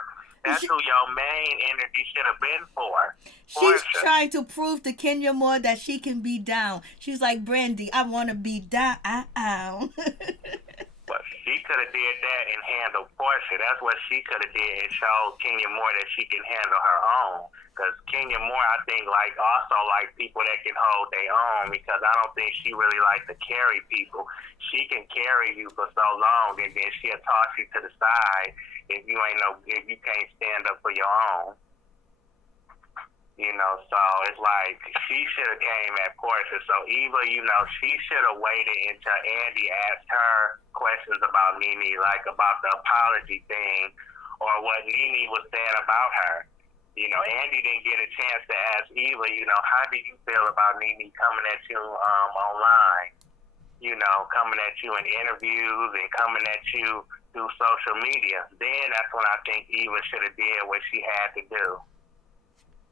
That's who your main energy should have been for. She's Portia. trying to prove to Kenya Moore that she can be down. She's like, Brandy, I want to be down. But she could have did that and handled Portia. That's what she could have did and showed Kenya Moore that she can handle her own. Because Kenya Moore, I think, also like people that can hold their own, because I don't think she really likes to carry people. She can carry you for so long, and then she'll toss you to the side if you can't stand up for your own. You know, so it's like she should have came at Portia. So Eva, you know, she should have waited until Andy asked her questions about NeNe, like about the apology thing or what NeNe was saying about her. You know, Andy didn't get a chance to ask Eva, you know, how do you feel about NeNe coming at you online? You know, coming at you in interviews and coming at you through social media. Then that's when I think Eva should have did what she had to do.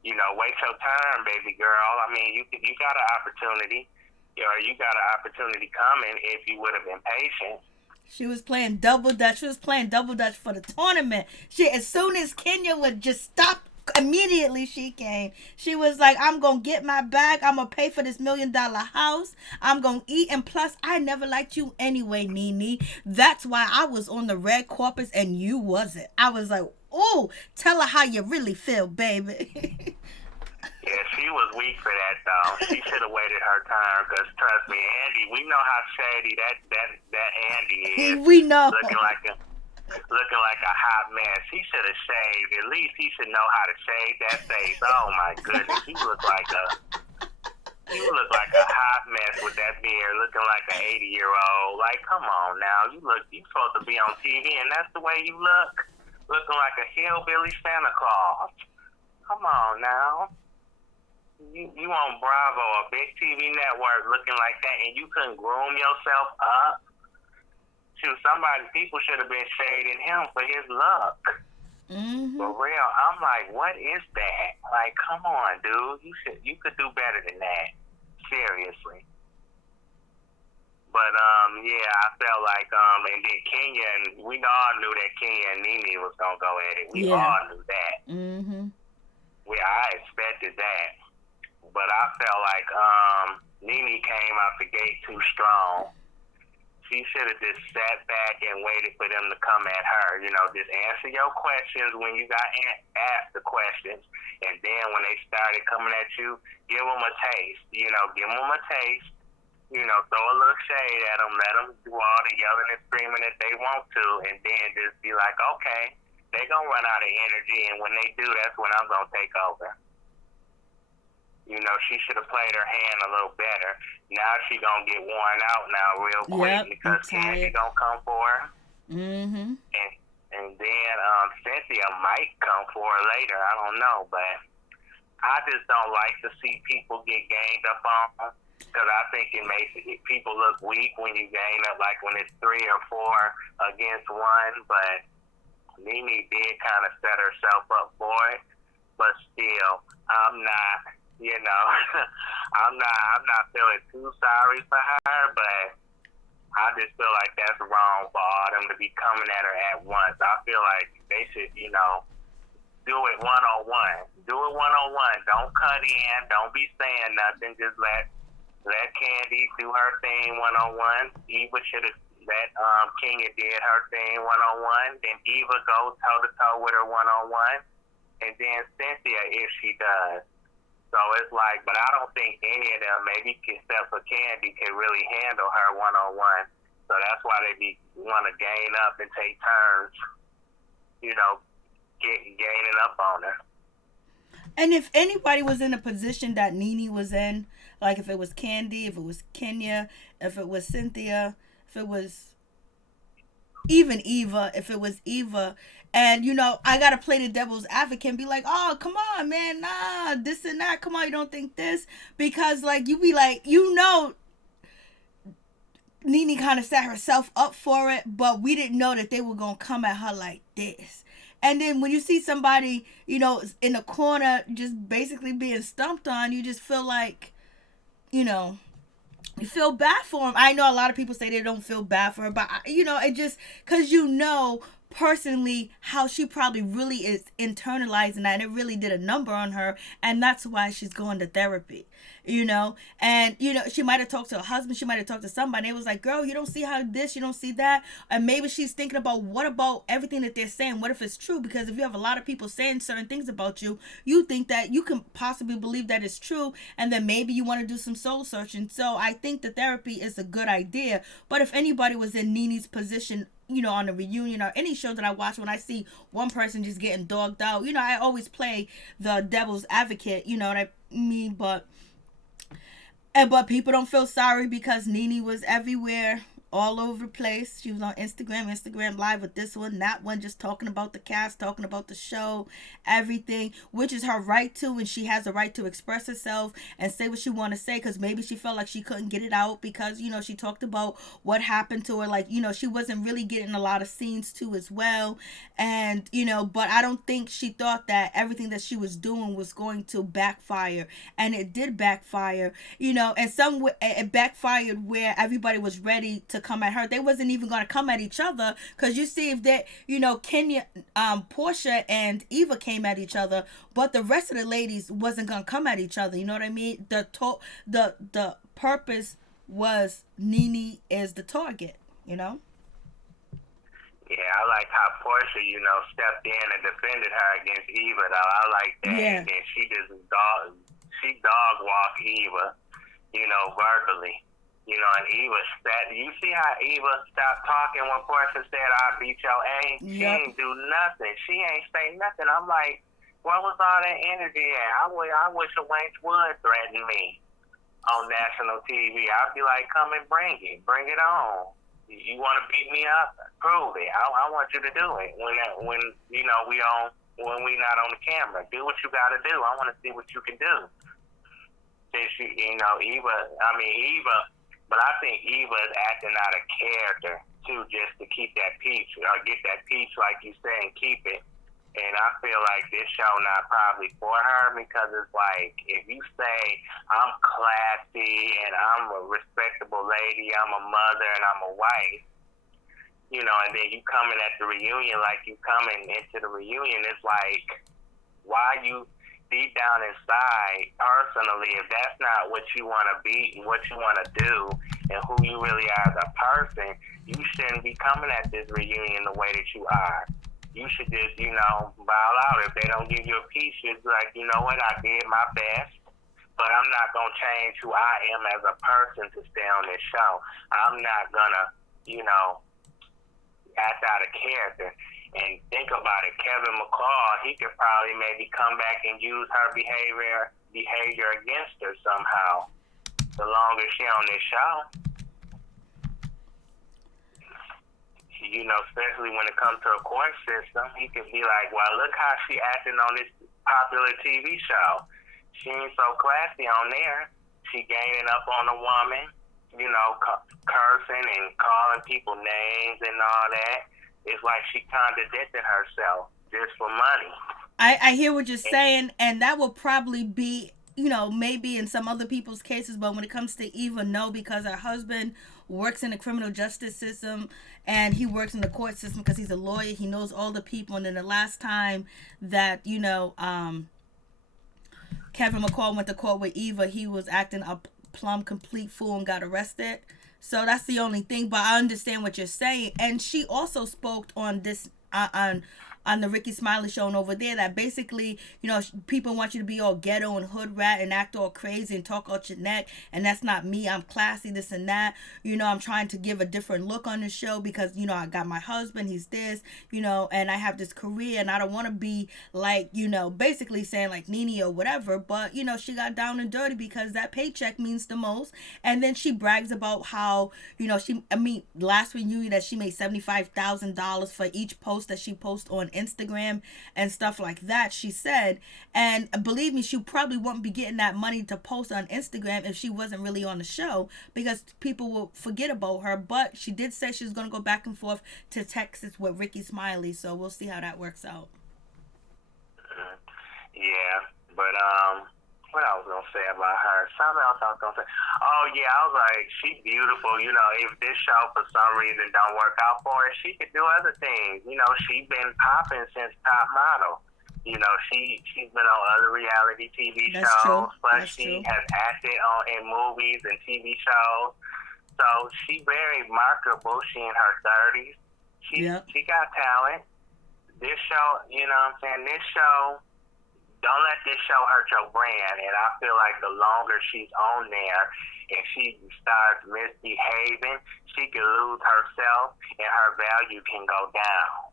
You know, wait your turn, baby girl. I mean, you got an opportunity. You got an opportunity coming if you would have been patient. She was playing double dutch. She was playing double dutch for the tournament. As soon as Kenya would just stop, immediately she came. She was like, I'm going to get my bag. I'm going to pay for this $1 million house. I'm going to eat. And plus, I never liked you anyway, NeNe. That's why I was on the red carpet and you wasn't. I was like, oh, tell her how you really feel, baby. Yeah, she was weak for that, though. She should have waited her turn, because trust me, Andy, we know how shady that Andy is. We know. Looking like a hot mess. He should have shaved. At least he should know how to shave that face. Oh my goodness, you look like a hot mess with that beard, looking like an 80-year-old. Like, come on now, you supposed to be on TV, and that's the way you look, looking like a hillbilly Santa Claus. Come on now. You on Bravo, a big TV network, looking like that, and you couldn't groom yourself up? Shoot, people should have been shading him for his look. Mm-hmm. For real, I'm like, what is that? Like, come on, dude. You could do better than that. Seriously. But yeah, I felt like and then Kenya, and we all knew that Kenya and NeNe was gonna go at it. We all knew that. Mm-hmm. I expected that. But I felt like NeNe came out the gate too strong. She should have just sat back and waited for them to come at her. You know, just answer your questions when you got asked the questions. And then when they started coming at you, give them a taste. You know, give them a taste. You know, throw a little shade at them. Let them do all the yelling and screaming that they want to. And then just be like, okay, they're going to run out of energy. And when they do, that's when I'm going to take over. You know, she should have played her hand a little better. Now she gonna get worn out now real quick, because Candy gonna come for her. Mm-hmm. And then Cynthia might come for her later. I don't know, but I just don't like to see people get ganged up on, because I think it makes people look weak when you gang up, like when it's 3 or 4 against 1. But NeNe did kind of set herself up for it. But still, I'm not. You know, I'm not feeling too sorry for her, but I just feel like that's wrong for all them to be coming at her at once. I feel like they should, you know, do it one-on-one. Do it one-on-one. Don't cut in. Don't be saying nothing. Just let Candy do her thing one-on-one. Eva should have let Kenya did her thing one-on-one. Then Eva goes toe-to-toe with her one-on-one. And then Cynthia, if she does. So it's like, but I don't think any of them, maybe except for Candy, can really handle her one-on-one. So that's why they want to gain up and take turns, you know, gaining up on her. And if anybody was in a position that NeNe was in, like if it was Candy, if it was Kenya, if it was Cynthia, if it was even Eva, if it was Eva, And, you know, I got to play the devil's advocate and be like, oh, come on, man, nah, this and that. Come on, you don't think this? Because, like, you be like, you know, NeNe kind of set herself up for it, but we didn't know that they were going to come at her like this. And then when you see somebody, you know, in the corner just basically being stumped on, you just feel like, you know, you feel bad for them. I know a lot of people say they don't feel bad for her, but, you know, it just, because you know personally how she probably really is internalizing that, and it really did a number on her, and that's why she's going to therapy, you know. And, you know, she might have talked to her husband, she might have talked to somebody, it was like, girl, you don't see how this, you don't see that. And maybe she's thinking about, what about everything that they're saying, what if it's true? Because if you have a lot of people saying certain things about you, you think that you can possibly believe that it's true, and then maybe you want to do some soul searching. So I think the therapy is a good idea. But if anybody was in NeNe's position, you know, on a reunion or any show that I watch, when I see one person just getting dogged out, you know, I always play the devil's advocate, you know what I mean? But people don't feel sorry because NeNe was everywhere, all over the place. She was on Instagram Live with this one, that one, just talking about the cast, talking about the show, everything, which is her right to, and she has a right to express herself and say what she want to say, because maybe she felt like she couldn't get it out because, you know, she talked about what happened to her, like, you know, she wasn't really getting a lot of scenes too as well. And, you know, but I don't think she thought that everything that she was doing was going to backfire, and it did backfire, you know. And it backfired where everybody was ready to come at her. They wasn't even going to come at each other, because you see, if that, you know, Kenya, Portia and Eva came at each other, but the rest of the ladies wasn't going to come at each other, you know what I mean? The purpose was NeNe is the target, you know. Yeah, I like how Portia, you know, stepped in and defended her against Eva, though. I like that. Yeah. And then she dog walked Eva, you know, verbally. You know, and Eva you see how Eva stopped talking when Portia said, I'll beat your ass? Yep. She ain't do nothing. She ain't say nothing. I'm like, where was all that energy at? I wish a Wayne would threaten me on national TV. I'd be like, come and bring it. Bring it on. You want to beat me up? Prove it. I want you to do it. When you know, when we not on the camera. Do what you got to do. I want to see what you can do. Then she, you know, Eva, but I think Eva is acting out of character, too, just to keep that peace, or get that peace, like you say, and keep it. And I feel like this show not probably for her, because it's like, if you say, I'm classy, and I'm a respectable lady, I'm a mother, and I'm a wife, you know, and then you coming at the reunion like you coming into the reunion, it's like, why you deep down inside, personally, if that's not what you want to be, what you want to do, and who you really are as a person, you shouldn't be coming at this reunion the way that you are. You should just, you know, bow out. If they don't give you a piece, you're like, you know what, I did my best, but I'm not going to change who I am as a person to stay on this show. I'm not going to, you know, act out of character. And think about it, Kevin McCall, he could probably maybe come back and use her behavior against her somehow, the longer she on this show. You know, especially when it comes to a court system, he could be like, well, look how she acting on this popular TV show. She ain't so classy on there. She gaining up on a woman, you know, cursing and calling people names and all that. It's like she contradicted herself just for money. I hear what you're saying, and that will probably be, you know, maybe in some other people's cases, but when it comes to Eva, no, because her husband works in the criminal justice system, and he works in the court system because he's a lawyer. He knows all the people, and then the last time that, you know, Kevin McCall went to court with Eva, he was acting a plumb complete fool and got arrested. So that's the only thing, but I understand what you're saying. And she also spoke on this, on the Ricky Smiley show and over there, that basically, you know, people want you to be all ghetto and hood rat and act all crazy and talk out your neck, and that's not me. I'm classy, this and that. You know, I'm trying to give a different look on the show because, you know, I got my husband, he's this, you know, and I have this career, and I don't want to be like, you know, basically saying like NeNe or whatever, but, you know, she got down and dirty because that paycheck means the most. And then she brags about how, you know, last reunion that she made $75,000 for each post that she posts on Instagram and stuff like that, she said. And believe me, she probably wouldn't be getting that money to post on Instagram if she wasn't really on the show, because people will forget about her. But she did say she's going to go back and forth to Texas with Ricky Smiley, so we'll see how that works out. Yeah, but what I was gonna say about her? Something else I was gonna say. Oh yeah, I was like, she's beautiful. You know, if this show for some reason don't work out for her, she could do other things. You know, she's been popping since Top Model. You know, she's been on other reality TV That's shows. true. Plus, That's she true. has acted in movies and TV shows. So she's very marketable. She in her 30s. She got talent. This show, you know what I'm saying? This show, don't let this show hurt your brand. And I feel like the longer she's on there and she starts misbehaving, she can lose herself and her value can go down.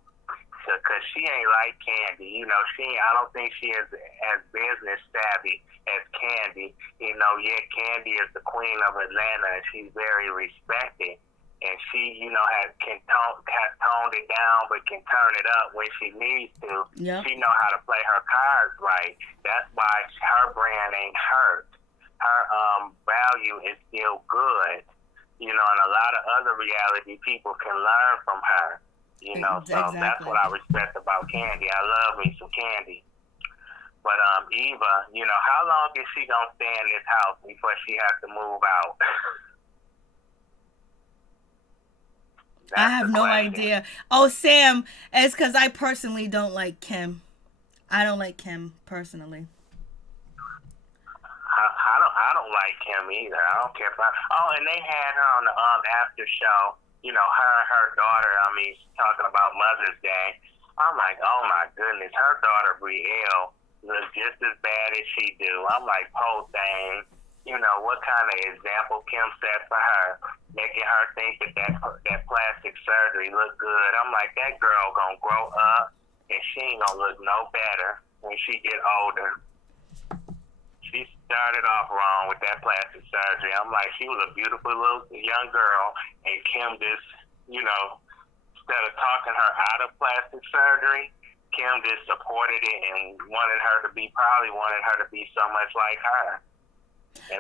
Because she ain't like Candy. You know, I don't think she is as business savvy as Candy. You know, yet Candy is the queen of Atlanta and she's very respected. And she, you know, has toned it down, but can turn it up when she needs to. Yep. She know how to play her cards right. That's why her brand ain't hurt. Her value is still good. You know, and a lot of other reality people can learn from her. You know, so Exactly. that's what I respect about Candy. I love me some Candy. But Eva, you know, how long is she gonna stay in this house before she has to move out? I have no idea. Oh, Sam, it's because I personally don't like Kim. I don't like Kim personally. I don't like Kim either. I don't care about. Oh, and they had her on the after show. You know, her and her daughter. I mean, talking about Mother's Day. I'm like, oh my goodness, her daughter Brielle looks just as bad as she do. I'm like, poor thing. You know, what kind of example Kim set for her, making her think that plastic surgery looked good. I'm like, that girl gonna grow up and she ain't gonna look no better when she get older. She started off wrong with that plastic surgery. I'm like, she was a beautiful little young girl, and Kim just, you know, instead of talking her out of plastic surgery, Kim just supported it and wanted her to be so much like her.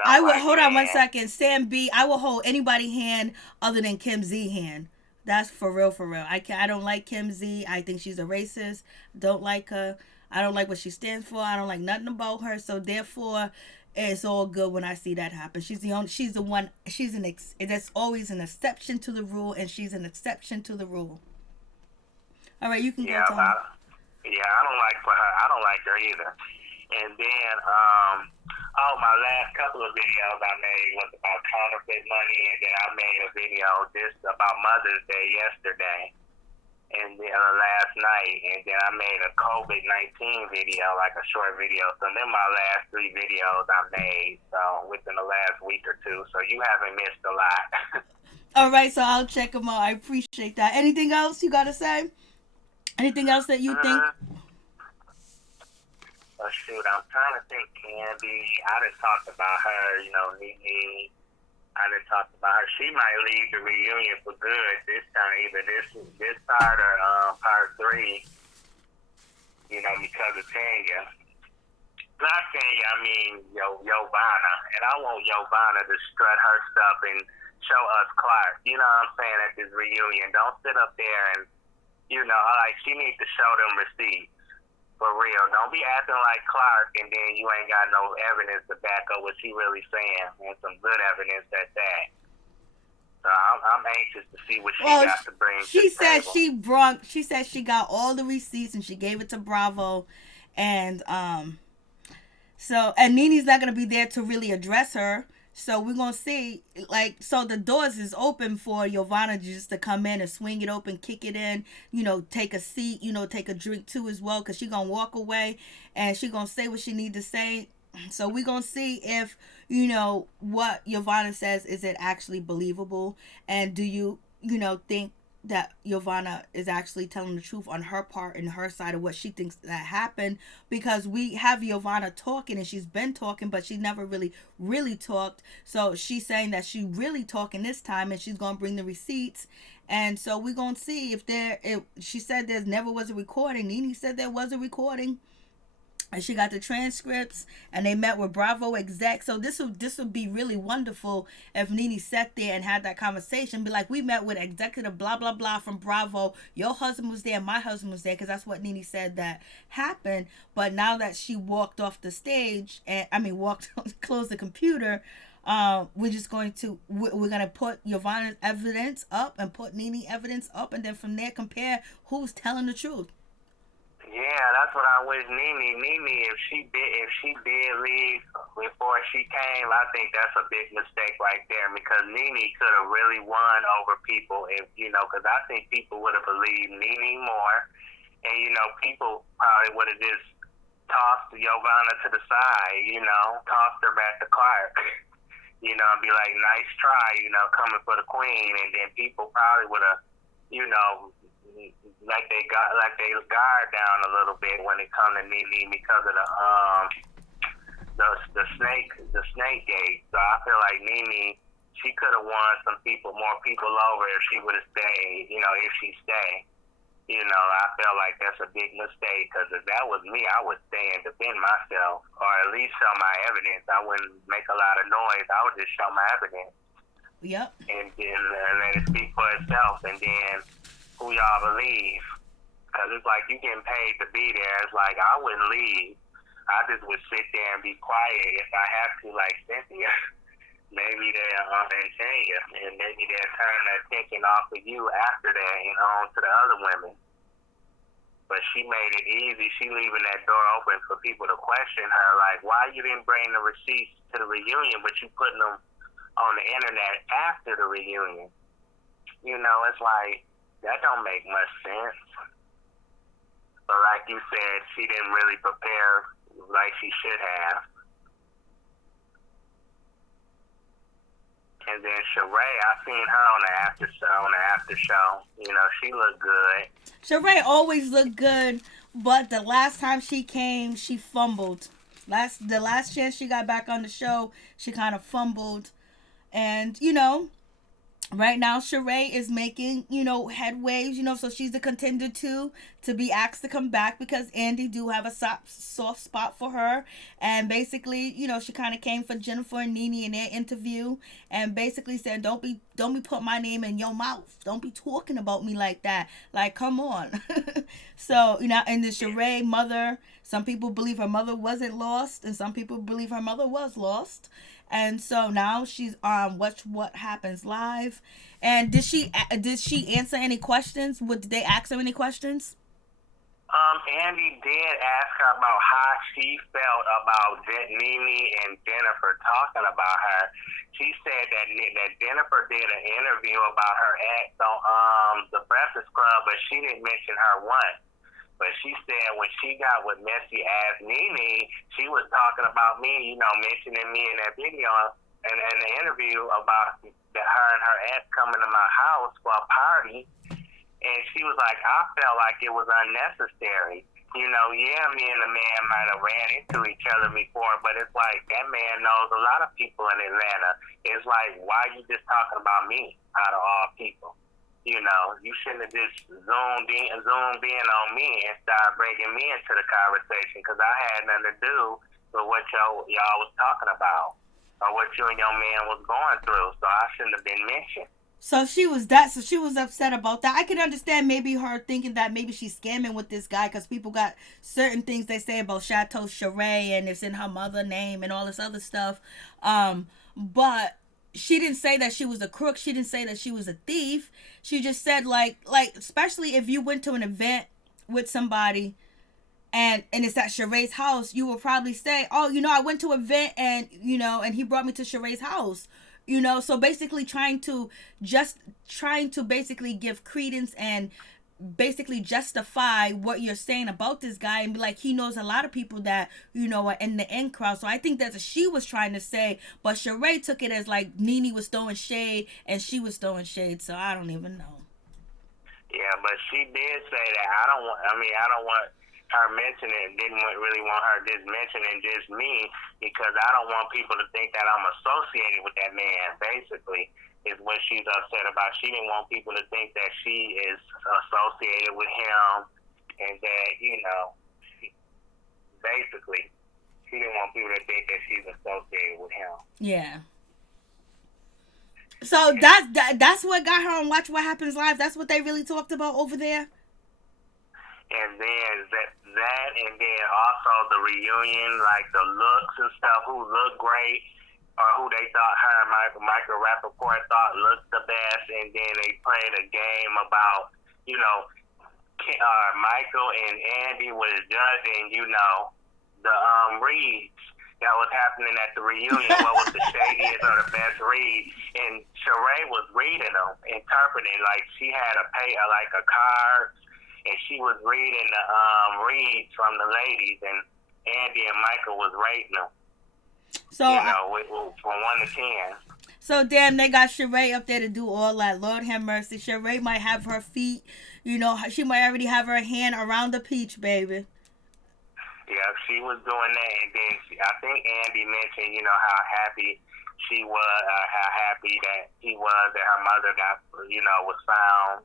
I will hold on 1 second. Sam B, I will hold anybody's hand other than Kim Z hand. That's for real, for real. I don't like Kim Z. I think she's a racist. Don't like her. I don't like what she stands for. I don't like nothing about her. So therefore, it's all good when I see that happen. There's always an exception to the rule, and she's an exception to the rule. All right, you can go, Tom. I don't like her either. And then, my last couple of videos I made was about counterfeit money, and then I made a video just about Mother's Day yesterday, and then last night, and then I made a COVID-19 video, like a short video. So then my last 3 videos I made within the last week or two, so you haven't missed a lot. All right, so I'll check them out. I appreciate that. Anything else you got to say? Anything else that you think? Oh, shoot, I'm trying to think. Candy, I done talked about her, you know, NeNe. I done talked about her. She might leave the reunion for good this time, either this part or part 3, you know, because of Tanya. Not Tanya, I mean, Yovana. And I want Yovana to strut her stuff and show us Clark. You know what I'm saying, at this reunion. Don't sit up there and, you know, like, she needs to show them receipts. For real. Don't be acting like Clark and then you ain't got no evidence to back up what she really saying, and some good evidence at that. So I'm anxious to see what she got to bring to the table. She said she got all the receipts and she gave it to Bravo, and NeNe's not gonna be there to really address her. So we're going to see, so the doors is open for Yovana just to come in and swing it open, kick it in, you know, take a seat, you know, take a drink too as well, because she's going to walk away and she's going to say what she need to say. So we're going to see if, you know, what Yovana says, is it actually believable? And do you, you know, think that Giovanna is actually telling the truth on her part and her side of what she thinks that happened, because we have Giovanna talking and she's been talking, but she never really talked. So she's saying that she really talking this time, and she's gonna bring the receipts. And so we're gonna see if she said there never was a recording. NeNe said there was a recording, and she got the transcripts, and they met with Bravo exec. So this would be really wonderful if NeNe sat there and had that conversation, be like, we met with executive blah blah blah from Bravo, your husband was there, my husband was there, because that's what NeNe said that happened. But now that she walked off the stage, and closed the computer, we're gonna put Giovanna's evidence up and put NeNe evidence up, and then from there compare who's telling the truth. Yeah, that's what I wish NeNe. If she did leave before she came, I think that's a big mistake right there, because NeNe could have really won over people if, because I think people would have believed NeNe more, and, people probably would have just tossed Giovanna to the side, tossed her back to Clark, and be like, nice try, coming for the queen, and then people probably would have, like they guard down a little bit when it comes to NeNe because of the snake gate. So I feel like NeNe, she could have won more people over if she would have stayed. If she stayed, I feel like that's a big mistake, because if that was me, I would stay and defend myself, or at least show my evidence. I wouldn't make a lot of noise. I would just show my evidence. Yep. And then let it speak for itself, and then who y'all believe, because it's like you getting paid to be there. It's like I wouldn't leave. I just would sit there and be quiet if I have to, like Cynthia. Maybe they'll tell you, and maybe they'll turn the attention off of you after that and on to the other women. But she made it easy. She leaving that door open for people to question her, like, why you didn't bring the receipts to the reunion, but you putting them on the internet after the reunion. It's like, that don't make much sense. But like you said, she didn't really prepare like she should have. And then Sheree, I seen her on the after show. She looked good. Sheree always looked good, but the last time she came, she fumbled. The last chance she got back on the show, she kind of fumbled. And, right now, Sheree is making, headways, so she's a contender to be asked to come back, because Andy do have a soft spot for her. And basically, she kind of came for Jennifer and NeNe in their interview, and basically said, don't be put my name in your mouth. Don't be talking about me like that. Like, come on. So, and the Sheree mother, some people believe her mother wasn't lost, and some people believe her mother was lost. And so now she's on Watch What Happens Live. And did she answer any questions? Did they ask her any questions? Andy did ask her about how she felt about NeNe and Jennifer talking about her. She said that Jennifer did an interview about her ex on The Breakfast Club, but she didn't mention her once. But she said when she got with messy ass NeNe, she was talking about me, mentioning me in that video and the interview about her and her ex coming to my house for a party. And she was like, I felt like it was unnecessary. Me and the man might have ran into each other before, but it's like that man knows a lot of people in Atlanta. It's like, why you just talking about me out of all people? You shouldn't have just zoomed in on me and started bringing me into the conversation, because I had nothing to do with what y'all was talking about or what you and your man was going through. So I shouldn't have been mentioned. So she was upset about that. I could understand maybe her thinking that maybe she's scamming with this guy, because people got certain things they say about Chateau Sheree, and it's in her mother name and all this other stuff. But she didn't say that she was a crook. She didn't say that she was a thief. She just said like especially if you went to an event with somebody and it's at Sheree's house, you will probably say, oh, I went to an event and and he brought me to Sheree's house. So basically trying to basically give credence and basically justify what you're saying about this guy, and be like, he knows a lot of people that are in the in crowd. So I think that's what she was trying to say, but Sheree took it as like NeNe was throwing shade and she was throwing shade. So I don't even know. Yeah, but she did say that I don't want her mentioning. Really want her just mentioning just me because I don't want people to think that I'm associated with that man. Basically, is what she's upset about. She didn't want people to think that she is associated with him, and that basically, she didn't want people to think that she's associated with him. Yeah. So that's what got her on Watch What Happens Live. That's what they really talked about over there. And then that, and then also the reunion, like the looks and stuff, who looked great, or who they thought her and Michael Rappaport thought looked the best, and then they played a game about, Michael and Andy was judging, the reads that was happening at the reunion. What was the shadiest or the best read? And Sheree was reading them, interpreting, like she had a card, and she was reading the reads from the ladies, and Andy and Michael was rating them. So from 1 to 10. So damn, they got Sheree up there to do all that. Lord have mercy. Sheree might have her feet, she might already have her hand around the peach, baby. Yeah, she was doing that, and then I think Andy mentioned, how happy she was, how happy that he was that her mother got, was found.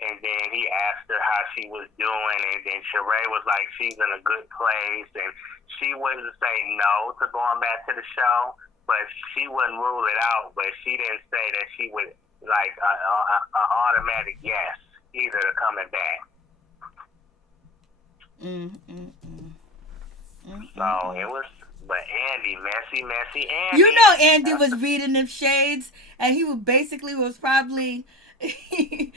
And then he asked her how she was doing, and then Sheree was like, she's in a good place, and she wouldn't say no to going back to the show, but she wouldn't rule it out, but she didn't say that she would, like, an automatic yes, either to coming back. So it was, but Andy, messy Andy. Andy was reading them shades, and he was probably, when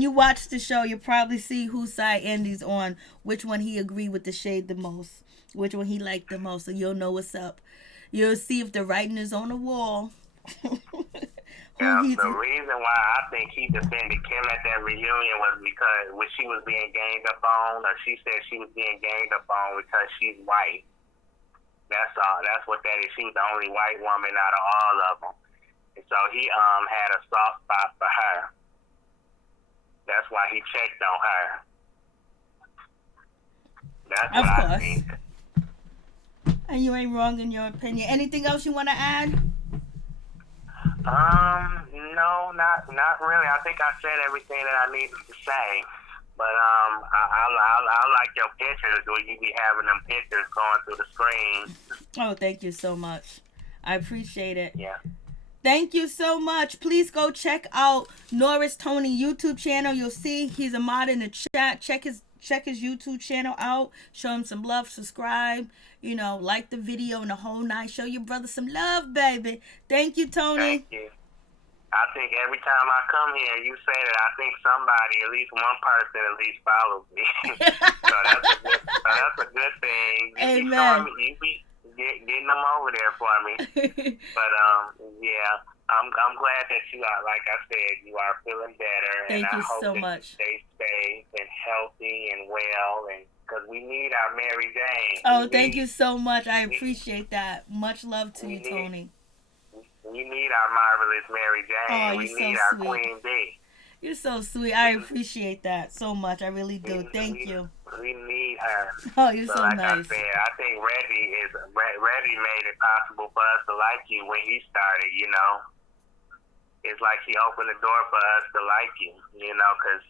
you watch the show, you'll probably see whose side Andy's on, which one he agreed with the shade the most, which one he liked the most, so you'll know what's up. You'll see if the writing is on the wall. The reason why I think he defended Kim at that reunion was because when she was being ganged up on, or she said she was being ganged up on because she's white. That's all. That's what that is. She was the only white woman out of all of them. And so he had a soft spot for her. That's why he checked on her. That's what I think. And you ain't wrong in your opinion. Anything else you want to add? No, not really. I think I said everything that I needed to say. But I like your pictures when you be having them pictures going through the screen. Oh, thank you so much. I appreciate it. Yeah. Thank you so much. Please go check out Norris Tony YouTube channel. You'll see he's a mod in the chat. Check his YouTube channel out. Show him some love. Subscribe. Like the video and the whole night. Show your brother some love, baby. Thank you, Tony. Thank you. I think every time I come here, you say that I think somebody, at least one person, at least follows me. So that's a good thing. Amen. You be getting them over there for me. But yeah, I'm glad that you are, like I said, you are feeling better. Thank and you I hope so that much. You stay safe and healthy and well, and because we need our Mary Jane. Thank you so much. I appreciate that. Much love to you, Tony. We need our marvelous Mary Jane. We need so our sweet. Queen B. You're so sweet. I appreciate that so much. I really do. Thank you. We need her. Oh, you're so like nice. I said, I think Reggie made it possible for us to like you when he started, It's like he opened the door for us to like you, because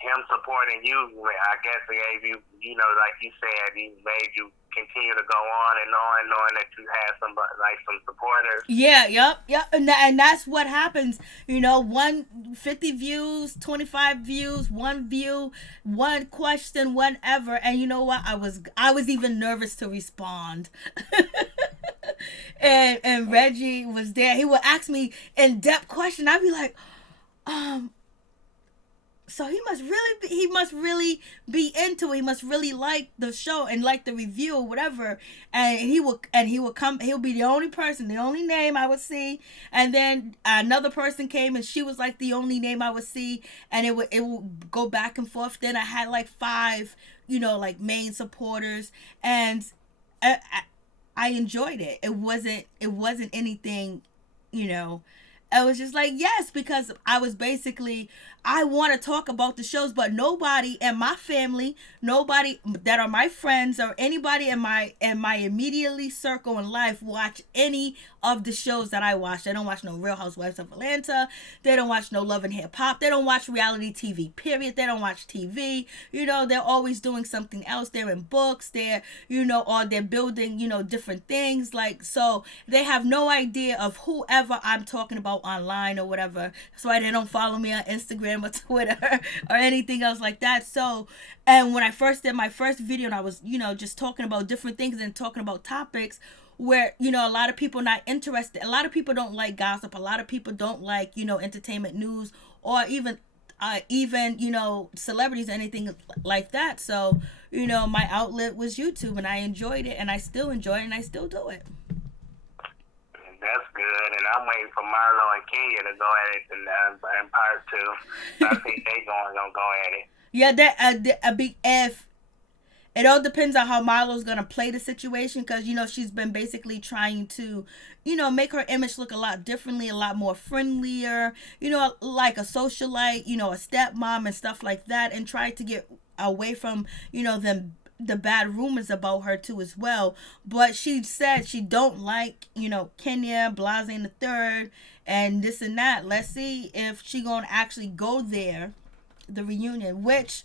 him supporting you, I guess it gave you, like you said, he made you continue to go on and on, knowing that you had some supporters. Yeah, yep. And that's what happens. 50 views, 25 views, 1 view, 1 question, whatever. And you know what? I was even nervous to respond. and Reggie was there. He would ask me in-depth question. I'd be like, so he must really be into it. He must really like the show and like the review or whatever. And he would come. He'll be the only person, the only name I would see. And then another person came, and she was like the only name I would see. And it would go back and forth. Then I had like 5, like main supporters, and I enjoyed it. It wasn't anything, I was just like, yes, because I want to talk about the shows, but nobody in my family, nobody that are my friends or anybody in my immediately circle in life watch any of the shows that I watch. They don't watch no Real Housewives of Atlanta. They don't watch no Love and Hip Hop. They don't watch reality TV, period. They don't watch TV. They're always doing something else. They're in books. They're, or they're building, different things. Like, so they have no idea of whoever I'm talking about online or whatever. That's why they don't follow me on Instagram or Twitter or anything else like that. So, and when I first did my first video and I was, just talking about different things and talking about topics where, a lot of people not interested. A lot of people don't like gossip. A lot of people don't like, entertainment news or even celebrities or anything like that. So, my outlet was YouTube and I enjoyed it and I still enjoy it and I still do it. That's good, and I'm waiting for Marlo and Kenya to go at it in part 2. I think they gonna go at it. Yeah, if it all depends on how Marlo's gonna play the situation, because she's been basically trying to, make her image look a lot differently, a lot more friendlier, like a socialite, a stepmom and stuff like that, and try to get away from, the bad rumors about her too as well. But she said she don't like, Kenya, Blase in the third, and this and that. Let's see if she gonna actually go there, the reunion, which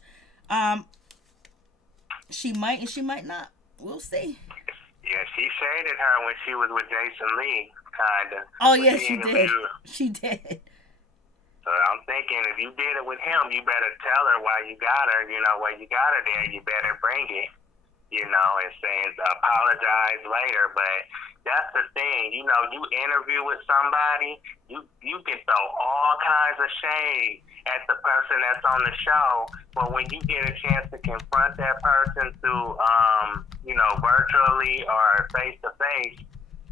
she might and she might not. We'll see. Yeah, she shaded her when she was with Jason Lee, kinda. Oh yeah, she did. She did. So I'm thinking, if you did it with him, you better tell her why you got her. Why you got her there. You better bring it. And saying apologize later. But that's the thing. You interview with somebody, you can throw all kinds of shade at the person that's on the show. But when you get a chance to confront that person through, virtually or face to face,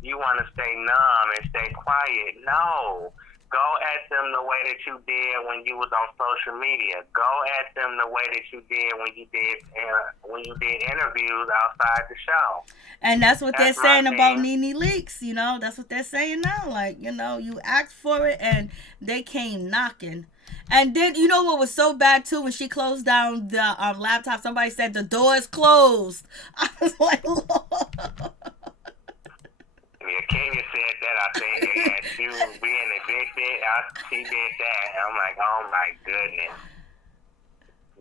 you want to stay numb and stay quiet. No. Go at them the way that you did when you was on social media. Go at them the way that you did when you did interviews outside the show. And that's what they're saying about NeNeLeakes. That's what they're saying now. Like, you asked for it and they came knocking. And then, what was so bad too, when she closed down the laptop, somebody said the door is closed. I was like, Lord. Yeah, Kenya said that, I think, and she was being evicted. She did that. I'm like, oh my goodness.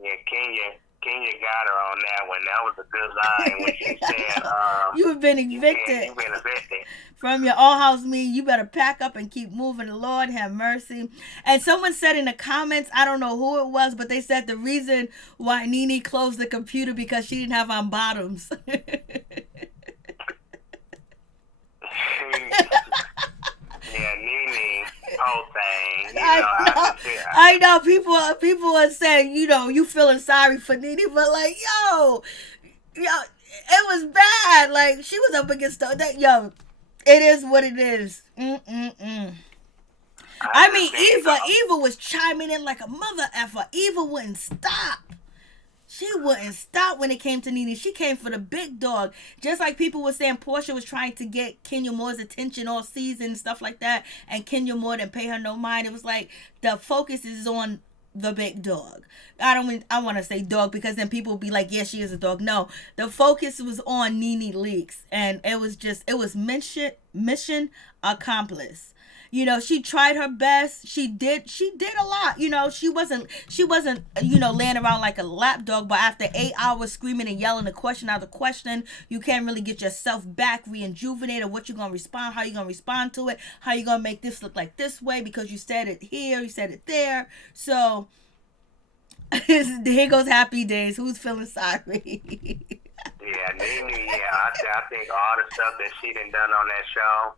Yeah, Kenya got her on that one. That was a good line when she said, you have been evicted. You've been evicted. From your all house meeting, you better pack up and keep moving. The Lord have mercy. And someone said in the comments, I don't know who it was, but they said the reason why NeNe closed the computer because she didn't have on bottoms. Yeah, NeNe, whole thing. I know. People are saying, you feeling sorry for NeNe, but like, yo, it was bad. Like, she was up against that. Yo, it is what it is. I mean, Eva was chiming in like a mother effer. Eva wouldn't stop. She wouldn't stop when it came to NeNe. She came for the big dog. Just like people were saying Portia was trying to get Kenya Moore's attention all season and stuff like that. And Kenya Moore didn't pay her no mind. It was like the focus is on the big dog. I want to say dog because then people will be like, yeah, she is a dog. No, the focus was on NeNeLeakes. And it was mission accomplished. She tried her best. She did a lot. She wasn't, laying around like a lapdog, but after 8 hours screaming and yelling the question out of the question, you can't really get yourself back rejuvenated. What you going to respond, how you going to respond to it, how you going to make this look like this way because you said it here, you said it there. So, here goes happy days. Who's feeling sorry? Yeah, NeNe, I think all the stuff that she done on that show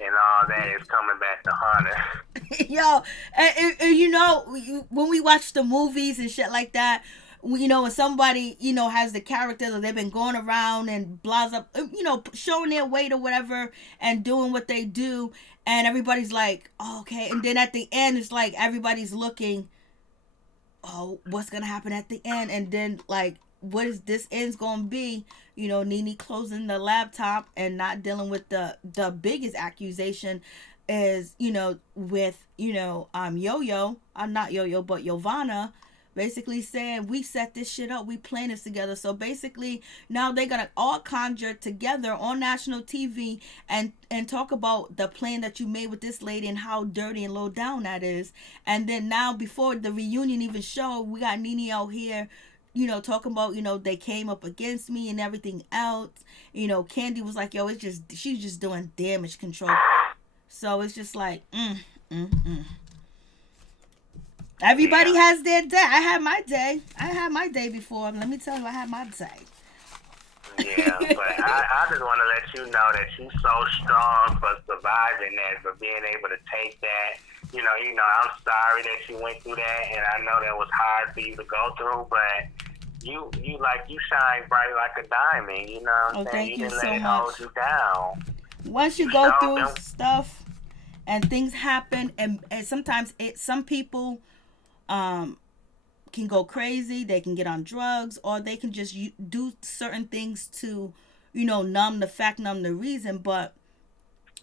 and all that is coming back to haunt her. Yo, and when we watch the movies and shit like that, when somebody, has the character that they've been going around and blah, showing their weight or whatever and doing what they do, and everybody's like, oh, okay. And then at the end, it's like everybody's looking, oh, what's going to happen at the end? And then, like, what is this end's going to be? NeNe closing the laptop and not dealing with the biggest accusation is, with, Yo-Yo, not Yo-Yo, but Yovana, basically saying, we set this shit up, we planned this together. So basically, now they're gonna all conjure together on national TV and talk about the plan that you made with this lady and how dirty and low down that is. And then now, before the reunion even show, we got NeNe out here, talking about, they came up against me and everything else. Candy was like, yo, she's just doing damage control. So it's just like, Everybody has their day. I had my day. Before. Let me tell you, I had my day. Yeah, but I just want to let you know that you're so strong for surviving that, for being able to take that. I'm sorry that you went through that, and I know that was hard for you to go through, but you shine bright like a diamond, you know what I'm saying? Thank you didn't so let it much. hold you down. Once you go through stuff and things happen, and sometimes some people can go crazy, they can get on drugs, or they can just do certain things to, numb the reason, but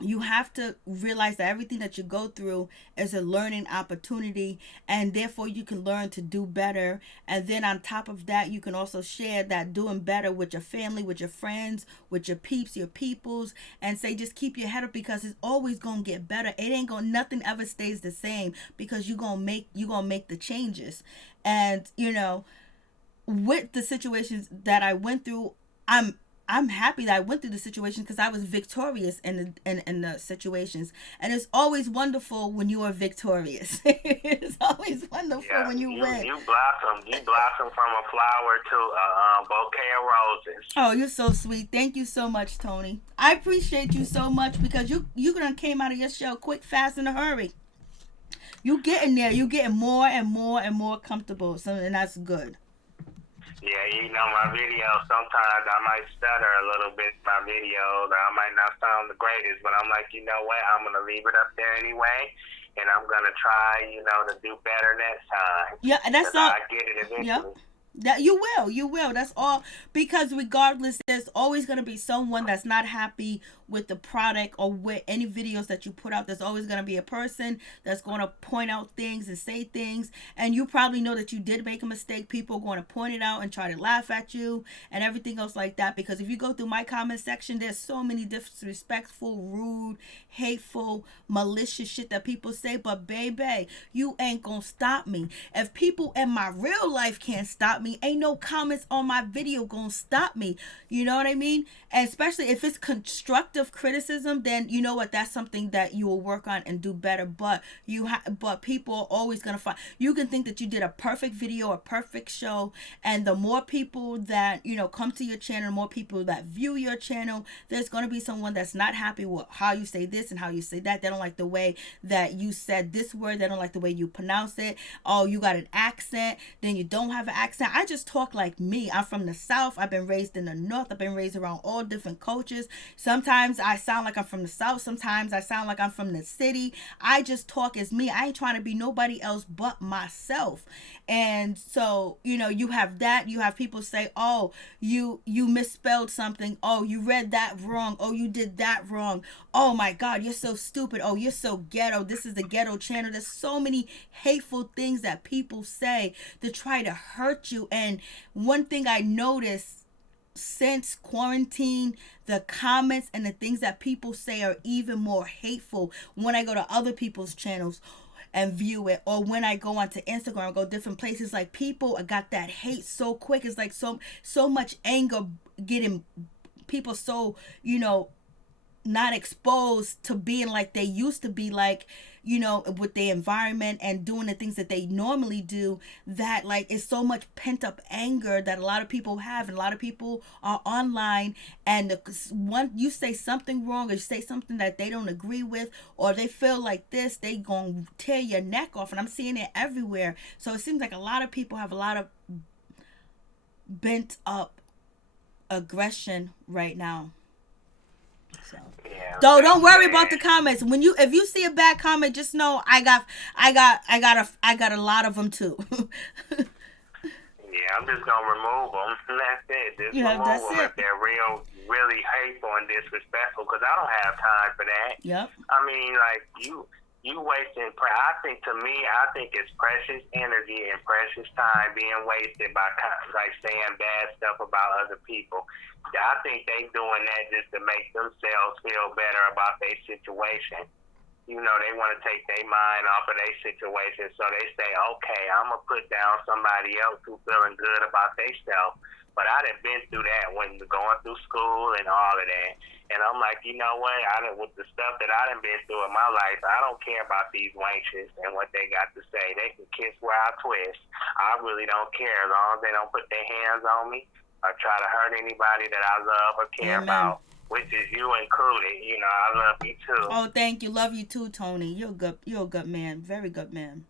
you have to realize that everything that you go through is a learning opportunity, and therefore you can learn to do better. And then on top of that, you can also share that doing better with your family, with your friends, with your peeps, your peoples, and say, just keep your head up, because it's always gonna get better. Nothing ever stays the same, because you're gonna make the changes. And with the situations that I went through, I'm happy that I went through the situation, because I was victorious in the situations. And it's always wonderful when you are victorious. It's always wonderful when you win. You blossom from a flower to a bouquet of roses. Oh, you're so sweet. Thank you so much, Tony. I appreciate you so much, because you done came out of your shell quick, fast, in a hurry. You getting there. You getting more and more and more comfortable. So, and that's good. Yeah, my videos, sometimes I might stutter a little bit in my videos, or I might not sound the greatest, but I'm like, you know what, I'm going to leave it up there anyway, and I'm going to try, to do better next time. Yeah, and that's all. I get it eventually. Yep. That you will. That's all, because regardless, there's always going to be someone that's not happy with the product or with any videos that you put out. There's always going to be a person that's going to point out things and say things, and you probably know that you did make a mistake. People are going to point it out and try to laugh at you and everything else like that, because if you go through my comment section, there's so many disrespectful, rude, hateful, malicious shit that people say. But baby, you ain't gonna stop me. If people in my real life can't stop me, ain't no comments on my video gonna stop me. You know what I mean? And especially if it's constructive criticism, then you know what, that's something that you will work on and do better. But but people are always gonna find, you can think that you did a perfect video, a perfect show, and the more people that come to your channel, the more people that view your channel, there's gonna be someone that's not happy with how you say this and how you say that. They don't like the way that you said this word. They don't like the way you pronounce it. Oh, you got an accent, then you don't have an accent. I just talk like me. I'm from the South. I've been raised in the North. I've been raised around all different cultures. Sometimes I sound like I'm from the South. Sometimes I sound like I'm from the city. I just talk as me. I ain't trying to be nobody else but myself. And so, you have that. You have people say, oh, you misspelled something. Oh, you read that wrong. Oh, you did that wrong. Oh my God, you're so stupid. Oh, you're so ghetto. This is the ghetto channel. There's so many hateful things that people say to try to hurt you. And one thing I noticed since quarantine, the comments and the things that people say are even more hateful when I go to other people's channels and view it, or when I go onto Instagram, go different places. Like, people got that hate so quick. It's like so much anger getting people so not exposed to being like they used to be, like with the environment and doing the things that they normally do, that like it's so much pent up anger that a lot of people have, and a lot of people are online, and one, you say something wrong, or you say something that they don't agree with, or they feel like this, they gonna tear your neck off. And I'm seeing it everywhere. So it seems like a lot of people have a lot of bent up aggression right now. So don't worry about the comments. If you see a bad comment, just know I got a lot of them too. Yeah, I'm just gonna remove them. That's it. Just Yeah, remove that's them it. if they're really hateful and disrespectful. Because I don't have time for that. Yep. I mean, like you wasting. I think it's precious energy and precious time being wasted by like saying bad stuff about other people. I think they doing that just to make themselves feel better about their situation. You know, they want to take their mind off of their situation, so they say, okay, I'm going to put down somebody else who's feeling good about themselves. But I done been through that when going through school and all of that. And I'm like, you know what? With the stuff that I done been through in my life, I don't care about these wenches and what they got to say. They can kiss where I twist. I really don't care as long as they don't put their hands on me or try to hurt anybody that I love or care about. Which is you included. You know, I love you too. Oh, thank you. Love you too, Tony. You're a good man. Very good man.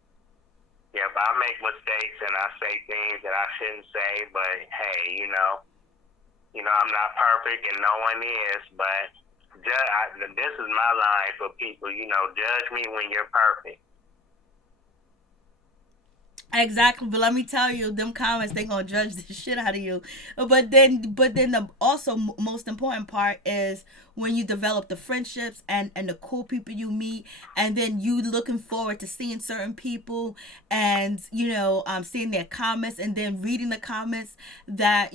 Yeah, but I make mistakes and I say things that I shouldn't say. But hey, you know, I'm not perfect and no one is. But this is my line for people. You know, judge me when you're perfect. Exactly, but let me tell you, them comments, they gonna judge the shit out of you. But then the also most important part is when you develop the friendships and the cool people you meet, and then you looking forward to seeing certain people and seeing their comments and then reading the comments that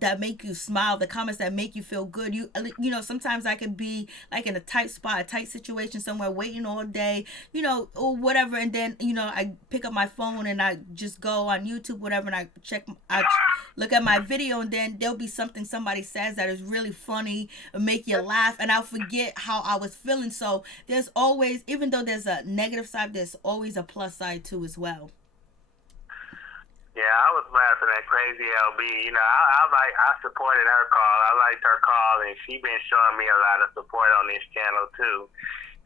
that make you smile, the comments that make you feel good. Sometimes I could be like in a tight spot, a tight situation somewhere, waiting all day, or whatever, and then I pick up my phone and I just go on YouTube, whatever, and I look at my video, and then there'll be something somebody says that is really funny, make you laugh, and I'll forget how I was feeling. So there's always, even though there's a negative side, there's always a plus side too as well. Yeah, I was laughing at Crazy LB. I supported her call. I liked her call, and she been showing me a lot of support on this channel too.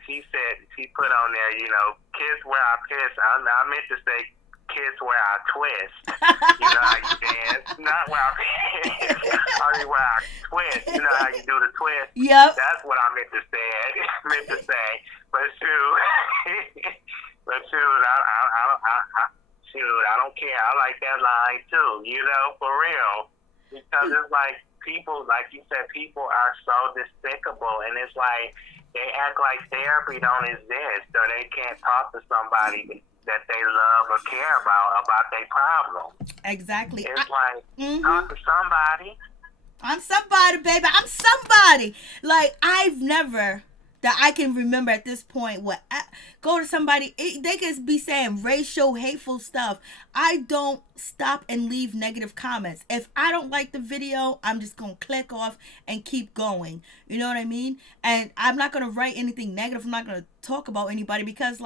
She said, she put on there, kiss where I piss. I meant to say kiss where I twist. You know how you dance? Not where I piss. I mean where I twist. You know how you do the twist? Yep. That's what I meant to say. But shoot. I don't care. I like that line too, for real. Because it's like people, like you said, people are so despicable, and it's like they act like therapy don't exist, or they can't talk to somebody that they love or care about their problem. Exactly. It's talk to somebody. I'm somebody, baby. I'm somebody. Like, I've never, that I can remember at this point, go to somebody, they could be saying racial, hateful stuff. I don't stop and leave negative comments. If I don't like the video, I'm just going to click off and keep going. You know what I mean? And I'm not going to write anything negative. I'm not going to talk about anybody because,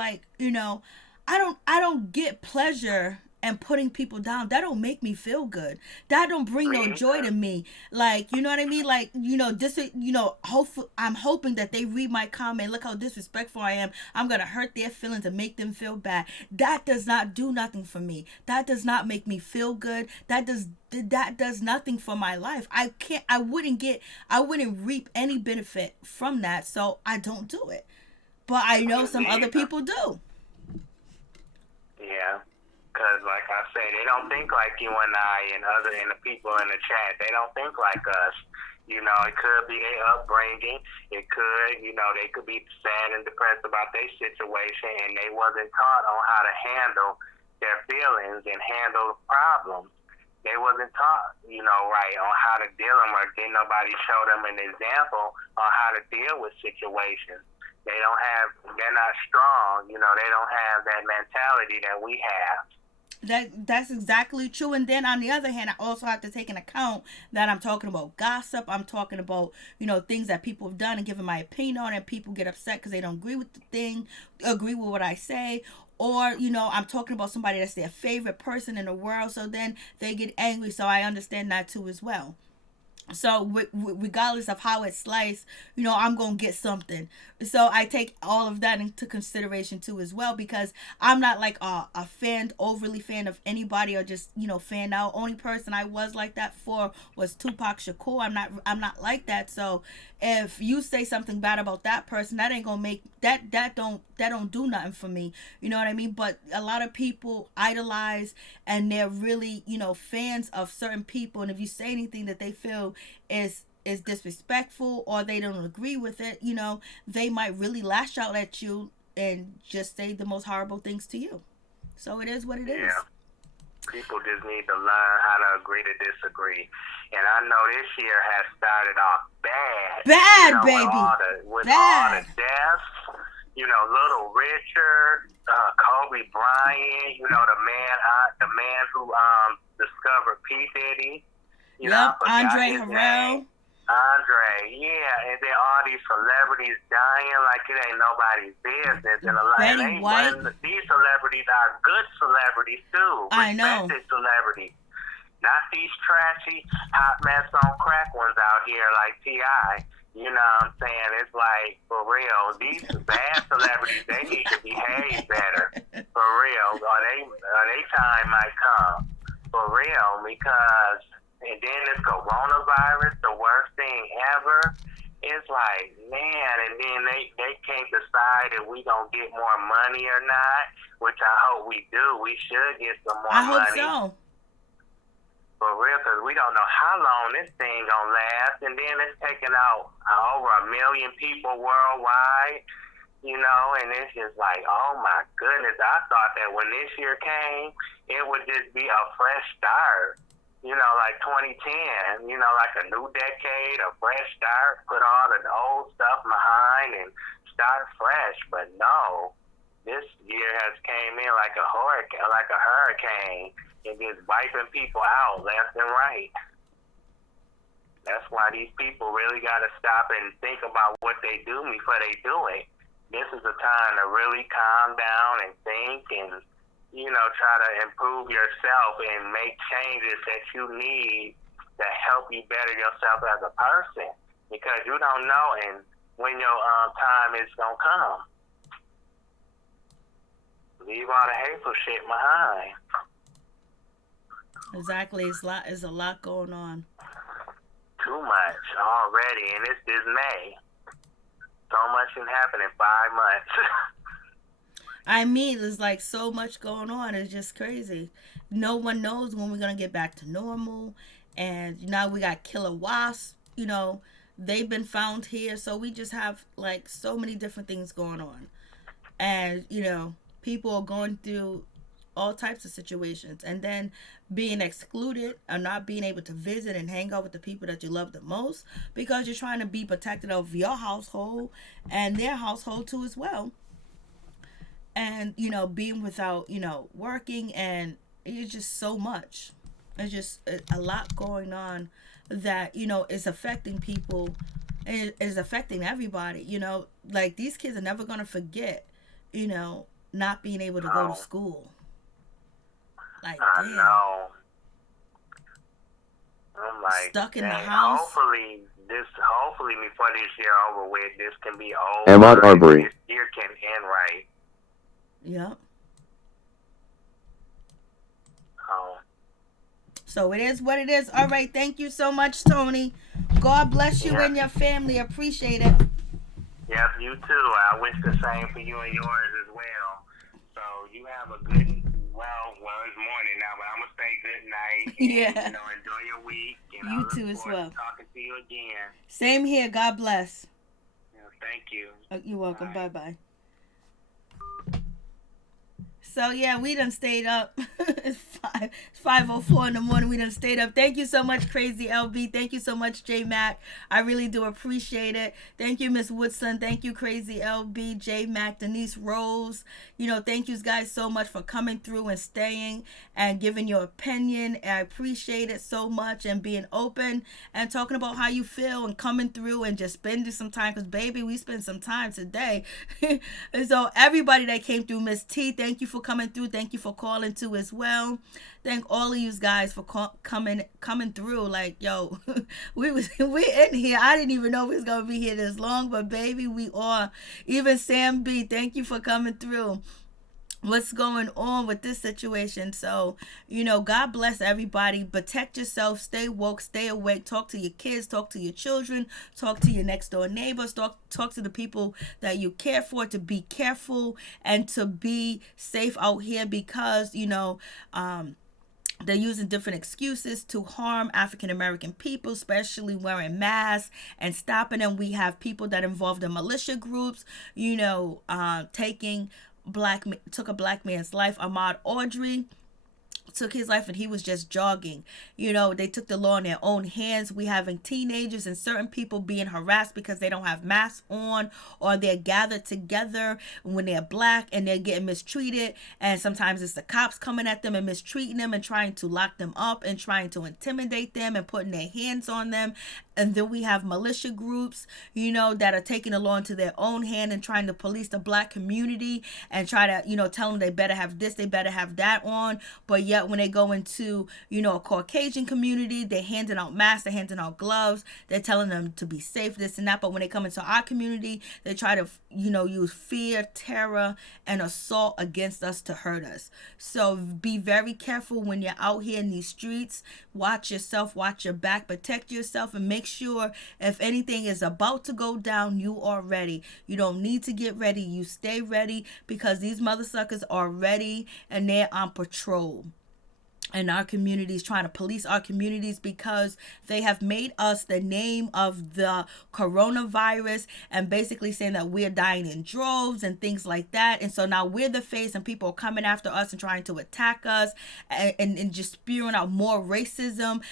I don't get pleasure and putting people down. That don't make me feel good. That don't bring no joy to me. Like, you know what I mean? Like, I'm hoping that they read my comment. Look how disrespectful I am. I'm going to hurt their feelings and make them feel bad. That does not do nothing for me. That does not make me feel good. That does nothing for my life. I wouldn't reap any benefit from that. So I don't do it. But I know some other people do. Yeah. Because, like I say, they don't think like you and I and the people in the chat. They don't think like us. It could be their upbringing. It could, they could be sad and depressed about their situation, and they wasn't taught on how to handle their feelings and handle problems. They wasn't taught, right, on how to deal them, or didn't nobody show them an example on how to deal with situations. They're not strong. They don't have that mentality that we have. That's exactly true. And then on the other hand, I also have to take into account that I'm talking about gossip. I'm talking about, things that people have done and giving my opinion on, and people get upset because they don't agree with agree with what I say. Or, I'm talking about somebody that's their favorite person in the world. So then they get angry. So I understand that too as well. So regardless of how it's sliced, I'm going to get something. So I take all of that into consideration too as well, because I'm not like a overly fan of anybody, or just, fan out. Only person I was like that for was Tupac Shakur. I'm not like that. So, if you say something bad about that person, that ain't gonna make that don't do nothing for me. You know what I mean? But a lot of people idolize, and they're really, fans of certain people, and if you say anything that they feel is disrespectful, or they don't agree with it, they might really lash out at you and just say the most horrible things to you. So it is what it is. People just need to learn how to agree to disagree. And I know this year has started off bad. Bad, baby. With all the deaths, Little Richard, Kobe Bryant, the man who discovered P. Diddy. Andre Harrell. And then all these celebrities dying like it ain't nobody's business. And a lot of these celebrities are good celebrities too. I know. Respected celebrities. Not these trashy hot mess on crack ones out here like T.I. You know what I'm saying? It's like, for real, these bad celebrities, they need to behave better. For real. Or they time might come. For real, because... And then this coronavirus, the worst thing ever. It's like, man, and then they can't decide if we gonna get more money or not, which I hope we do. We should get some more money. I hope so. For real, because we don't know how long this thing gonna last. And then it's taking out over 1 million people worldwide, and it's just like, oh my goodness. I thought that when this year came, it would just be a fresh start. Like 2010, like a new decade, a fresh start, put all the old stuff behind and start fresh. But no, this year has came in like a hurricane, and just wiping people out left and right. That's why these people really got to stop and think about what they do before they do it. This is a time to really calm down and think and try to improve yourself and make changes that you need to help you better yourself as a person, because you don't know when your time is going to come. Leave all the hateful shit behind. Exactly. It's a lot going on. Too much already, and it's this May. So much can happen in 5 months. I mean, there's like so much going on. It's just crazy. No one knows when we're going to get back to normal. And now we got killer wasps. They've been found here. So we just have like so many different things going on. And, people are going through all types of situations. And then being excluded or not being able to visit and hang out with the people that you love the most, because you're trying to be protected of your household and their household too as well. And, being without, working, and it's just so much. It's just a lot going on that, is affecting people and is affecting everybody. Like these kids are never going to forget, not being able to go to school. Like, I damn. know. I'm like, stuck in the house. Hopefully before this year over with, this can be over. And what Arbery? This year can end right. Yep. Oh. So it is what it is. All right. Thank you so much, Tony. God bless you and your family. Appreciate it. Yep, you too. I wish the same for you and yours as well. So you have a good, it's morning now, but I'm going to say good night. And, Yeah. Enjoy your week. And You I look too as forward well. to talking to you again. Same here. God bless. Yeah, thank you. You're welcome. Bye. Bye-bye. So yeah, we done stayed up. It's 5:04 in the morning. We done stayed up. Thank you so much, Crazy LB. Thank you so much, J Mac. I really do appreciate it. Thank you, Miss Woodson. Thank you, Crazy LB, J Mac, Denise Rose. Thank you guys so much for coming through and staying and giving your opinion. I appreciate it so much, and being open and talking about how you feel and coming through and just spending some time. Because baby, we spent some time today. And so everybody that came through, Miss T, thank you for coming through. Thank you for calling too as well. Thank all of you guys for coming through. Like, yo, we're in here. I didn't even know we was gonna be here this long, but baby, we are. Even Sam B, thank you for coming through. what's going on with this situation. So, God bless everybody. Protect yourself, stay woke, stay awake, talk to your kids, talk to your children, talk to your next door neighbors, talk to the people that you care for, to be careful and to be safe out here, because they're using different excuses to harm African American people, especially wearing masks and stopping them. We have people that involved in militia groups, took a black man's life. Ahmaud Audrey took his life, and he was just jogging. They took the law in their own hands. We having teenagers and certain people being harassed because they don't have masks on, or they're gathered together when they're black and they're getting mistreated, and sometimes it's the cops coming at them and mistreating them and trying to lock them up and trying to intimidate them and putting their hands on them. And then we have militia groups, that are taking the law into their own hand and trying to police the black community and try to, tell them they better have this, they better have that on. But yet when they go into, a Caucasian community, they're handing out masks, they're handing out gloves, they're telling them to be safe, this and that. But when they come into our community, they try to, use fear, terror, and assault against us to hurt us. So be very careful when you're out here in these streets. Watch yourself, watch your back, protect yourself, and make sure if anything is about to go down, you are ready. You don't need to get ready. You stay ready, because these mother suckers are ready and they're on patrol. And our communities, trying to police our communities, because they have made us the name of the coronavirus and basically saying that we're dying in droves and things like that. And so now we're the face, and people are coming after us and trying to attack us and just spewing out more racism.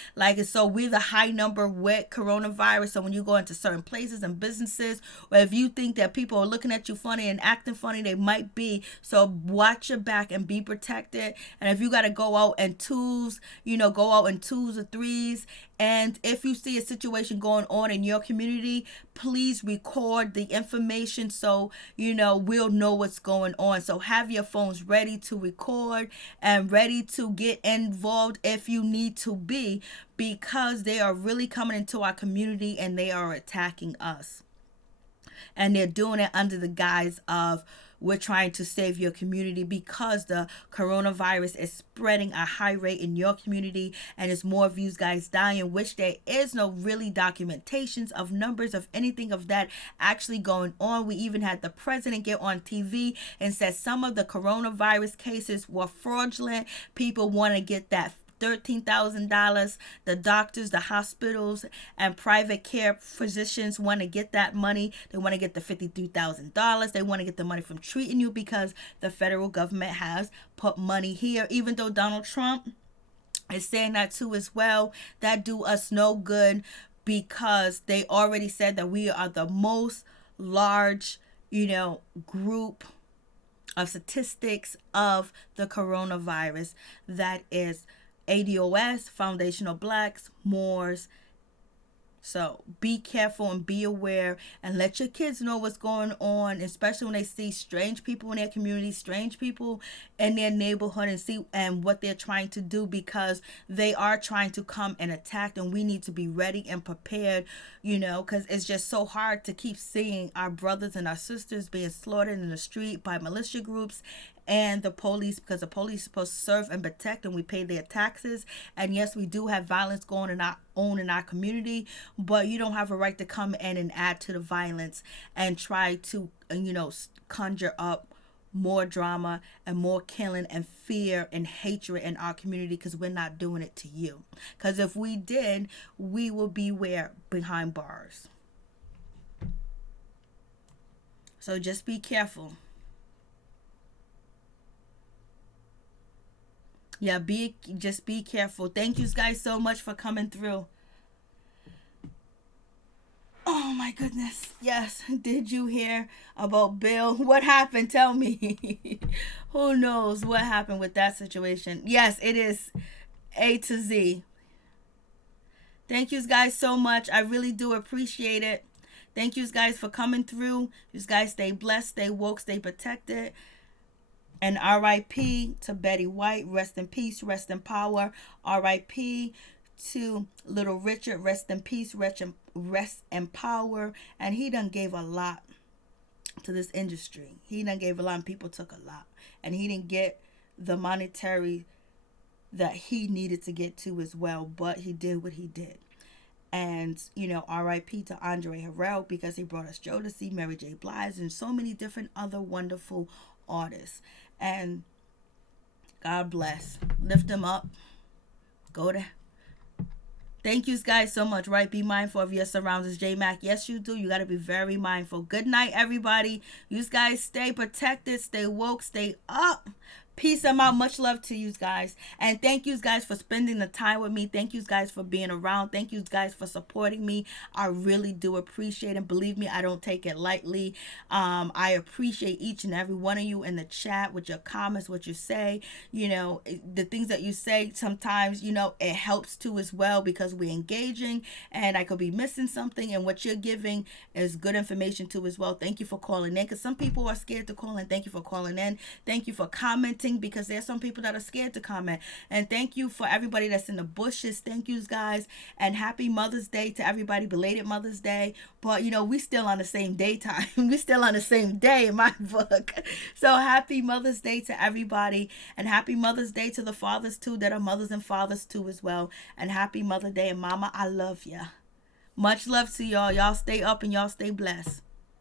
So we're the high number with coronavirus. So when you go into certain places and businesses, or if you think that people are looking at you funny and acting funny, they might be. So watch your back and be protected. And if you got to go out and go out in twos or threes. And if you see a situation going on in your community, please record the information so we'll know what's going on. So have your phones ready to record and ready to get involved if you need to be, because they are really coming into our community and they are attacking us. And they're doing it under the guise of, we're trying to save your community, because the coronavirus is spreading at a high rate in your community, and there's more of you guys dying, which there is no really documentations of numbers of anything of that actually going on. We even had the president get on TV and said some of the coronavirus cases were fraudulent. People want to get that $13,000. The doctors, the hospitals, and private care physicians want to get that money. They want to get the $53,000. They want to get the money from treating you, because the federal government has put money here. Even though Donald Trump is saying that too as well, that do us no good, because they already said that we are the most large, group of statistics of the coronavirus. That is ADOS, Foundational Blacks, Moors. So be careful and be aware, and let your kids know what's going on, especially when they see strange people in their community, strange people in their neighborhood, and see and what they're trying to do, because they are trying to come and attack, and we need to be ready and prepared, because it's just so hard to keep seeing our brothers and our sisters being slaughtered in the street by militia groups and the police, because the police is supposed to serve and protect, and we pay their taxes. And yes, we do have violence going in our community, but you don't have a right to come in and add to the violence and try to conjure up more drama and more killing and fear and hatred in our community, because we're not doing it to you. Because if we did, we will be behind bars. So just be careful. Yeah, just be careful. Thank you guys so much for coming through. Oh my goodness. Yes. Did you hear about Bill? What happened? Tell me. Who knows what happened with that situation? Yes, it is A to Z. Thank you guys so much. I really do appreciate it. Thank you guys for coming through. You guys stay blessed, stay woke, stay protected. And R.I.P. to Betty White. Rest in peace, rest in power. R.I.P. to Little Richard. Rest in peace, rest in power. And he done gave a lot. to this industry. He done gave a lot, and people took a lot, and he didn't get the monetary that he needed to get to as well, but he did what he did. And, you know, R.I.P. to Andre Harrell, because he brought us Jodeci, Mary J. Blige, and so many different other wonderful artists. And God bless. Lift them up. Go to. Thank you guys so much, right? Be mindful of your surroundings, J-Mac. Yes, you do. You got to be very mindful. Good night, everybody. You guys stay protected, stay woke, stay up. Peace and out. Much love to you guys. And thank you guys for spending the time with me. Thank you guys for being around. Thank you guys for supporting me. I really do appreciate it. Believe me, I don't take it lightly. I appreciate each and every one of you in the chat with your comments, what you say. You know, the things that you say sometimes, you know, it helps too as well, because we're engaging and I could be missing something, and what you're giving is good information too as well. Thank you for calling in, because some people are scared to call in. Thank you for calling in. Thank you for commenting, because there's some people that are scared to comment. And thank you for everybody that's in the bushes. Thank you guys, and happy Mother's Day to everybody. Belated Mother's Day. But you know, we still on the same daytime. We still on the same day in my book. So happy Mother's Day to everybody, and happy Mother's Day to the fathers too, that are mothers and fathers too as well. And happy Mother's Day, and Mama, I love ya. Much love to y'all. Y'all stay up and y'all stay blessed.